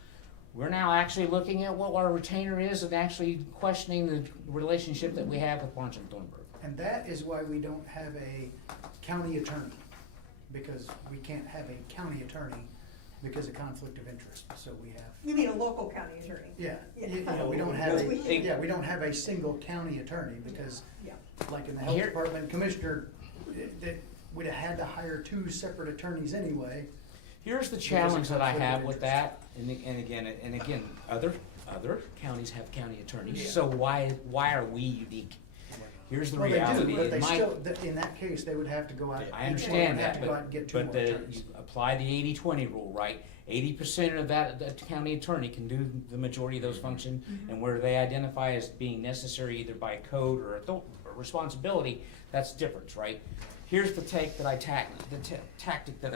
we're now actually looking at what our retainer is and actually questioning the relationship that we have with Barnes and Thornburg. And that is why we don't have a county attorney, because we can't have a county attorney because of conflict of interest, so we have. You mean a local county attorney? Yeah, Yeah. we don't have We- we don't have a single county attorney, because Yeah. like in the Health Here- Department, Commissioner, that would have had to hire 2 separate attorneys anyway. Here's the Because of challenge that I conflict of have with interest. that, and again, other counties have county attorneys, Yeah. so why are we unique? Here's the Well, they do, reality. but they It might- still, in that case, they would have to go out. I understand have that, to go out and get 2 but more you attorneys. apply the 80-20 rule, right? 80% of that county attorney can do the majority of those functions, and where they identify as being necessary either by code or responsibility, that's the difference, right? Here's the tactic that I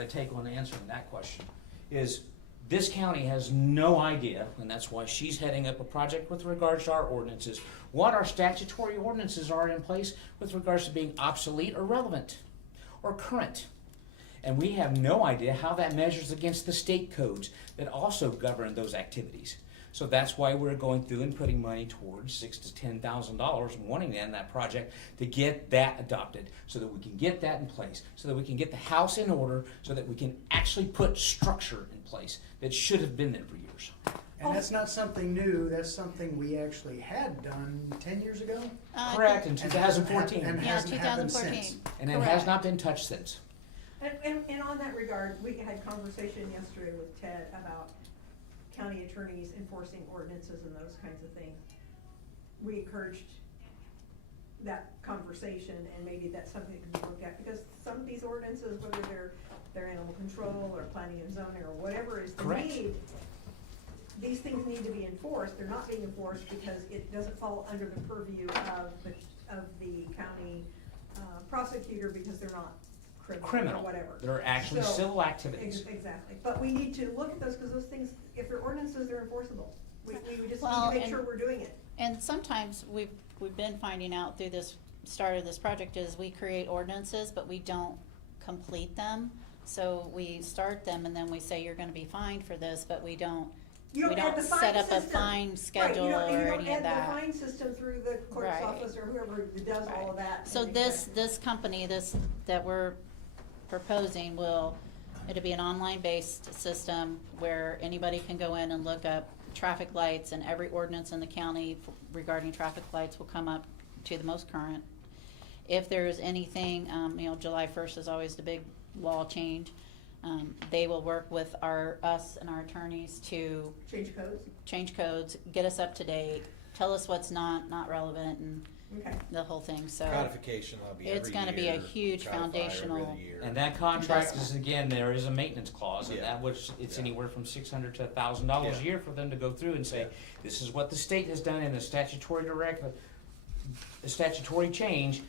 take on answering that question, is this county has no idea, and that's why she's heading up a project with regards to our ordinances, what our statutory ordinances are in place with regards to being obsolete or relevant or current. And we have no idea how that measures against the state codes that also govern those activities. So that's why we're going through and putting money towards $6,000 to $10,000 and wanting to end that project to get that adopted, so that we can get that in place, so that we can get the house in order, so that we can actually put structure in place that should have been there for years. And that's not something new, that's something we actually had done 10 years ago? Correct, in And hasn't 2014. and Yeah, hasn't happened 2014. since. And it has not been touched since. And on that regard, we had conversation yesterday with Ted about county attorneys enforcing ordinances and those kinds of things. We encouraged that conversation, and maybe that's something that can be looked at, because some of these ordinances, whether they're animal control or planning and zoning or whatever is the Correct. need, these things need to be enforced. They're not being enforced because it doesn't fall under the purview of the county prosecutor, because they're not criminal or whatever. They're actually So, civil activities. Exactly, but we need to look at those, because those things, if they're ordinances, they're enforceable. We just need Well, to make and- sure we're doing it. And sometimes we've been finding out through this start of this project is we create ordinances, but we don't complete them. So we start them and then we say you're gonna be fined for this, but we don't You we don't add don't the fine set up a system. fine schedule Right, or you any don't of add that. the fine system through the clerk's Right. office or whoever does all of that. So and this company, that we're proposing it'll be an online-based system where anybody can go in and look up traffic lights, and every ordinance in the county regarding traffic lights will come up to the most current. If there's anything, July 1st is always the big law change. They will work with us and our attorneys to change codes, get us up to date, tell us what's not relevant, and the whole thing, so. Codification, that'll be It's every gonna be a year, huge codify every foundational. other year. And that contract is, investment. again, there is a maintenance clause, and Yeah. that which, it's Yeah. anywhere from $600 to $1,000 a Yeah. year for them to go through and say, this is what the state has done in a statutory a statutory change.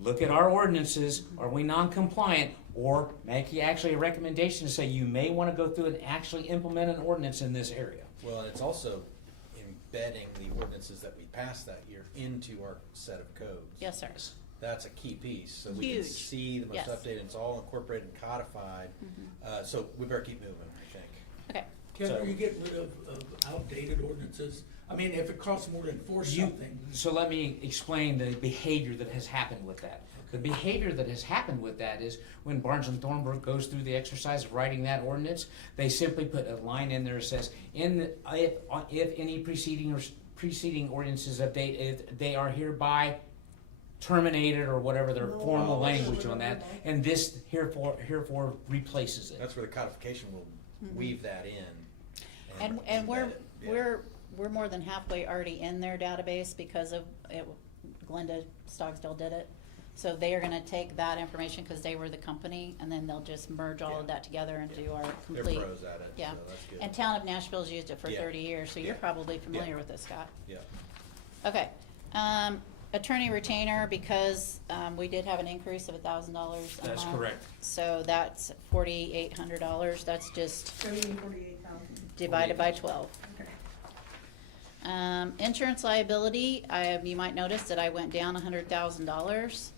Look at our ordinances, are we non-compliant? Or make actually a recommendation to say you may wanna go through and actually implement an ordinance in this area. Well, and it's also embedding the ordinances that we passed that year into our set of codes. Yes, sir. That's a key piece, so we can Huge. see the most Yes. updated, it's all incorporated and codified. So we better keep moving, I think. Okay. Kevin, So- are you getting rid of outdated ordinances? I mean, if it costs more to enforce something. So let me explain the behavior that has happened with that. The behavior that has happened with that is when Barnes and Thornburg goes through the exercise of writing that ordinance, they simply put a line in there that says, if any preceding ordinances update, if they are hereby terminated, or whatever their formal language on that, and this herefore replaces it. That's where the codification will weave that in. And embed it. Yeah. we're more than halfway already in their database because of it. Glenda Stogsdale did it. So they are gonna take that information, cause they were the company, and then they'll just merge all of that together and do our They're complete. pros at it, Yeah. so that's good. And Town of Nashville's used it for Yeah. 30 years, so you're Yeah. probably familiar Yeah. with this, Scott. Yeah. Okay, attorney retainer, because, we did have an increase of $1,000 a month. That's correct. So that's $4,800, that's just 48,000. divided by 12. Okay. Insurance liability, you might notice that I went down $100,000,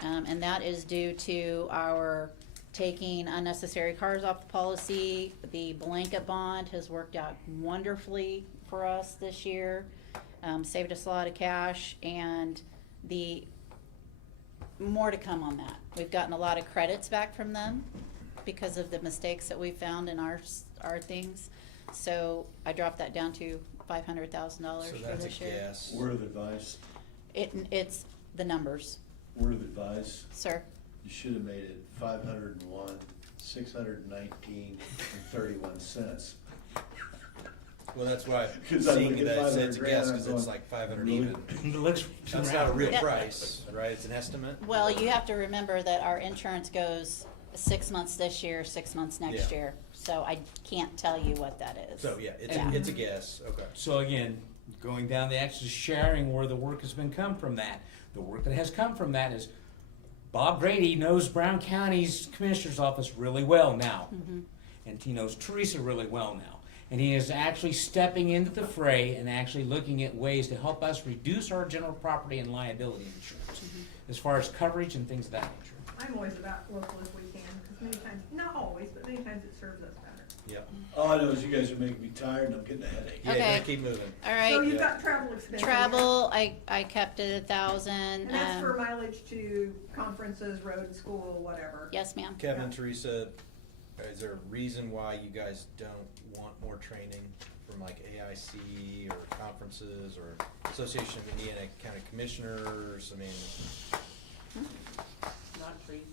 and that is due to our taking unnecessary cars off the policy. The blanket bond has worked out wonderfully for us this year, saved us a lot of cash, and more to come on that. We've gotten a lot of credits back from them because of the mistakes that we found in our things. So I dropped that down to $500,000 So for that's a this year. guess. Word of advice, It's the numbers, word of advice, sir. you should have made it 501, 619, and 31 cents. Well, that's why, 'Cause I'm seeing looking that at it's a 500 guess, grand, cause I'm it's going, like 500 really? even. It looks That's not a real Yeah. price, right? It's an estimate. Well, you have to remember that our insurance goes 6 months this year, 6 months next Yeah. year. So I can't tell you what that is. So, yeah, it's a guess, okay. So again, going down the axis, sharing where the work has been come from that. The work that has come from that is Bob Grady knows Brown County's Commissioner's Office really well now. And he knows Teresa really well now. And he is actually stepping into the fray and actually looking at ways to help us reduce our general property and liability insurance, as far as coverage and things of that nature. I'm always about local if we can, because many times, not always, but many times it serves us better. Yep. All I know is you guys are making me tired and I'm getting a headache. Yeah, Okay. gotta keep moving. All right. So you've got travel expenses. Travel, I kept it 1,000. And that's for mileage to conferences, road, school, whatever. Yes, ma'am. Kevin, Teresa, is there a reason why you guys don't want more training from like AIC or conferences or Association of Indiana County Commissioners? I mean, Not Teresa.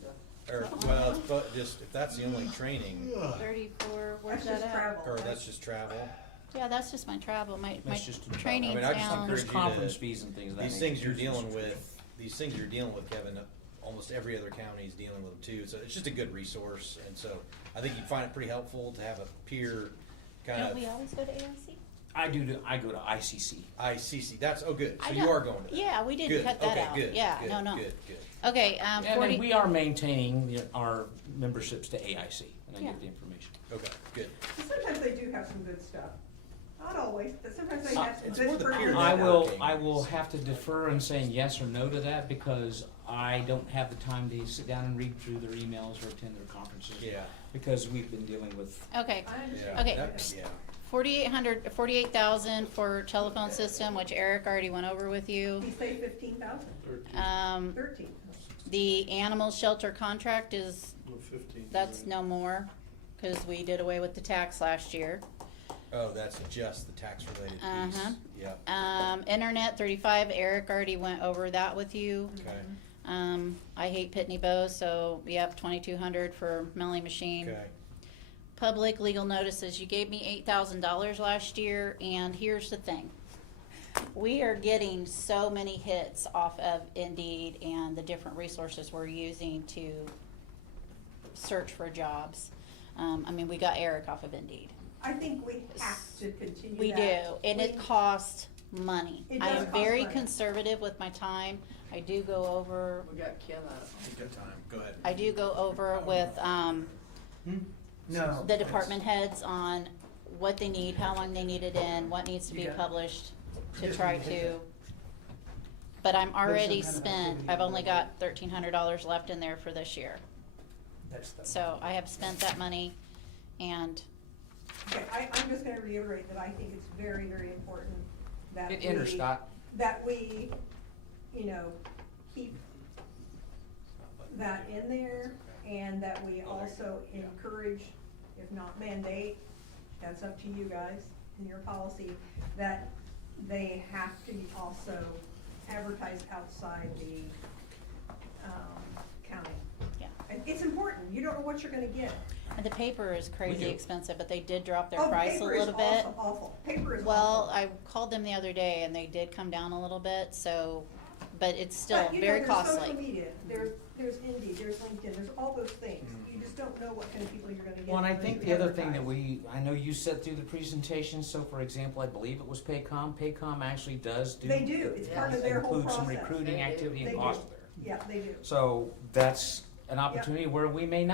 or, well, it's just, if that's the only training, 34, where's That's that just at? travel. or right? that's just travel. Yeah, that's just my travel. My That's just the travel. training's I mean, I just down. encourage There's you to- conference fees and things of that These nature, things you're too, dealing subscription. with, Kevin, almost every other county is dealing with them too, so it's just a good resource, and so I think you'd find it pretty helpful to have a peer kind Don't of we always go to AIC? I go to ICC. ICC, that's, oh, good, so I you don't- are going to that. Yeah, we didn't Good, cut that okay, out. good, Yeah, good, no. Good, good. Okay, And 40. then we are maintaining our memberships to AIC, and I Yeah. get the information. Okay, good. Sometimes they do have some good stuff. Not always, but sometimes they have some It's good more the peer programs. networking. I will have to defer in saying yes or no to that because I don't have the time to sit down and read through their emails or attend their conferences. Yeah. Because we've been dealing with. Okay. I understand. Yeah, Okay. yeah. 48,000 for telephone system, which Eric already went over with you. He say 15,000, 13. The animal shelter contract is, Well, 15. that's right? no more, cause we did away with the tax last year. Oh, that's just the tax-related piece, Uh-huh. yep, Internet 35, Eric already went over that with you. okay, I hate Pitney Bowes, so yep, 2,200 for Melanie Machine. okay. Public legal notices, you gave me $8,000 last year, and here's the thing. We are getting so many hits off of Indeed and the different resources we're using to search for jobs. I mean, we got Eric off of Indeed. I think we have to continue We do, that. and it costs money. It I does am cost very money. conservative with my time. I do go over, We got Ken Good time, go ahead. I do go over with, No. the department heads on what they need, how long they need it in, what needs to be published to try to. But I'm already spent, I've only got $1,300 left in there for this year. So I have spent that money, and Okay, I'm just gonna reiterate that I think it's very, very important that Hit we. enter, Scott. That we, you know, keep that in there, and that we also encourage, if not mandate, that's up to you guys in your policy, that they have to also advertise outside the, county. yeah. It's important, you don't know what you're gonna get. And the paper is crazy do. expensive, but they did drop their Oh, price a paper is little bit. also awful, paper is Well, awful. I called them the other day and they did come down a little bit, so, but it's still But, you know, very there's costly. social media, there's Indeed, there's LinkedIn, there's all those things. You just don't know what kind of people you're gonna get. Well, and I unless think you the other thing that advertise. I know you said through the presentation, so for example, I believe it was Paycom actually does do. They do, it's part of their whole include some process. recruiting They do. activity They and do. cost there. Yeah, they do. So that's an opportunity where we may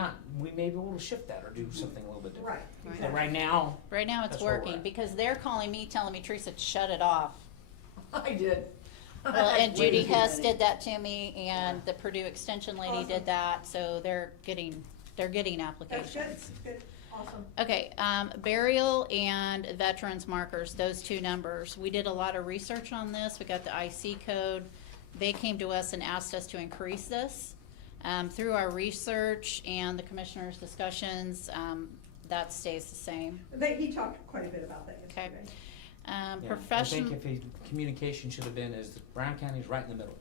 be able to shift that or do something a little bit different. Right, But exactly. right now, Right now it's That's where we're working, at. because they're calling me, telling me, Teresa, shut it off. I did. Well, and Way Judy too Hess many. did that to me, and the Purdue Extension lady Awesome. did that, so they're getting That's applications. good, awesome. Okay, burial and veterans markers, those two numbers. We did a lot of research on this. We got the IC code. They came to us and asked us to increase this. Through our research and the commissioners' discussions, that stays the same. He talked quite a bit about that Okay. yesterday. yeah, I Profession, think if communication should have been is that Brown County's right in the middle.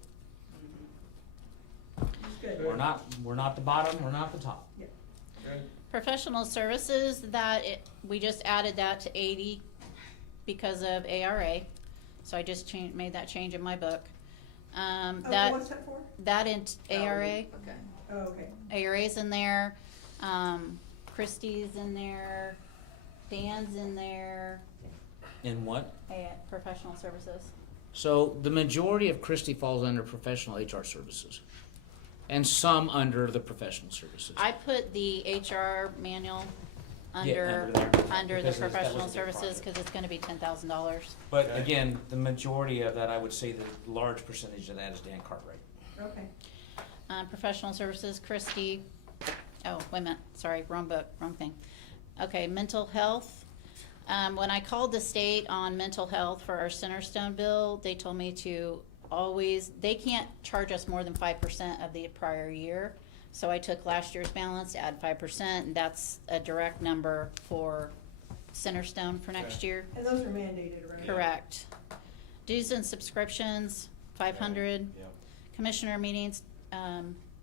It's good. We're not the bottom, we're not the top. professional services, we just added that to 80 because of ARA. So I just made that change in my book. Oh, That, what's that for? that in ARA. Okay. Oh, okay. ARA's in there, Christie's in there, Dan's in there, In what? professional services. So the majority of Christie falls under professional HR services, and some under the professional services. I put the HR manual Yeah, under, there, under the because that was a professional big services, project. cause it's gonna be $10,000. But Okay. again, the majority of that, I would say the large percentage of that is Dan Cartwright. Okay. Professional services, Christie, oh, wait a minute, sorry, wrong book, wrong thing. Okay, mental health. When I called the state on mental health for our Centerstone bill, they told me to always, they can't charge us more than 5% of the prior year. So I took last year's balance, add 5%, and that's a direct number for Centerstone for next year. And those are mandated, right? Correct. Dues and subscriptions, 500. Yep. Commissioner meetings,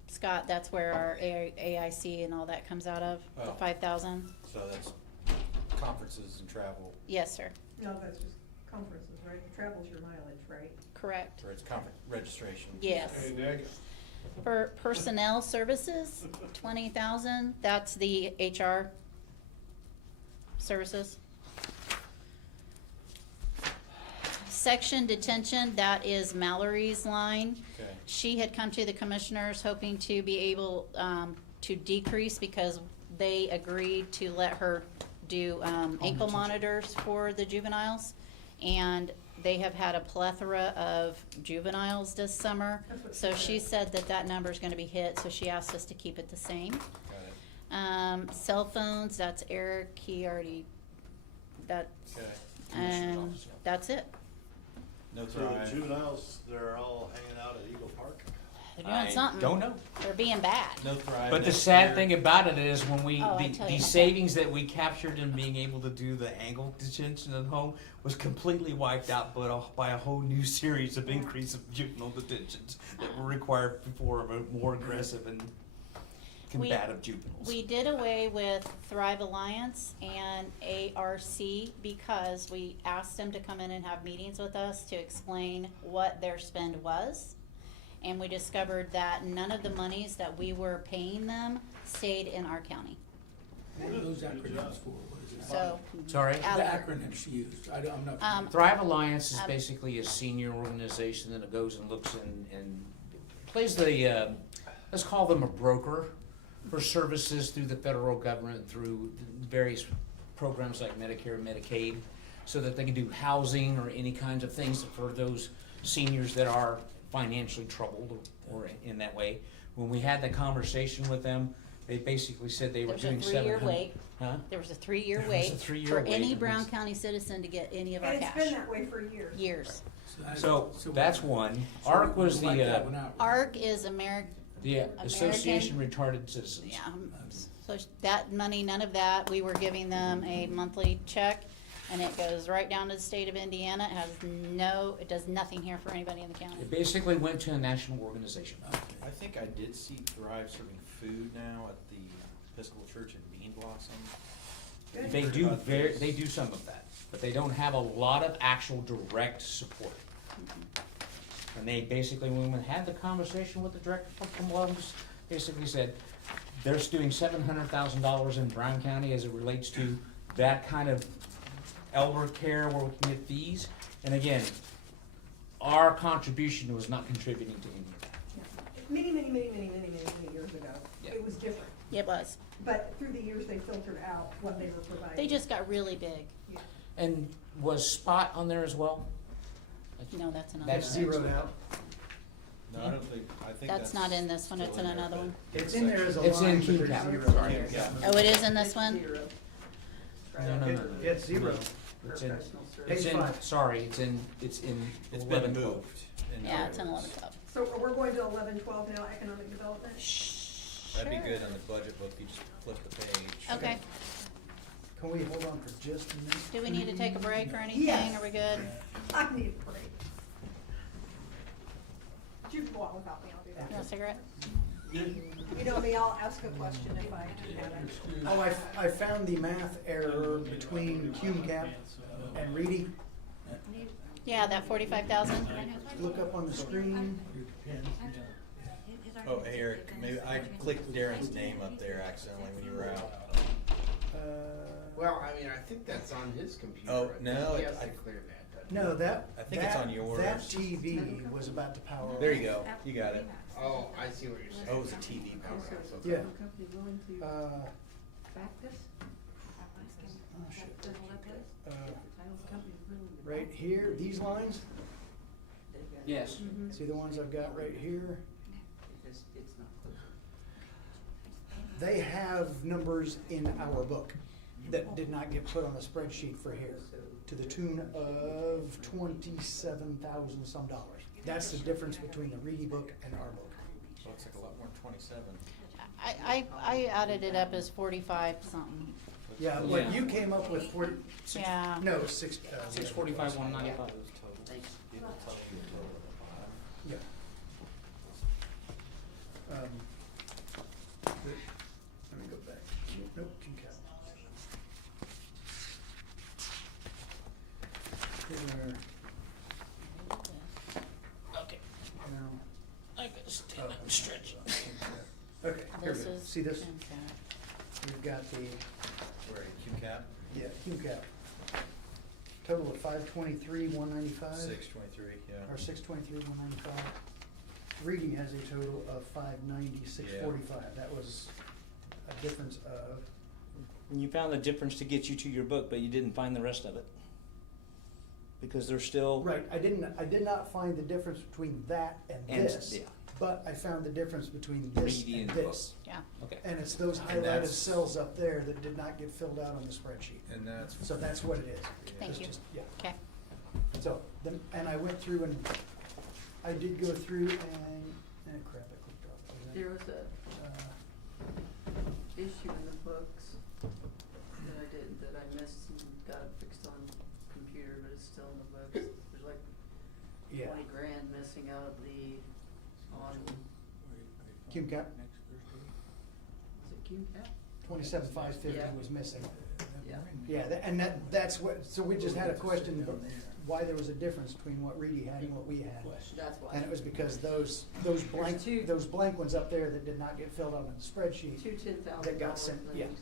Scott, that's where our AIC and all that comes out of, the Oh. 5,000. So that's conferences and travel, Yes, sir. No, that's just conferences, right? Travel's your mileage, right? Correct. or it's conference registration. Yes. Hey, Nick, For personnel services, 20,000, that's the HR services. Section detention, that is Mallory's line. Okay. She had come to the commissioners hoping to be able to decrease because they agreed to let her do ankle monitors for the juveniles. And they have had a plethora of juveniles this summer. So she said that that number is gonna be hit, so she asked us to keep it the same. Got it. Cell phones, that's Eric, he already, that, Okay. and that's it. No So the Thrive. juveniles, they're all hanging out at Eagle Park? They're doing something. Don't know. They're being bad. No Thrive. But the next sad year. thing about it is when we, Oh, I tell you. the savings that we captured in being able to do the ankle detention at home was completely wiped out by a whole new series of increase of juvenile detentions that were required before of a more aggressive and combative juveniles. We did away with Thrive Alliance and ARC because we asked them to come in and have meetings with us to explain what their spend was. And we discovered that none of the monies that we were paying them stayed in our county. What are those acronyms for? What is it? So. Sorry? The acronym she used, I'm not. Thrive Alliance is basically a senior organization that goes and looks and plays the, let's call them a broker for services through the federal government, through various programs like Medicare and Medicaid, so that they can do housing or any kinds of things for those seniors that are financially troubled or in that way. When we had the conversation with them, they basically said they were There's a doing 3-year 700. wait. Huh? There was a 3-year There was wait a 3-year for wait, any and Brown it's- County citizen to get any of our And it's cash. been that way for years. Years. So that's one. ARC was Wipe that the, one out. ARC is American. Association of Retarded Citizens. Yeah, so that money, none of that, we were giving them a monthly check, and it goes right down to the state of Indiana. It does nothing here for anybody in the county. It basically went to a national organization. I think I did see Thrive serving food now at the Episcopal Church in Bean Blossom. They do some of that, but they don't have a lot of actual direct support. And they basically, when we had the conversation with the director from Columbus, basically said, they're doing $700,000 in Brown County as it relates to that kind of elder care where we can get fees. And again, our contribution was not contributing to any of that. Many years ago, Yeah. it was different. It was. But through the years, they filtered out what they were providing. They just got really big. Yeah. And was Spot on there as well? No, that's another That's one. zeroed out. No, I don't think, I think That's not in this one, it's still in there, another but- one. It's in there as a It's in line, but King there's County, zero. sorry. Yeah. Oh, it is in this one? No. It's zero. It's in, Page it's in, 5. sorry, it's in It's 11, been 12. moved. in Yeah, it's in others. 11-12. So we're going to 11-12 now, economic development? That'd be good on the budget book, you just flip the page. Okay. Can we hold on for just a minute? Do we need to take a break or anything? Yes. Are we good? I need a break. You can go out without me, I'll do You want a that. cigarette? You know me, I'll ask a question if I have it. Oh, I found the math error between Cume Cap and Reedy. Yeah, that 45,000? Look up on the screen. Oh, hey, Eric, maybe I clicked Darren's name up there accidentally when you were out. Well, I mean, I think that's on his computer. Oh, I think no, He has I- to clear that. No, that. I think it's on yours. That TV was about to power off. There you go, you got it. Oh, I see what you're saying. Oh, it was a TV program. Yeah. Right here, these lines, Yes. see the ones I've got right here? They have numbers in our book. that did not get put on a spreadsheet for here, to the tune of $27,000 some dollars. That's the difference between a Reedy book and our book. So it's like a lot more than 27. I added it up as 45 something. Yeah, but you came up with 40, Yeah. no, 6. 645, 195. Yeah. Let me go back. Nope, QCAP. Okay. No. I gotta stand up and stretch. Okay, here we This go. is See this? QCAP. We've got the, Where, QCAP? yeah, QCAP. Total of 523, 195. 623, yeah. Or 623, 195. Reedy has a total of 590, 645. That was a difference of, And you found the difference to get you to your book, but you didn't find the rest of it. Because they're still. right, I did not find the difference between that and And- this. yeah. But I found the difference between this Reedy and and book. this. Yeah. Okay. And it's those And highlighted that's- cells up there that did not get filled out on the spreadsheet. And that's. So that's what it is. Thank It's you. just- Yeah. Okay. So, then, and I went through and I did go through and crap, I clicked off. What was that? There was a issue in the books that I missed and got it fixed on computer, but it's still in the books. There's like Yeah. 20 grand missing out of the, on, QCAP, is it QCAP? 27,550 Yeah. was missing. Yeah. Yeah, that's what, so we just had a question of why there was a difference between what Reedy had and what we had. That's why. And it was because those blank ones up there that did not get filled out on the spreadsheet. Two $10,000 That got sent, yeah. things.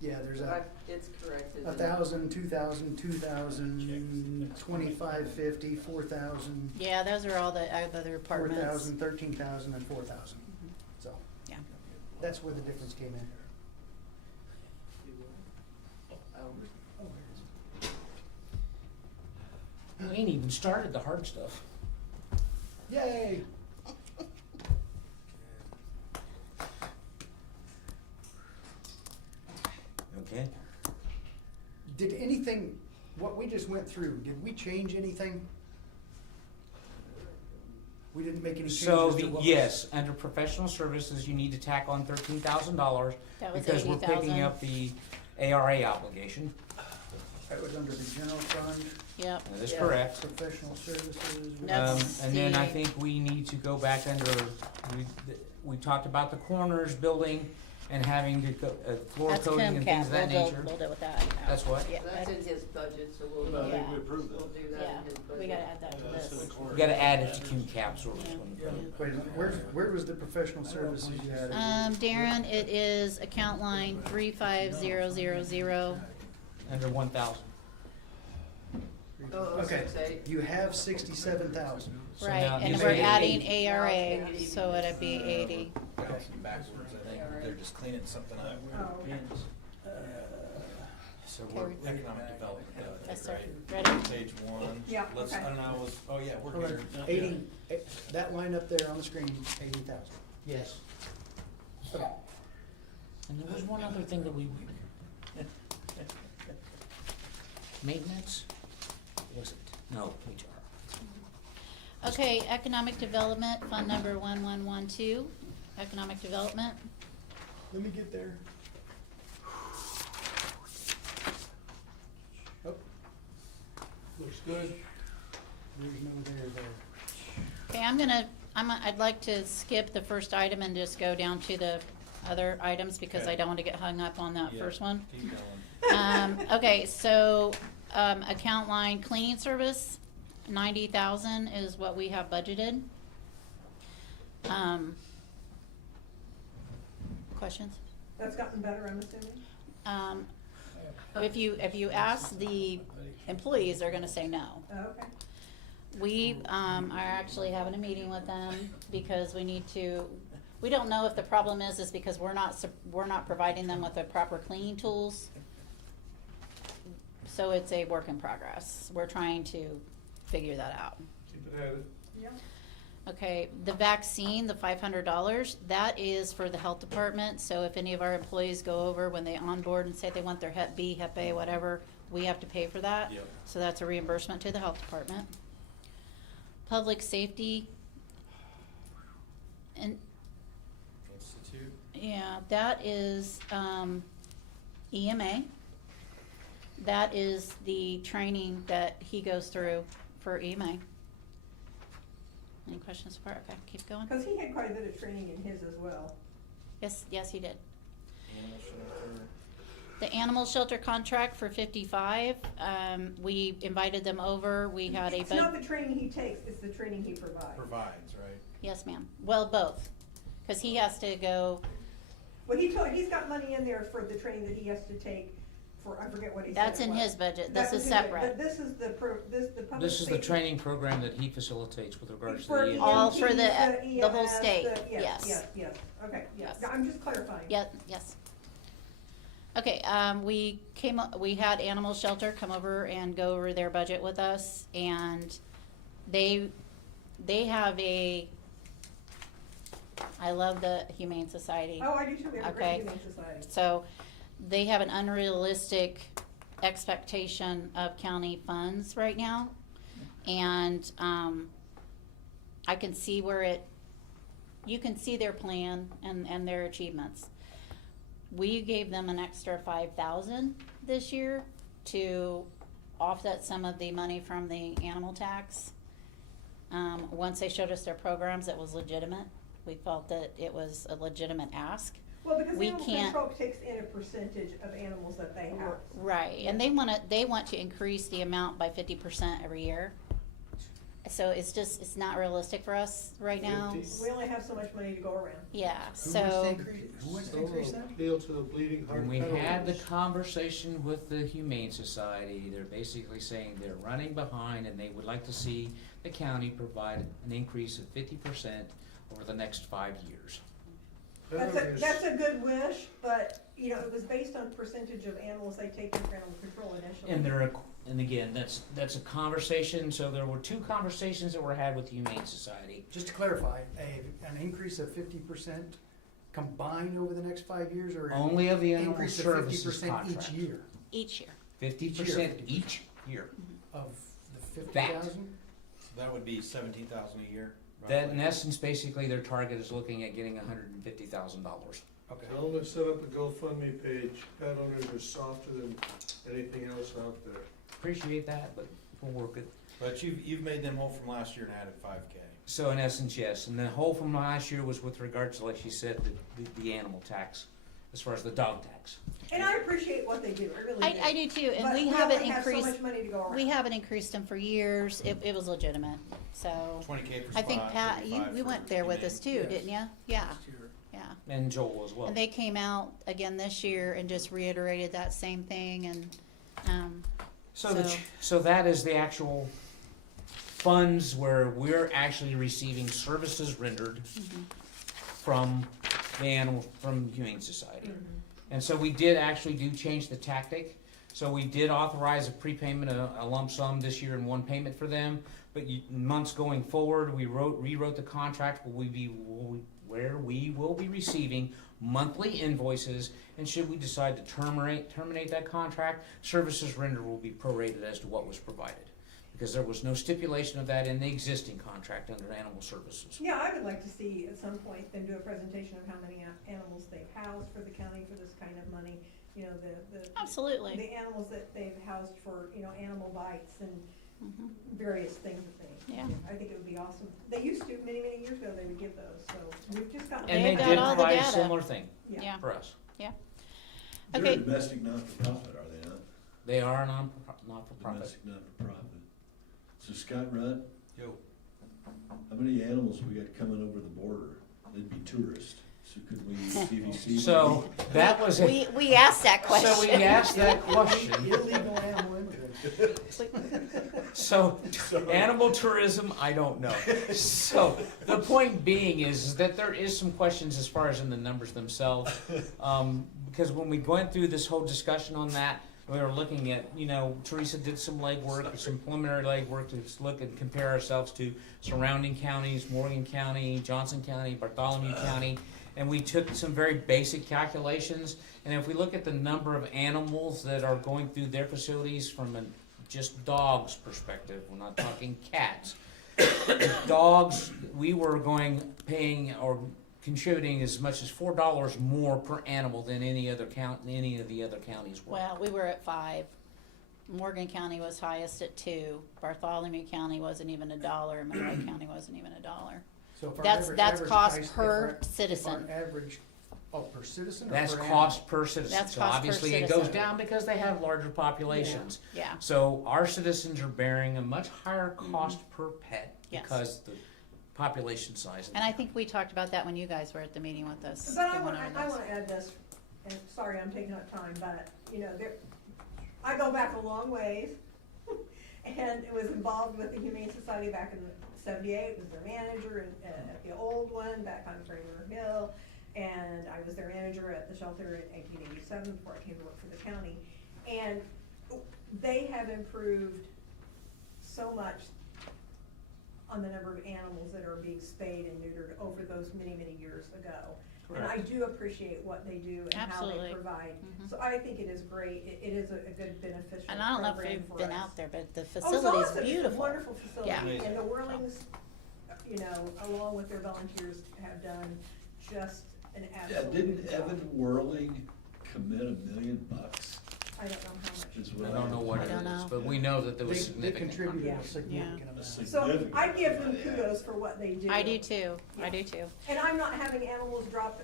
Yeah, there's It's corrected. 1,000, 2,000, 2,000, 2,550, 4,000. Yeah, those are all the other departments. 4,000, 13,000, and 4,000. So, Yeah. that's where the difference came in. We ain't even started the hard stuff. Yay! Okay. Did anything, what we just went through, did we change anything? We didn't make any changes So, to what was- yes, under professional services, you need to tack on $13,000 That was because we're picking 80,000. up the ARA obligation. That was under the general fund. Yep. That is correct. Professional services. That's And then I the- think we need to go back under, we talked about the coroner's building and having to go, floor That's coating and things FemCap. of that We'll nature. deal with that. Yeah. That's what? Yeah. That's in his budget, so we'll, But I think Yeah. we approved we'll that. do that Yeah, in his budget. we gotta add that to this. We gotta add it to QCAP sort of. Wait a minute, where was the professional services you had? Darren, it is account line 35000. Under 1,000. Okay, 068. you have 67,000. So Right, now and you we're say adding 80. ARA, so it'd be 80. Bouncing backwards, I think. They're just cleaning something up. Oh, okay. So we're Okay. economic development, Yes, sir. right? Ready? Page 1. Yeah, Let's, okay. I don't know, oh yeah, we're Hold here. on, 80, that line up there on the screen, 80,000. Yes. Okay. And there was one other thing that we. Maintenance? Was it? No, HR. Okay, economic development, fund number 1112, economic development. Let me get there. Oh. Looks good. There's no there. Okay, I'd like to skip the first item and just go down to the other items because Okay. I don't want to get hung up on that Yeah, first one. Keep going. Okay, so, account line cleaning service, 90,000 is what we have budgeted. Questions? That's gotten better, I'm assuming? If you ask the employees, they're gonna say no. Oh, okay. We, are actually having a meeting with them because we need to, we don't know if the problem is because we're not providing them with the proper cleaning tools. So it's a work in progress. We're trying to figure that out. Keep it at it. Yeah. Okay, the vaccine, the $500, that is for the health department, so if any of our employees go over when they onboard and say they want their Hep B, Hep A, whatever, we have to pay for that. Yep. So that's a reimbursement to the health department. Public safety, and, Institute. yeah, that is, EMA. That is the training that he goes through for EMA. Any questions so far? Okay, keep going. Because he had quite a bit of training in his as well. Yes, he did. Animal shelter. The animal shelter contract for 55, we invited them over, we had a. It's not the training he takes, it's the training he provides. Provides, right? Yes, ma'am. Well, both, because he has to go, Well, he's got money in there for the training that he has to take for, I forget what he said. that's it in was. his budget, That this is was in it, separate. But this is the public This is the safety- training program that he facilitates with regards to For the. All for the EMTs, whole EMS, state, Yes, yes. yes, okay, yes. Yes. I'm just clarifying. Yes. Okay, we had Animal Shelter come over and go over their budget with us, and they have I love the Humane Society. Oh, I do too, we have a great Okay. humane society. So, they have an unrealistic expectation of county funds right now, and, I can see you can see their plan and their achievements. We gave them an extra 5,000 this year to offset some of the money from the animal tax. Once they showed us their programs, it was legitimate. We felt that it was a legitimate ask. Well, because We animal can't- control takes in a percentage of animals that they have. Right, and they want to increase the amount by 50% every year. So it's not realistic for us right now. We only have so much money to go around. Yeah, Who wants to so, increase that? Appeal to the bleeding heart. When we had the families. conversation with the Humane Society, they're basically saying they're running behind and they would like to see the county provide an increase of 50% over the next 5 years. That's a good wish, but, you know, it was based on percentage of animals they take in for animal control initially. And again, that's a conversation, so there were 2 conversations that were had with the Humane Society. Just to clarify, an increase of 50% combined over the next 5 years, or an Only of the animal increase of services 50% contract. each year? each year. 50% each year. Of the That. 50,000? So that would be 17,000 a year. That, roughly. in essence, basically, their target is looking at getting $150,000. Okay. Tell them to set up a GoFundMe page. Pet owners are softer than anything else out there. Appreciate that, but we'll work it. But you've made them whole from last year and added 5K. So in essence, yes, and the whole from last year was with regards to, like you said, the animal tax, as far as the dog tax. And I appreciate what they do, I really do. I do too, and But we we haven't only have so increased, much money to go around. we haven't increased them for years. It was legitimate, so. 20K for I think spot, Pat, 35 we for went there with humane. us too, Yes. didn't you? Yeah, yeah. And Joel as well. And they came out again this year and just reiterated that same thing, and, So that is the actual funds where we're actually receiving services rendered from from Humane Society. And so we did actually change the tactic. So we did authorize a prepayment, a lump sum this year in one payment for them. But months going forward, we rewrote the contract where we will be receiving monthly invoices, and should we decide to terminate that contract, services rendered will be prorated as to what was provided. Because there was no stipulation of that in the existing contract under animal services. Yeah, I would like to see at some point them do a presentation of how many animals they've housed for the county for this kind of money. You know, the Absolutely. the animals that they've housed for, you know, animal bites and various things that they. Yeah. I think it would be awesome. They used to, many years ago, they would give those, so we've just got. And they got did all the provide a data. similar thing Yeah. for us. Yeah. They're Okay. a domestic not-for-profit, are they not? They are not-for-profit. Domestic not-for-profit. So Scott Rudd, Yo. how many animals we got coming over the border? They'd be tourists. So could we use CVC? So that was We asked that question. So we asked that question. Illegal animal immigrants. So animal tourism, I don't know. So the point being is that there is some questions as far as in the numbers themselves, because when we went through this whole discussion on that, We were looking at, Teresa did some legwork, some preliminary legwork to look and compare ourselves to surrounding counties, Morgan County, Johnson County, Bartholomew County, and we took some very basic calculations. And if we look at the number of animals that are going through their facilities from a just dogs perspective, we're not talking cats. Dogs, we were paying or contributing as much as $4 more per animal than any of the other counties were. Well, we were at 5. Morgan County was highest at 2. Bartholomew County wasn't even $1, and Monroe County wasn't even $1. So if our That's average cost price- per if citizen. our average, per citizen or That's per cost per citizen. That's So cost per obviously it citizen. goes down because they have larger populations. Yeah. So our citizens are bearing a much higher cost per pet Yes. because the population size. And I think we talked about that when you guys were at the meeting with us. But I We want, went over I this. want to add this, and sorry I'm taking up time, but, I go back a long ways, and was involved with the Humane Society back in '78, was their manager at the old one, back on Kramer Hill, and I was their manager at the shelter in 1887 before I came to work for the county. And they have improved so much on the number of animals that are being spayed and neutered over those many, many years ago. And I do appreciate what they do and how Absolutely. they provide. Mhm. So I think it is great. It is a good beneficial And I don't know if program you've for been us. out there, but the Oh, it's facility's awesome. It's a beautiful. wonderful facility. Yeah. And the Whirlings, along with their volunteers, have done just an Yeah, absolute didn't good job. Evan Whirling commit $1 million? I don't know how much. Is I what don't know what I it don't is, know. but we know that there was They significant. contributed Yeah. a significant amount. So I give them kudos for what they do. I do too. I do too. And I'm not having animals dropped,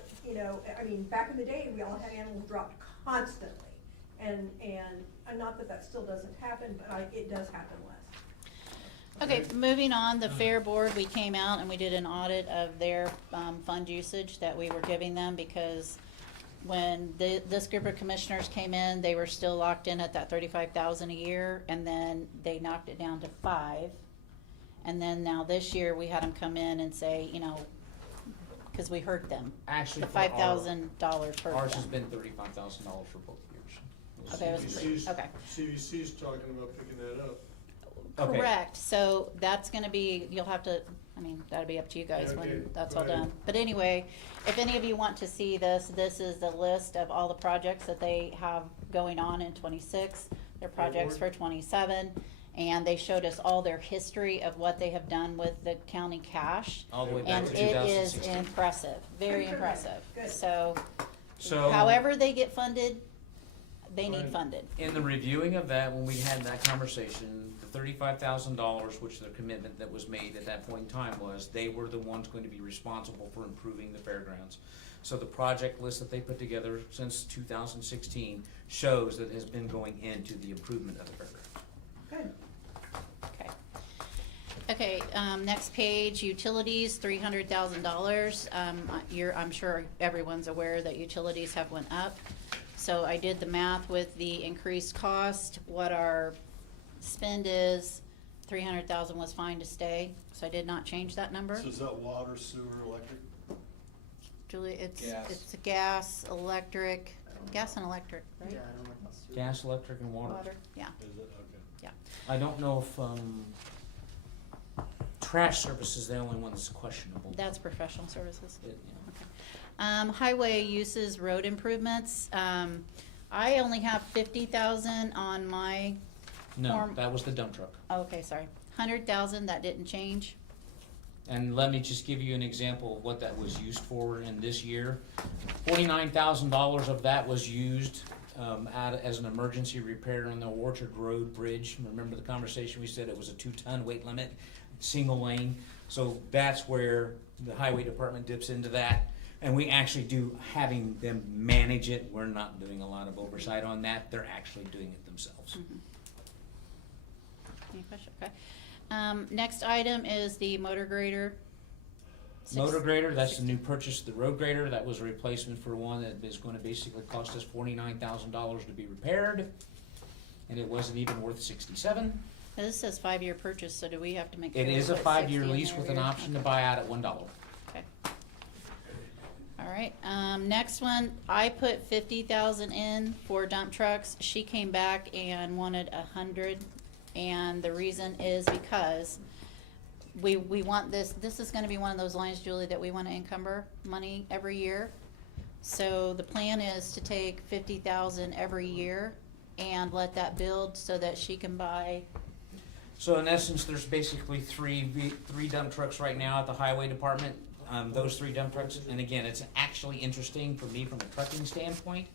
back in the day, we all had animals dropped constantly. And not that still doesn't happen, but it does happen less. Okay, moving on, the Fair Board, we came out and we did an audit of their fund usage that we were giving them because when this group of commissioners came in, they were still locked in at that $35,000 a year, and then they knocked it down to 5. And then now this year, we had them come in and say, because we hurt them. Actually, The for our- $5,000 hurt Ours has them. been $35,000 for both years. Okay, it was okay. CVC's talking about picking that up. Okay. Correct, so that's gonna be, you'll have to, that'll be up to you guys Okay, when that's go all ahead. done. But anyway, if any of you want to see this, this is the list of all the projects that they have going on in 26, their projects for 27, and they showed us all their history of what they have done with the county cash. All the way back And to it is 2016. impressive, very Good for them. impressive. Good. So, however they get funded, they need Right. funded. In the reviewing of that, when we had that conversation, the $35,000, which their commitment that was made at that point in time was, they were the ones going to be responsible for improving the fairgrounds. So the project list that they put together since 2016 shows that it has been going into the improvement of the fairgrounds. Good. Okay, next page, utilities, $300,000. I'm sure everyone's aware that utilities have went up. So I did the math with the increased cost, what our spend is, 300,000 was fine to stay, so I did not change that number. So is that water, sewer, electric? Julie, it's Gas. gas, electric, gas and electric, right? Yeah, I don't know about sewer. Gas, electric, and water. Water, yeah, Is it? Okay. yeah. I don't know if, trash service is the only one that's questionable. That's professional services. It, you know. Highway uses, road improvements, I only have 50,000 on my, No, Form- that was the dump truck. okay, sorry, 100,000, that didn't change. And let me just give you an example of what that was used for in this year. $49,000 of that was used as an emergency repair on the Orchard Road Bridge. Remember the conversation we said it was a 2-ton weight limit, single lane. So that's where the highway department dips into that. And we actually do having them manage it. We're not doing a lot of oversight on that. They're actually doing it themselves. Any question? Okay. Next item is the motor grader. Motor grader, that's the new purchase, the road grader, that was a replacement for one that is gonna basically cost us $49,000 to be repaired. And it wasn't even worth 67. This says 5-year purchase, so do we have to make sure? It we is a put 5-year 60 in lease there with an every year? option to buy out at $1. Okay. All right, next one, I put 50,000 in for dump trucks. She came back and wanted 100, and the reason is because we want this is gonna be one of those lines, Julie, that we wanna encumber money every year. So the plan is to take 50,000 every year and let that build so that she can buy. So in essence, there's basically three dump trucks right now at the highway department. Those 3 dump trucks, and again, it's actually interesting for me from a trucking standpoint.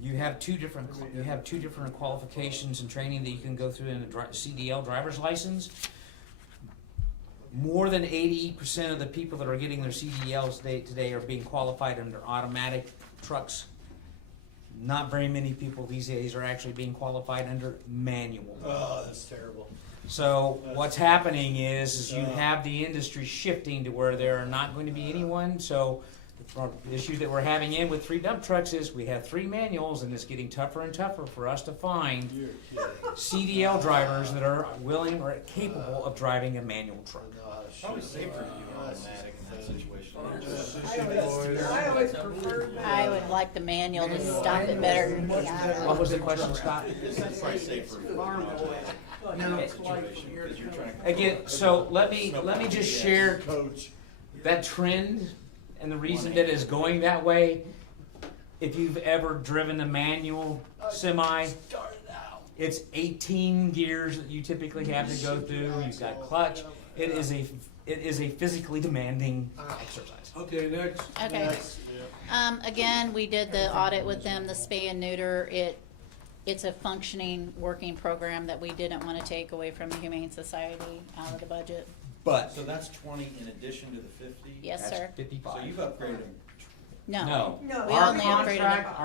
You have two different qualifications and training that you can go through in a CDL driver's license. More than 80% of the people that are getting their CDLs today are being qualified under automatic trucks. Not very many people these days are actually being qualified under manual. Oh, that's terrible. So what's happening is you have the industry shifting to where there are not going to be anyone. So the issue that we're having in with 3 dump trucks is we have 3 manuals, and it's getting tougher and tougher for us to find CDL drivers that are willing or capable of driving a manual truck. Probably safer to do automatic in that situation. I always preferred that. I would like the manual to stop it better. What was the question, Scott? It's probably safer in an automatic situation, because you're trying to. Again, so let me just share that trend and the reason that it's going that way. If you've ever driven a manual semi, it's 18 gears that you typically have to go through. You've got clutch. It is a physically demanding exercise. Okay, next. Okay. Again, we did the audit with them, the spay and neuter. It's a functioning, working program that we didn't want to take away from the Humane Society out of the budget. But So that's 20 in addition to the 50? Yes, that's sir. 55. So you've upgraded them. No. No, We Our only upgraded contract,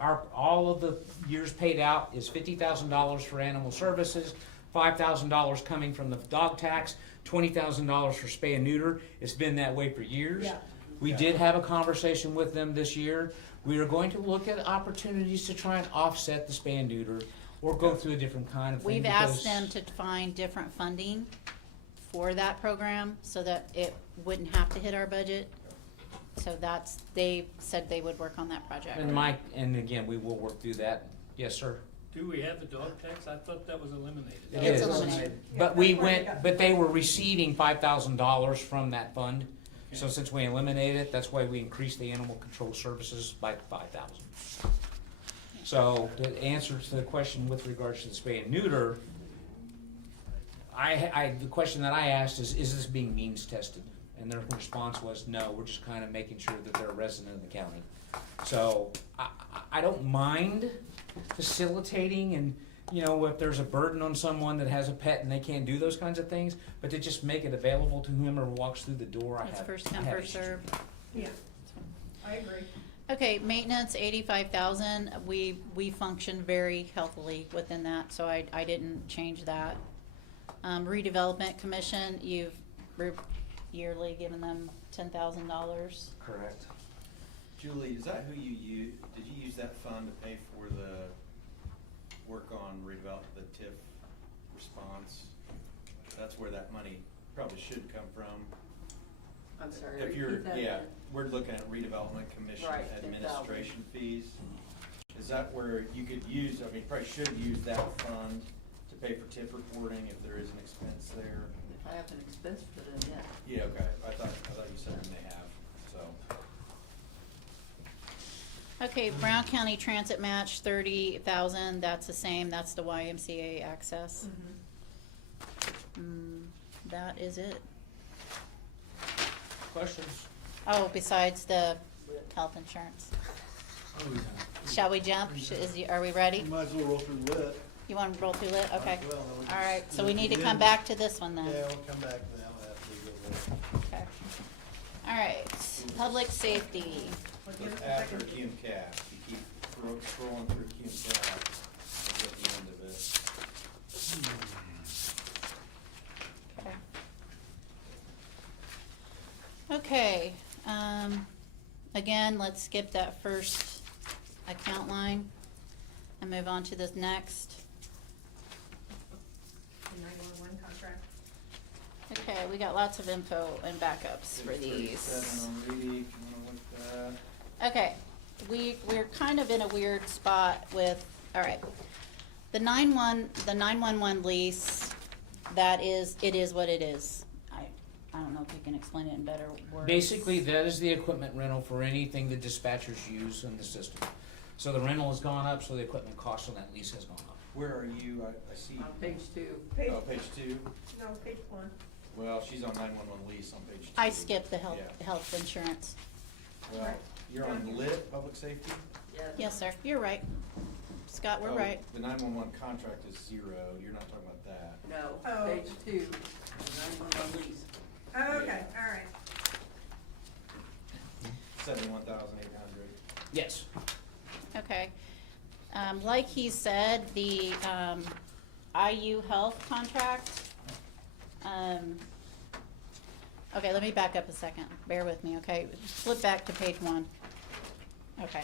our all of the years paid out is $50,000 for animal services, $5,000 coming from the dog tax, $20,000 for spay and neuter. It's been that way for years. Yeah. We did have a conversation with them this year. We are going to look at opportunities to try and offset the spay and neuter or go through a different kind of thing. We've asked them to find different funding for that program so that it wouldn't have to hit our budget. So they said they would work on that project. And again, we will work through that. Yes, sir. Do we have the dog tax? I thought that was eliminated. It It's is. eliminated. But but they were receiving $5,000 from that fund. So since we eliminated it, that's why we increased the animal control services by $5,000. So to answer to the question with regards to the spay and neuter, the question that I asked is this being means tested? And their response was, no, we're just kind of making sure that they're a resident of the county. So I don't mind facilitating and, if there's a burden on someone that has a pet and they can't do those kinds of things, but to just make it available to whomever walks through the door, It's first come, I have first issues. served. Yeah, I agree. Okay, maintenance, 85,000. We function very healthily within that, so I didn't change that. Redevelopment commission, you've yearly given them $10,000. Correct. Julie, is that who you use? Did you use that fund to pay for the work on the TIF response? That's where that money probably should come from. I'm sorry, If you're, repeat that yeah, again. we're looking at redevelopment commission Right, administration fees. Is that where you could use, probably should use that fund to pay for TIF reporting if there is an expense there? If I have an expense for them, yes. Yeah, okay, I thought you said you may have, so. Okay, Brown County Transit Match, 30,000. That's the same. That's the YMCA access. That is it. Questions? Oh, besides the health insurance. Shall we jump? Are we ready? Might as well roll through lit. You want to roll through it? Okay. Might as well, then we All right, just so we need to begin. come back to this one then. Yeah, we'll come back to that one after we go there. Okay. All right, public safety. After QMCAP, you keep scrolling through QMCAP, it's at the end of it. Okay, again, let's skip that first account line and move on to this next. The 911 contract. Okay, we got lots of info and backups for these. 37 on Reedy, if you wanna look at that. Okay, we're kind of in a weird spot with, all right. The 911 lease, it is what it is. I don't know if you can explain it in better words. Basically, that is the equipment rental for anything the dispatchers use in the system. So the rental has gone up, so the equipment cost on that lease has gone up. Where are you? I see. On page 2. Oh, page 2. No, page 1. Well, she's on 911 lease on page 2. I skipped the health Yeah. insurance. Well, you're on lit, public safety? Yes, sir, you're right. Scott, we're Oh, right. The 911 contract is 0. You're not talking about that. No, Oh. page 2, 911 lease. Oh, okay, all right. 71,800. Yes. Okay. Like he said, the IU Health contract, okay, let me back up a second. Bear with me, okay? Flip back to page 1. Okay.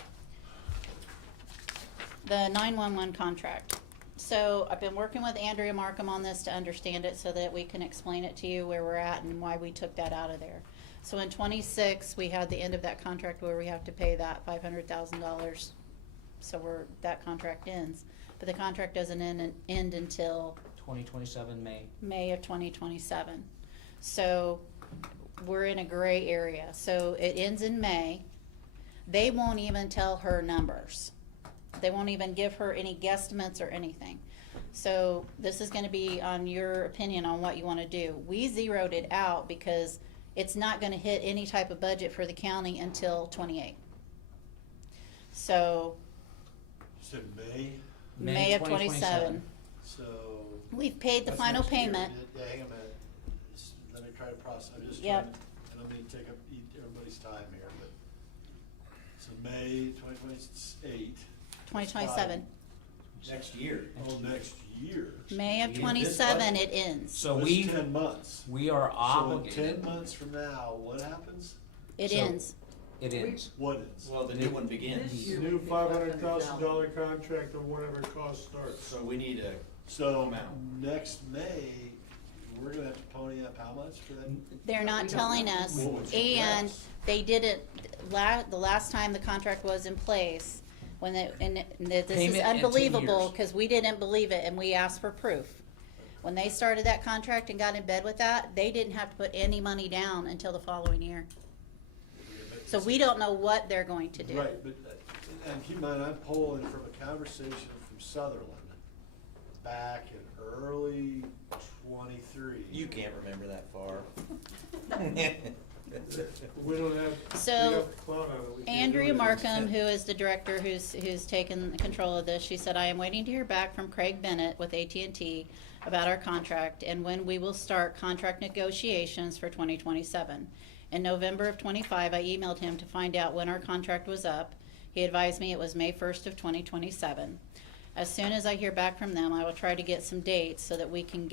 The 911 contract. So I've been working with Andrea Markham on this to understand it so that we can explain it to you where we're at and why we took that out of there. So in 26, we had the end of that contract where we have to pay that $500,000. So that contract ends. But the contract doesn't end until 2027 May. May of 2027. So we're in a gray area. So it ends in May. They won't even tell her numbers. They won't even give her any guesstimates or anything. So this is going to be on your opinion on what you want to do. We zeroed it out because it's not going to hit any type of budget for the county until 28. So You said May? May of 27. So. We've paid the that's final next year. payment. Yeah, hang on a minute. Let me try to process, I'm just Yep. trying, and I'm gonna take up everybody's time here, but. So May 2028. 2027. Next year. Oh, next year. May of Yeah, this 27 budget. it ends. So That's we 10 months. we are So obligated. in 10 months from now, what happens? It So- ends. It ends. What is? Well, the new one begins. This year New would be $500,000 contract or whatever it costs starts. So we need a So amount. next May, we're gonna have to pony up how much for that? They're not We don't telling know. us, Well, it's and less. they didn't, the last time the contract was in place, when this is Payment in 10 unbelievable, years. because we didn't believe it, and we asked for proof. When they started that contract and got in bed with that, they didn't have to put any money down until the following year. So we don't know what they're going to do. Right, but, and keep in mind, I'm pulling from a conversation from Sutherland back in early 23. You can't remember that far. We don't have, we So, have clout on it. We can't do Andrea anything. Markham, who is the director who's taken control of this, she said, I am waiting to hear back from Craig Bennett with AT&T about our contract and when we will start contract negotiations for 2027. In November of 25, I emailed him to find out when our contract was up. He advised me it was May 1st of 2027. As soon as I hear back from them, I will try to get some dates so that we can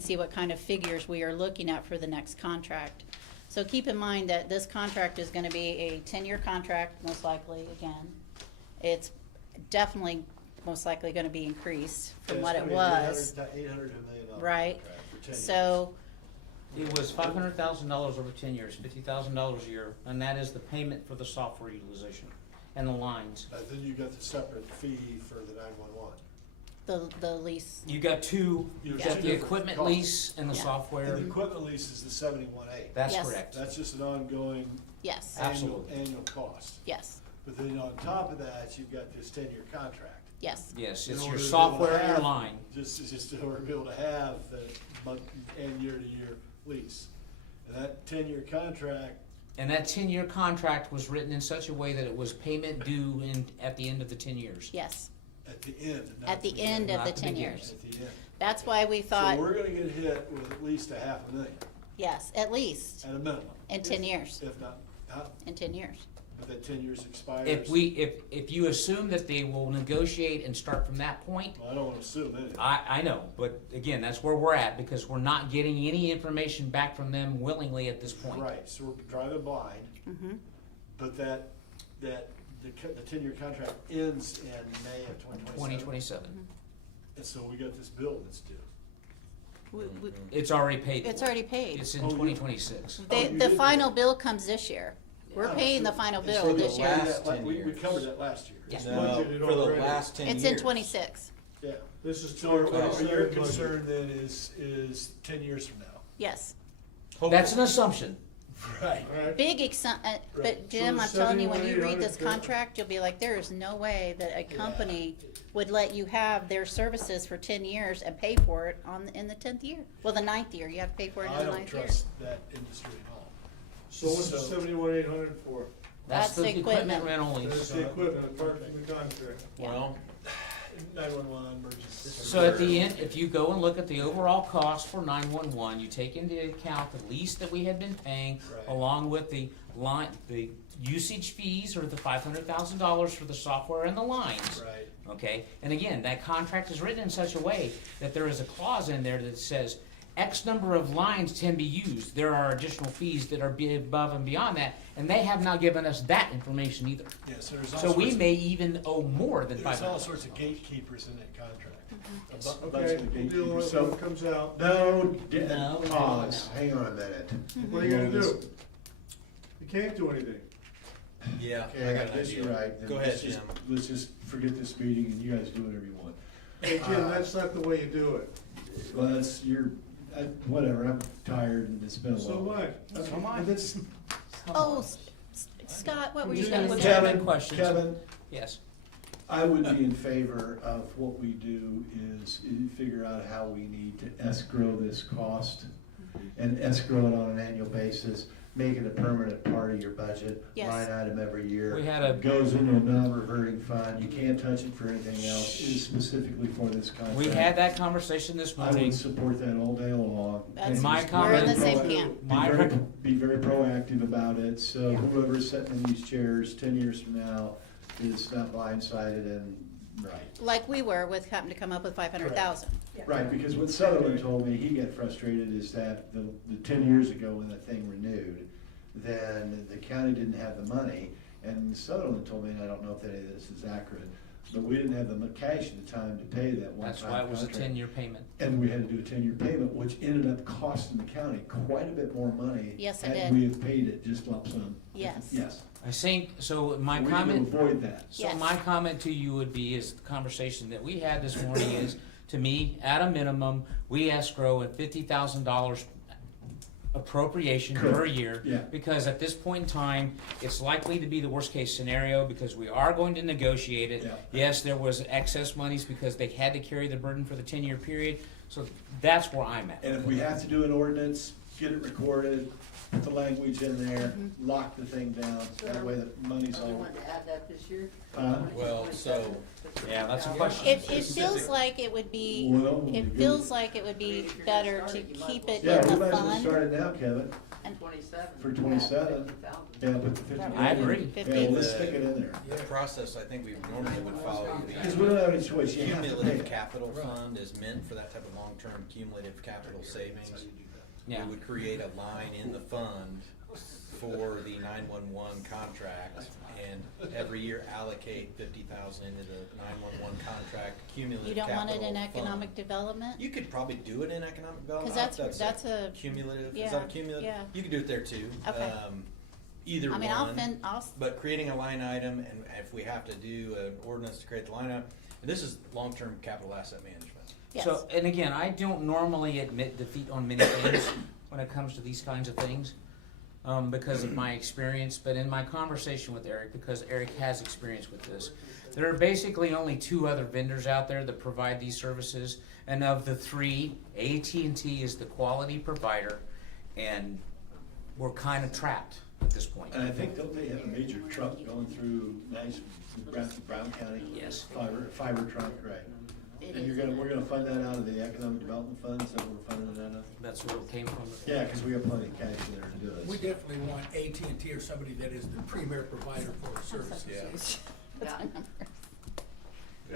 see what kind of figures we are looking at for the next contract. So keep in mind that this contract is gonna be a 10-year contract, most likely, again. It's definitely most likely gonna be increased from what it was, 800 to $1 million. right? contract for 10 years. So, It was $500,000 over 10 years, $50,000 a year, and that is the payment for the software utilization and the lines. But then you got the separate fee for the 911. the lease, You got two, You you have got two the different equipment costs. lease and the Yeah. software. And the equipment lease is the 71.8. That's Yes. correct. That's just an ongoing yes, Absolutely. annual cost. yes, But then on top of that, you've got this 10-year contract. yes, Yes, In it's order your to be able to software and your have- line. Just in order to be able to have the month and year-to-year lease. And that 10-year contract, And that 10-year contract was written in such a way that it was payment due at the end of the 10 years. yes. at the end, not At the beginning. end of Not the the 10 beginning. years. At the end. That's why we So thought, we're gonna get hit with at least $500,000, yes, at least, at a minimum. in 10 If- years, If not, in 10 years. if that 10 years expires. If you assume that they will negotiate and start from that point, Well, I don't wanna assume anything. I know, but again, that's where we're at because we're not getting any information back from them willingly at this point. Right, so we're driving blind, Mm-hmm. but the 10-year contract ends in May of 2027. 2027. And so we got this bill that's due. It's already paid. It's for. already paid. It's in Oh, you- 2026. Oh, you The did final pay. bill comes this year. We're paying the final It's bill for the this year. last 10 We covered that last year. Yeah. It's No, budgeted for the already. last 10 It's years. in 26. Yeah. This is So your 2027 concern budget. then is 10 years from now? Yes. That's an assumption. Right. Right. Big but Right. Jim, So I'm telling you, when you read 71,800 this contract, you'll be like, there is no way that a company would let you have their services for 10 years and pay for it in the 10th year. Well, the 9th year, you have to pay for it I in the don't 9th year. trust that industry at all. So what's the 71,800 for? That's the equipment. rental lease. That's the equipment apart from the contract. Well, 911 emergency. So at the end, if you go and look at the overall cost for 911, you take into account the lease that we had been paying, Right. along with the usage fees, or the $500,000 for the software and the lines. Right. Okay, and again, that contract is written in such a way that there is a clause in there that says X number of lines can be used. There are additional fees that are above and beyond that, and they have not given us that information either. Yeah, so there's all So we sorts of- may even owe more than There's all 500. sorts of gatekeepers in that contract. A bunch Okay, of we'll deal gatekeepers. with it So when it comes out. no, No, we pause. don't. Hang on a minute. What are you gonna do? You can't do anything. yeah, Okay, I I got an guess idea. you're right. Then Go let's ahead, just- Jim. Let's just forget this meeting and you guys do whatever you want. Hey, Jim, that's not the way you do it. Well, that's whatever. I'm tired and it's been a So while. what? So am I. That's, Oh, Scott, what were you Kevin, gonna say? Kevin, questions? Kevin, Yes. I would be in favor of what we do is figure out how we need to escrow this cost and escrow it on an annual basis, make it a permanent part of your budget, Yes. line item every year. We had a- Goes into a non-reverting fund, you can't touch it for anything else, it is specifically for this contract. We had that conversation this I morning. would support that all day long. That's- In my Just We're in the be same proactive- camp. My Be very proactive about it, so Yeah. whoever's sitting in these chairs 10 years from now is not blindsided and right. Like we were with having to come up with 500,000. Right, because what Sutherland told me, he got frustrated, is that the 10 years ago when that thing renewed, then the county didn't have the money, and Sutherland told me, and I don't know if any of this is accurate, but we didn't have the cash at the time to pay that one-time That's why it was a contract. 10-year payment. And we had to do a 10-year payment, which ended up costing the county quite a bit more money. Yes, it Had did. we have paid it just lump sum. Yes. Yes. I think, so my We need comment. to avoid that. So Yes. my comment to you would be, is the conversation that we had this morning is, to me, at a minimum, we escrow at $50,000 appropriation per Correct. year. Yeah. Because at this point in time, it's likely to be the worst case scenario, because we are going to negotiate it. Yeah. Yes, there was excess monies because they had to carry the burden for the 10-year period, so that's where I'm at. And if we have to do an ordinance, get it recorded, put the language in there, lock the thing down, that way the money's Do you all. want to add that this year? Well, so- Yeah, that's a question. It feels like it would be, Well, it feels like it would be better to keep it Yeah, in we the might as well fund. start it now, Kevin, And 27. for 27. Yeah, put the 50. I agree. Yeah, let's stick it in there. The process I think we normally would follow. Because we don't have any choice, you have to pay Cumulative it. capital fund is meant for that type of long-term cumulative capital savings. Yeah. We would create a line in the fund for the 911 contract, and every year allocate 50,000 into the 911 contract cumulative You don't want it capital in fund. economic development? You could probably do it in economic development. 'Cause that's a- cumulative. Is yeah, that a cumulative? yeah. You could do it there too. Okay. Either I mean, one. I'll But creating a line item, and if we have to do an ordinance to create the line item, and this is long-term capital asset management. Yes. So, and again, I don't normally admit defeat on many things when it comes to these kinds of things, because of my experience, but in my conversation with Eric, because Eric has experience with this, there are basically only two other vendors out there that provide these services, and of the three, AT&T is the quality provider, and we're kind of trapped at this point. And I think, don't they have a major truck going through Brown County? Yes. Fiber truck, right. And we're gonna fund that out of the economic development funds that we're funding that out of? That's where it came from. Yeah, because we have plenty of cash there to do it. We definitely want AT&T or somebody that is the premier provider for our services.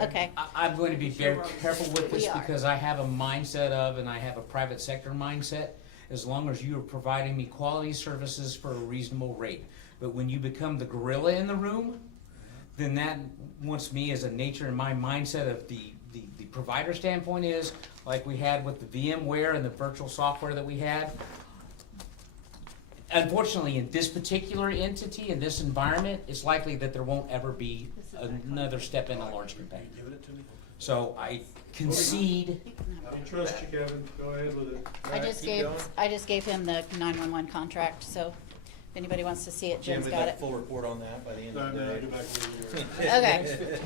Okay. I'm going to be very careful with this We are. because I have a mindset of, and I have a private sector mindset, as long as you are providing me quality services for a reasonable rate. But when you become the gorilla in the room, then that wants me as a nature and my mindset of the provider standpoint is, like we had with the VMware and the virtual software that we had, unfortunately, in this particular entity, in this environment, it's likely that there won't ever be another step in a large campaign. Give it to me. So I concede. I trust you, Kevin, go ahead with it. I just gave him the 911 contract, so if anybody wants to see it, Jim, Jim's we'd got like it. a full report on that by the end of the No, day. get back with you. Okay.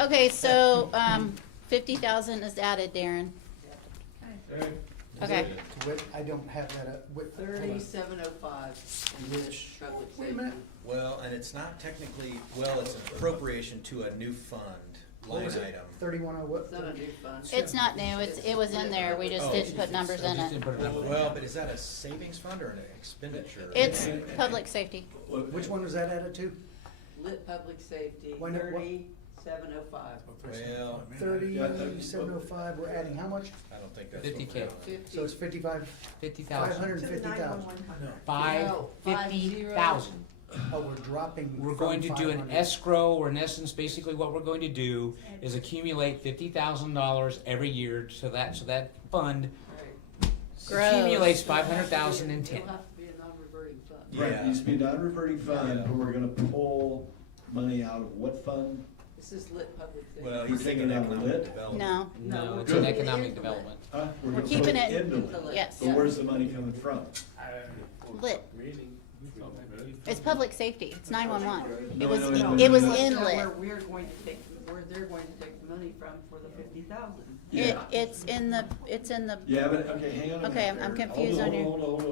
Okay, so, 50,000 is added, Darren. Okay. Okay. What, I don't have that, hold on. 3705 in this public Wait a minute. safety. Well, and it's not technically, well, it's an appropriation to a new fund What line was it? item. 31 oh what? It's not a new fund. It's not new, it was in there, we just Oh. didn't put numbers in it. Well, but is that a savings fund or an expenditure? It's public safety. Which one was that added to? Lit public safety, Why not- what- 3705. Well, 3705, we're adding how much? I don't think that's. 50K. So it's 55, 50,000. 550,000. 50,000. Oh, we're dropping. We're from going to do an 500. escrow, or in essence, basically what we're going to do is accumulate $50,000 every year, so that fund Grows. accumulates 500,000 in 10. It'll have to be a non-reverting fund. Right, it needs to be a non-reverting fund, Yeah. but we're gonna pull money out of what fund? This is lit public safety. Well, We're he's thinking taking out economic lit? development. No, No, it's Good. an economic development. Huh? we're gonna keeping put it, into lit. yes, But where's the money coming from? lit. It's public safety, it's 911. It No, was, no, no, it was no, no. in Where lit. we're going to take, where they're going to take the money from for the 50,000. It's in the, Yeah, but, okay, hang on a minute. Okay, I'm there. confused Hold on your-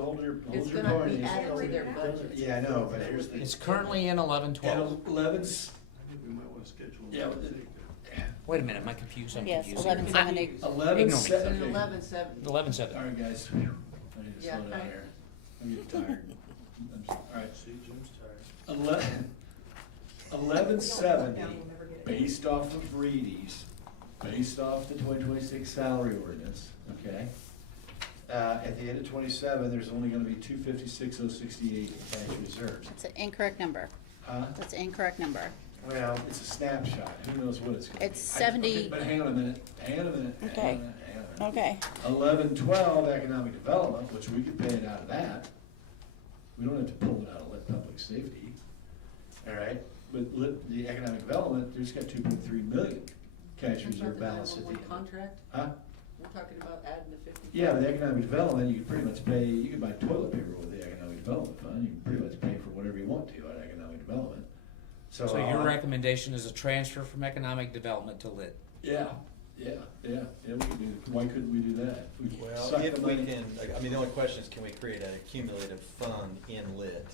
hold your It's your gonna parties. be added to their budget. Yeah, I know, but here's the. It's currently in 1112. And 11's, I think we might wanna schedule. Yeah, Wait a minute, am I confused? I'm Yes, confused. 1170. 11, Ignore me. It's okay. in 1170. 11.7. All right, guys, I need to Yeah, slow down I- here. I'm getting tired. All right, See, Jim's tired. 1170, based off of Reedy's, based off the 2026 salary ordinance, okay? At the end of 27, there's only gonna be 256,068 in cash reserves. That's an incorrect number. Huh? That's an incorrect number. Well, it's a snapshot, who knows what it's gonna be. It's 70 Okay, but hang on a minute, hang on a minute. Okay. Okay. 1112 economic development, which we could pay it out of that. We don't have to pull it out of lit public safety. All right, but the economic development, there's got 2.3 million cash reserve balance at the end. Contract? Huh? We're talking about adding the 50. Yeah, the economic development, you can pretty much pay, you can buy toilet paper with the economic development fund, you can pretty much pay for whatever you want to on economic development. So your recommendation is a transfer from economic development to lit? Yeah, we could do, why couldn't we do that? We could Well, suck if the we money- can, I mean, the only question is, can we create a cumulative fund in lit,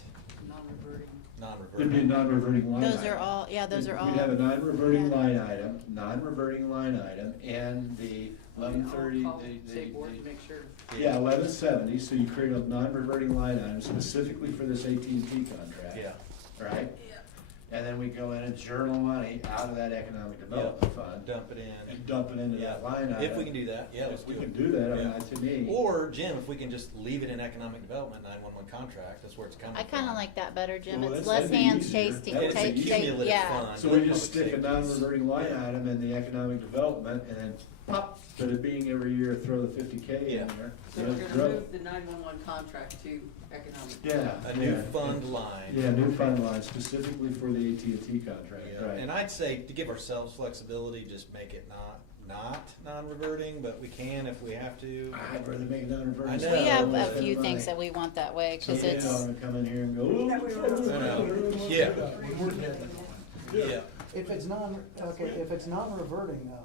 Non-reverting. It'd be a non-reverting? non-reverting line item. Those are all, yeah, those are all. We'd have a non-reverting yeah. line item, and the 1130, I'll call State Board to make sure. yeah, 1170, so you create a non-reverting line item specifically for this AT&T contract. Yeah. Right? And then we go in and journal money out of that economic development fund. Dump it in. And dump it into that line item. If we can do that, yeah, let's If we do can it. do that, I mean, Yeah. to me. Or, Jim, if we can just leave it in economic development, 911 contract, that's where it's coming I from. kinda like that better, Jim. Well, It's that'd less be hands easier. tasting, That would be It's a cumulative yeah. fund. So we with just public stick a safeties. non-reverting line item in the economic development and then pop, but it being every year, throw the 50K Yeah. in there. So let we're it gonna grow. move the 911 contract to economic. Yeah. A new yeah. fund line. Yeah, new fund line specifically for the AT&T contract, Yeah, right. and I'd say to give ourselves flexibility, just make it not non-reverting, but we can if we have to. I'd rather make it non-reverting. I know. We have a Spend few money. things that we want that way, So cause they it's, don't wanna come in here and go, ooh. Yeah. Yeah. If it's if it's non-reverting though.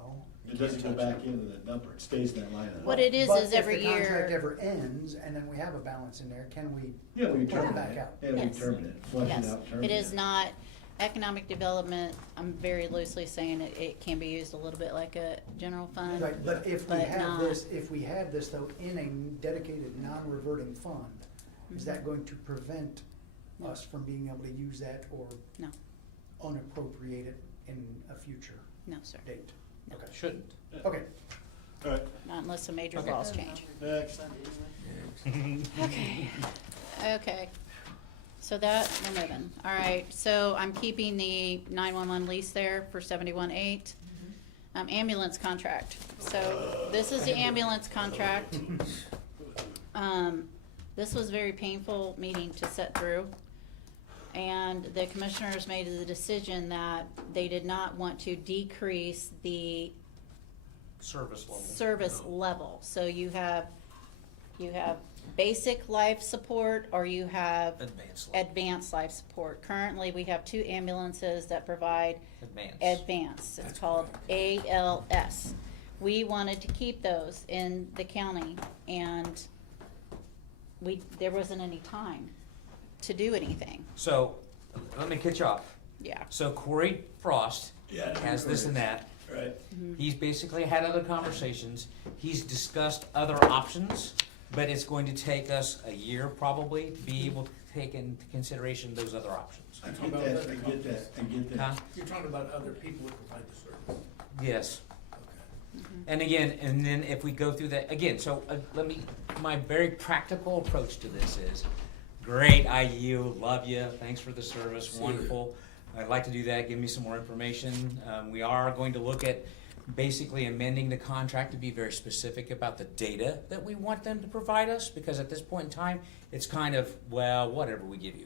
It doesn't go back into the number, it stays in that line item. what it is But every if the contract year, ever ends and then we have a balance in there, can we? Yeah, we pull it terminate back it. out? Yeah, we Yes. terminate it, flush it yes, out, it terminate it. is not, economic development, I'm very loosely saying it can be used a little bit like a general fund. Right, but if we but have not- this, though in a dedicated non-reverting fund, is that going to prevent No. us from being able to use that or No, unappropriate it in a future no, sir, date? Okay. Shouldn't. Okay. All right, not unless some major Okay. laws change. next. Okay, okay. So that, we're moving. All right, so I'm keeping the 911 lease there for 71.8. Ambulance contract. So this is the ambulance contract. This was a very painful meeting to sit through. And the commissioners made the decision that they did not want to decrease the Service level. service level. So you have basic life support or you have advanced life support. Currently, we have 2 ambulances that provide advanced. It's called ALS. We wanted to keep those in the county, and there wasn't any time to do anything. So, let me catch you off. Yeah. So Corey Frost Yeah, has this and that. Right. He's basically had other conversations. He's discussed other options, but it's going to take us a year probably to be able to take into consideration those other options. I get that, I get that, I get that. Huh? You're talking about other people that provide the service. Yes. Okay. And again, and then if we go through that, again, so my very practical approach to this is, great, IU, love you, thanks for the service, wonderful. I'd like to do that, give me some more information. We are going to look at basically amending the contract to be very specific about the data that we want them to provide us, because at this point in time, it's kind of, well, whatever we give you.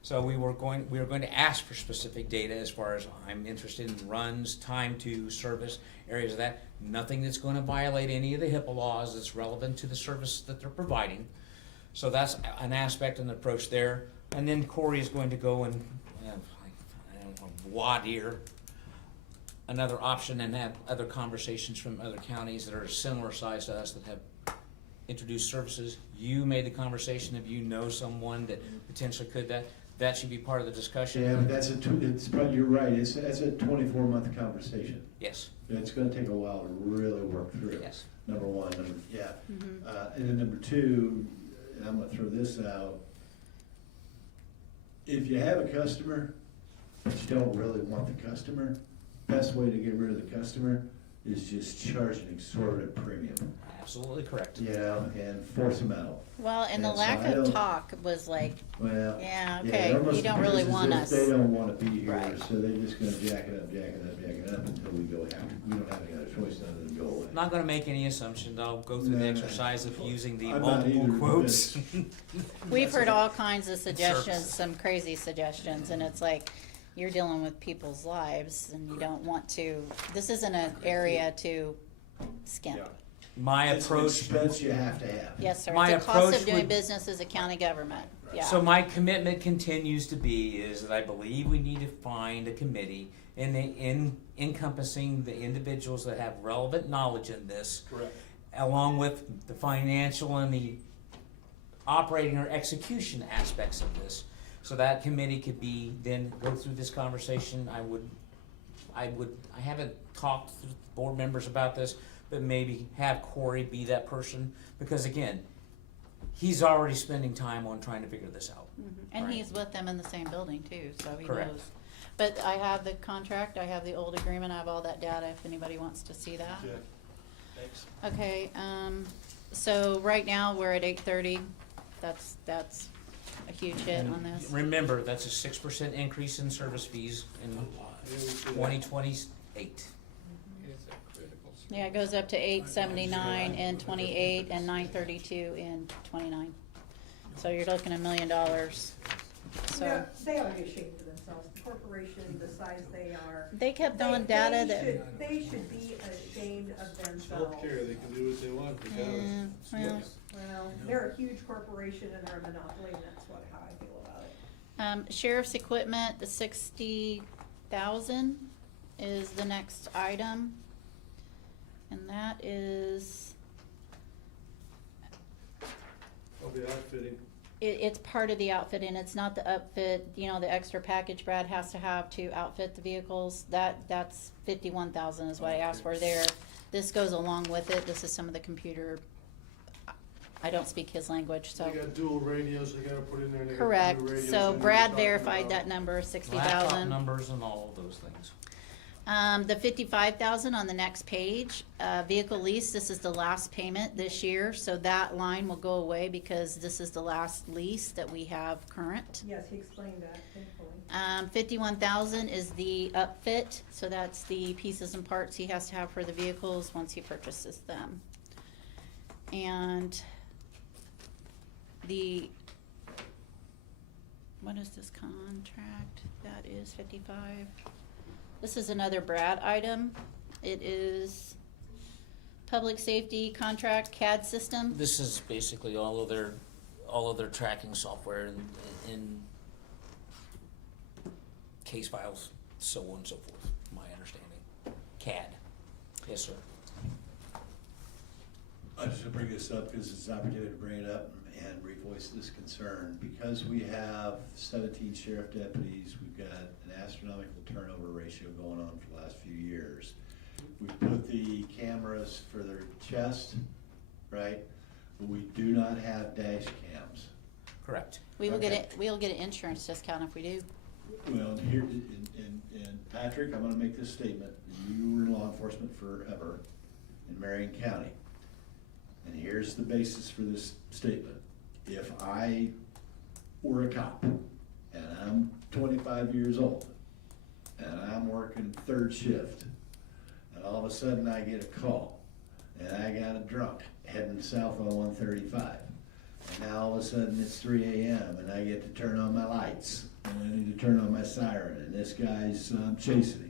So we were going to ask for specific data as far as I'm interested in runs, time to service, areas of that. Nothing that's going to violate any of the HIPAA laws that's relevant to the service that they're providing. So that's an aspect and approach there. And then Corey is going to go and here another option and have other conversations from other counties that are similar size to us that have introduced services. You made the conversation if you know someone that potentially could that should be part of the discussion. Yeah, but it's probably, you're right, that's a 24-month conversation. Yes. It's gonna take a while to really work through. Yes. Number one, and then number two, and I'm gonna throw this out. If you have a customer, but you don't really want the customer, best way to get rid of the customer is just charge an exorbitant premium. Absolutely correct. You know, and force them out. Well, and the And so lack I of don't- talk was like, Well, yeah, it okay, almost you don't appears really as want if us. They don't wanna be here, Right. so they're just gonna jack it up until we go after, we don't have any other choice other than go away. I'm not going to make any assumptions. I'll go through the No. exercise of using the I'm not multiple either, quotes. We've heard all kinds of suggestions, Service. some crazy suggestions, and it's like, you're dealing with people's lives and you don't want to, this isn't an area to skimp. My It's an approach. expense you have to have. Yes, sir. My It's a cost approach of doing would- business as a county government. Yeah. So my commitment continues to be is that I believe we need to find a committee encompassing the individuals that have relevant knowledge in this, Correct. along with the financial and the operating or execution aspects of this. So that committee could be, then go through this conversation. I haven't talked to board members about this, but maybe have Corey be that person, because again, he's already spending time on trying to figure this out. And Right. he's with them in the same building too, so he Correct. knows. But I have the contract, I have the old agreement, I have all that data if anybody wants to see that. Yeah, thanks. Okay, so right now, we're at 8:30, that's a huge hit on this. Remember, that's a 6% increase in service fees in 2028. It's a critical. Yeah, it goes up to 879 in 28 and 932 in 29. So you're looking at $1 million, so. They ought to be ashamed of themselves, the corporation, the size they are. They kept on data They should be ashamed of themselves. Healthcare, they can do what they want, they Yeah, got well, Well, they're a huge corporation and they're a monopoly, and that's how I feel about it. Sheriff's equipment, the 60,000 is the next item. And that is, I'll be outfitting. it's part of the outfit, and it's not the outfit, the extra package Brad has to have to outfit the vehicles. That's 51,000 is what I asked for there. This goes along with it. This is some of the computer, I don't speak his language, so. They got dual radios they gotta put in there. And they got Correct, new radios so and Brad talking verified about- that number, Laptop 60,000. numbers and all of those things. The 55,000 on the next page, vehicle lease, this is the last payment this year, so that line will go away because this is the last lease that we have current. Yes, he explained that, thankfully. 51,000 is the upfit, so that's the pieces and parts he has to have for the vehicles once he purchases them. And what is this contract? That is 55. This is another Brad item. It is public safety contract CAD system. This is basically all of their tracking software in case files, so on and so forth, my understanding. CAD. Yes, sir. I'm just gonna bring this up because it's an opportunity to bring it up and revoice this concern. Because we have 17 sheriff deputies, we've got an astronomical turnover ratio going on for the last few years. We've put the cameras for their chest, right? But we do not have dash cams. Correct. We'll Okay. get an insurance discount if we do. Well, here, and Patrick, I'm gonna make this statement. You were in law enforcement forever in Marion County. And here's the basis for this statement. If I were a cop and I'm 25 years old and I'm working third shift and all of a sudden I get a call and I got a drunk heading south on 135 and now all of a sudden it's 3 a.m. and I get to turn on my lights and I need to turn on my siren and this guy's chasing me.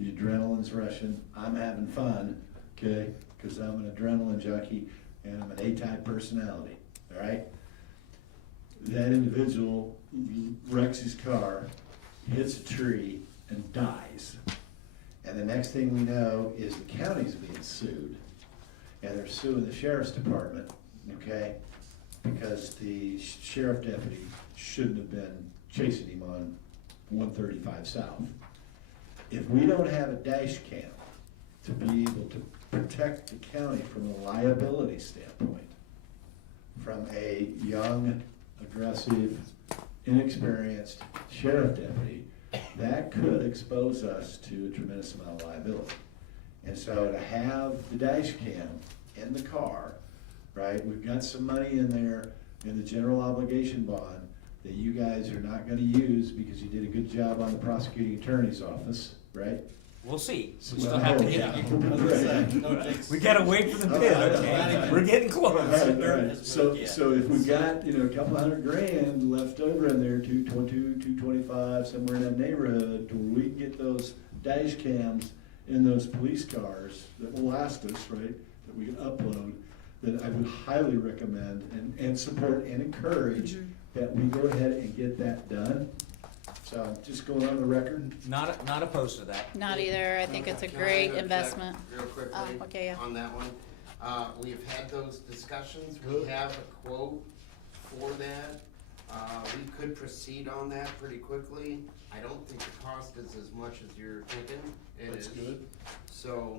The adrenaline's rushing. I'm having fun, okay, because I'm an adrenaline junkie and I'm an A-type personality, all right? That individual wrecks his car, hits a tree, and dies. And the next thing we know is the county's being sued, and they're suing the sheriff's department, okay? Because the sheriff deputy shouldn't have been chasing him on 135 South. If we don't have a dash cam to be able to protect the county from a liability standpoint, from a young, aggressive, inexperienced sheriff deputy, that could expose us to a tremendous amount of liability. And so to have the dash cam in the car, right, we've got some money in there in the general obligation bond that you guys are not gonna use because you did a good job on the prosecuting attorney's office, right? We'll see. We Well, still have to yeah. get. We gotta wait for the bid, okay? We're getting close. All right. So if we got, a couple $100,000 left over in there, 222, 225, somewhere in that neighborhood, to where we can get those dash cams in those police cars that will last us, right, that we can upload, that I would highly recommend and support and encourage that we go ahead and get that done. So I'm just going on the record. Not opposed to that. Not either. I think it's a Can I great interject investment. Real quickly Okay, yeah. on that one. We've had those discussions. We have a quote for that. We could proceed on that pretty quickly. I don't think the cost is as much as you're thinking. That's good. So,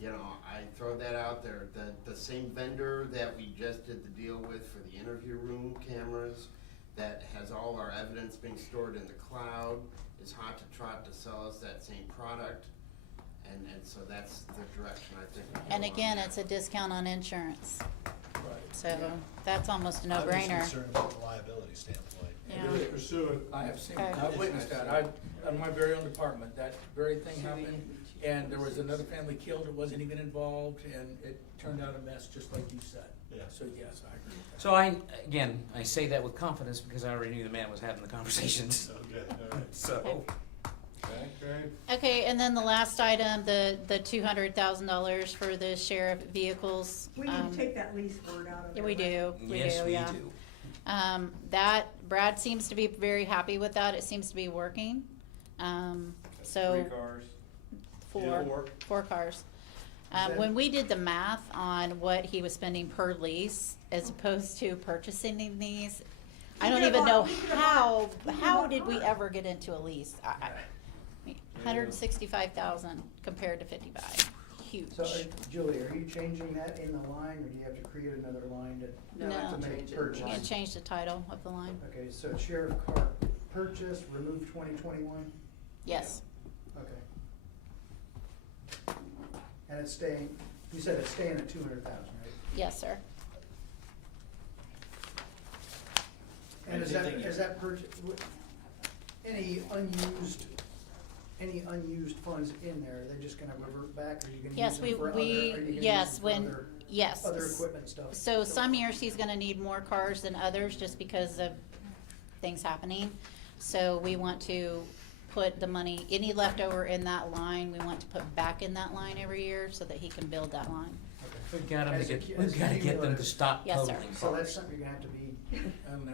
I throw that out there. The same vendor that we just did the deal with for the interview room cameras, that has all our evidence being stored in the cloud, is hot to trot to sell us that same product. And so that's the direction I think. we're And going again, on. it's a discount on insurance. Right. So that's almost a I'm just no-brainer. concerned about the liability standpoint. Yeah. Really pursue it. I have seen, Okay. I've witnessed that, in my very own department, that very thing happened, and there was another family killed, it wasn't even involved, and it turned out a mess, just like you said. Yeah. So yes, I agree with that. So I say that with confidence because I already knew the man was having the conversations. Okay, all right. So, Okay, and then the last item, the $200,000 for the sheriff vehicles. We need to take that lease word out of Yeah, it. we do, yes, we yeah. do. That, Brad seems to be very happy with that, it seems to be working. So. 3 cars. Four cars. When we did the math on what he was spending per lease as opposed to purchasing these, I don't even know how did we ever get into a lease? $165,000 compared to 55, huge. So, Julie, are you changing that in the line, or do you have to create another line No. to make purchase? And change the title of the line. Okay, so sheriff car purchase, remove 2021? Yes, Okay. And it's staying, you said it's staying at 200,000, right? yes, sir. And is that purchase, any unused funds in there, are they just gonna revert back, or are you gonna use Yes, them for other, are you gonna use yes, them for when, other Yes. other equipment stuff. So some years he's gonna need more cars than others just because of things happening. So we want to put the money, any leftover in that line, we want to put back in that line every year so that he can build that line. We've got As a- as we've a gotta get them to cumulative- stop Yes, sir. totaling So that's cars. something you're gonna have to be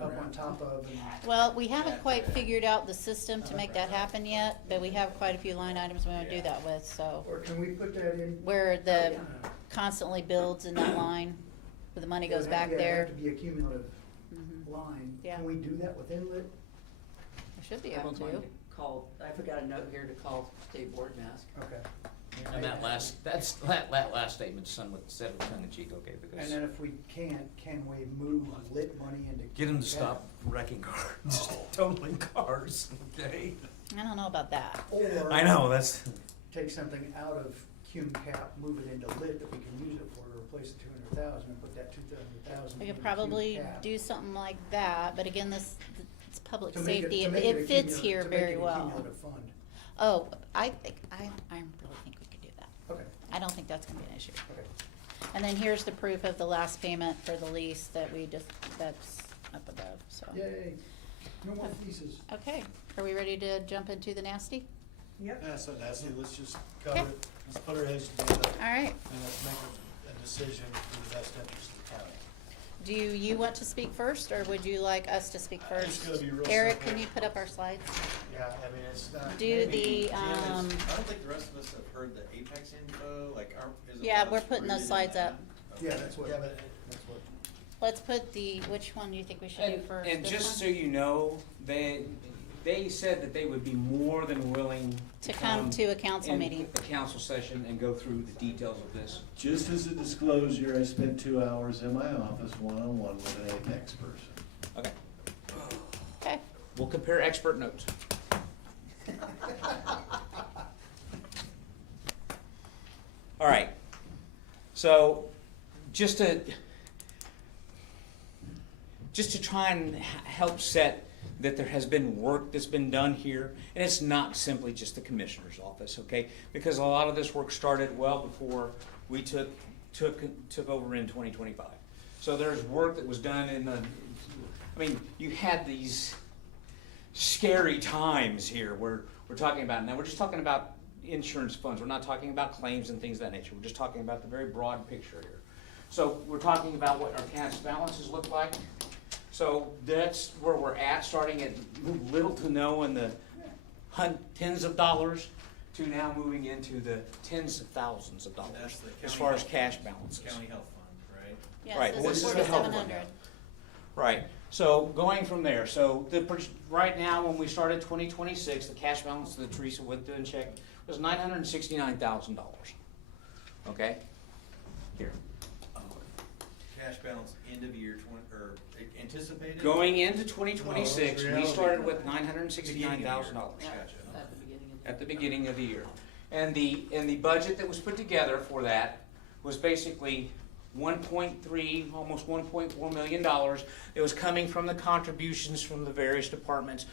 up on top of and. Well, we haven't quite figured out the system to make that happen yet, but we have quite a few line items we wanna do that with, so. Or can we put that in? Where the constantly builds in that line, where the money goes back It there. would have to be a cumulative Mhm. line. Yeah. Can we do that with inlet? I should be I able was to. going call, I forgot a note here to call State Board and ask. Okay. And that last statement, said with tongue in cheek, okay, And because then if we can't, can we move lit money into? get them to cap? stop wrecking cars, totaling cars, okay? I don't know about that. Or. I know, that's, Take something out of cum cap, move it into lit that we can use it for, to replace the 200,000 and put that 200,000. We into could cum probably cap. do something like that, but again, it's public To make safety, to make it a fits cumulative- here to make very it a well. cumulative fund. Oh, I really think we could do that. Okay, I don't think that's gonna be an issue. okay. And then here's the proof of the last payment for the lease that that's up above, so. Yay. No more pieces. Okay, are we ready to jump into the nasty? Yep. Yeah, so Nancy, let's just Okay. cover it, let's put our heads together, All right, and let's make a decision for the best interest of the county. do you want to speak first, or would you like us to speak It's first? gonna be real Eric, simple. can you put up our slides? Yeah, I mean, it's not. Do maybe- the, Jim, I um, don't think the rest of us have heard the Apex info, like, is it? Yeah, what's we're putting those rooted in slides that? up. Okay. Yeah, that's what. Yeah, but that's what. Let's put which one do you think we should do first? and This just so one? you know, they said that they would be more than willing To come to a council in meeting. a council session and go through the details of this. Just as a disclosure, I spent 2 hours in my office one-on-one with an Apex person. Okay, Okay, we'll compare expert notes. All right, so just to try and help set that there has been work that's been done here, and it's not simply just the commissioner's office, okay? Because a lot of this work started well before we took over in 2025. So there's work that was done you had these scary times here where we're talking about, now we're just talking about insurance funds, we're not talking about claims and things of that nature, we're just talking about the very broad picture here. So we're talking about what our cash balances look like. So that's where we're at, starting at little to no in the tens of dollars to now moving into the tens of thousands of That's dollars the as county far as health cash fund. balances. County health fund, right? yes, Right, this well, is this is the health one 4,700. Right, so going from there, so right now, when we started 2026, the cash balance that Teresa went through and checked was $969,000. Okay? Here. Cash balance end of year or anticipated? Going into 2026, No, we it's started reality. with $969,000 Gotcha. At the beginning of the. at the beginning of the year. And the budget that was put together for that was basically 1.3, almost $1.4 million. It was coming from the contributions from the various departments.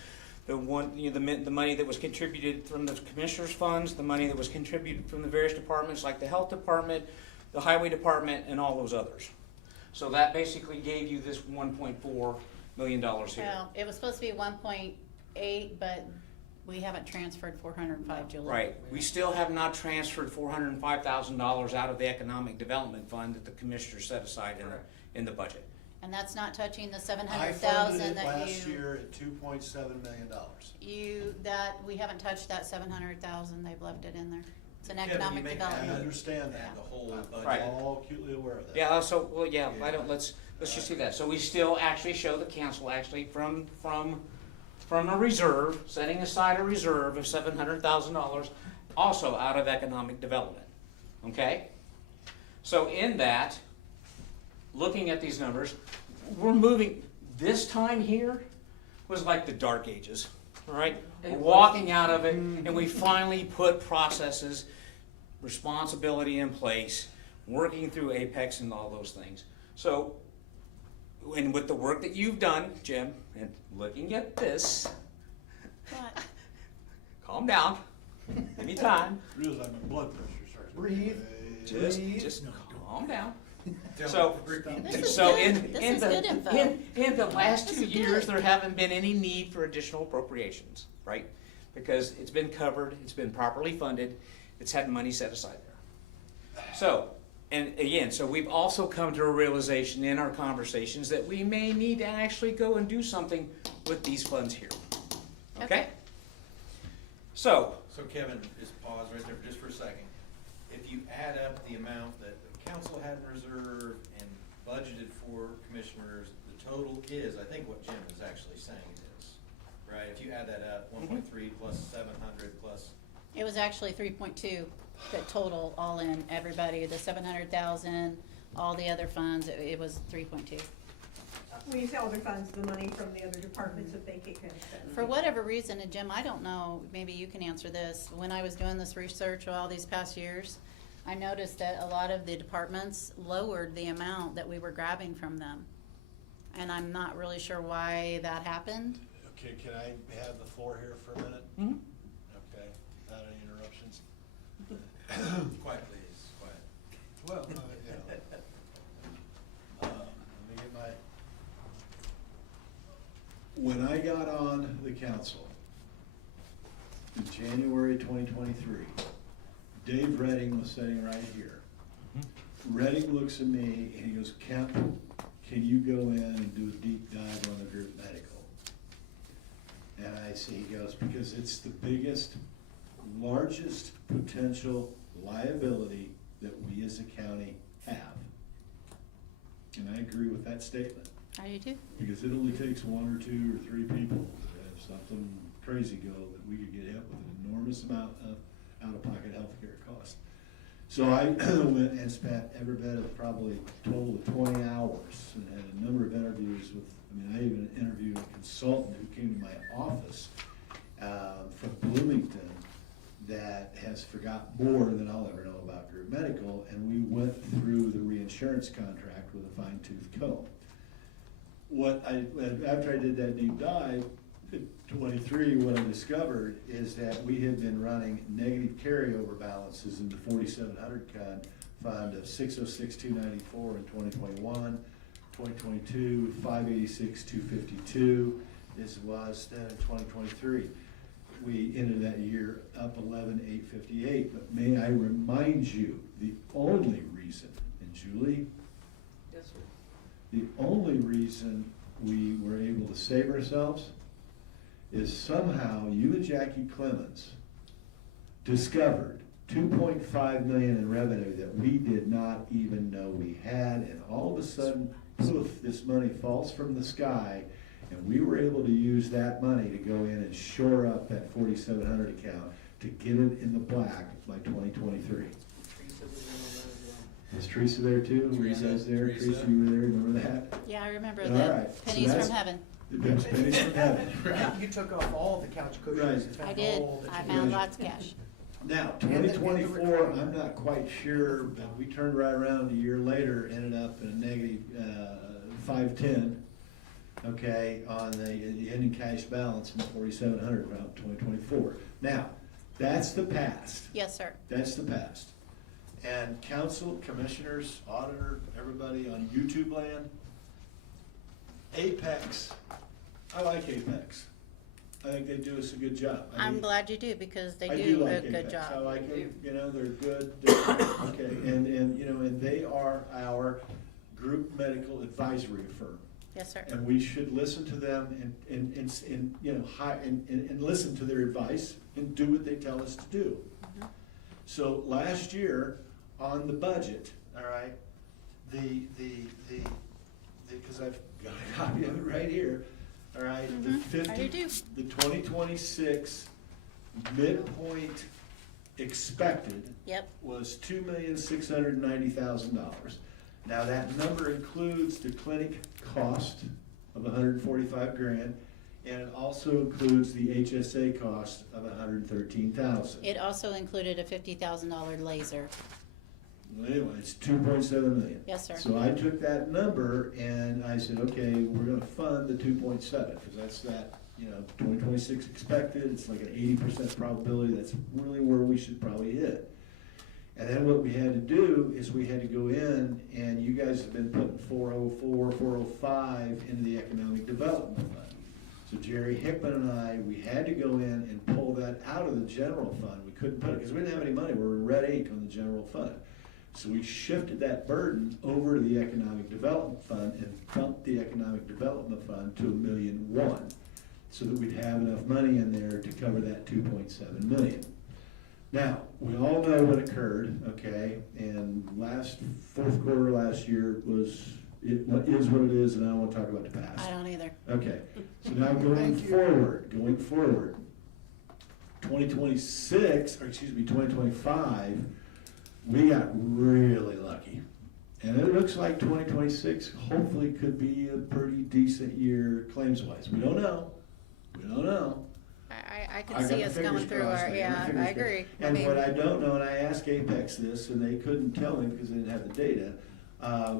The money that was contributed from the commissioner's funds, the money that was contributed from the various departments like the health department, the highway department, and all those others. So that basically gave you this $1.4 million here. Well, it was supposed to be 1.8, but we haven't transferred 405, Julie. Right, we still have not transferred $405,000 out of the economic development fund that the commissioner set aside in the budget. And that's not touching the I 700,000 funded it that last year at $2.7 million. we haven't touched that 700,000, they've left it in there. It's an Kevin, you economic make I development. understand that. The whole budget. Right. I'm all acutely aware of that. Yeah, so, well, yeah, let's just do that. So we still actually show the council actually from a reserve, setting aside a reserve of $700,000 also out of economic development, okay? So in that, looking at these numbers, we're moving, this time here was like the dark ages, all right? We're walking out of it, and we finally put processes, responsibility in place, working through Apex and all those things. So, and with the work that you've done, Jim, and looking at this, What? calm down, give me time, Realize my blood pressure starts. Breathe. just calm down. So, This is so good. in, This in is the, good info. in the last This 2 is years, good. there haven't been any need for additional appropriations, right? Because it's been covered, it's been properly funded, it's had money set aside there. So, and again, so we've also come to a realization in our conversations that we may need to actually go and do something with these funds here. Okay? So, So Kevin, just pause right there just for a second. If you add up the amount that the council had in reserve and budgeted for commissioners, the total is, I think what Jim is actually saying it is, right? If you add that up, 1.3 plus 700 plus, It was actually 3.2, the total, all in, everybody, the 700,000, all the other funds, it was 3.2. When you say other funds, the money from the other departments that they can spend. For whatever reason, and Jim, I don't know, maybe you can answer this, when I was doing this research all these past years, I noticed that a lot of the departments lowered the amount that we were grabbing from them. And I'm not really sure why that happened. Okay, can I have the floor here for a minute? Mhm. Okay, without any interruptions? quiet please, quiet. Well, you know, let me get my, when I got on the council in January 2023, Dave Redding was sitting right here. Redding looks at me and he goes, Kemp, can you go in and do a deep dive on the group medical? And I see, he goes, because it's the biggest, largest potential liability that we as a county have. And I agree with that statement. I do too. Because it only takes 1 or 2 or 3 people to have something crazy go that we could get hit with an enormous amount of out-of-pocket healthcare costs. So I went and spent every bit of probably a total of 20 hours and had a number of interviews with, I even interviewed a consultant who came to my office from Bloomington that has forgot more than I'll ever know about group medical, and we went through the reinsurance contract with a fine-tooth comb. After I did that deep dive, in 23, what I discovered is that we had been running negative carryover balances in the 4,700 fund of 606,294 in 2021, 2022, 586,252. This was then in 2023. We ended that year up 11,858. But may I remind you, the only reason, and Julie, Yes, sir. the only reason we were able to save ourselves is somehow you and Jackie Clemens discovered 2.5 million in revenue that we did not even know we had, and all of a sudden, poof, this money falls from the sky, and we were able to use that money to go in and shore up that 4,700 account to get it in the black by 2023. Was Teresa there too? Were you guys there? Teresa, you were there, remember that? Yeah, I remember All the right, so pennies that's- from heaven. That's pennies from heaven. You took off all the couch cushions. Right. and I found did, gold that I you found could- lots of cash. Now, And the 2024, recording. I'm not quite sure, but we turned right around a year later, ended up in a negative 510, okay, on the ending cash balance in 4,700 around 2024. Now, that's the past. Yes, sir. That's the past. And council, commissioners, auditor, everybody on YouTube land, Apex, I like Apex. I think they do us a good job. I I'm mean, glad you do, because they I do a like good Apex. job. I like them, you know, they're good, okay, and, you know, and they are our group medical advisory firm. Yes, sir. And we should listen to them and you know, and listen to their advice and do what they tell us to do. Mhm. So last year, on the budget, all right, because I've got a copy of it right here, all right, the Mhm, I do 2026 midpoint expected Yep. was $2,690,000. Now, that number includes the clinic cost of $145,000, and it also includes the HSA cost of $113,000. It also included a $50,000 laser. Well, anyway, it's 2.7 million. Yes, sir. So I took that number and I said, okay, we're gonna fund the 2.7, because that's that, you know, 2026 expected, it's like an 80% probability, that's really where we should probably hit. And then what we had to do is we had to go in, and you guys have been putting 404, 405 into the Economic Development Fund. So Jerry Hickman and I, we had to go in and pull that out of the general fund. We couldn't put it, because we didn't have any money, we were in red ink on the general fund. So we shifted that burden over to the Economic Development Fund and bumped the Economic Development Fund to $1.1 million, so that we'd have enough money in there to cover that $2.7 million. Now, we all know what occurred, okay, and fourth quarter last year what is what it is, and I don't want to talk about the past. I don't either. Okay, so now going forward, 2025, we got really lucky. And it looks like 2026 hopefully could be a pretty decent year claims-wise. We don't know. I can see us going through our, yeah, I agree. And what I don't know, and I asked Apex this, and they couldn't tell me because they didn't have the data,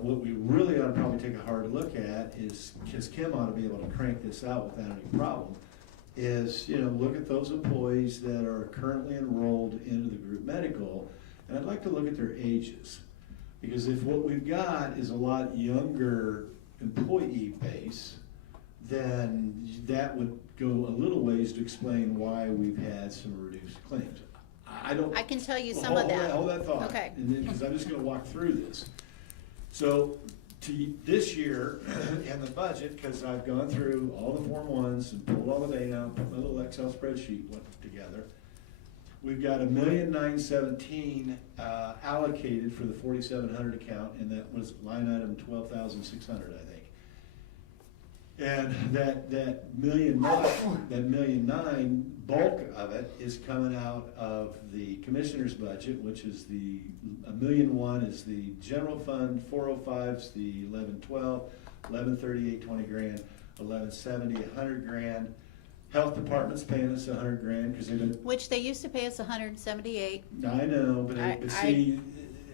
what we really ought to probably take a hard look at is, because Kim ought to be able to crank this out without any problem, is, look at those employees that are currently enrolled into the group medical, and I'd like to look at their ages. Because if what we've got is a lot younger employee base, then that would go a little ways to explain why we've had some reduced claims. I can tell you some of that. Hold that thought. Okay. Because I'm just gonna walk through this. So, this year, in the budget, because I've gone through all the Form 1s and pulled all the data out, put my little Excel spreadsheet together, we've got $1,917,000 allocated for the 4,700 account, and that was line item 12,600, I think. And that $1.9 million, bulk of it is coming out of the commissioner's budget, which is $1.1 million is the general fund, 405's the 1112, 1138, 20 grand, 1170, 100 grand. Health department's paying us 100 grand because they've been. Which they used to pay us 178. I know, but see.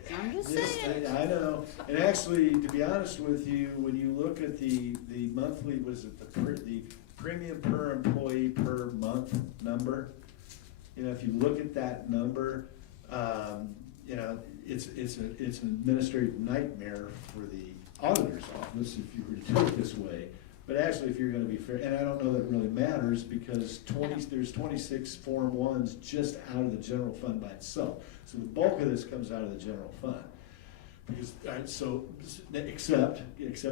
I'm just saying. I know, and actually, to be honest with you, when you look at the monthly, the premium per employee per month number, if you look at that number, it's an administrative nightmare for the auditor's office if you were to do it this way. But actually, if you're gonna be fair, and I don't know that it really matters, because there's 26 Form 1s just out of the general fund by itself. So the bulk of this comes out of the general fund. Because, except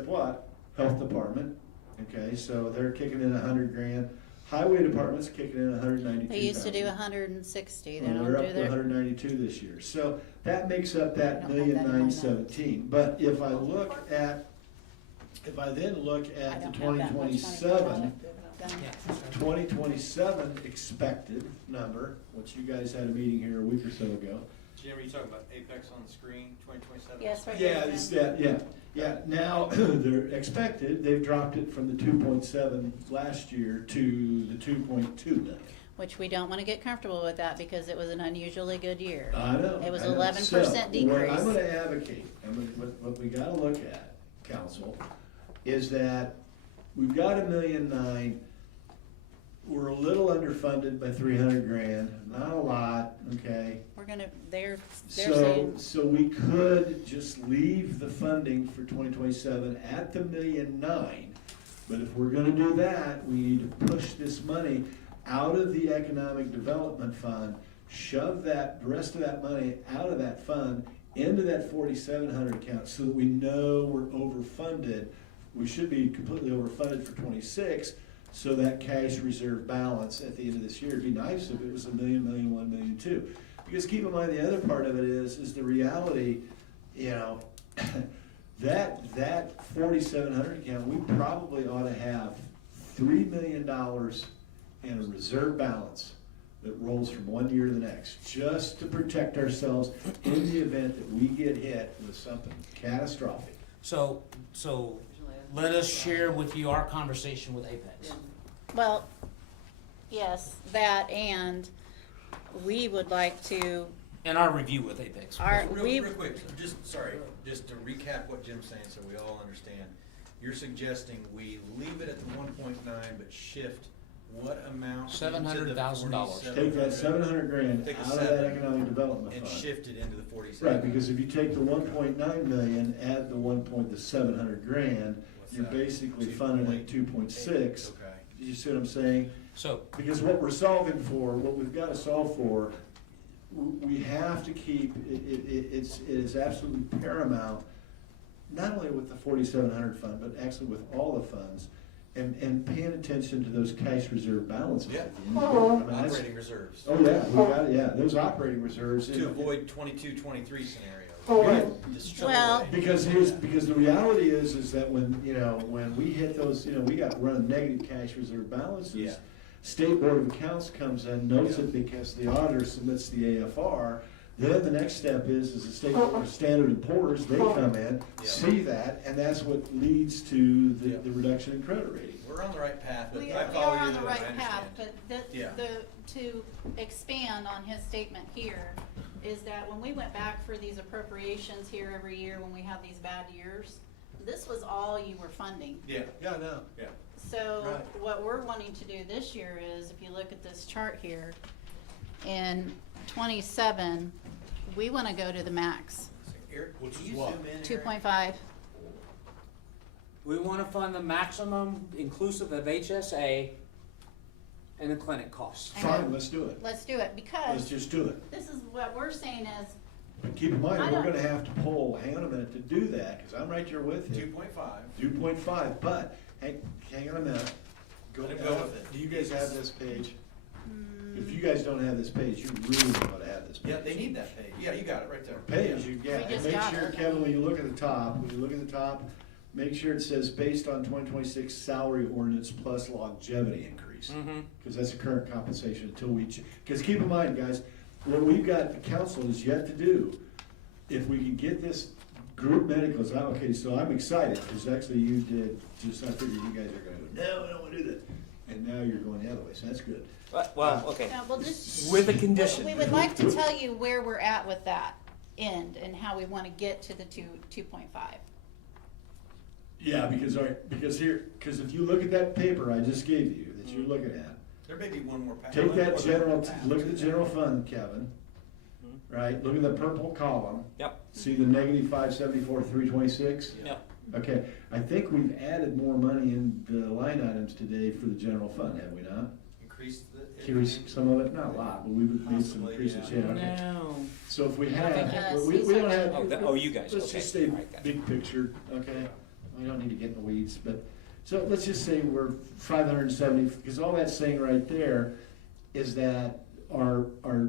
what? Health department, okay, so they're kicking in 100 grand. Highway department's kicking in 192,000. They used to do 160, they Well, don't they're do up to their. 192 this year. So that makes up that I don't have that in my notes. $1,917,000. But if I then look at the 2027 expected number, which you guys had a meeting here a week or so ago. Jim, are you talking about Apex on the screen, 2027? Yes, right Yeah, there. it's that, yeah. Now, they're expected, they've dropped it from the 2.7 last year to the 2.2 million. Which we don't want to get comfortable with that because it was an unusually good year. I know. It was I know. 11% decrease. What I'm gonna advocate, what we gotta look at, council, is that we've got $1.9 million. We're a little underfunded by 300 grand, not a lot, okay? They're saying. So we could just leave the funding for 2027 at the $1.9 million, but if we're gonna do that, we need to push this money out of the Economic Development Fund, shove the rest of that money out of that fund into that 4,700 account so that we know we're overfunded. We should be completely overfunded for 26, so that cash reserve balance at the end of this year, it'd be nice if it was $1 million, $1.1 million, $1.2 million. Because keep in mind, the other part of it is the reality, that 4,700 account, we probably ought to have $3 million in a reserve balance that rolls from one year to the next, just to protect ourselves in the event that we get hit with something catastrophic. So let us share with you our conversation with Apex. Well, yes, that, and we would like to. And our review with Apex. Real quick, just to recap what Jim's saying so we all understand. You're suggesting we leave it at the 1.9 but shift what amount? $700,000. Take that 700 grand Take the out of that 7 economic development and fund. shift it into the 47. Right, because if you take the 1.9 million, add the 700 grand, What's you're that? basically funding at 2.6. Okay. You see what I'm saying? So, Because what we're solving for, what we've got to solve for, we have to keep, it is absolutely paramount, not only with the 4,700 fund, but actually with all the funds, and paying attention to those cash reserve balances. Yeah. at the end of the year. I mean, that's- Operating reserves. Oh, yeah, we got, yeah, those operating reserves. To avoid 22-23 scenarios. Right. Destroy. Well- Because the reality is that when we hit those, we got running negative cash reserve balances. Yeah. State Board of Accounts comes in, notes it because the auditor submits the AFR. Then the next step is the State Board of Standard & Poor's, they come in, Yeah. see that, and that's what leads to the, Yeah. the reduction in credit rating. We're on the right path, but We I are follow you on though, the I right path, understand. but Yeah. to expand on his statement here, is that when we went back for these appropriations here every year, when we have these bad years, this was all you were funding. Yeah. Yeah, no. Yeah. So Right. what we're wanting to do this year is, if you look at this chart here, in 27, we want to go to the max, Eric, Which can is you what? zoom in, Eric? 2.5. we want to fund the maximum inclusive of HSA and the clinic costs. Fine, let's do it. Let's do it, Let's because just do it. this is what we're saying is, But keep in mind, I we're don't- gonna have to pull, hang on a minute, to do that, because I'm right there with you. 2.5. 2.5, but, hang on a minute. Let him go with it. Do you guys have this page? If you guys don't have this page, you really ought to have this page. Yeah, they need that page. Yeah, you got it right there. Page, you get, We just make got sure, it. Kevin, when you look at the top, make sure it says based on 2026 salary ordinance plus longevity increase. Mm-hmm. Because that's the current compensation until we, because keep in mind, guys, what we've got, the council is yet to do, if we can get this group medicals, okay, so I'm excited, because actually you did, just, I figured you guys are gonna go, no, I don't wanna do that. And now you're going the other way, so that's good. Well, okay. no, we'll just. With a condition. We would like to tell you where we're at with that end and how we want to get to the 2.5. Yeah, because, all right, because if you look at that paper I just gave you, that you're looking at, There may be one more path. take one that more general, path. look at the general fund, Kevin, right, look at the purple column. Yep. See the negative 574, 326? Yep. Okay, I think we've added more money in the line items today for the general fund, have we not? Increase the. Increase some of it, not a lot, but we've made some Possibly, increases, yeah. yeah, okay. No. So if we think have, it's- we don't have. You guys, Let's okay. just say All right, gotcha. big picture, okay? We don't need to get in the weeds, but, so let's just say we're 570, because all that's saying right there is that our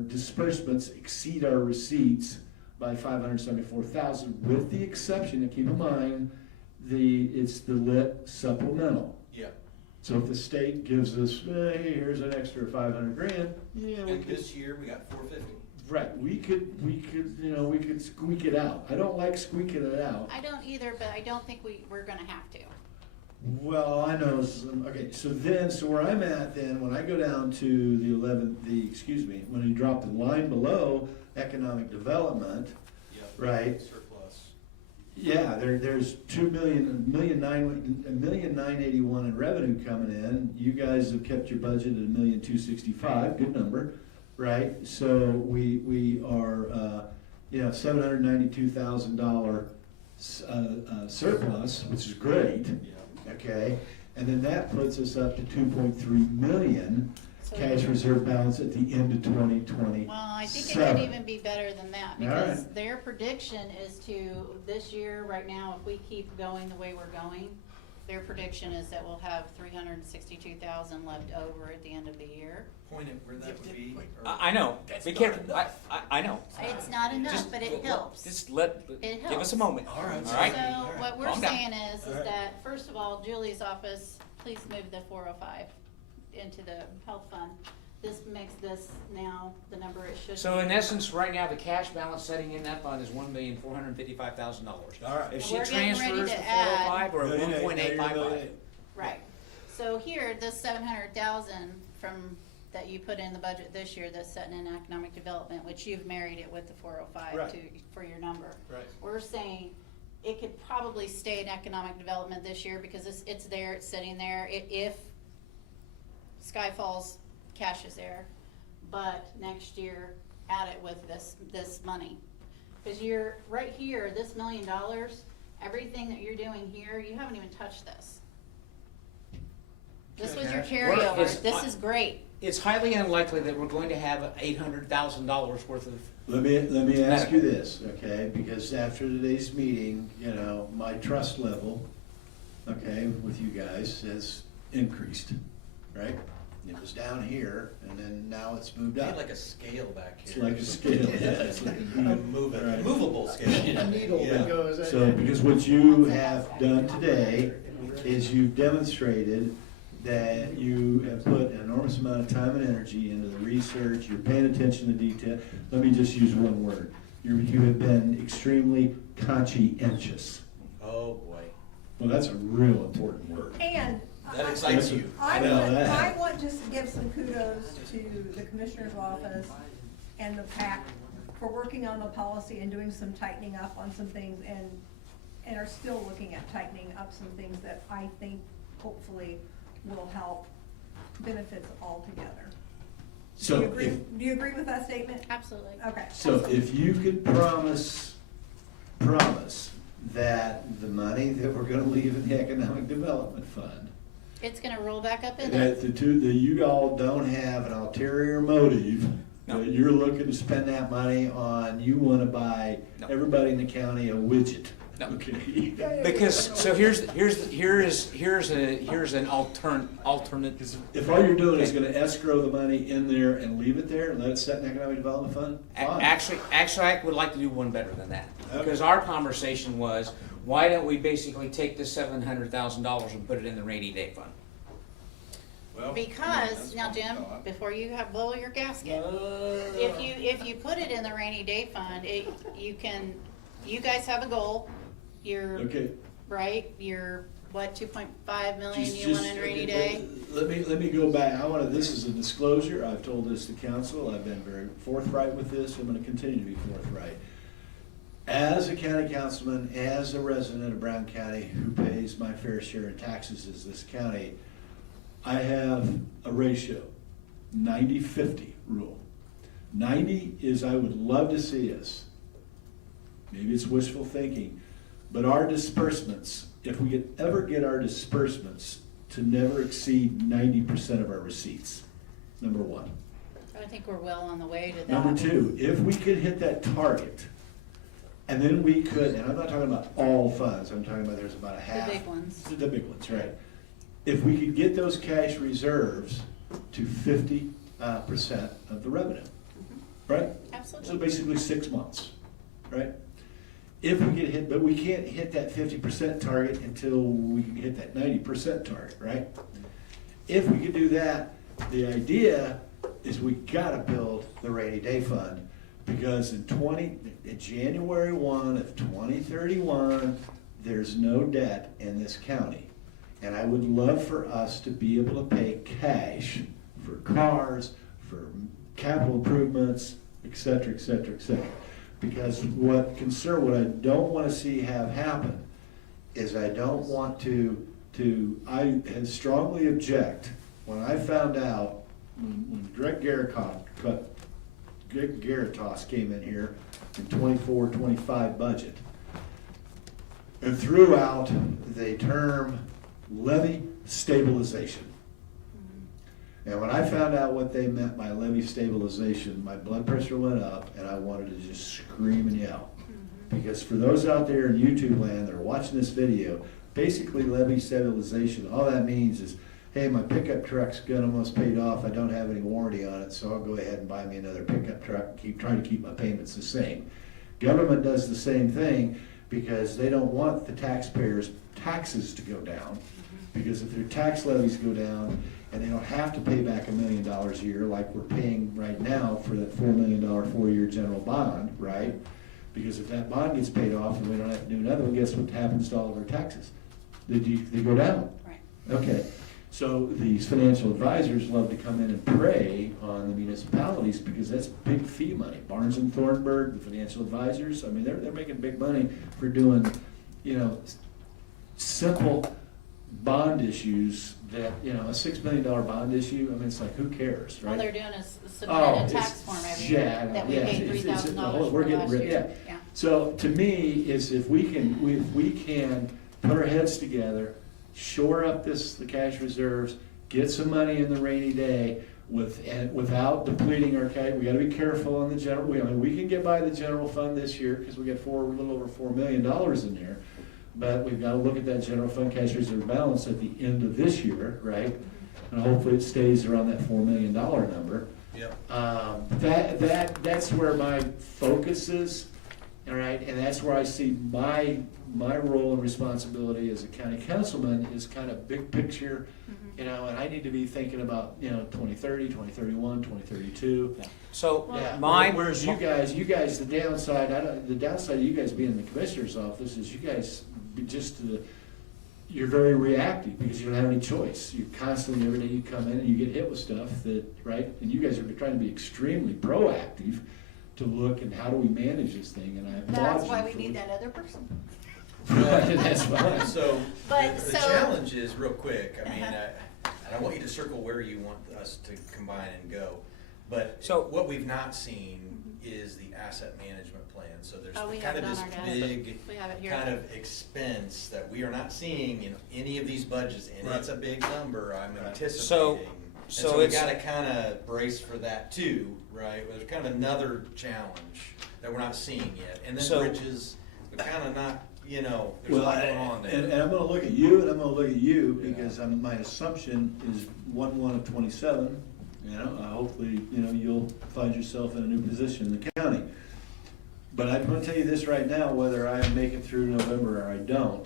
disbursements exceed our receipts by 574,000, with the exception, and keep in mind, it's the lit supplemental. Yeah. So if the state gives us, hey, here's an extra 500 grand, yeah, we And could. this year, we got 450. Right, we could squeak it out. I don't like squeaking it out. I don't either, but I don't think we're going to have to. Well, I know okay, so where I'm at then, when I go down to when you drop the line below economic development, Yep. right? Surplus. Yeah, there's 1,981,000 in revenue coming in. You guys have kept your budget at 1,265,000, good number, right? So we are, $792,000 surplus, which is great. Yeah. Okay, and then that puts us up to 2.3 million So- cash reserve balance at the end of 2020. Well, I think it could even be better than that, All because right. their prediction is this year, right now, if we keep going the way we're going, their prediction is that we'll have 362,000 left over at the end of the year. Point at where that would be. or- I know. Be careful. I know. It's not enough, but it helps. Just It give us helps. a moment. All right. All right. So what we're Calm down. saying is All right. that, first of all, Julie's office, please move the 405 into the health fund. This makes this now the number it should be. So in essence, right now, the cash balance setting in that fund is $1,455,000. All right. If she We're getting ready transfers to the add- 405 or 1.855. Right. So here, this 700,000 that you put in the budget this year that's sitting in economic development, which you've married it with the 405 Right. for your number. Right. We're saying it could probably stay in economic development this year because it's there, it's sitting there. If Sky Falls cash is there, but next year, add it with this money. Cause you're, right here, this $1 million, everything that you're doing here, you haven't even touched this. This was your carryover, this is great. It's highly unlikely that we're going to have $800,000 worth of. Let me ask you this, okay, because after today's meeting, you know, my trust level, okay, with you guys has increased, right? It was down here, and then now it's moved up. Like a scale back here. It's like a scale, yeah, it's like a Right. Movable scale. A needle that goes. So, because what you have done today is you've demonstrated that you have put an enormous amount of time and energy into the research, you're paying attention to detail. Let me just use one word. You have been extremely conscientious. Oh, boy. Well, that's a real important word. And That excites you. I know want, that. I want just to give some kudos to the Commissioner's Office and the PAC for working on the policy and doing some tightening up on some things and are still looking at tightening up some things that I think hopefully will help benefits altogether. So Do you agree with that statement? Absolutely. Okay. So if you could promise that the money that we're gonna leave in the Economic Development Fund, It's gonna roll back up in there. that you all don't have an ulterior motive, No. that you're looking to spend that money on, you wanna buy No. everybody in the county a widget. No. Okay. Because, so here's an alternate. If all you're doing is gonna escrow the money in there and leave it there and let it sit in the Economic Development Fund, fine. Actually, I would like to do one better than that. Because our conversation was, why don't we basically take this $700,000 and put it in the rainy day fund? Well, Because, now Jim, before you blow your gasket, if you put it in the rainy day fund, you guys have a goal, you're, Okay. right, you're, what, 2.5 million Just- you want just- in rainy day? Let me go back. This is a disclosure. I've told this to council. I've been very forthright with this. I'm gonna continue to be forthright. As a county councilman, as a resident of Brown County who pays my fair share in taxes as this county, I have a ratio, 90-50 rule. 90 is I would love to see us, maybe it's wishful thinking, but our disbursements, if we could ever get our disbursements to never exceed 90% of our receipts, number one. I think we're well on the way to that. Number two, if we could hit that target, and then we could, and I'm not talking about all funds, I'm talking about there's about a half. The big ones. The big ones, right. If we could get those cash reserves to 50% of the revenue, right? Absolutely. So basically 6 months, right? If we get hit, but we can't hit that 50% target until we can hit that 90% target, right? If we could do that, the idea is we gotta build the rainy day fund, because in January 1 of 2031, there's no debt in this county. And I would love for us to be able to pay cash for cars, for capital improvements, et cetera, et cetera, et cetera. Because what I don't want to see have happen is I don't want I strongly object when I found out when Greg Garitos came in here in 24-25 budget and threw out the term levy stabilization. And when I found out what they meant by levy stabilization, my blood pressure went up and I wanted to just scream and yell. Because for those out there in YouTube land that are watching this video, basically levy stabilization, all that means is, hey, my pickup truck's almost paid off, I don't have any warranty on it, so I'll go ahead and buy me another pickup truck and trying to keep my payments the same. Government does the same thing because they don't want the taxpayers' taxes to go down. Because if their tax levies go down, and they don't have to pay back $1 million a year like we're paying right now for that $4 million 4-year general bond, right? Because if that bond gets paid off and we don't have to do another one, guess what happens to all of our taxes? They go down. Right. Okay, so these financial advisors love to come in and prey on the municipalities because that's big fee money. Barnes and Thornburg, the financial advisors, I mean, they're making big money for doing, simple bond issues that, you know, a $6 million bond issue, I mean, it's like, who cares, right? All they're doing is Oh, submitting a tax it's- form every yeah, year that we yeah, paid it's- $3,000 we're for getting last rid- year. yeah. So to me, is if we can put our heads together, shore up the cash reserves, get some money in the rainy day and without depleting our cash. We gotta be careful on the general, I mean, we can get by the general fund this year, cause we got a little over $4 million in there. But we've gotta look at that general fund cash reserve balance at the end of this year, right? And hopefully it stays around that $4 million number. Yep. That's where my focus is, all right, and that's where I see my role and responsibility as a county councilman is kind of big picture, you know, and I need to be thinking about, you know, 2030, 2031, 2032. So, Yeah. Whereas you guys, the downside, the downside of you guys being in the commissioner's office is you guys you're very reactive because you don't have any choice. You constantly, every day you come in and you get hit with stuff that, right? And you guys are trying to be extremely proactive to look and how do we manage this thing, and I applaud you. That's why we need that other person. That's fine. So, But the so- challenge is, real quick, I mean, I want you to circle where you want us to combine and go. But what we've not seen is the asset management plan. So there's Oh, we kind have of it this on our desk. big We have it here. kind of expense that we are not seeing in any of these budgets, and it's a big number, I'm anticipating. So we it's- gotta kinda brace for that too, right? There's kind of another challenge that we're not seeing yet. And then So- bridges, we're kinda not, you know, there's a Well, lot going on there. and I'm gonna look at you, and I'm gonna look at you, because my assumption is 1/1 of 27, you know, hopefully, you know, you'll find yourself in a new position in the county. But I'm gonna tell you this right now, whether I make it through November or I don't,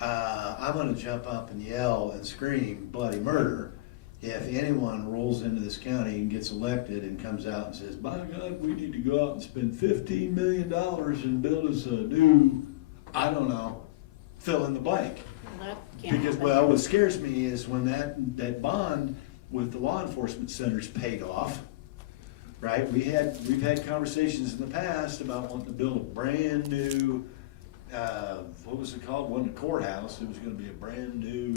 I'm gonna jump up and yell and scream bloody murder if anyone rolls into this county and gets elected and comes out and says, by God, we need to go out and spend $15 million and build us a new, I don't know, fill in the blank. That can't Because, happen. well, what scares me is when that bond with the law enforcement centers paid off, right? We've had conversations in the past about wanting to build a brand new, what was it called? Wasn't a courthouse, it was gonna be a brand new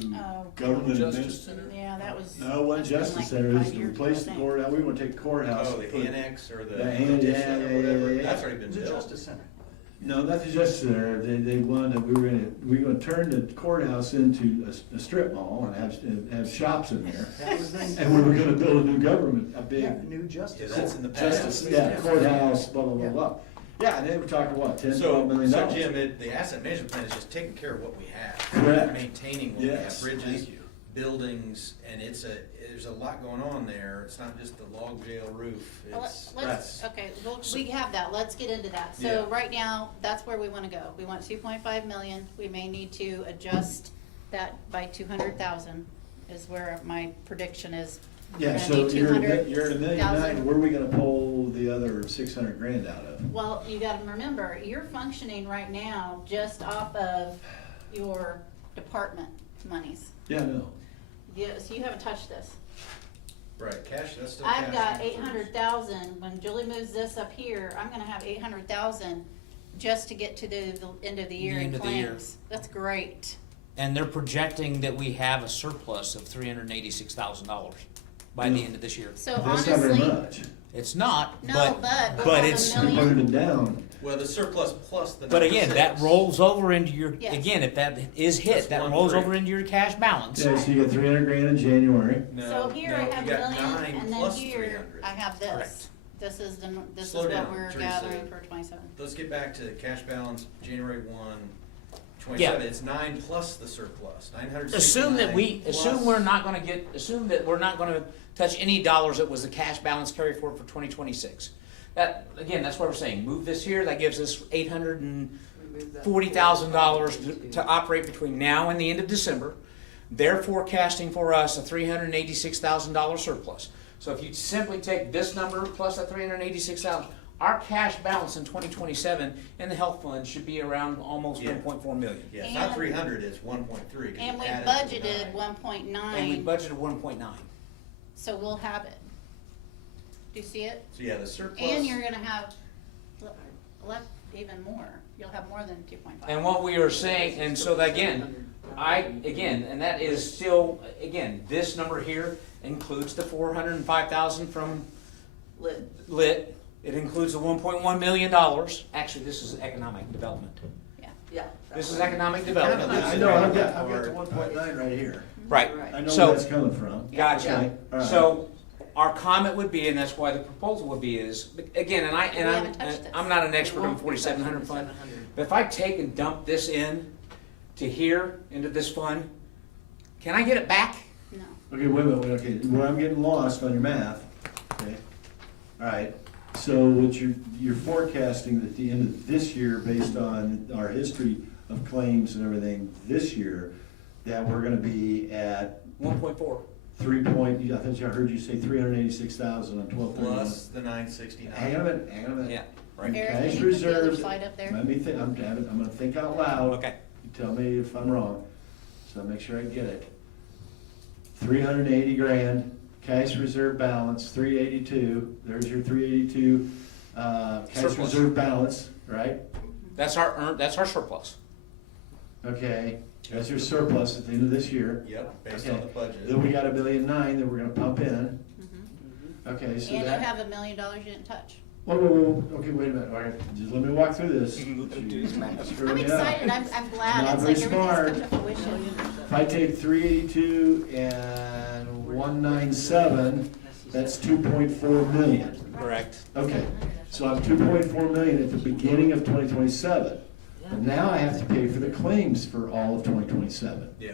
government Justice Center? Yeah, that was. No, it wasn't that's been Justice like Center, it was 5 to years ago, replace I the think. courthouse, we want to take the courthouse. Oh, and the put- annex or the annex, addition or whatever, yeah. that's already been The built. Justice Center. No, not the Justice Center, they wanted, we were gonna turn the courthouse into a strip mall and have shops in there. That was the. And we were gonna build a new government, a big. Yeah, new justice. Yeah, that's in the past. Justice, yeah, courthouse, blah, blah, blah, blah. Yeah, and they were talking, what, $10, $12 million? So Jim, the asset management plan is just taking care of what we have. Correct. Maintaining what we have, Yes, bridges, thank you. buildings, and there's a lot going on there. It's not just the log jail roof. Well, It's, let's, okay, well, we have that, let's get into that. Yeah. So right now, that's where we wanna go. We want 2.5 million, we may need to adjust that by 200,000 is where my prediction is. We're Yeah, gonna so need you're at 200,000. $1.9 million, where are we gonna pull the other 600 grand out of? Well, you gotta remember, you're functioning right now just off of your department monies. Yeah, no. So you haven't touched this. right, cash, that's still cash. I've got 800,000, when Julie moves this up here, I'm gonna have 800,000 just to get to the end of the year The in end of the year. claims. That's great. And they're projecting that we have a surplus of $386,000 by the end of this year. So That's not very honestly, much. It's not, no, but we'll have it's, $1 We million. voted it down. Well, the surplus plus the but number again, that 6. rolls over into your, Yes. again, if that is hit, That's that 1.3. rolls over into your cash balance. Yeah, so you got 300 grand in January. No, So here no, I have you $1 got million, 9 and then plus here 300. I have this. Correct. This is Slow what down, we're Teresa. gathering for 27. Let's get back to the cash balance, January 1, 27. Yeah. It's 9 plus the surplus, 969 Assume that assume plus- we're not gonna touch any dollars that was the cash balance carry forward for 2026. That, again, that's what we're saying, move this here, that gives us $840,000 to operate between now and the end of December. They're forecasting for us a $386,000 surplus. So if you simply take this number plus that $386,000, our cash balance in 2027 in the health fund should be around almost Yeah. 1.4 million. Yeah, it's And- not 300, it's 1.3. 'cause And you we added the budgeted 9. 1.9. And we budgeted 1.9. So we'll have it. Do you see it? So yeah, the surplus. And you're gonna have left even more. You'll have more than 2.5. And what we are saying, and so that again, again, and that is still, again, this number here includes the 405,000 from lit. It includes the $1.1 million. Actually, this is economic development. Yeah. This is economic development. I know, I've got the 1.9 right here. Right. I know So- where that's coming from. Gotcha. Okay, all right. So our comment would be, and that's why the proposal would be is, again, We haven't touched this. I'm not an expert on won't be 4,700 fund, 4,700. but if I take and dump this in to here, into this fund, can I get it back? No. Okay, wait a minute, okay, where I'm getting lost on your math, okay? All right, so what you're forecasting at the end of this year, based on our history of claims and everything this year, that we're gonna be at 1.4. 3 point, I think I heard you say 386,000 on 12/31. Plus the 969. Hang on a minute. Yeah. Right, Eric, cash can you put the other reserves, slide up there? let me think, I'm gonna think out loud. Okay. You tell me if I'm wrong, so make sure I get it. 380 grand, cash reserve balance, 382, there's your 382, cash Surplus. reserve balance, right? That's our surplus. Okay, that's your surplus at the end of this year. Yep, based Okay. on the budget. Then we got $1.9 million that we're gonna pump in. Mm-hmm. Okay, so And you that. have $1 million you didn't touch. Whoa, okay, wait a minute, all right, just let me walk through this. I'm excited, I'm glad, Not it's very like smart. everything's come to fruition. If I take 382 and 197, that's 2.4 million. Correct. Okay, so I'm 2.4 million at the beginning of 2027. But now I have to pay for the claims for all of 2027. Yeah.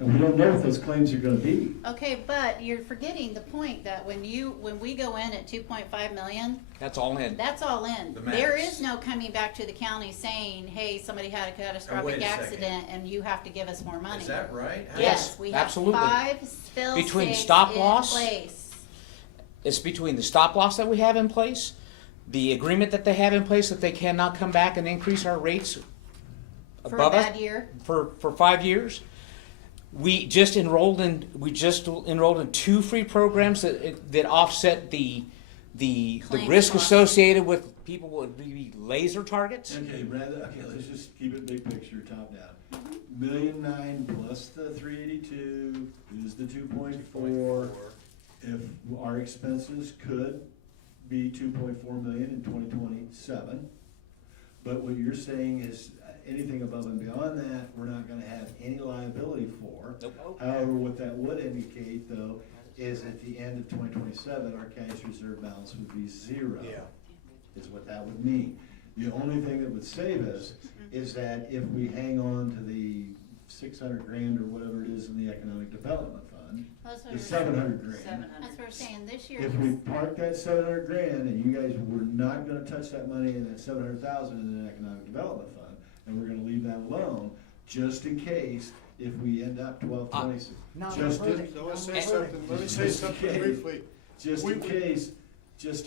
And we don't know what those claims are gonna be. Okay, but you're forgetting the point that when we go in at 2.5 million, That's all in. that's all in. The There max. is no coming back to the county saying, hey, somebody had a wait catastrophic a second. accident and you have to give us more money. Is that right? Yes, we have absolutely. 5 spill Between states stop in loss, place. It's between the stop loss that we have in place, the agreement that they have in place that they cannot come back and increase our rates For a above us bad year. for 5 years. We just enrolled in 2 free programs that offset the Claims risk cost. associated with people would be laser targets. Okay, let's just keep it big picture, top down. $1.9 million plus the 382 is the 2.4. If our expenses could be 2.4 million in 2027, but what you're saying is anything above and beyond that, we're not gonna have any liability for. Nope. However, what that would indicate though, is at the end of 2027, our cash reserve balance would be 0. Yeah. Is what that would mean. The only thing that would save us is that if we hang on to the 600 grand or whatever it is in the economic development fund, That's what the we're- 700 grand. That's what we're saying, this year. If we park that 700 grand and you guys were not gonna touch that money in that 700,000 in the economic development fund, and we're gonna leave that alone, just in case, if we end up 12/26. No, Just no, in- So let me say something, let me say something Okay. briefly. Just in case, just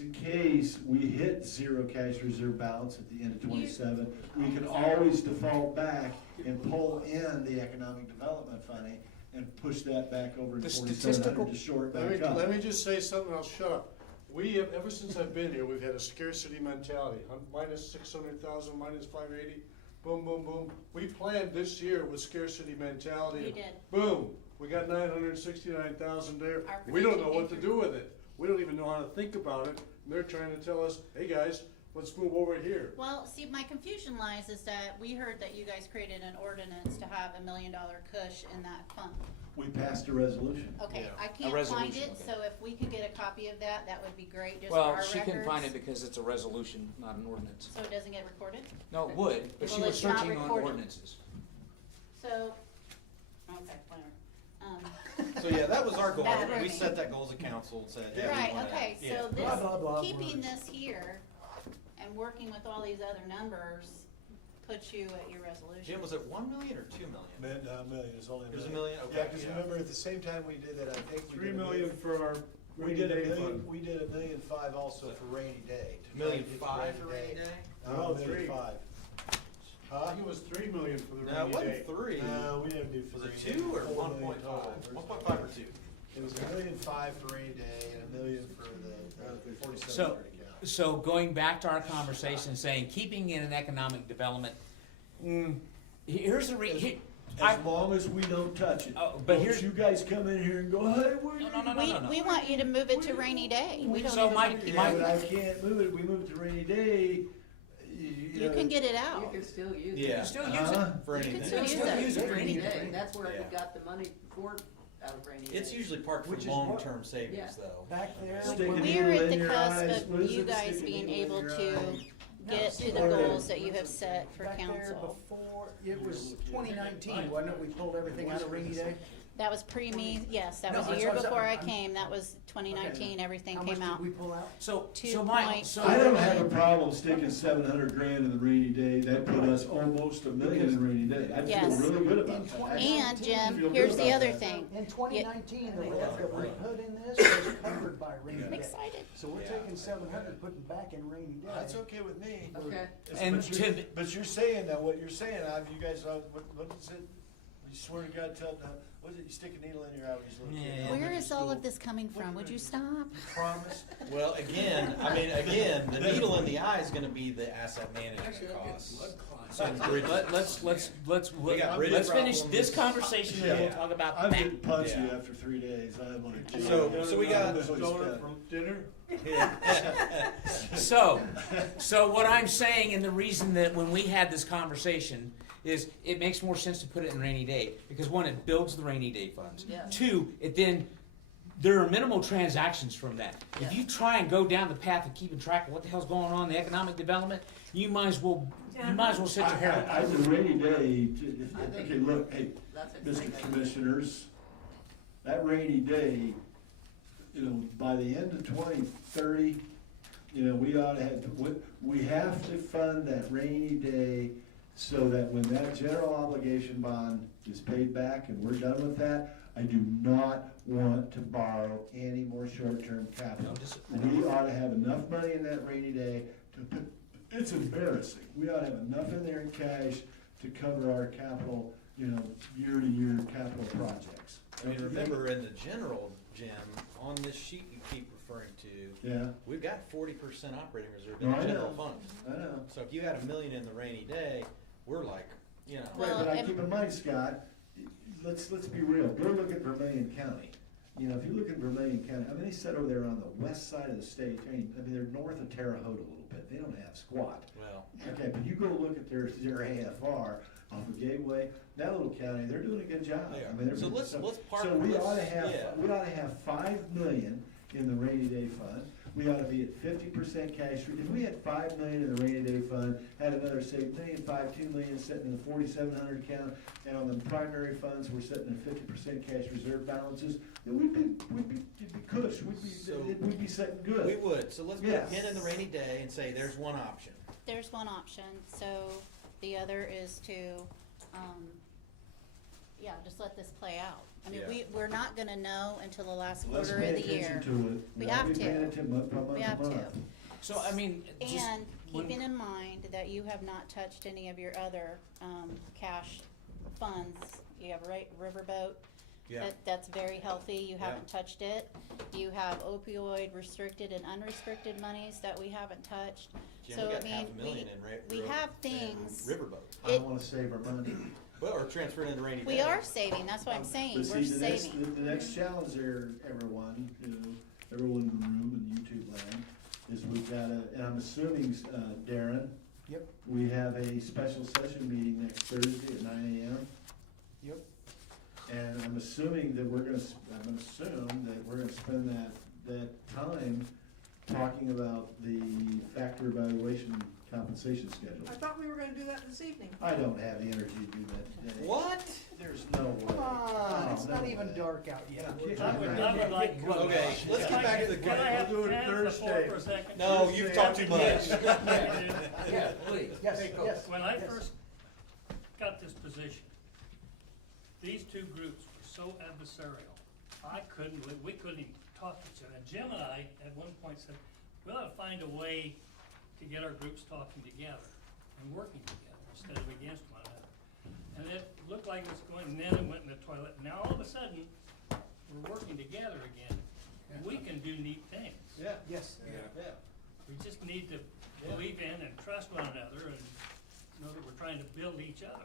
in case we hit 0 cash reserve balance at the end of 27, we can always default back and pull in the economic development funding and push that back over to The 4,700 to shore it back up. Let me just say something, I'll shut up. We have, ever since I've been here, we've had a scarcity mentality, minus 600,000, minus 580, boom, boom, boom. We planned this year with scarcity mentality. We did. Boom, we got 969,000 there. Our We don't know prediction what to came do with it. We don't even know how to think about it. And they're trying to tell us, hey guys, let's move over here. Well, see, my confusion lies is that we heard that you guys created an ordinance to have $1 million cush in that fund. We passed a resolution. Okay, Yeah. I A can't find resolution, it, okay. so if we could get a copy of that, that would be great, just for Well, our records. she couldn't find it because it's a resolution, not an ordinance. So it doesn't get recorded? No, it would, but she Well, was it's not searching on recorded. ordinances. So, okay, whatever. So yeah, that was our goal. That We hurt me. set that goal as a council and said, yeah, we Right, wanna- okay, yeah. so Blah, blah, blah, this, keeping words. this here and working with all these other numbers puts you at your resolution. Jim, was it 1 million or 2 million? Million, it's only It was a million? Okay, Yeah, because yeah. remember, at the same time we did that, I think we 3 did million for our We rainy did day $1 million, fund. we did $1.5 million also for rainy day. to try to Million get the five for rainy day? No, No, $1.5 3. million. I think it was 3 million for the No, it rainy day. wasn't 3. No, we didn't do Was for it rainy 2 day. or 4 million 1.5? total. 1.5 or 2? It was $1.5 million for rainy day and $1 million for the 47 So, account. so going back to our conversation, saying keeping in an economic development, Here's the re, As long as we don't touch it. Oh, but Don't here's- you guys come in here and go, hey, we're. We want you to move it to rainy day. We don't So even my- want to keep Yeah, it. but I can't move it, we move it to rainy day. You can get it out. You can still use it. Yeah. You still use it. For You can anything. still use still it. use it for Rainy anything. day, that's where he Yeah. got the money for, out of rainy day. It's usually parked for Which is what- long-term savings, Yeah. though. Back there. Stick a We're needle at in the your cusp eyes. What of is you it? guys Stick a being needle in able your to eye. get to the goals that you have set for Back there council. before, it was 2019, wasn't it? We pulled everything out of rainy day? That was pre-me, yes, that No, was a that's year what I'm before I saying. came, that was 2019, everything How much came out. did we pull out? So, Two so my, point- so. I don't have a problem sticking 700 grand in the rainy day, that put us almost $1 million in rainy day. I feel Yes. really good about that. And I Jim, feel good here's the about other that. thing. In 2019, the rent that we put in this was covered by rainy I'm day. excited. So we're taking 700, putting back in rainy day. That's okay with me. Okay. And But you're- to- But you're saying that, what you're saying, you guys, what is it? You swear to God, what is it, you stick a needle in your eye when you're a little kid? Where is all of this coming from? Would you stop? Promise? Well, again, the needle in the eye is gonna be the asset management costs. So bridges- Let's We got bridge let's finish problems. this conversation, and then we'll Yeah. talk about I'm that. getting punchy Yeah. after 3 days, I'm like. So we got- from dinner? So what I'm saying, and the reason that when we had this conversation, is it makes more sense to put it in rainy day, because one, it builds the rainy day funds. Yeah. Two, it then, there are minimal transactions from that. If you try and go down the path of keeping track of what the hell's going on in the economic development, you might as well sit your hair I up. would rainy day, I think okay, look, hey, That's Mr. exactly. Commissioners, that rainy day, by the end of 2030, we ought to have, we have to fund that rainy day so that when that general obligation bond is paid back and we're done with that, I do not want to borrow any more short-term capital. We ought to have enough money in that rainy day it's embarrassing. We ought to have enough in there in cash to cover our capital, year-to-year capital projects. I mean, remember in the general, Jim, on this sheet you keep referring to, Yeah, we've got 40% operating reserve in No, the I general know. fund. I know. So if you had $1 million in the rainy day, we're like, Right, Well, but I and- keep in mind, Scott, let's be real, go look at Vermilion County. If you look at Vermilion County, they sit over there on the west side of the state, they're north of Terre Haute a little bit, they don't have squat. well, Okay, but you go look at their AFR off of Gateway, that little county, they're doing a good job. They are. They're So doing- let's park- So we ought to yeah. have 5 million in the rainy day fund. We ought to be at 50% cash. If we had 5 million in the rainy day fund, had another, say, 1.5 million, 2 million sitting in the 4,700 account, and on the primary funds, we're sitting at 50% cash reserve balances, then it'd be cush, we'd be sitting good. we would. So let's put a Yes. pin in the rainy day and say there's one option. There's one option, so the other is to, just let this play out. I mean, Yeah. we're not gonna know until the last Let's quarter of pay the year. attention to it. We Not have be to. paying attention month by month We have by to. month. So, I mean, just. And when- keeping in mind that you have not touched any of your other, cash funds. You have Riverboat. Yeah. That's very healthy, you Yeah. haven't touched it. You have opioid restricted and unrestricted monies that we haven't touched. Jim, So, we I got mean, $500,000 in we have things. Riverboat. I wanna save our money. Well, or transfer it into rainy day. We are saving, that's what I'm saying, But we're see, saving. the next challenge there, everyone in the room and YouTube land, is we've got and I'm assuming, Darren. Yep. We have a special session meeting next Thursday at 9 AM. Yep. And I'm assuming that we're gonna spend that time talking about the factor evaluation compensation schedule. I thought we were gonna do that this evening. I don't have the energy to do that today. What? There's no way. Come on, it's No, not no even way. dark out yet. Okay, let's get back to the. We'll do it Thursday. No, you've talked too much. Yeah, please. Yes, yes. When I yes. first got this position, these two groups were so adversarial. We couldn't even talk to each other. And Jim and I, at one point, said, we ought to find a way to get our groups talking together and working together instead of against one another. And it looked like it was going, and then it went in the toilet. Now all of a sudden, we're working together again. And we can do neat things. Yeah. Yes. Yeah. We just need to believe in and trust one another and know that we're trying to build each other.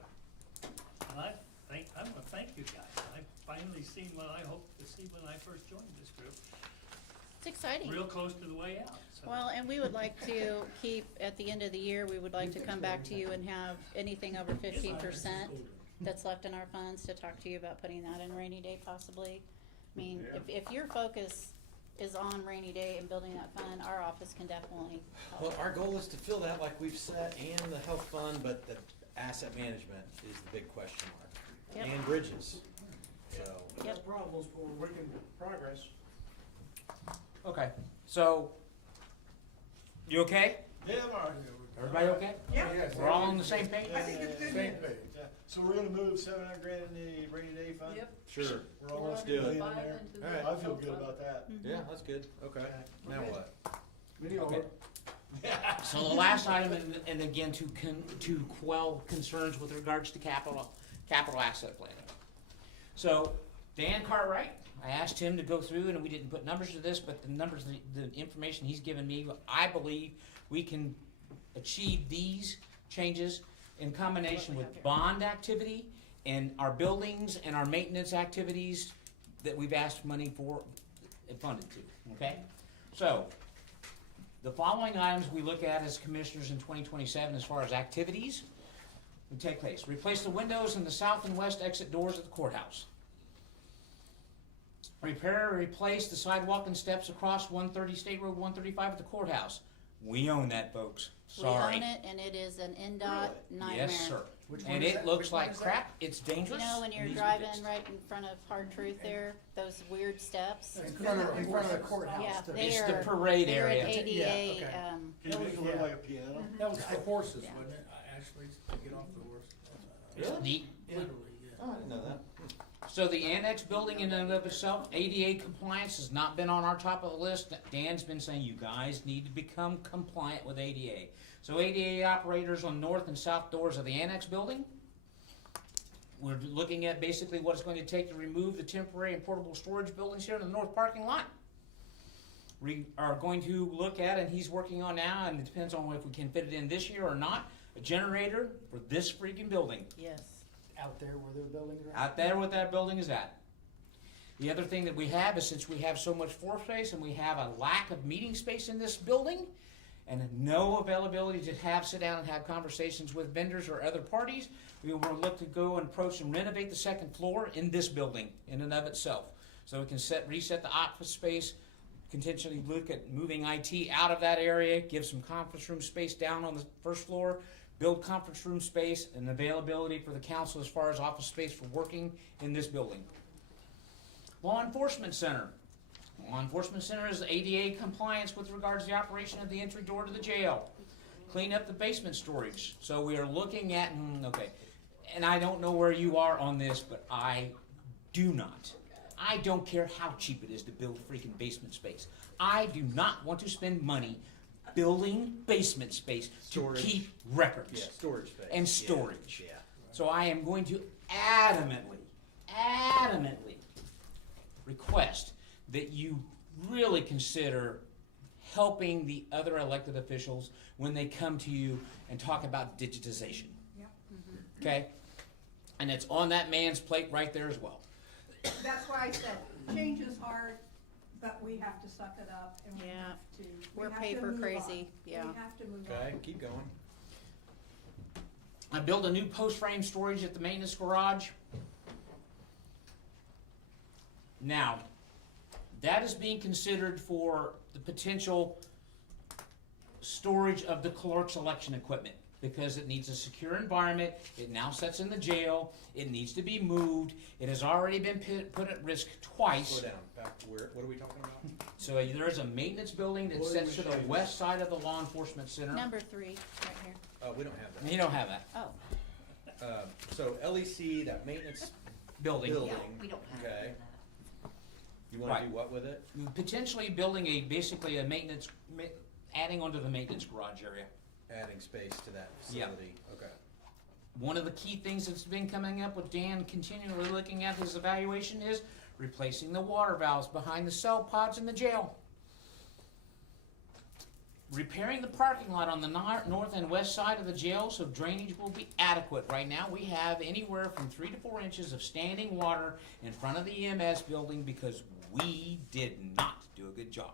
finally seen what I hoped to see when I first joined this group. It's exciting. Real close to the way out, so. Well, and we would like to keep, at the end of the year, we would like to come back to you and have anything over 15% that's left in our funds to talk to you about putting that in rainy day possibly. I mean, if your focus is on rainy day and building that fund, our office can definitely help. Well, our goal is to fill that like we've set, and the health fund, but the asset management is the big question mark. Yep. And bridges, so. Yep. Problems, but we're making progress. Okay, so, you okay? Yeah, I'm all right. Everybody okay? Yeah. We're all on the same page? I think it's good. Same page. Yeah. So we're gonna move 700 grand in the rainy day fund? Yep. Sure. We're almost do it. million in Five there. into the All right. I feel health good fund. about that. Yeah, that's good, okay. Now what? Mini Okay. over. So the last item, and again, to quell concerns with regards to capital asset planning. So Dan Cartwright, I asked him to go through, and we didn't put numbers to this, but the numbers, the information he's given me, I believe we can achieve these changes in combination with bond activity and our buildings and our maintenance activities that we've asked money for and funded to, okay? So, the following items we look at as commissioners in 2027 as far as activities would take place. Replace the windows in the south and west exit doors at the courthouse. Repair or replace the sidewalk and steps across 130 State Road 135 at the courthouse. We own that, folks. Sorry. We own it, and it is an NDOT nightmare. Yes, sir. Which one And is it that? looks Which one like is that? crap. It's dangerous. You know, when you're It needs to be driving fixed. right in front of Hard Truth there, those weird steps. In front of the courthouse. Yeah, too. they It's are. the parade they're area. an ADA, Yeah, okay. um, Can you make it look like a piano? That was for horses, Yeah. wasn't it? Ashley, to get off the horse. It's neat. Literally, yeah. Oh, I didn't know that. So the annex building in and of itself, ADA compliance has not been on our top of the list. Dan's been saying you guys need to become compliant with ADA. So ADA operators on north and south doors of the annex building. We're looking at basically what it's going to take to remove the temporary and portable storage buildings here in the north parking lot. We are going to look at, and he's working on now, and it depends on if we can fit it in this year or not, a generator for this freaking building. yes. Out there where their buildings are. Out there where that building is at. The other thing that we have is, since we have so much floor space and we have a lack of meeting space in this building and no availability to sit down and have conversations with vendors or other parties, we will look to go and approach and renovate the second floor in this building in and of itself. So we can reset the office space, potentially look at moving IT out of that area, give some conference room space down on the first floor, build conference room space and availability for the council as far as office space for working in this building. Law Enforcement Center. Law Enforcement Center is ADA compliance with regards to the operation of the entry door to the jail. Clean up the basement storage. So we are looking at, okay, and I don't know where you are on this, but I don't care how cheap it is to build freaking basement space. I do not want to spend money building basement space Storage. to keep records. Yeah, storage space. And storage. Yeah. So I am going to adamantly request that you really consider helping the other elected officials when they come to you and talk about digitization. Yep. Okay? And it's on that man's plate right there as well. That's why I said, change is hard, but we have to suck it up and we Yeah. have to. we We're have to paper move crazy, on. yeah. We have to move on. Okay, keep going. I built a new post frame storage at the maintenance garage. Now, that is being considered for the potential storage of the clerk's election equipment because it needs a secure environment. It now sits in the jail. It needs to be moved. It has already been put at risk twice. Slow down, back to where, what are we talking about? So there's a maintenance building that sits to the west side of the law enforcement center. Number 3, right here. Oh, we don't have that. You don't have that. Oh, So LEC, that maintenance Building. building, we don't have okay. You wanna Right. do what with it? Potentially building basically a maintenance, adding onto the maintenance garage area. Adding space to that Yeah. facility, okay. One of the key things that's been coming up with Dan continually looking at his evaluation is replacing the water valves behind the cell pods in the jail. repairing the parking lot on the north and west side of the jail so drainage will be adequate. Right now, we have anywhere from 3 to 4 inches of standing water in front of the EMS building because we did not do a good job.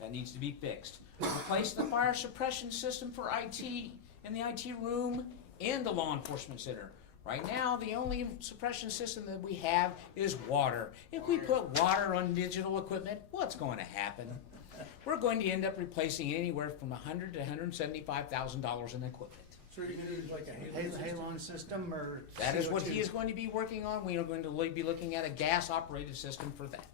That needs to be fixed. Replace the fire suppression system for IT in the IT room and the law enforcement center. Right now, the only suppression system that we have is water. If we put water on digital equipment, what's going to happen? We're going to end up replacing anywhere from $100,000 to $175,000 in equipment. So you're gonna use like a Halon system or? That is what CO2? he is going to be working on. We are going to be looking at a gas-operated system for that.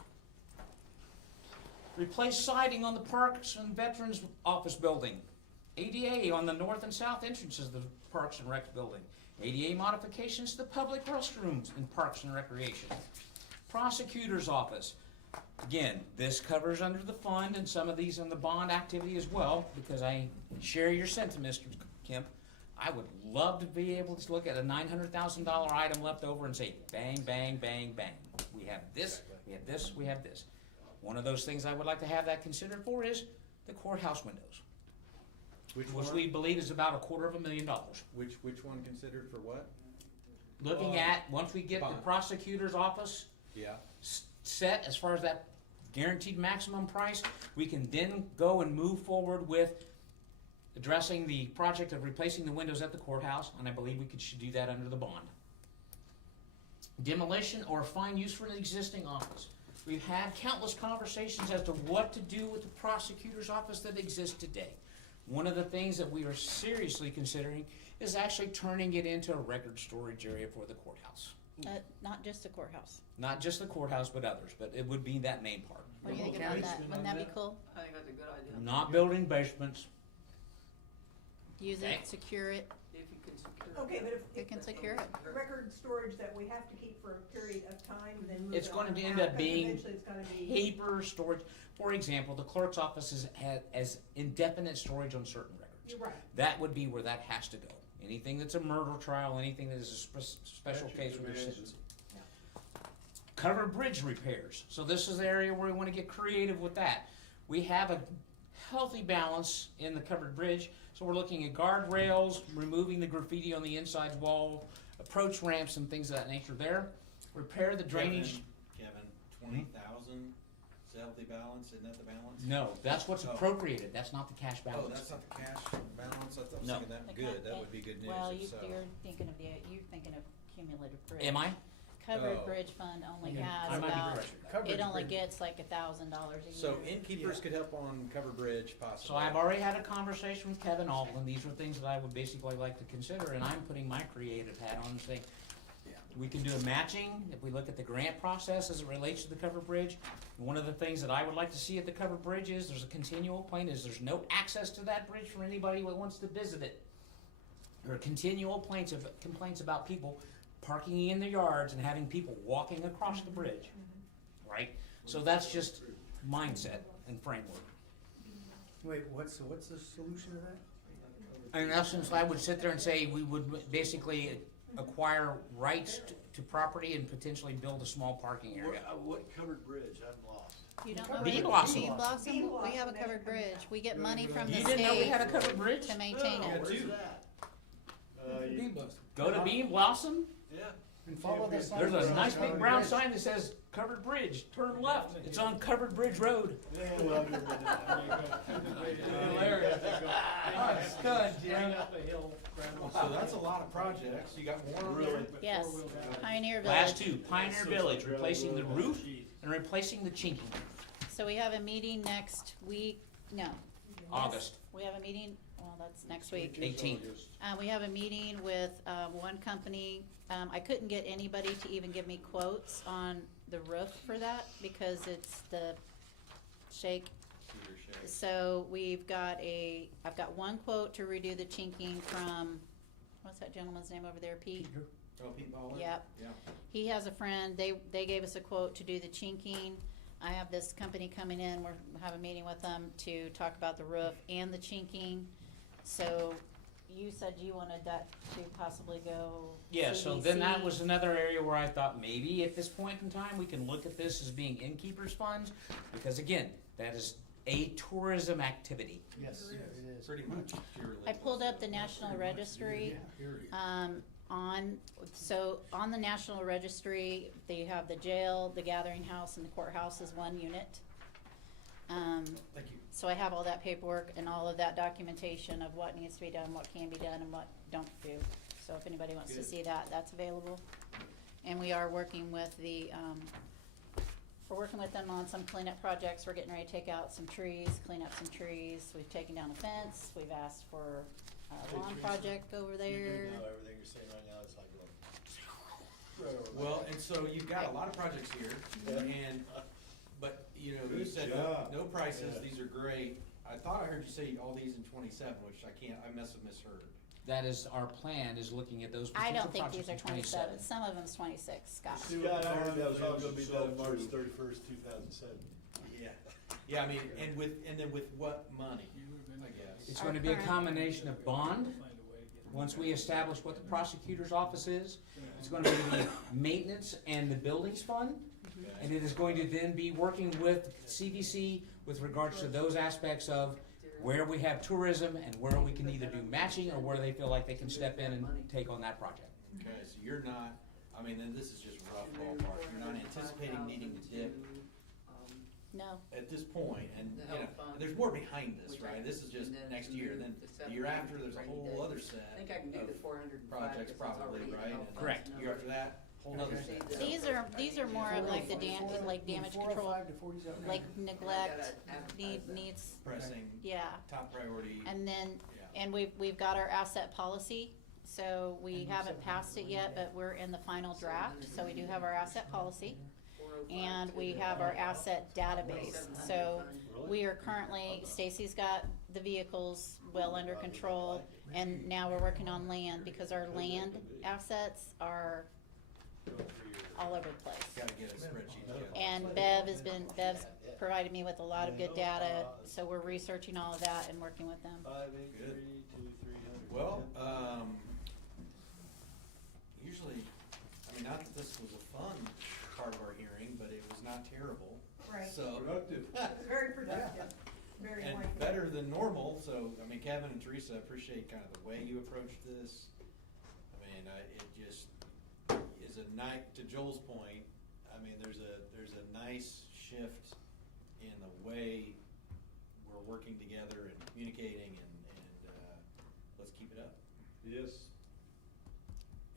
Replace siding on the Parks and Veterans Office building. ADA on the north and south entrances of the Parks and Rec building. ADA modifications to the public restrooms in Parks and Recreation. Prosecutor's office. Again, this covers under the fund and some of these on the bond activity as well, because I share your sentiment, Mr. Kemp. I would love to be able to look at a $900,000 item left over and say, bang, bang, bang, bang. We have this, we have this, we have this. One of those things I would like to have that considered for is the courthouse windows, which we believe is about $250,000. Which one considered for what? Looking at, once we get the prosecutor's office Yeah. set as far as that guaranteed maximum price, we can then go and move forward with addressing the project of replacing the windows at the courthouse, and I believe we should do that under the bond. Demolition or find use for an existing office. We've had countless conversations as to what to do with the prosecutor's office that exists today. One of the things that we are seriously considering is actually turning it into a record storage area for the courthouse. Not just the courthouse. Not just the courthouse, but others, but it would be that main part. What do you think about that? Wouldn't that be cool? I think that's a good idea. Not building basements. Use it, secure it. If you can secure it. Okay, but You if can secure it. record storage that we have to keep for a period of time, then move it It's going on to out, end up 'cause being eventually it's gonna be. paper storage. For example, the clerk's office has indefinite storage on certain records. You're right. That would be where that has to go. Anything that's a murder trial, anything that is a special case with a sentence. Covered bridge repairs. So this is the area where we want to get creative with that. We have a healthy balance in the covered bridge. So we're looking at guardrails, removing the graffiti on the inside wall, approach ramps and things of that nature there. Repair the drainage. Kevin, 20,000 is a healthy balance, isn't that the balance? No, that's what's Oh. appropriated. That's not the cash balance. Oh, that's not the cash balance, I was No. thinking that, good, that would be good news Well, if so. you're thinking of cumulative bridge. Am I? Covered Oh. bridge fund only Okay. has I might be about, correct. it only gets like $1,000 a year. So innkeepers could help on Cover Bridge possibly. So I've already had a conversation with Kevin Alden. These are things that I would basically like to consider, and I'm putting my creative hat on and saying, we can do a matching if we look at the grant process as it relates to the covered bridge. One of the things that I would like to see at the covered bridge is there's a continual plane, is there's no access to that bridge for anybody that wants to visit it. There are continual complaints about people parking in their yards and having people walking across the bridge, right? So that's just mindset and framework. Wait, what's the solution to that? In essence, I would sit there and say we would basically acquire rights to property and potentially build a small parking area. What covered bridge? I'm lost. You don't know. Bean what- Blossom. Bean Blossom, we have a covered bridge. We get money from the You didn't know we had a state covered bridge? to maintain No, it. where's that? Go to Bean Blossom, Yeah. And follow the sign. there's a for nice covered big brown bridge. sign that says covered bridge, turn left. It's on Covered Bridge Road. Yeah, well, I've never been to that. Hilarious. Oh, it's good, Jim. So that's a lot of projects, you got more over there? Yes, Pioneer Last Village. two, Pioneer Village, replacing the roof and replacing the chinking. So we have a meeting next week, no. August. We have a meeting, well, that's next week. 18th. We have a meeting with, one company. I couldn't get anybody to even give me quotes on the roof for that because it's the shake. So I've got one quote to redo the chinking from, what's that gentleman's name over there, Pete? Oh, Pete Ballin? Yep. Yeah. He has a friend, they gave us a quote to do the chinking. I have this company coming in, we're have a meeting with them to talk about the roof and the chinking. So you said you wanted that to possibly go Yeah, so then that CDC. was another area where I thought maybe at this point in time, we can look at this as being innkeeper's funds, because again, that is a tourism activity. Yes, it is. Pretty much purely. I pulled up the National Registry, on the National Registry, they have the jail, the gathering house, and the courthouse as one unit. Thank you. So I have all that paperwork and all of that documentation of what needs to be done, what can be done, and what don't do. So if anybody wants to Good. see that, that's available. And we are working with we're working with them on some cleanup projects. We're getting ready to take out some trees, clean up some trees. We've taken down a fence. We've asked for a lawn project over there. Everything you're saying right now is like going. Well, and so you've got a lot of projects here, and, but, you know, you Good said job. no prices, Yeah. these are great. I thought I heard you say all these in 27, which I must have misheard. That is, our plan is looking at those I potential don't think projects these are in 27. Some of them's 26, Scott. Scott, I heard that was all gonna be done March 31st, 2007. Yeah, yeah, I mean, and then with what money, I guess? It's going to be a combination of bond, once we establish what the prosecutor's office is. It's going to be the maintenance and the buildings fund. And it is going to then be working with CVC with regards to those aspects of where we have tourism and where we can either do matching or where they feel like they can step in and take on that project. Okay, so you're not, I mean, then this is just rough ballpark, you're not anticipating needing to dip No. at this point, and, you know, there's more behind this, right? This is just next year, then the year after, there's a whole other set I think I can do the of 405 projects because it's probably, already right? in And Correct. Year after that, whole nother set. These are more of like the damage control, 405 to 47. like neglect, needs, Pressing, yeah. top priority. And then, Yeah. and we've got our asset policy, so we haven't passed it yet, but we're in the final draft, so we do have our asset policy. And we have our asset database, so we are currently, Stacy's got the vehicles well under control, and now we're working on land, because our land assets are all over the place. Gotta get a spreadsheet together. And Bev's provided me with a lot of good data, so we're researching all of that and working with them. 583-2300. Well, usually, I mean, not that this was a fun part of our hearing, but it was not terrible. Right. So. Productive. It's very productive, very And enlightening. better than normal, so, I mean, Kevin and Teresa, I appreciate kind of the way you approached this. I mean, it just is a night, to Joel's point, I mean, there's a nice shift in the way we're working together and communicating, and let's keep it up. Yes.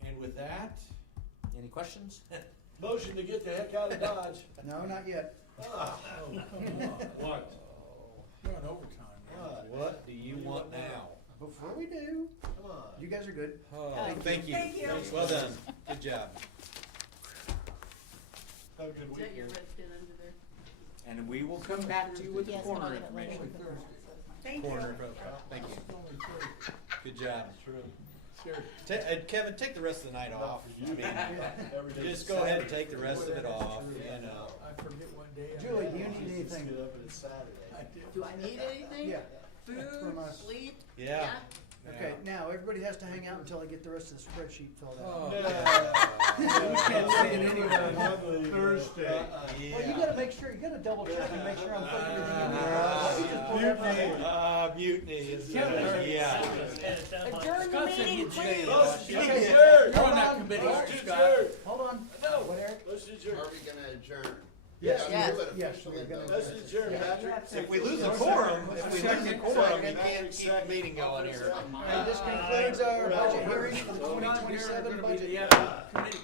And with that, Any questions? Motion to get the heck out of Dodge. No, not yet. Ah. Oh, come on. What? We're on overtime now. what do you want now? Before we do, Come on. you guys are good. Oh, Thank thank you. Thank you. Well done. Good job. Have a good Is that your weekend. red pen under there? And we will come back to you with the Yes, and I'll coroner get it later. information. Thank you. Corner, thank you. Good job. True. Kevin, take the rest of the night off. I mean, Every day just is go ahead and Saturday. take the rest of it off, you know. I forget one day. Julie, do you need Just anything? get up and it's Saturday. I did. Do I need anything? Yeah. Food, From us. sleep? Yeah. Okay, now, everybody has to hang out until I get the rest of the spreadsheet filled Oh. out. We can't see it anyway. Thursday. Well, you gotta make sure, you gotta double check and make sure I'm putting everything in there. You just put everything- Mutiny is, Kevin, yeah. Adjourn the meeting, please. Okay, You're on that hold committee, on. aren't you, Scott? Hold on. What, Eric? Let's adjourn. Are we gonna adjourn? Yes, Yeah, yes, do it yes, officially, we're gonna though. Let's adjourn, Patrick. If we lose a quorum, you can't keep the meeting going here. And this concludes our budget hearing for the 2027 budget. Yeah, committee.